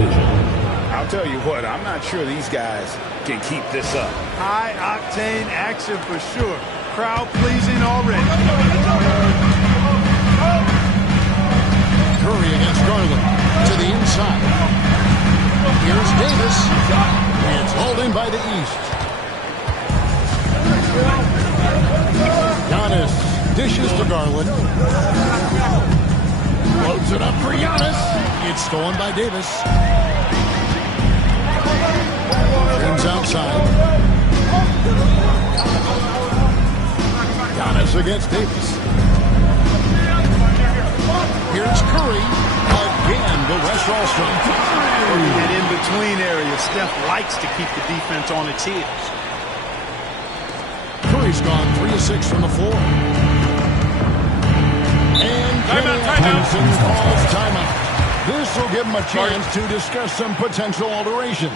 I'll tell you what, I'm not sure these guys can keep this up. High-octane action for sure. Crowd-pleasing already. Curry against Garland to the inside. Here's Davis. It's hauled in by the East. Giannis dishes to Garland. Loads it up for Giannis. It's stolen by Davis. James outside. Giannis against Davis. Here's Curry. Again, the West All-Star. That in-between area, Steph likes to keep the defense on its heels. Curry's gone 3 of 6 from the floor. And Kenny Johnson calls timeout. This will give him a chance to discuss some potential alterations.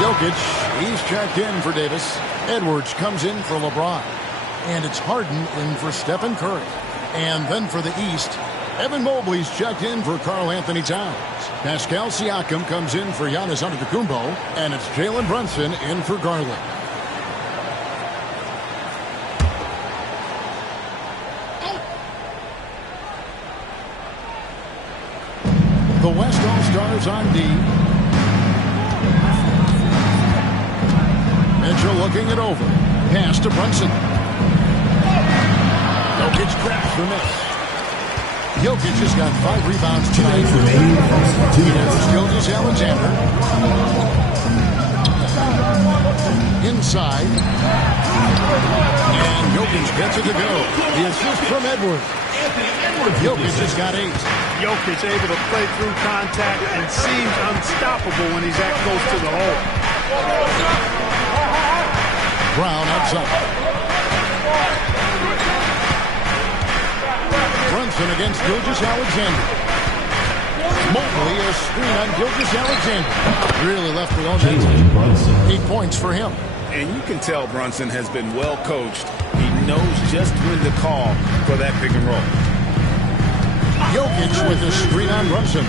Jokic, he's checked in for Davis. Edwards comes in for LeBron. And it's Harden in for Stephen Curry. And then for the East, Evan Mobley's checked in for Karl Anthony Towns. Pascal Siakam comes in for Giannis Antetokounmpo. And it's Jalen Brunson in for Garland. The West All-Stars on D. Mitchell looking it over. Pass to Brunson. Jokic cracks the miss. Jokic has got 5 rebounds tonight. Here's Gilgeous-Alexander. Inside. And Jokic gets it to go. The assist from Edwards. Jokic has got 8. Jokic able to play through contact and seems unstoppable when he's that close to the hole. Brown outside. Brunson against Gilgeous-Alexander. Mobley, a screen on Gilgeous-Alexander. Really left it on that. 8 points for him. And you can tell Brunson has been well coached. He knows just when to call for that pick and roll. Jokic with a screen on Brunson.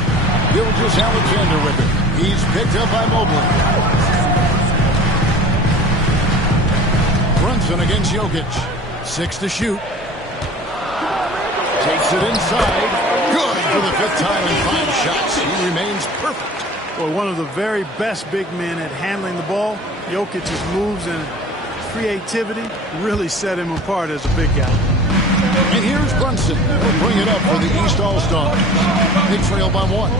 Gilgeous-Alexander with it. He's picked up by Mobley. Brunson against Jokic. 6 to shoot. Takes it inside. Good for the 5th time in 5 shots. He remains perfect. Well, one of the very best big men at handling the ball. Jokic's moves and creativity really set him apart as a big guy. And here's Brunson. He'll bring it up for the East All-Stars. They trail by 1.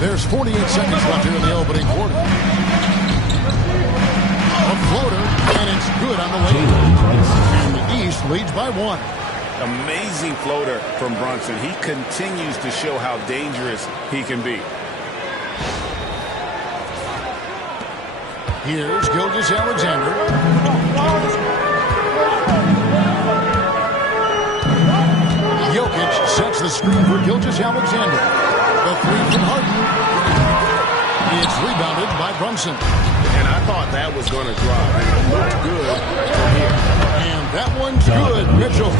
There's 48 seconds left here in the opening quarter. A floater, and it's good on the lane. And the East leads by 1. Amazing floater from Brunson. He continues to show how dangerous he can be. Here's Gilgeous-Alexander. Jokic sets the screen for Gilgeous-Alexander. The 3 from Harden. It's rebounded by Brunson. And I thought that was going to drop. It looked good from here. And that one's good, Mitchell.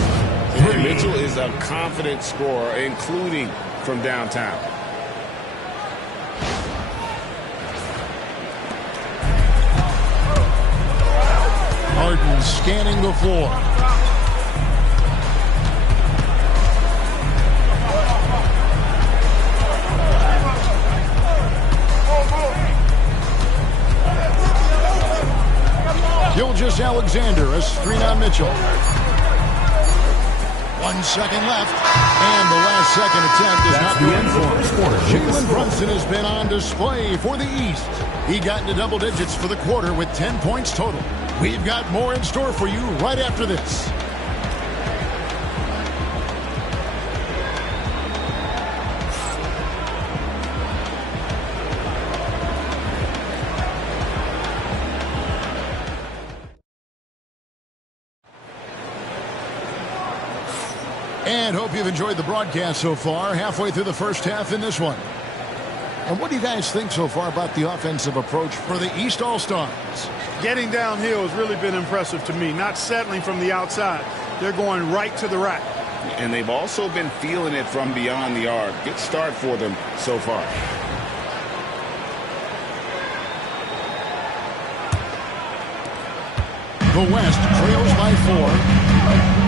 And Mitchell is a confident scorer, including from downtown. Harden scanning the floor. Gilgeous-Alexander, a screen on Mitchell. 1 second left, and the last second attempt is not good for him. Jalen Brunson has been on display for the East. He got into double digits for the quarter with 10 points total. We've got more in store for you right after this. And hope you've enjoyed the broadcast so far. Halfway through the first half in this one. And what do you guys think so far about the offensive approach for the East All-Stars? Getting downhill has really been impressive to me. Not settling from the outside. They're going right to the rack. And they've also been feeling it from beyond the arc. Good start for them so far. The West trails by 4.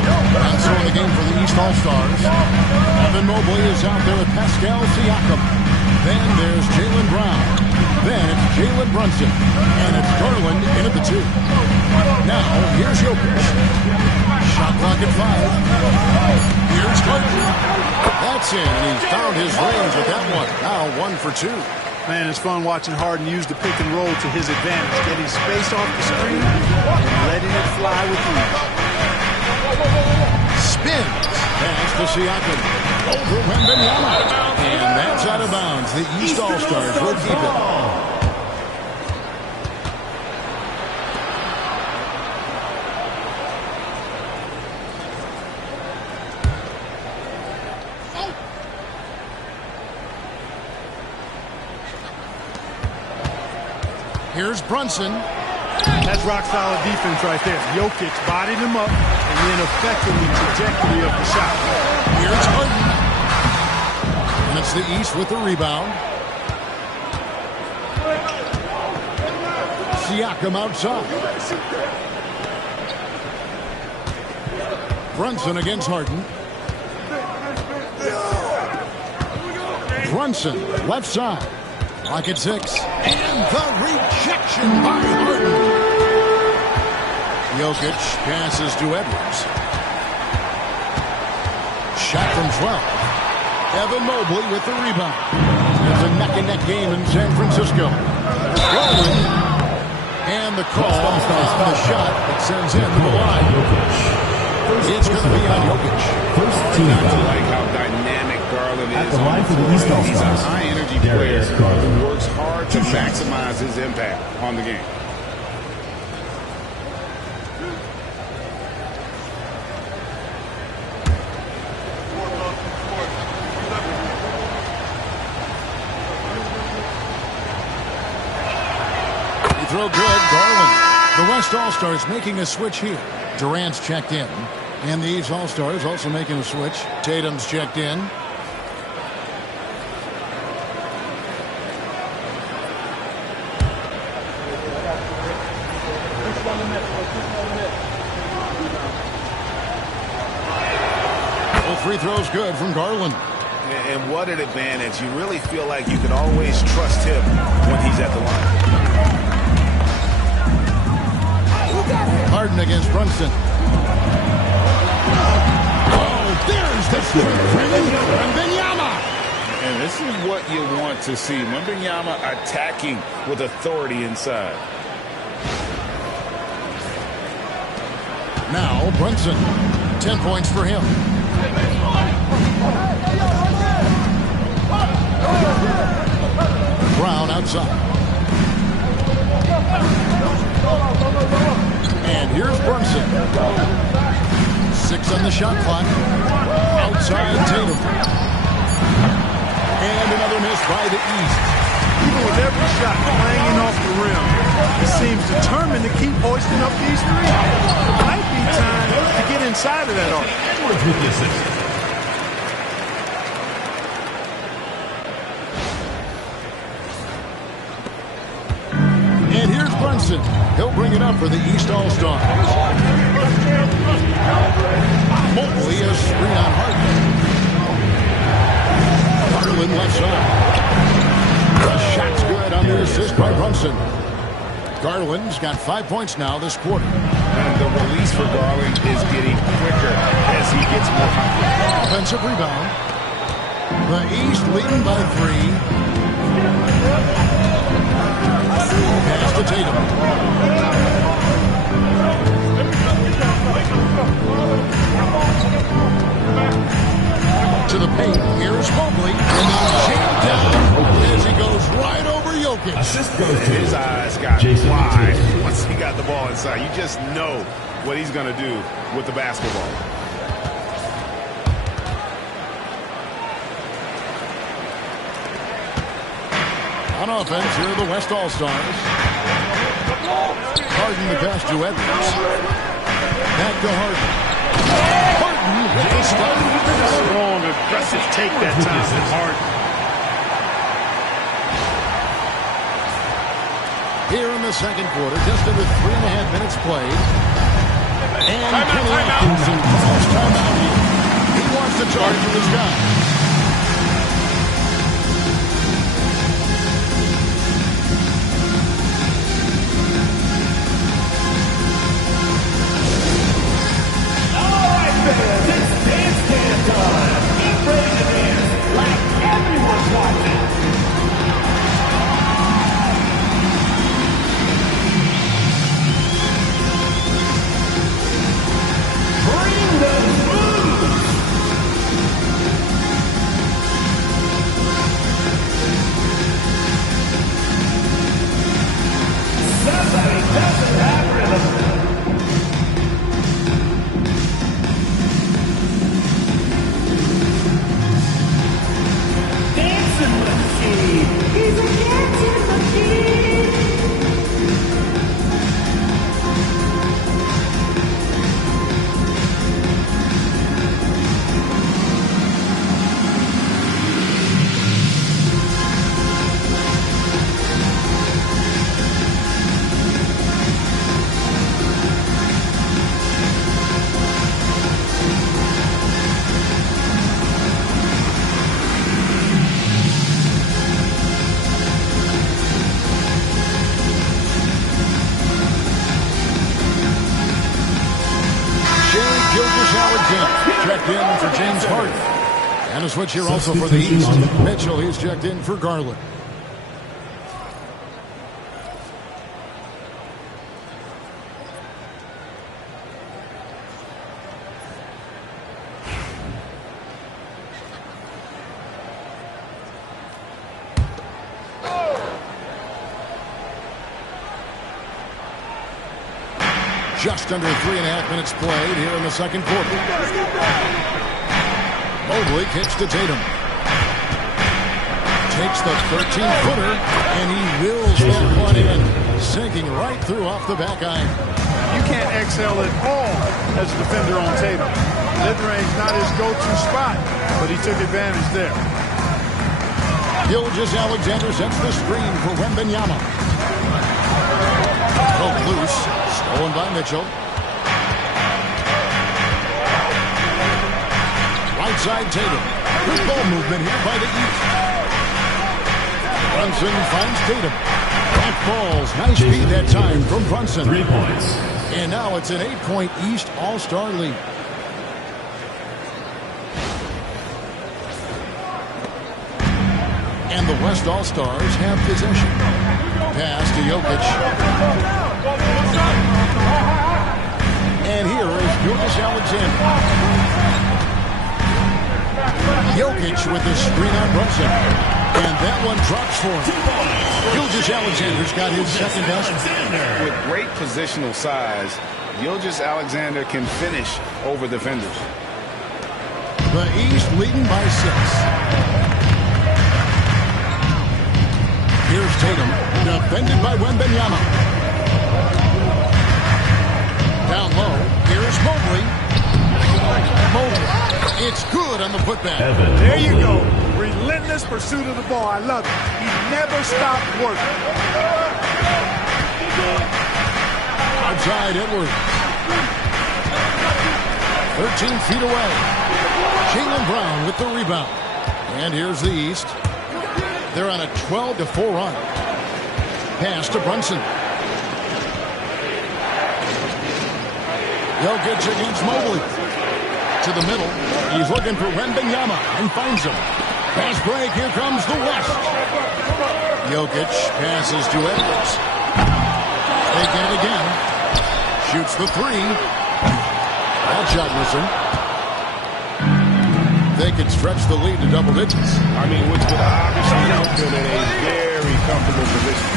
And so in the game for the East All-Stars, Evan Mobley is out there with Pascal Siakam. Then there's Jaylen Brown. Then it's Jalen Brunson. And it's Garland in at the 2. Now, here's Jokic. Shot clock at 5. Here's Harden. That's in, and he's found his range with that one. Now 1 for 2. Man, it's fun watching Harden use the pick and roll to his advantage. Getting space off the screen and letting it fly with ease. Spins. Pass to Siakam. Over Wembanyama. And that's out of bounds. The East All-Stars will keep it. Here's Brunson. That's rock-solid defense right there. Jokic bodied him up and then affected the trajectory of the shot. Here's Harden. And it's the East with the rebound. Siakam outside. Brunson against Harden. Brunson, left side. Clock at 6. And the rejection by Harden. Jokic passes to Edwards. Shot from 12. Evan Mobley with the rebound. It's a neck-and-neck game in San Francisco. Garland. And the call on the shot that sends him to the line. It's going to be on Jokic. First team I foul. like how dynamic Garland At is the on line the for the floor. East He's a All-Stars, high-energy player Darius Garland. who works hard to maximize his impact on the game. Throw good, Garland. The West All-Stars making a switch here. Durant's checked in. And the East All-Stars also making a switch. Tatum's checked in. All free throws good from Garland. And what an advantage. You really feel like you can always trust him when he's at the line. Harden against Brunson. Oh, there's the Wembanyama. And this is what you want to see. Wembanyama attacking with authority inside. Now Brunson. 10 points for him. Brown outside. And here's Brunson. 6 on the shot clock. Outside Tatum. And another miss by the East. Even with every shot clanging off the rim, he seems determined to keep hoisting up these threes. It might be time to get inside of that arc. Edwards with the assist. And here's Brunson. He'll bring it up for the East All-Stars. Mobley is screen on Harden. Garland left side. The shot's good on the assist by Brunson. Garland's got 5 points now this quarter. And the release for Garland is getting quicker as he gets more confident. Offensive rebound. The East leading by 3. Pass to Tatum. To the paint. Here's Mobley. And he's jammed down as he goes right over Jokic. Assist goes to His eyes got Jason wide Tatum. once he got the ball inside. You just know what he's going to do with the basketball. On offense, here are the West All-Stars. Harden the pass to Edwards. Back to Harden. Harden with the stop. Strong, aggressive take that time from Harden. Here in the second quarter, just under 3.5 minutes played. And Kenny Atkinson calls timeout here. He wants to charge with his guy. It's dance time. Get ready to dance like everyone's watching. Bring the moves. Somebody doesn't have rhythm. He's a dancing machine. Checked in for James Harden. And a switch here also for the East. Mitchell, he's checked in for Garland. Just under 3.5 minutes played here in the second quarter. Mobley kicks to Tatum. Takes the 13-footer, and he wills that one in, sinking right through off the back iron. You can't excel at all as a defender on Tatum. Mid-range not his go-to spot, but he took advantage there. Gilgeous-Alexander sets the screen for Wembanyama. Broke loose. Stolen by Mitchell. Right side Tatum. Good ball movement here by the East. Brunson finds Tatum. Back falls. Nice feed that time from Brunson. 3 points. And now it's an 8-point East All-Star lead. And the West All-Stars have possession. Pass to Jokic. And here is Gilgeous-Alexander. Jokic with the screen on Brunson. And that one drops for him. Gilgeous-Alexander's got his second basket. With great positional size, Gilgeous-Alexander can finish over defenders. The East leading by 6. Here's Tatum, defended by Wembanyama. Down low, here's Mobley. Mobley, it's good on the putback. There you go. Relentless pursuit of the ball. I love it. He never stopped working. Outside Edwards. 13 feet away. Jaylen Brown with the rebound. And here's the East. They're on a 12-4 run. Pass to Brunson. Jokic against Mobley. To the middle. He's looking for Wembanyama and finds him. Pass break. Here comes the West. Jokic passes to Edwards. They get it again. Shoots the 3. That shot missing. They could stretch the lead to double digits. I mean, which would obviously help them in a very comfortable position.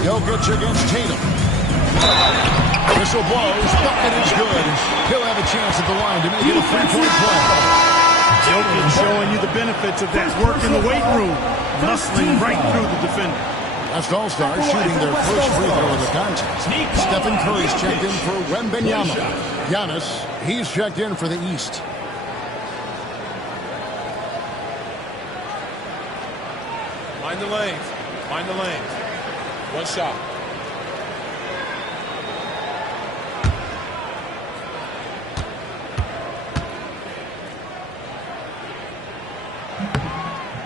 Jokic against Tatum. Whistle blows. Bucket is good. He'll have a chance at the line to make it a 3-point play. Jokic showing you the benefits of that work in the weight room, muscling right through the defender. West All-Stars shooting their first free throw of the contest. Stephen Curry's checked in for Wembanyama. Giannis, he's checked in for the East. Mind the lanes. Mind the lanes. One shot.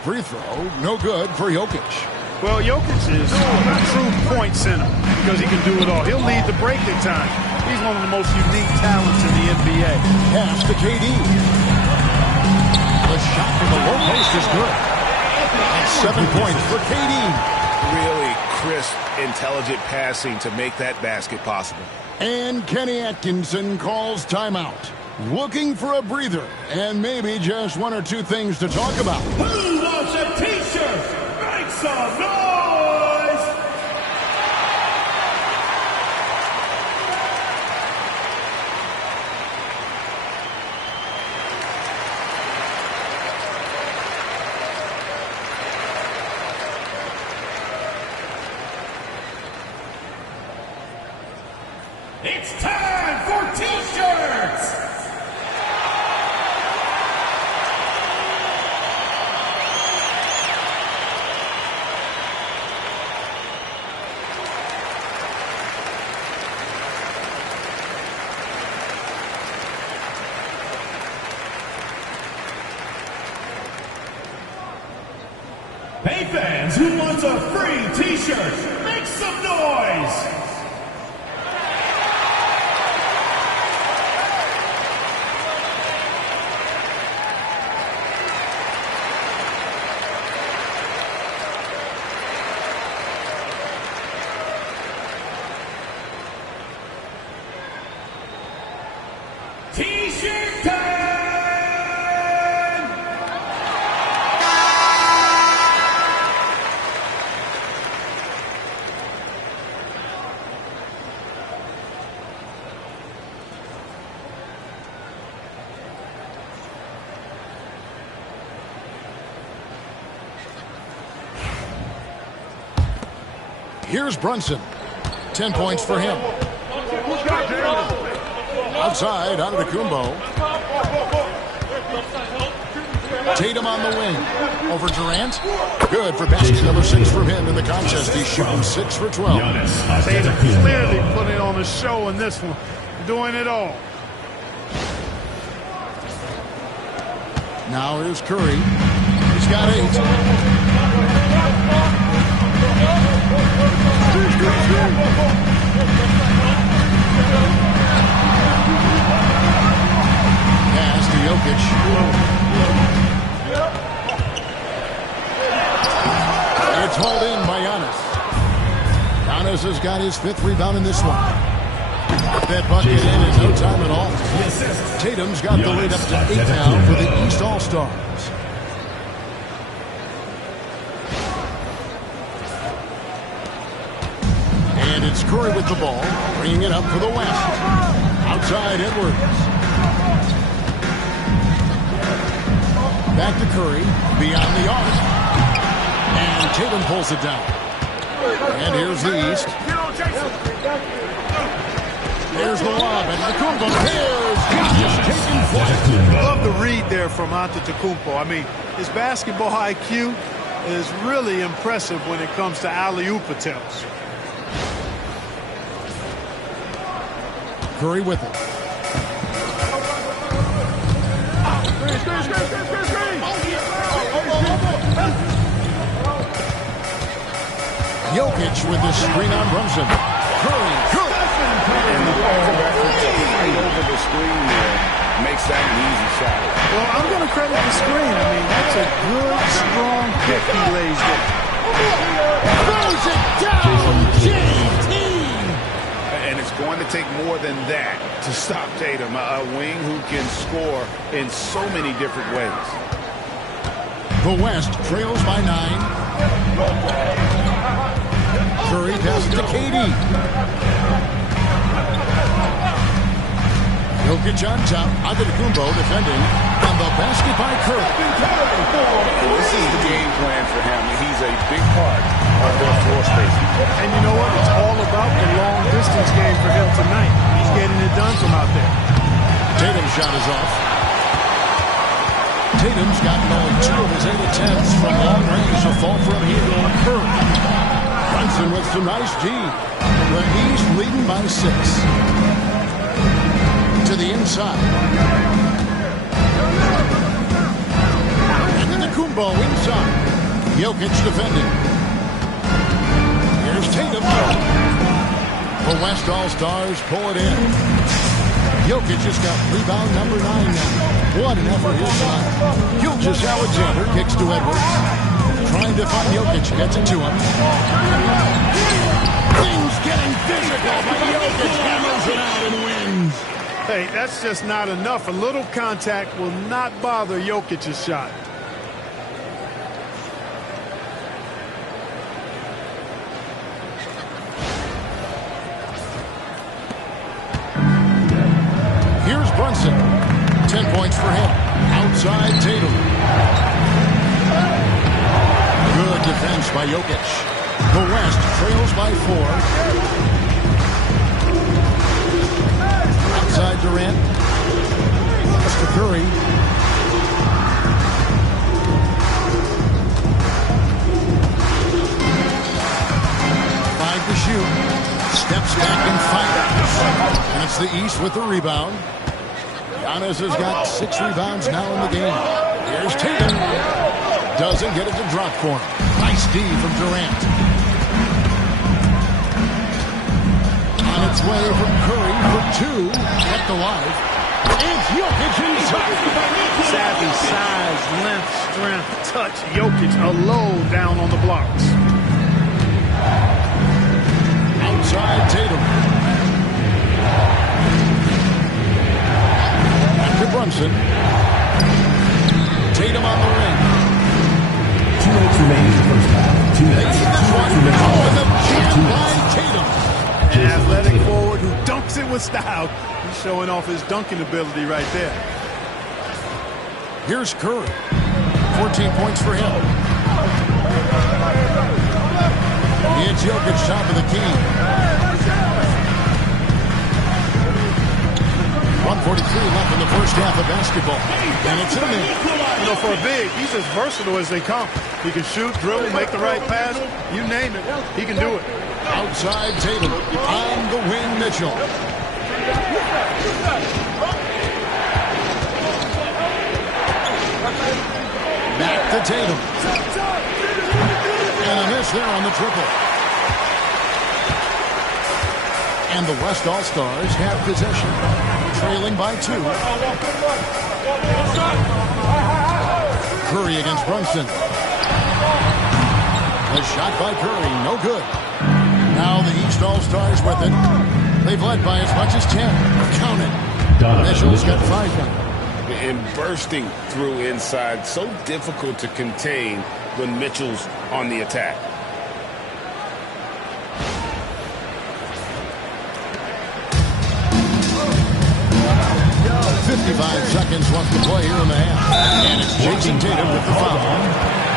Free throw, no good for Jokic. Well, Jokic is a true point center because he can do it all. He'll lead the break at times. He's one of the most unique talents in the NBA. Pass to KD. The shot from the low post is good. And 7 points for KD. Really crisp, intelligent passing to make that basket possible. And Kenny Atkinson calls timeout. Looking for a breather and maybe just one or two things to talk about. Who wants a T-shirt? Make some noise! It's time for T-shirts! Hey fans, who wants a free T-shirt? Make some noise! T-shirt time! Here's Brunson. 10 points for him. Outside, Antetokounmpo. Tatum on the wing. Over Durant. Good for basket number 6 for him in the contest. He's shooting 6 for 12. Tatum clearly putting on a show in this one. Doing it all. Now here's Curry. He's got 8. Pass to Jokic. It's hauled in by Giannis. Giannis has got his 5th rebound in this one. That bucket in no time at all. Tatum's got the lead up to 8 now for the East All-Stars. And it's Curry with the ball, bringing it up for the West. Outside Edwards. Back to Curry, beyond the arc. And Tatum pulls it down. And here's the East. There's the lob, and Antetokounmpo. Here's Giannis taking flight. Love the read there from Antetokounmpo. I mean, his basketball IQ is really impressive when it comes to alley-oop attempts. Curry with it. Jokic with the screen on Brunson. Curry. And the fight over the screen there makes that an easy shot. Well, I'm going to credit the screen. I mean, that's a good, strong kick he lays there. Throws it down, JT! And it's going to take more than that to stop Tatum, a wing who can score in so many different ways. The West trails by 9. Curry passes to KD. Jokic on top. Antetokounmpo defending. And the basket by Curry. This is the game plan for him. He's a big part of their floor space. And you know what? It's all about the long-distance game for him tonight. He's getting it done from out there. Tatum's shot is off. Tatum's gotten only 2 of his 8 attempts from long range. A fall from here on Curry. Brunson with some nice D. The East leading by 6. To the inside. And Kumbo inside. Jokic defending. Here's Tatum. The West All-Stars pull it in. Jokic just got rebound number 9 now. What an effort here tonight. Gilgeous-Alexander kicks to Edwards. Trying to find Jokic. Gets it to him. Things getting physical, but Jokic hammers it out and wins. Hey, that's just not enough. A little contact will not bother Jokic's shot. Here's Brunson. 10 points for him. Outside Tatum. Good defense by Jokic. The West trails by 4. Outside Durant. Pass to Curry. Five to shoot. Steps back and fires. That's the East with the rebound. Giannis has got 6 rebounds now in the game. Here's Tatum. Doesn't get it to drop for him. Nice D from Durant. On its way from Curry for 2. Kept alive. It's Jokic inside. Savvy, size, length, strength, touch. Jokic alone down on the blocks. Outside Tatum. Back to Brunson. Tatum on the wing. 2 minutes remaining in the first half. 2 minutes. This one with a jam by Tatum. An athletic forward who dunks it with style. He's showing off his dunking ability right there. Here's Curry. 14 points for him. It's Jokic top of the key. 1:43 left in the first half of basketball. And it's in there. You know, for a big, he's as versatile as they come. He can shoot, dribble, make the right pass. You name it, he can do it. Outside Tatum. On the wing, Mitchell. Back to Tatum. And a miss there on the triple. And the West All-Stars have possession. Trailing by 2. Curry against Brunson. A shot by Curry, no good. Now the East All-Stars with it. They've led by as much as 10. Count it. Mitchell's got 5 now. And bursting through inside, so difficult to contain when Mitchell's on the attack. 55 seconds left to play here in the half. And it's Jason Tatum with the foul.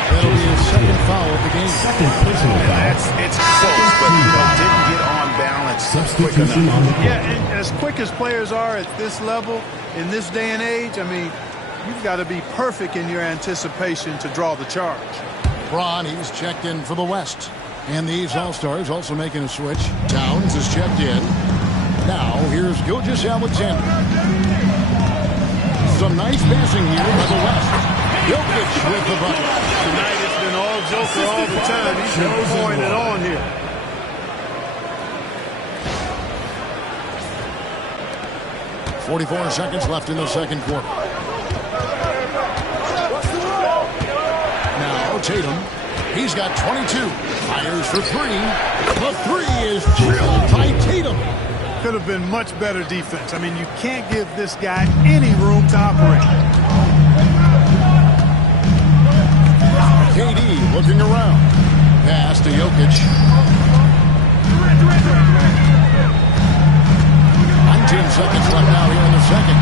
That'll be his second foul of the game. Second personal foul. It's close, but didn't get on balance quick Substitution enough. on the Yeah, and as quick as players are at this level, in this day and age, I mean, you've got to be perfect in your anticipation to draw the charge. Braun, he's checked in for the West. And these All-Stars also making a switch. Towns is checked in. Now, here's Gilgeous-Alexander. Some nice passing here by the West. Jokic with the bucket. Tonight it's been all Joker all the time. He's been pouring it on here. .44 seconds left in the second quarter. Now Tatum, he's got 22. Fires for 3. The 3 is drilled by Tatum. Could have been much better defense. I mean, you can't give this guy any room to operate. KD looking around. Pass to Jokic. 19 seconds left now here in the second.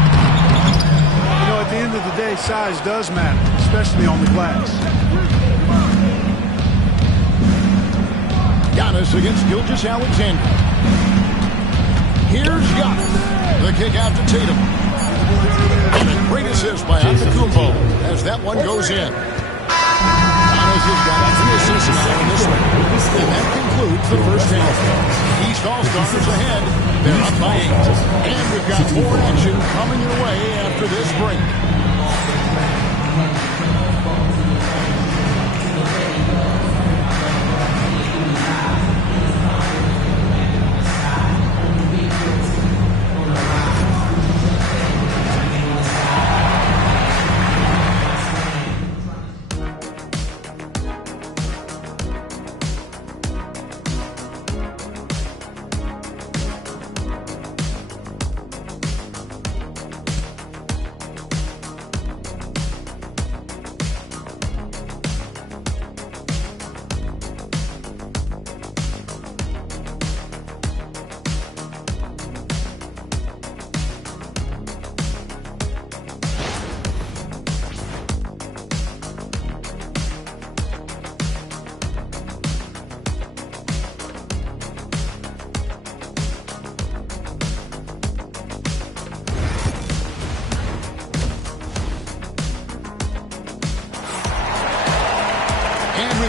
You know, at the end of the day, size does matter, especially on the glass. Giannis against Gilgeous-Alexander. Here's Giannis. The kick out to Tatum. And a great assist by Antetokounmpo as that one goes in. Giannis has got 3 assists now in this one. And that concludes the first half. East All-Stars ahead. They're up by 8. And we've got more action coming your way after this break.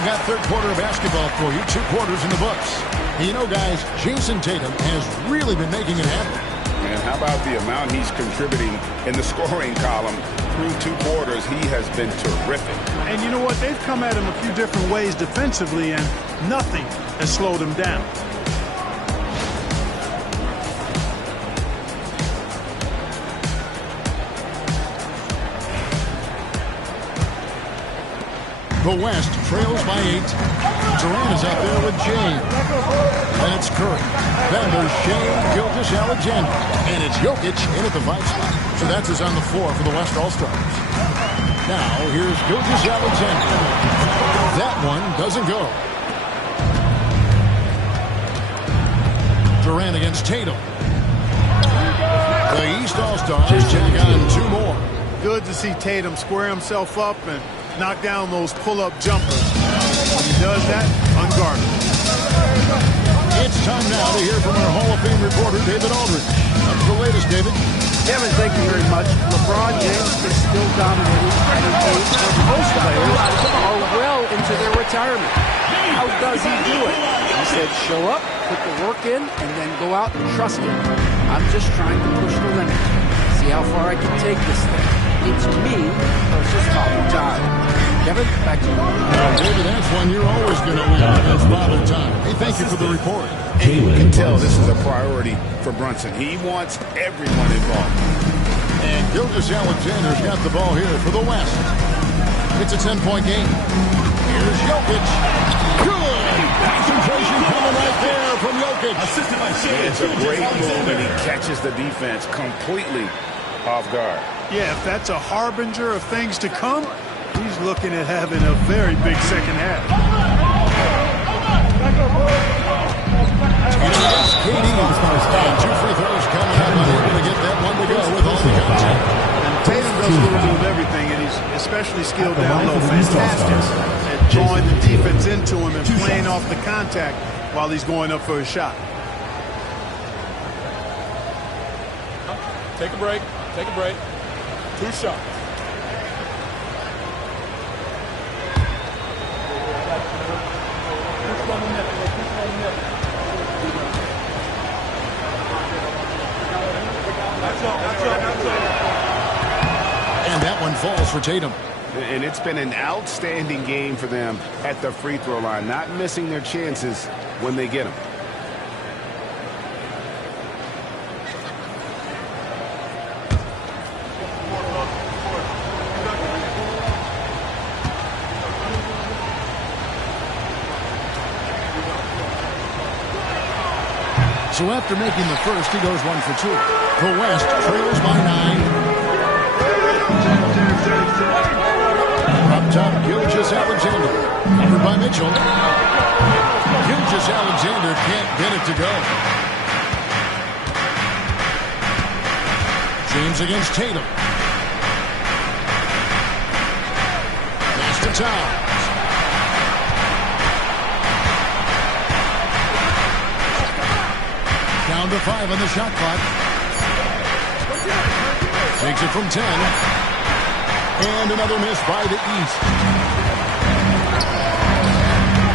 Got third quarter of basketball for you, 2 quarters in the books. And you know, guys, Jason Tatum has really been making it happen. And how about the amount he's contributing in the scoring column through 2 quarters? He has been terrific. And you know what? They've come at him a few different ways defensively, and nothing has slowed him down. The West trails by 8. Durant is out there with James. And it's Curry. Then there's Shea Gilgeous-Alexander. And it's Jokic in at the 5 spot. So that's his on the floor for the West All-Stars. Now, here's Gilgeous-Alexander. That one doesn't go. Durant against Tatum. The East All-Stars take on 2 more. Good to see Tatum square himself up and knock down those pull-up jumpers. When he does that, unguarded. It's time now to hear from our Hall of Fame reporter, David Aldridge. What's the latest, David? Kevin, thank you very much. LeBron James is still dominating at an age where most players are well into their retirement. How does he do it? He said, show up, put the work in, and then go out and trust it. I'm just trying to push the limit. See how far I can take this thing. It's me versus Father Time. Kevin, back to you. David, that's one you're always going to win. That's Father Time. Hey, thank you for the report. And you can tell this is a priority for Brunson. He wants everyone involved. And Gilgeous-Alexander's got the ball here for the West. It's a 10-point game. Here's Jokic. Good! Concentration coming right there from Jokic. It's a great move, and he catches the defense completely off guard. Yeah, if that's a harbinger of things to come, he's looking at having a very big second half. KD. And 2 free throws coming up. Unable to get that one to go with all the contact. And Tatum does a little bit of everything, and he's especially skilled down low. Fantastic at drawing the defense into him and playing off the contact while he's going up for a shot. Take a break. Take a break. 2 shots. And that one falls for Tatum. And it's been an outstanding game for them at the free throw line, not missing their chances when they get them. So after making the first, he goes 1 for 2. The West trails by 9. Up top, Gilgeous-Alexander. Covered by Mitchell. Gilgeous-Alexander can't get it to go. James against Tatum. Towns. Down to 5 on the shot clock. Takes it from 10. And another miss by the East.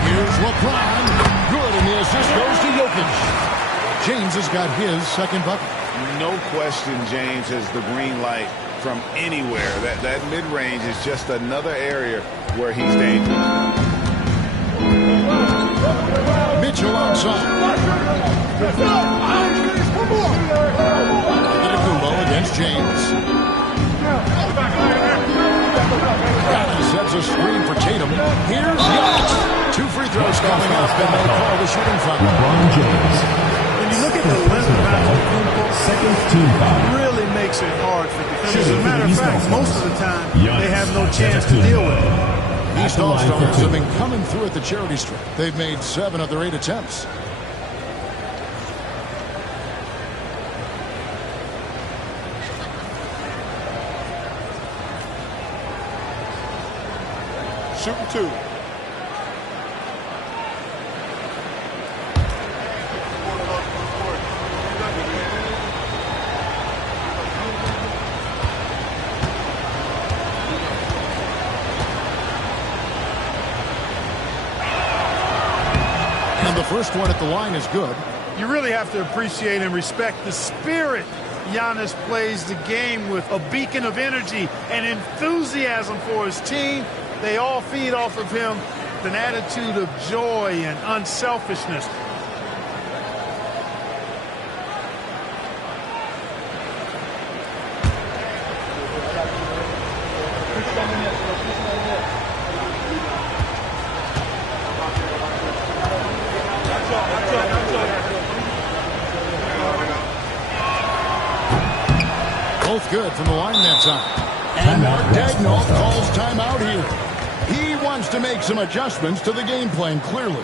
Here's LeBron. Good, and the assist goes to Jokic. James has got his second bucket. No question James has the green light from anywhere. That mid-range is just another area where he's dangerous. Mitchell outside. Antetokounmpo against James. Giannis sets a screen for Tatum. Here's Giannis. 2 free throws coming up, and they call the shooting foul. LeBron James. When you look at the length of Antetokounmpo, Second team foul. it really makes it hard for defenders. As a matter of fact, most of the time, they have no chance to deal with it. East All-Stars have been coming through at the charity strip. They've made 7 of their 8 attempts. Shooting 2. And the first one at the line is good. You really have to appreciate and respect the spirit Giannis plays the game with. A beacon of energy and enthusiasm for his team. They all feed off of him with an attitude of joy and unselfishness. Both good from the line that time. And Mark Daigneault calls timeout here. He wants to make some adjustments to the game plan, clearly.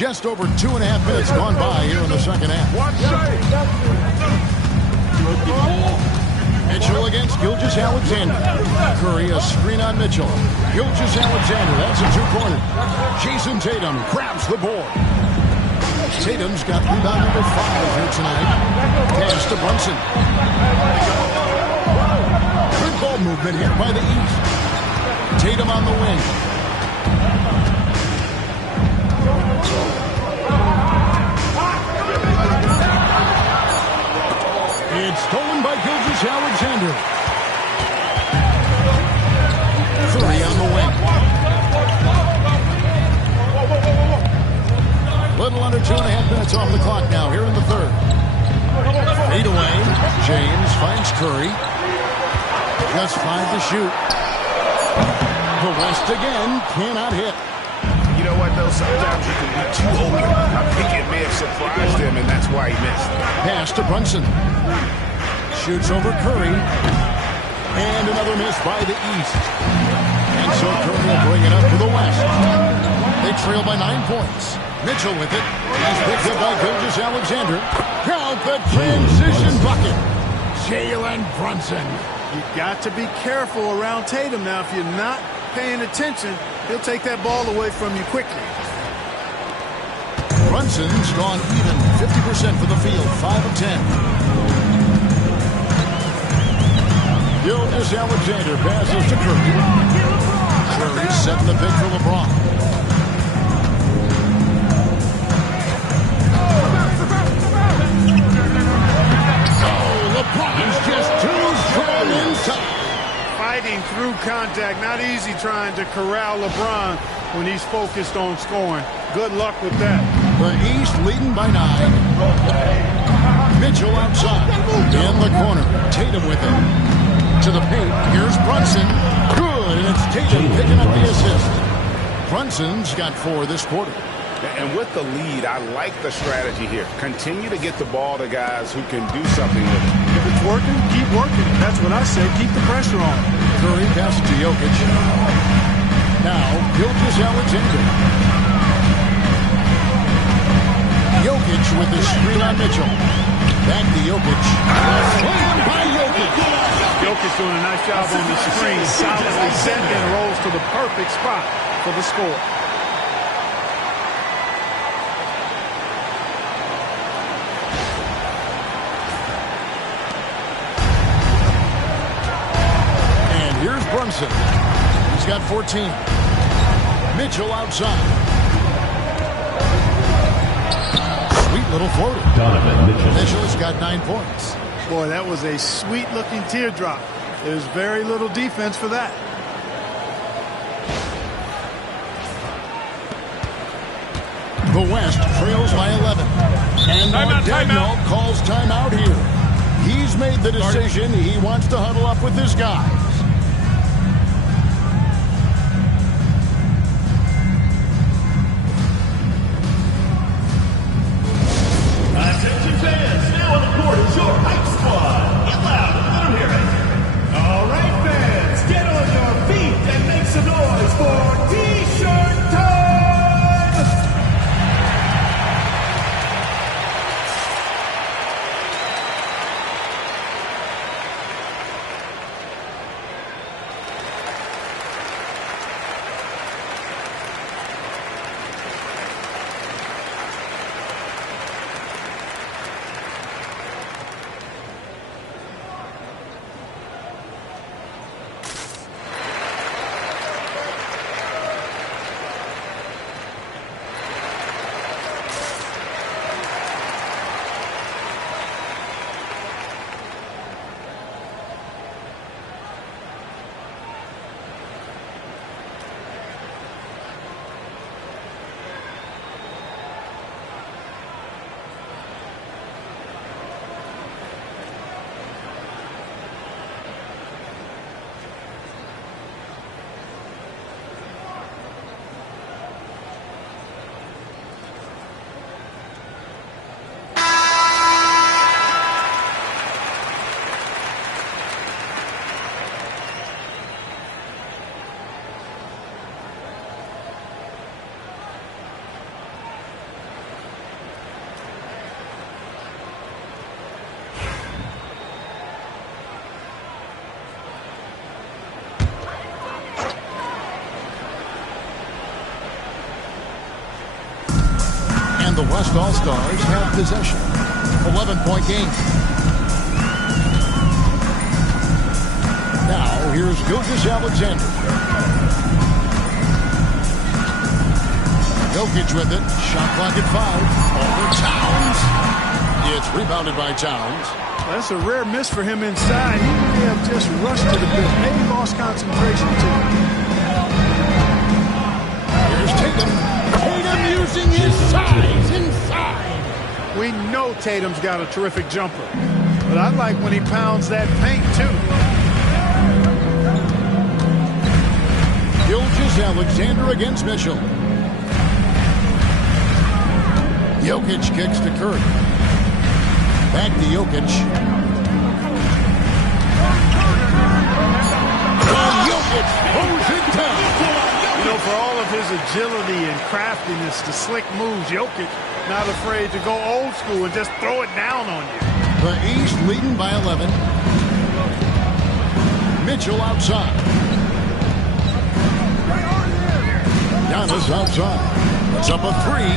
Just over 2.5 minutes gone by here in the second half. Mitchell against Gilgeous-Alexander. Curry a screen on Mitchell. Gilgeous-Alexander, that's a two-pointer. Jason Tatum grabs the board. Tatum's got rebound number 5 here tonight. Pass to Brunson. Good ball movement hit by the East. Tatum on the wing. It's stolen by Gilgeous-Alexander. 3 on the wing. Little under 2.5 minutes off the clock now here in the third. Fade away. James finds Curry. Just 5 to shoot. The West again cannot hit. You know what, though? Sometimes you can be too open. I think it may have surprised him, and that's why he missed. Pass to Brunson. Shoots over Curry. And another miss by the East. And so Curry will bring it up to the West. They trail by 9 points. Mitchell with it. He's picked up by Gilgeous-Alexander. Count the transition bucket. Jalen Brunson. You've got to be careful around Tatum now. If you're not paying attention, he'll take that ball away from you quickly. Brunson's gone even. 50% for the field. 5 of 10. Gilgeous-Alexander passes to Curry. Curry setting the pick for LeBron. LeBron's just too strong inside. Fighting through contact. Not easy trying to corral LeBron when he's focused on scoring. Good luck with that. The East leading by 9. Mitchell outside. In the corner. Tatum with it. To the paint. Here's Brunson. Good. And it's Tatum picking up the assist. Brunson's got 4 this quarter. And with the lead, I like the strategy here. Continue to get the ball to guys who can do something with it. If it's working, keep working. That's what I say. Keep the pressure on. Curry passes to Jokic. Now, Gilgeous-Alexander. Jokic with the screen on Mitchell. Back to Jokic. Slammed by Jokic. Jokic doing a nice job on the screen. Solidly set and rolls to the perfect spot for the score. Brunson. He's got 14. Mitchell outside. Sweet little floater. Donovan Mitchell. Mitchell's got 9 points. Boy, that was a sweet-looking teardrop. There's very little defense for that. The West trails by 11. And Mark Daigneault calls timeout here. He's made the decision. He wants to huddle up with his guys. Attention fans, now on the court is your hype squad. Get loud and let them hear it. All right, fans, get on your feet and make some noise for T-shirt time! The West All-Stars have possession. 11-point game. Now, here's Gilgeous-Alexander. Jokic with it. Shot clock at 5. Over Towns. It's rebounded by Towns. That's a rare miss for him inside. He may have just rushed to the bit. Maybe lost concentration, too. Here's Tatum. Tatum using his size inside. We know Tatum's got a terrific jumper, but I like when he pounds that paint, too. Gilgeous-Alexander against Mitchell. Jokic kicks to Curry. Back to Jokic. Jokic throws it down. You know, for all of his agility and craftiness, the slick moves, Jokic not afraid to go old school and just throw it down on you. The East leading by 11. Mitchell outside. Giannis outside. It's up a three.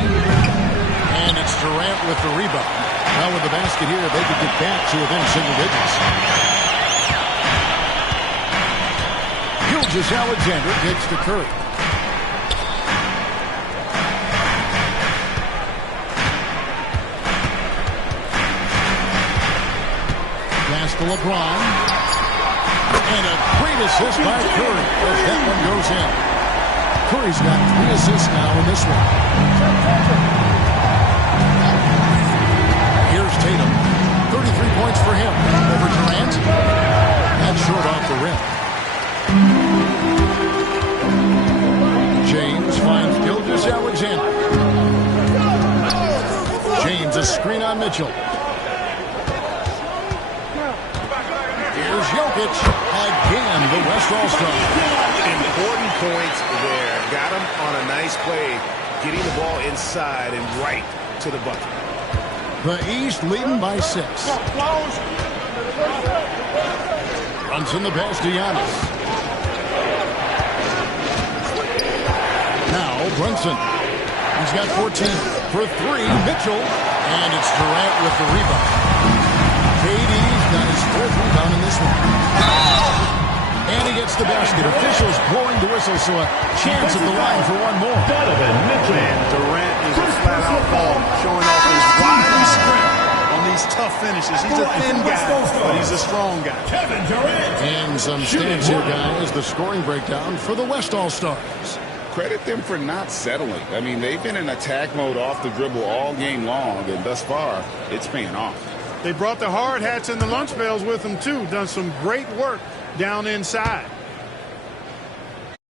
And it's Durant with the rebound. Now with the basket here, they could get back to within single digits. Gilgeous-Alexander gets to Curry. Pass to LeBron. And a great assist by Curry as that one goes in. Curry's got 3 assists now in this one. Here's Tatum. 33 points for him. Over Durant. That's short off the rim. James finds Gilgeous-Alexander. James, a screen on Mitchell. Here's Jokic. Again, the West All-Star. Important points there. Got him on a nice play, getting the ball inside and right to the bucket. The East leading by 6. Brunson the pass to Giannis. Now Brunson. He's got 14 for 3. Mitchell. And it's Durant with the rebound. KD's got his 4th rebound in this one. And he gets the basket. Officials blowing the whistle, so a chance at the line for one more. Durant is a flat-out ball, showing off his wide strength on these tough finishes. He's a thin guy, but he's a strong guy. Kevin Durant. And some stats here, guys. The scoring breakdown for the West All-Stars. Credit them for not settling. I mean, they've been in attack mode off the dribble all game long, and thus far, it's paying off. They brought the hard hats and the lunch bells with them, too. Done some great work down inside.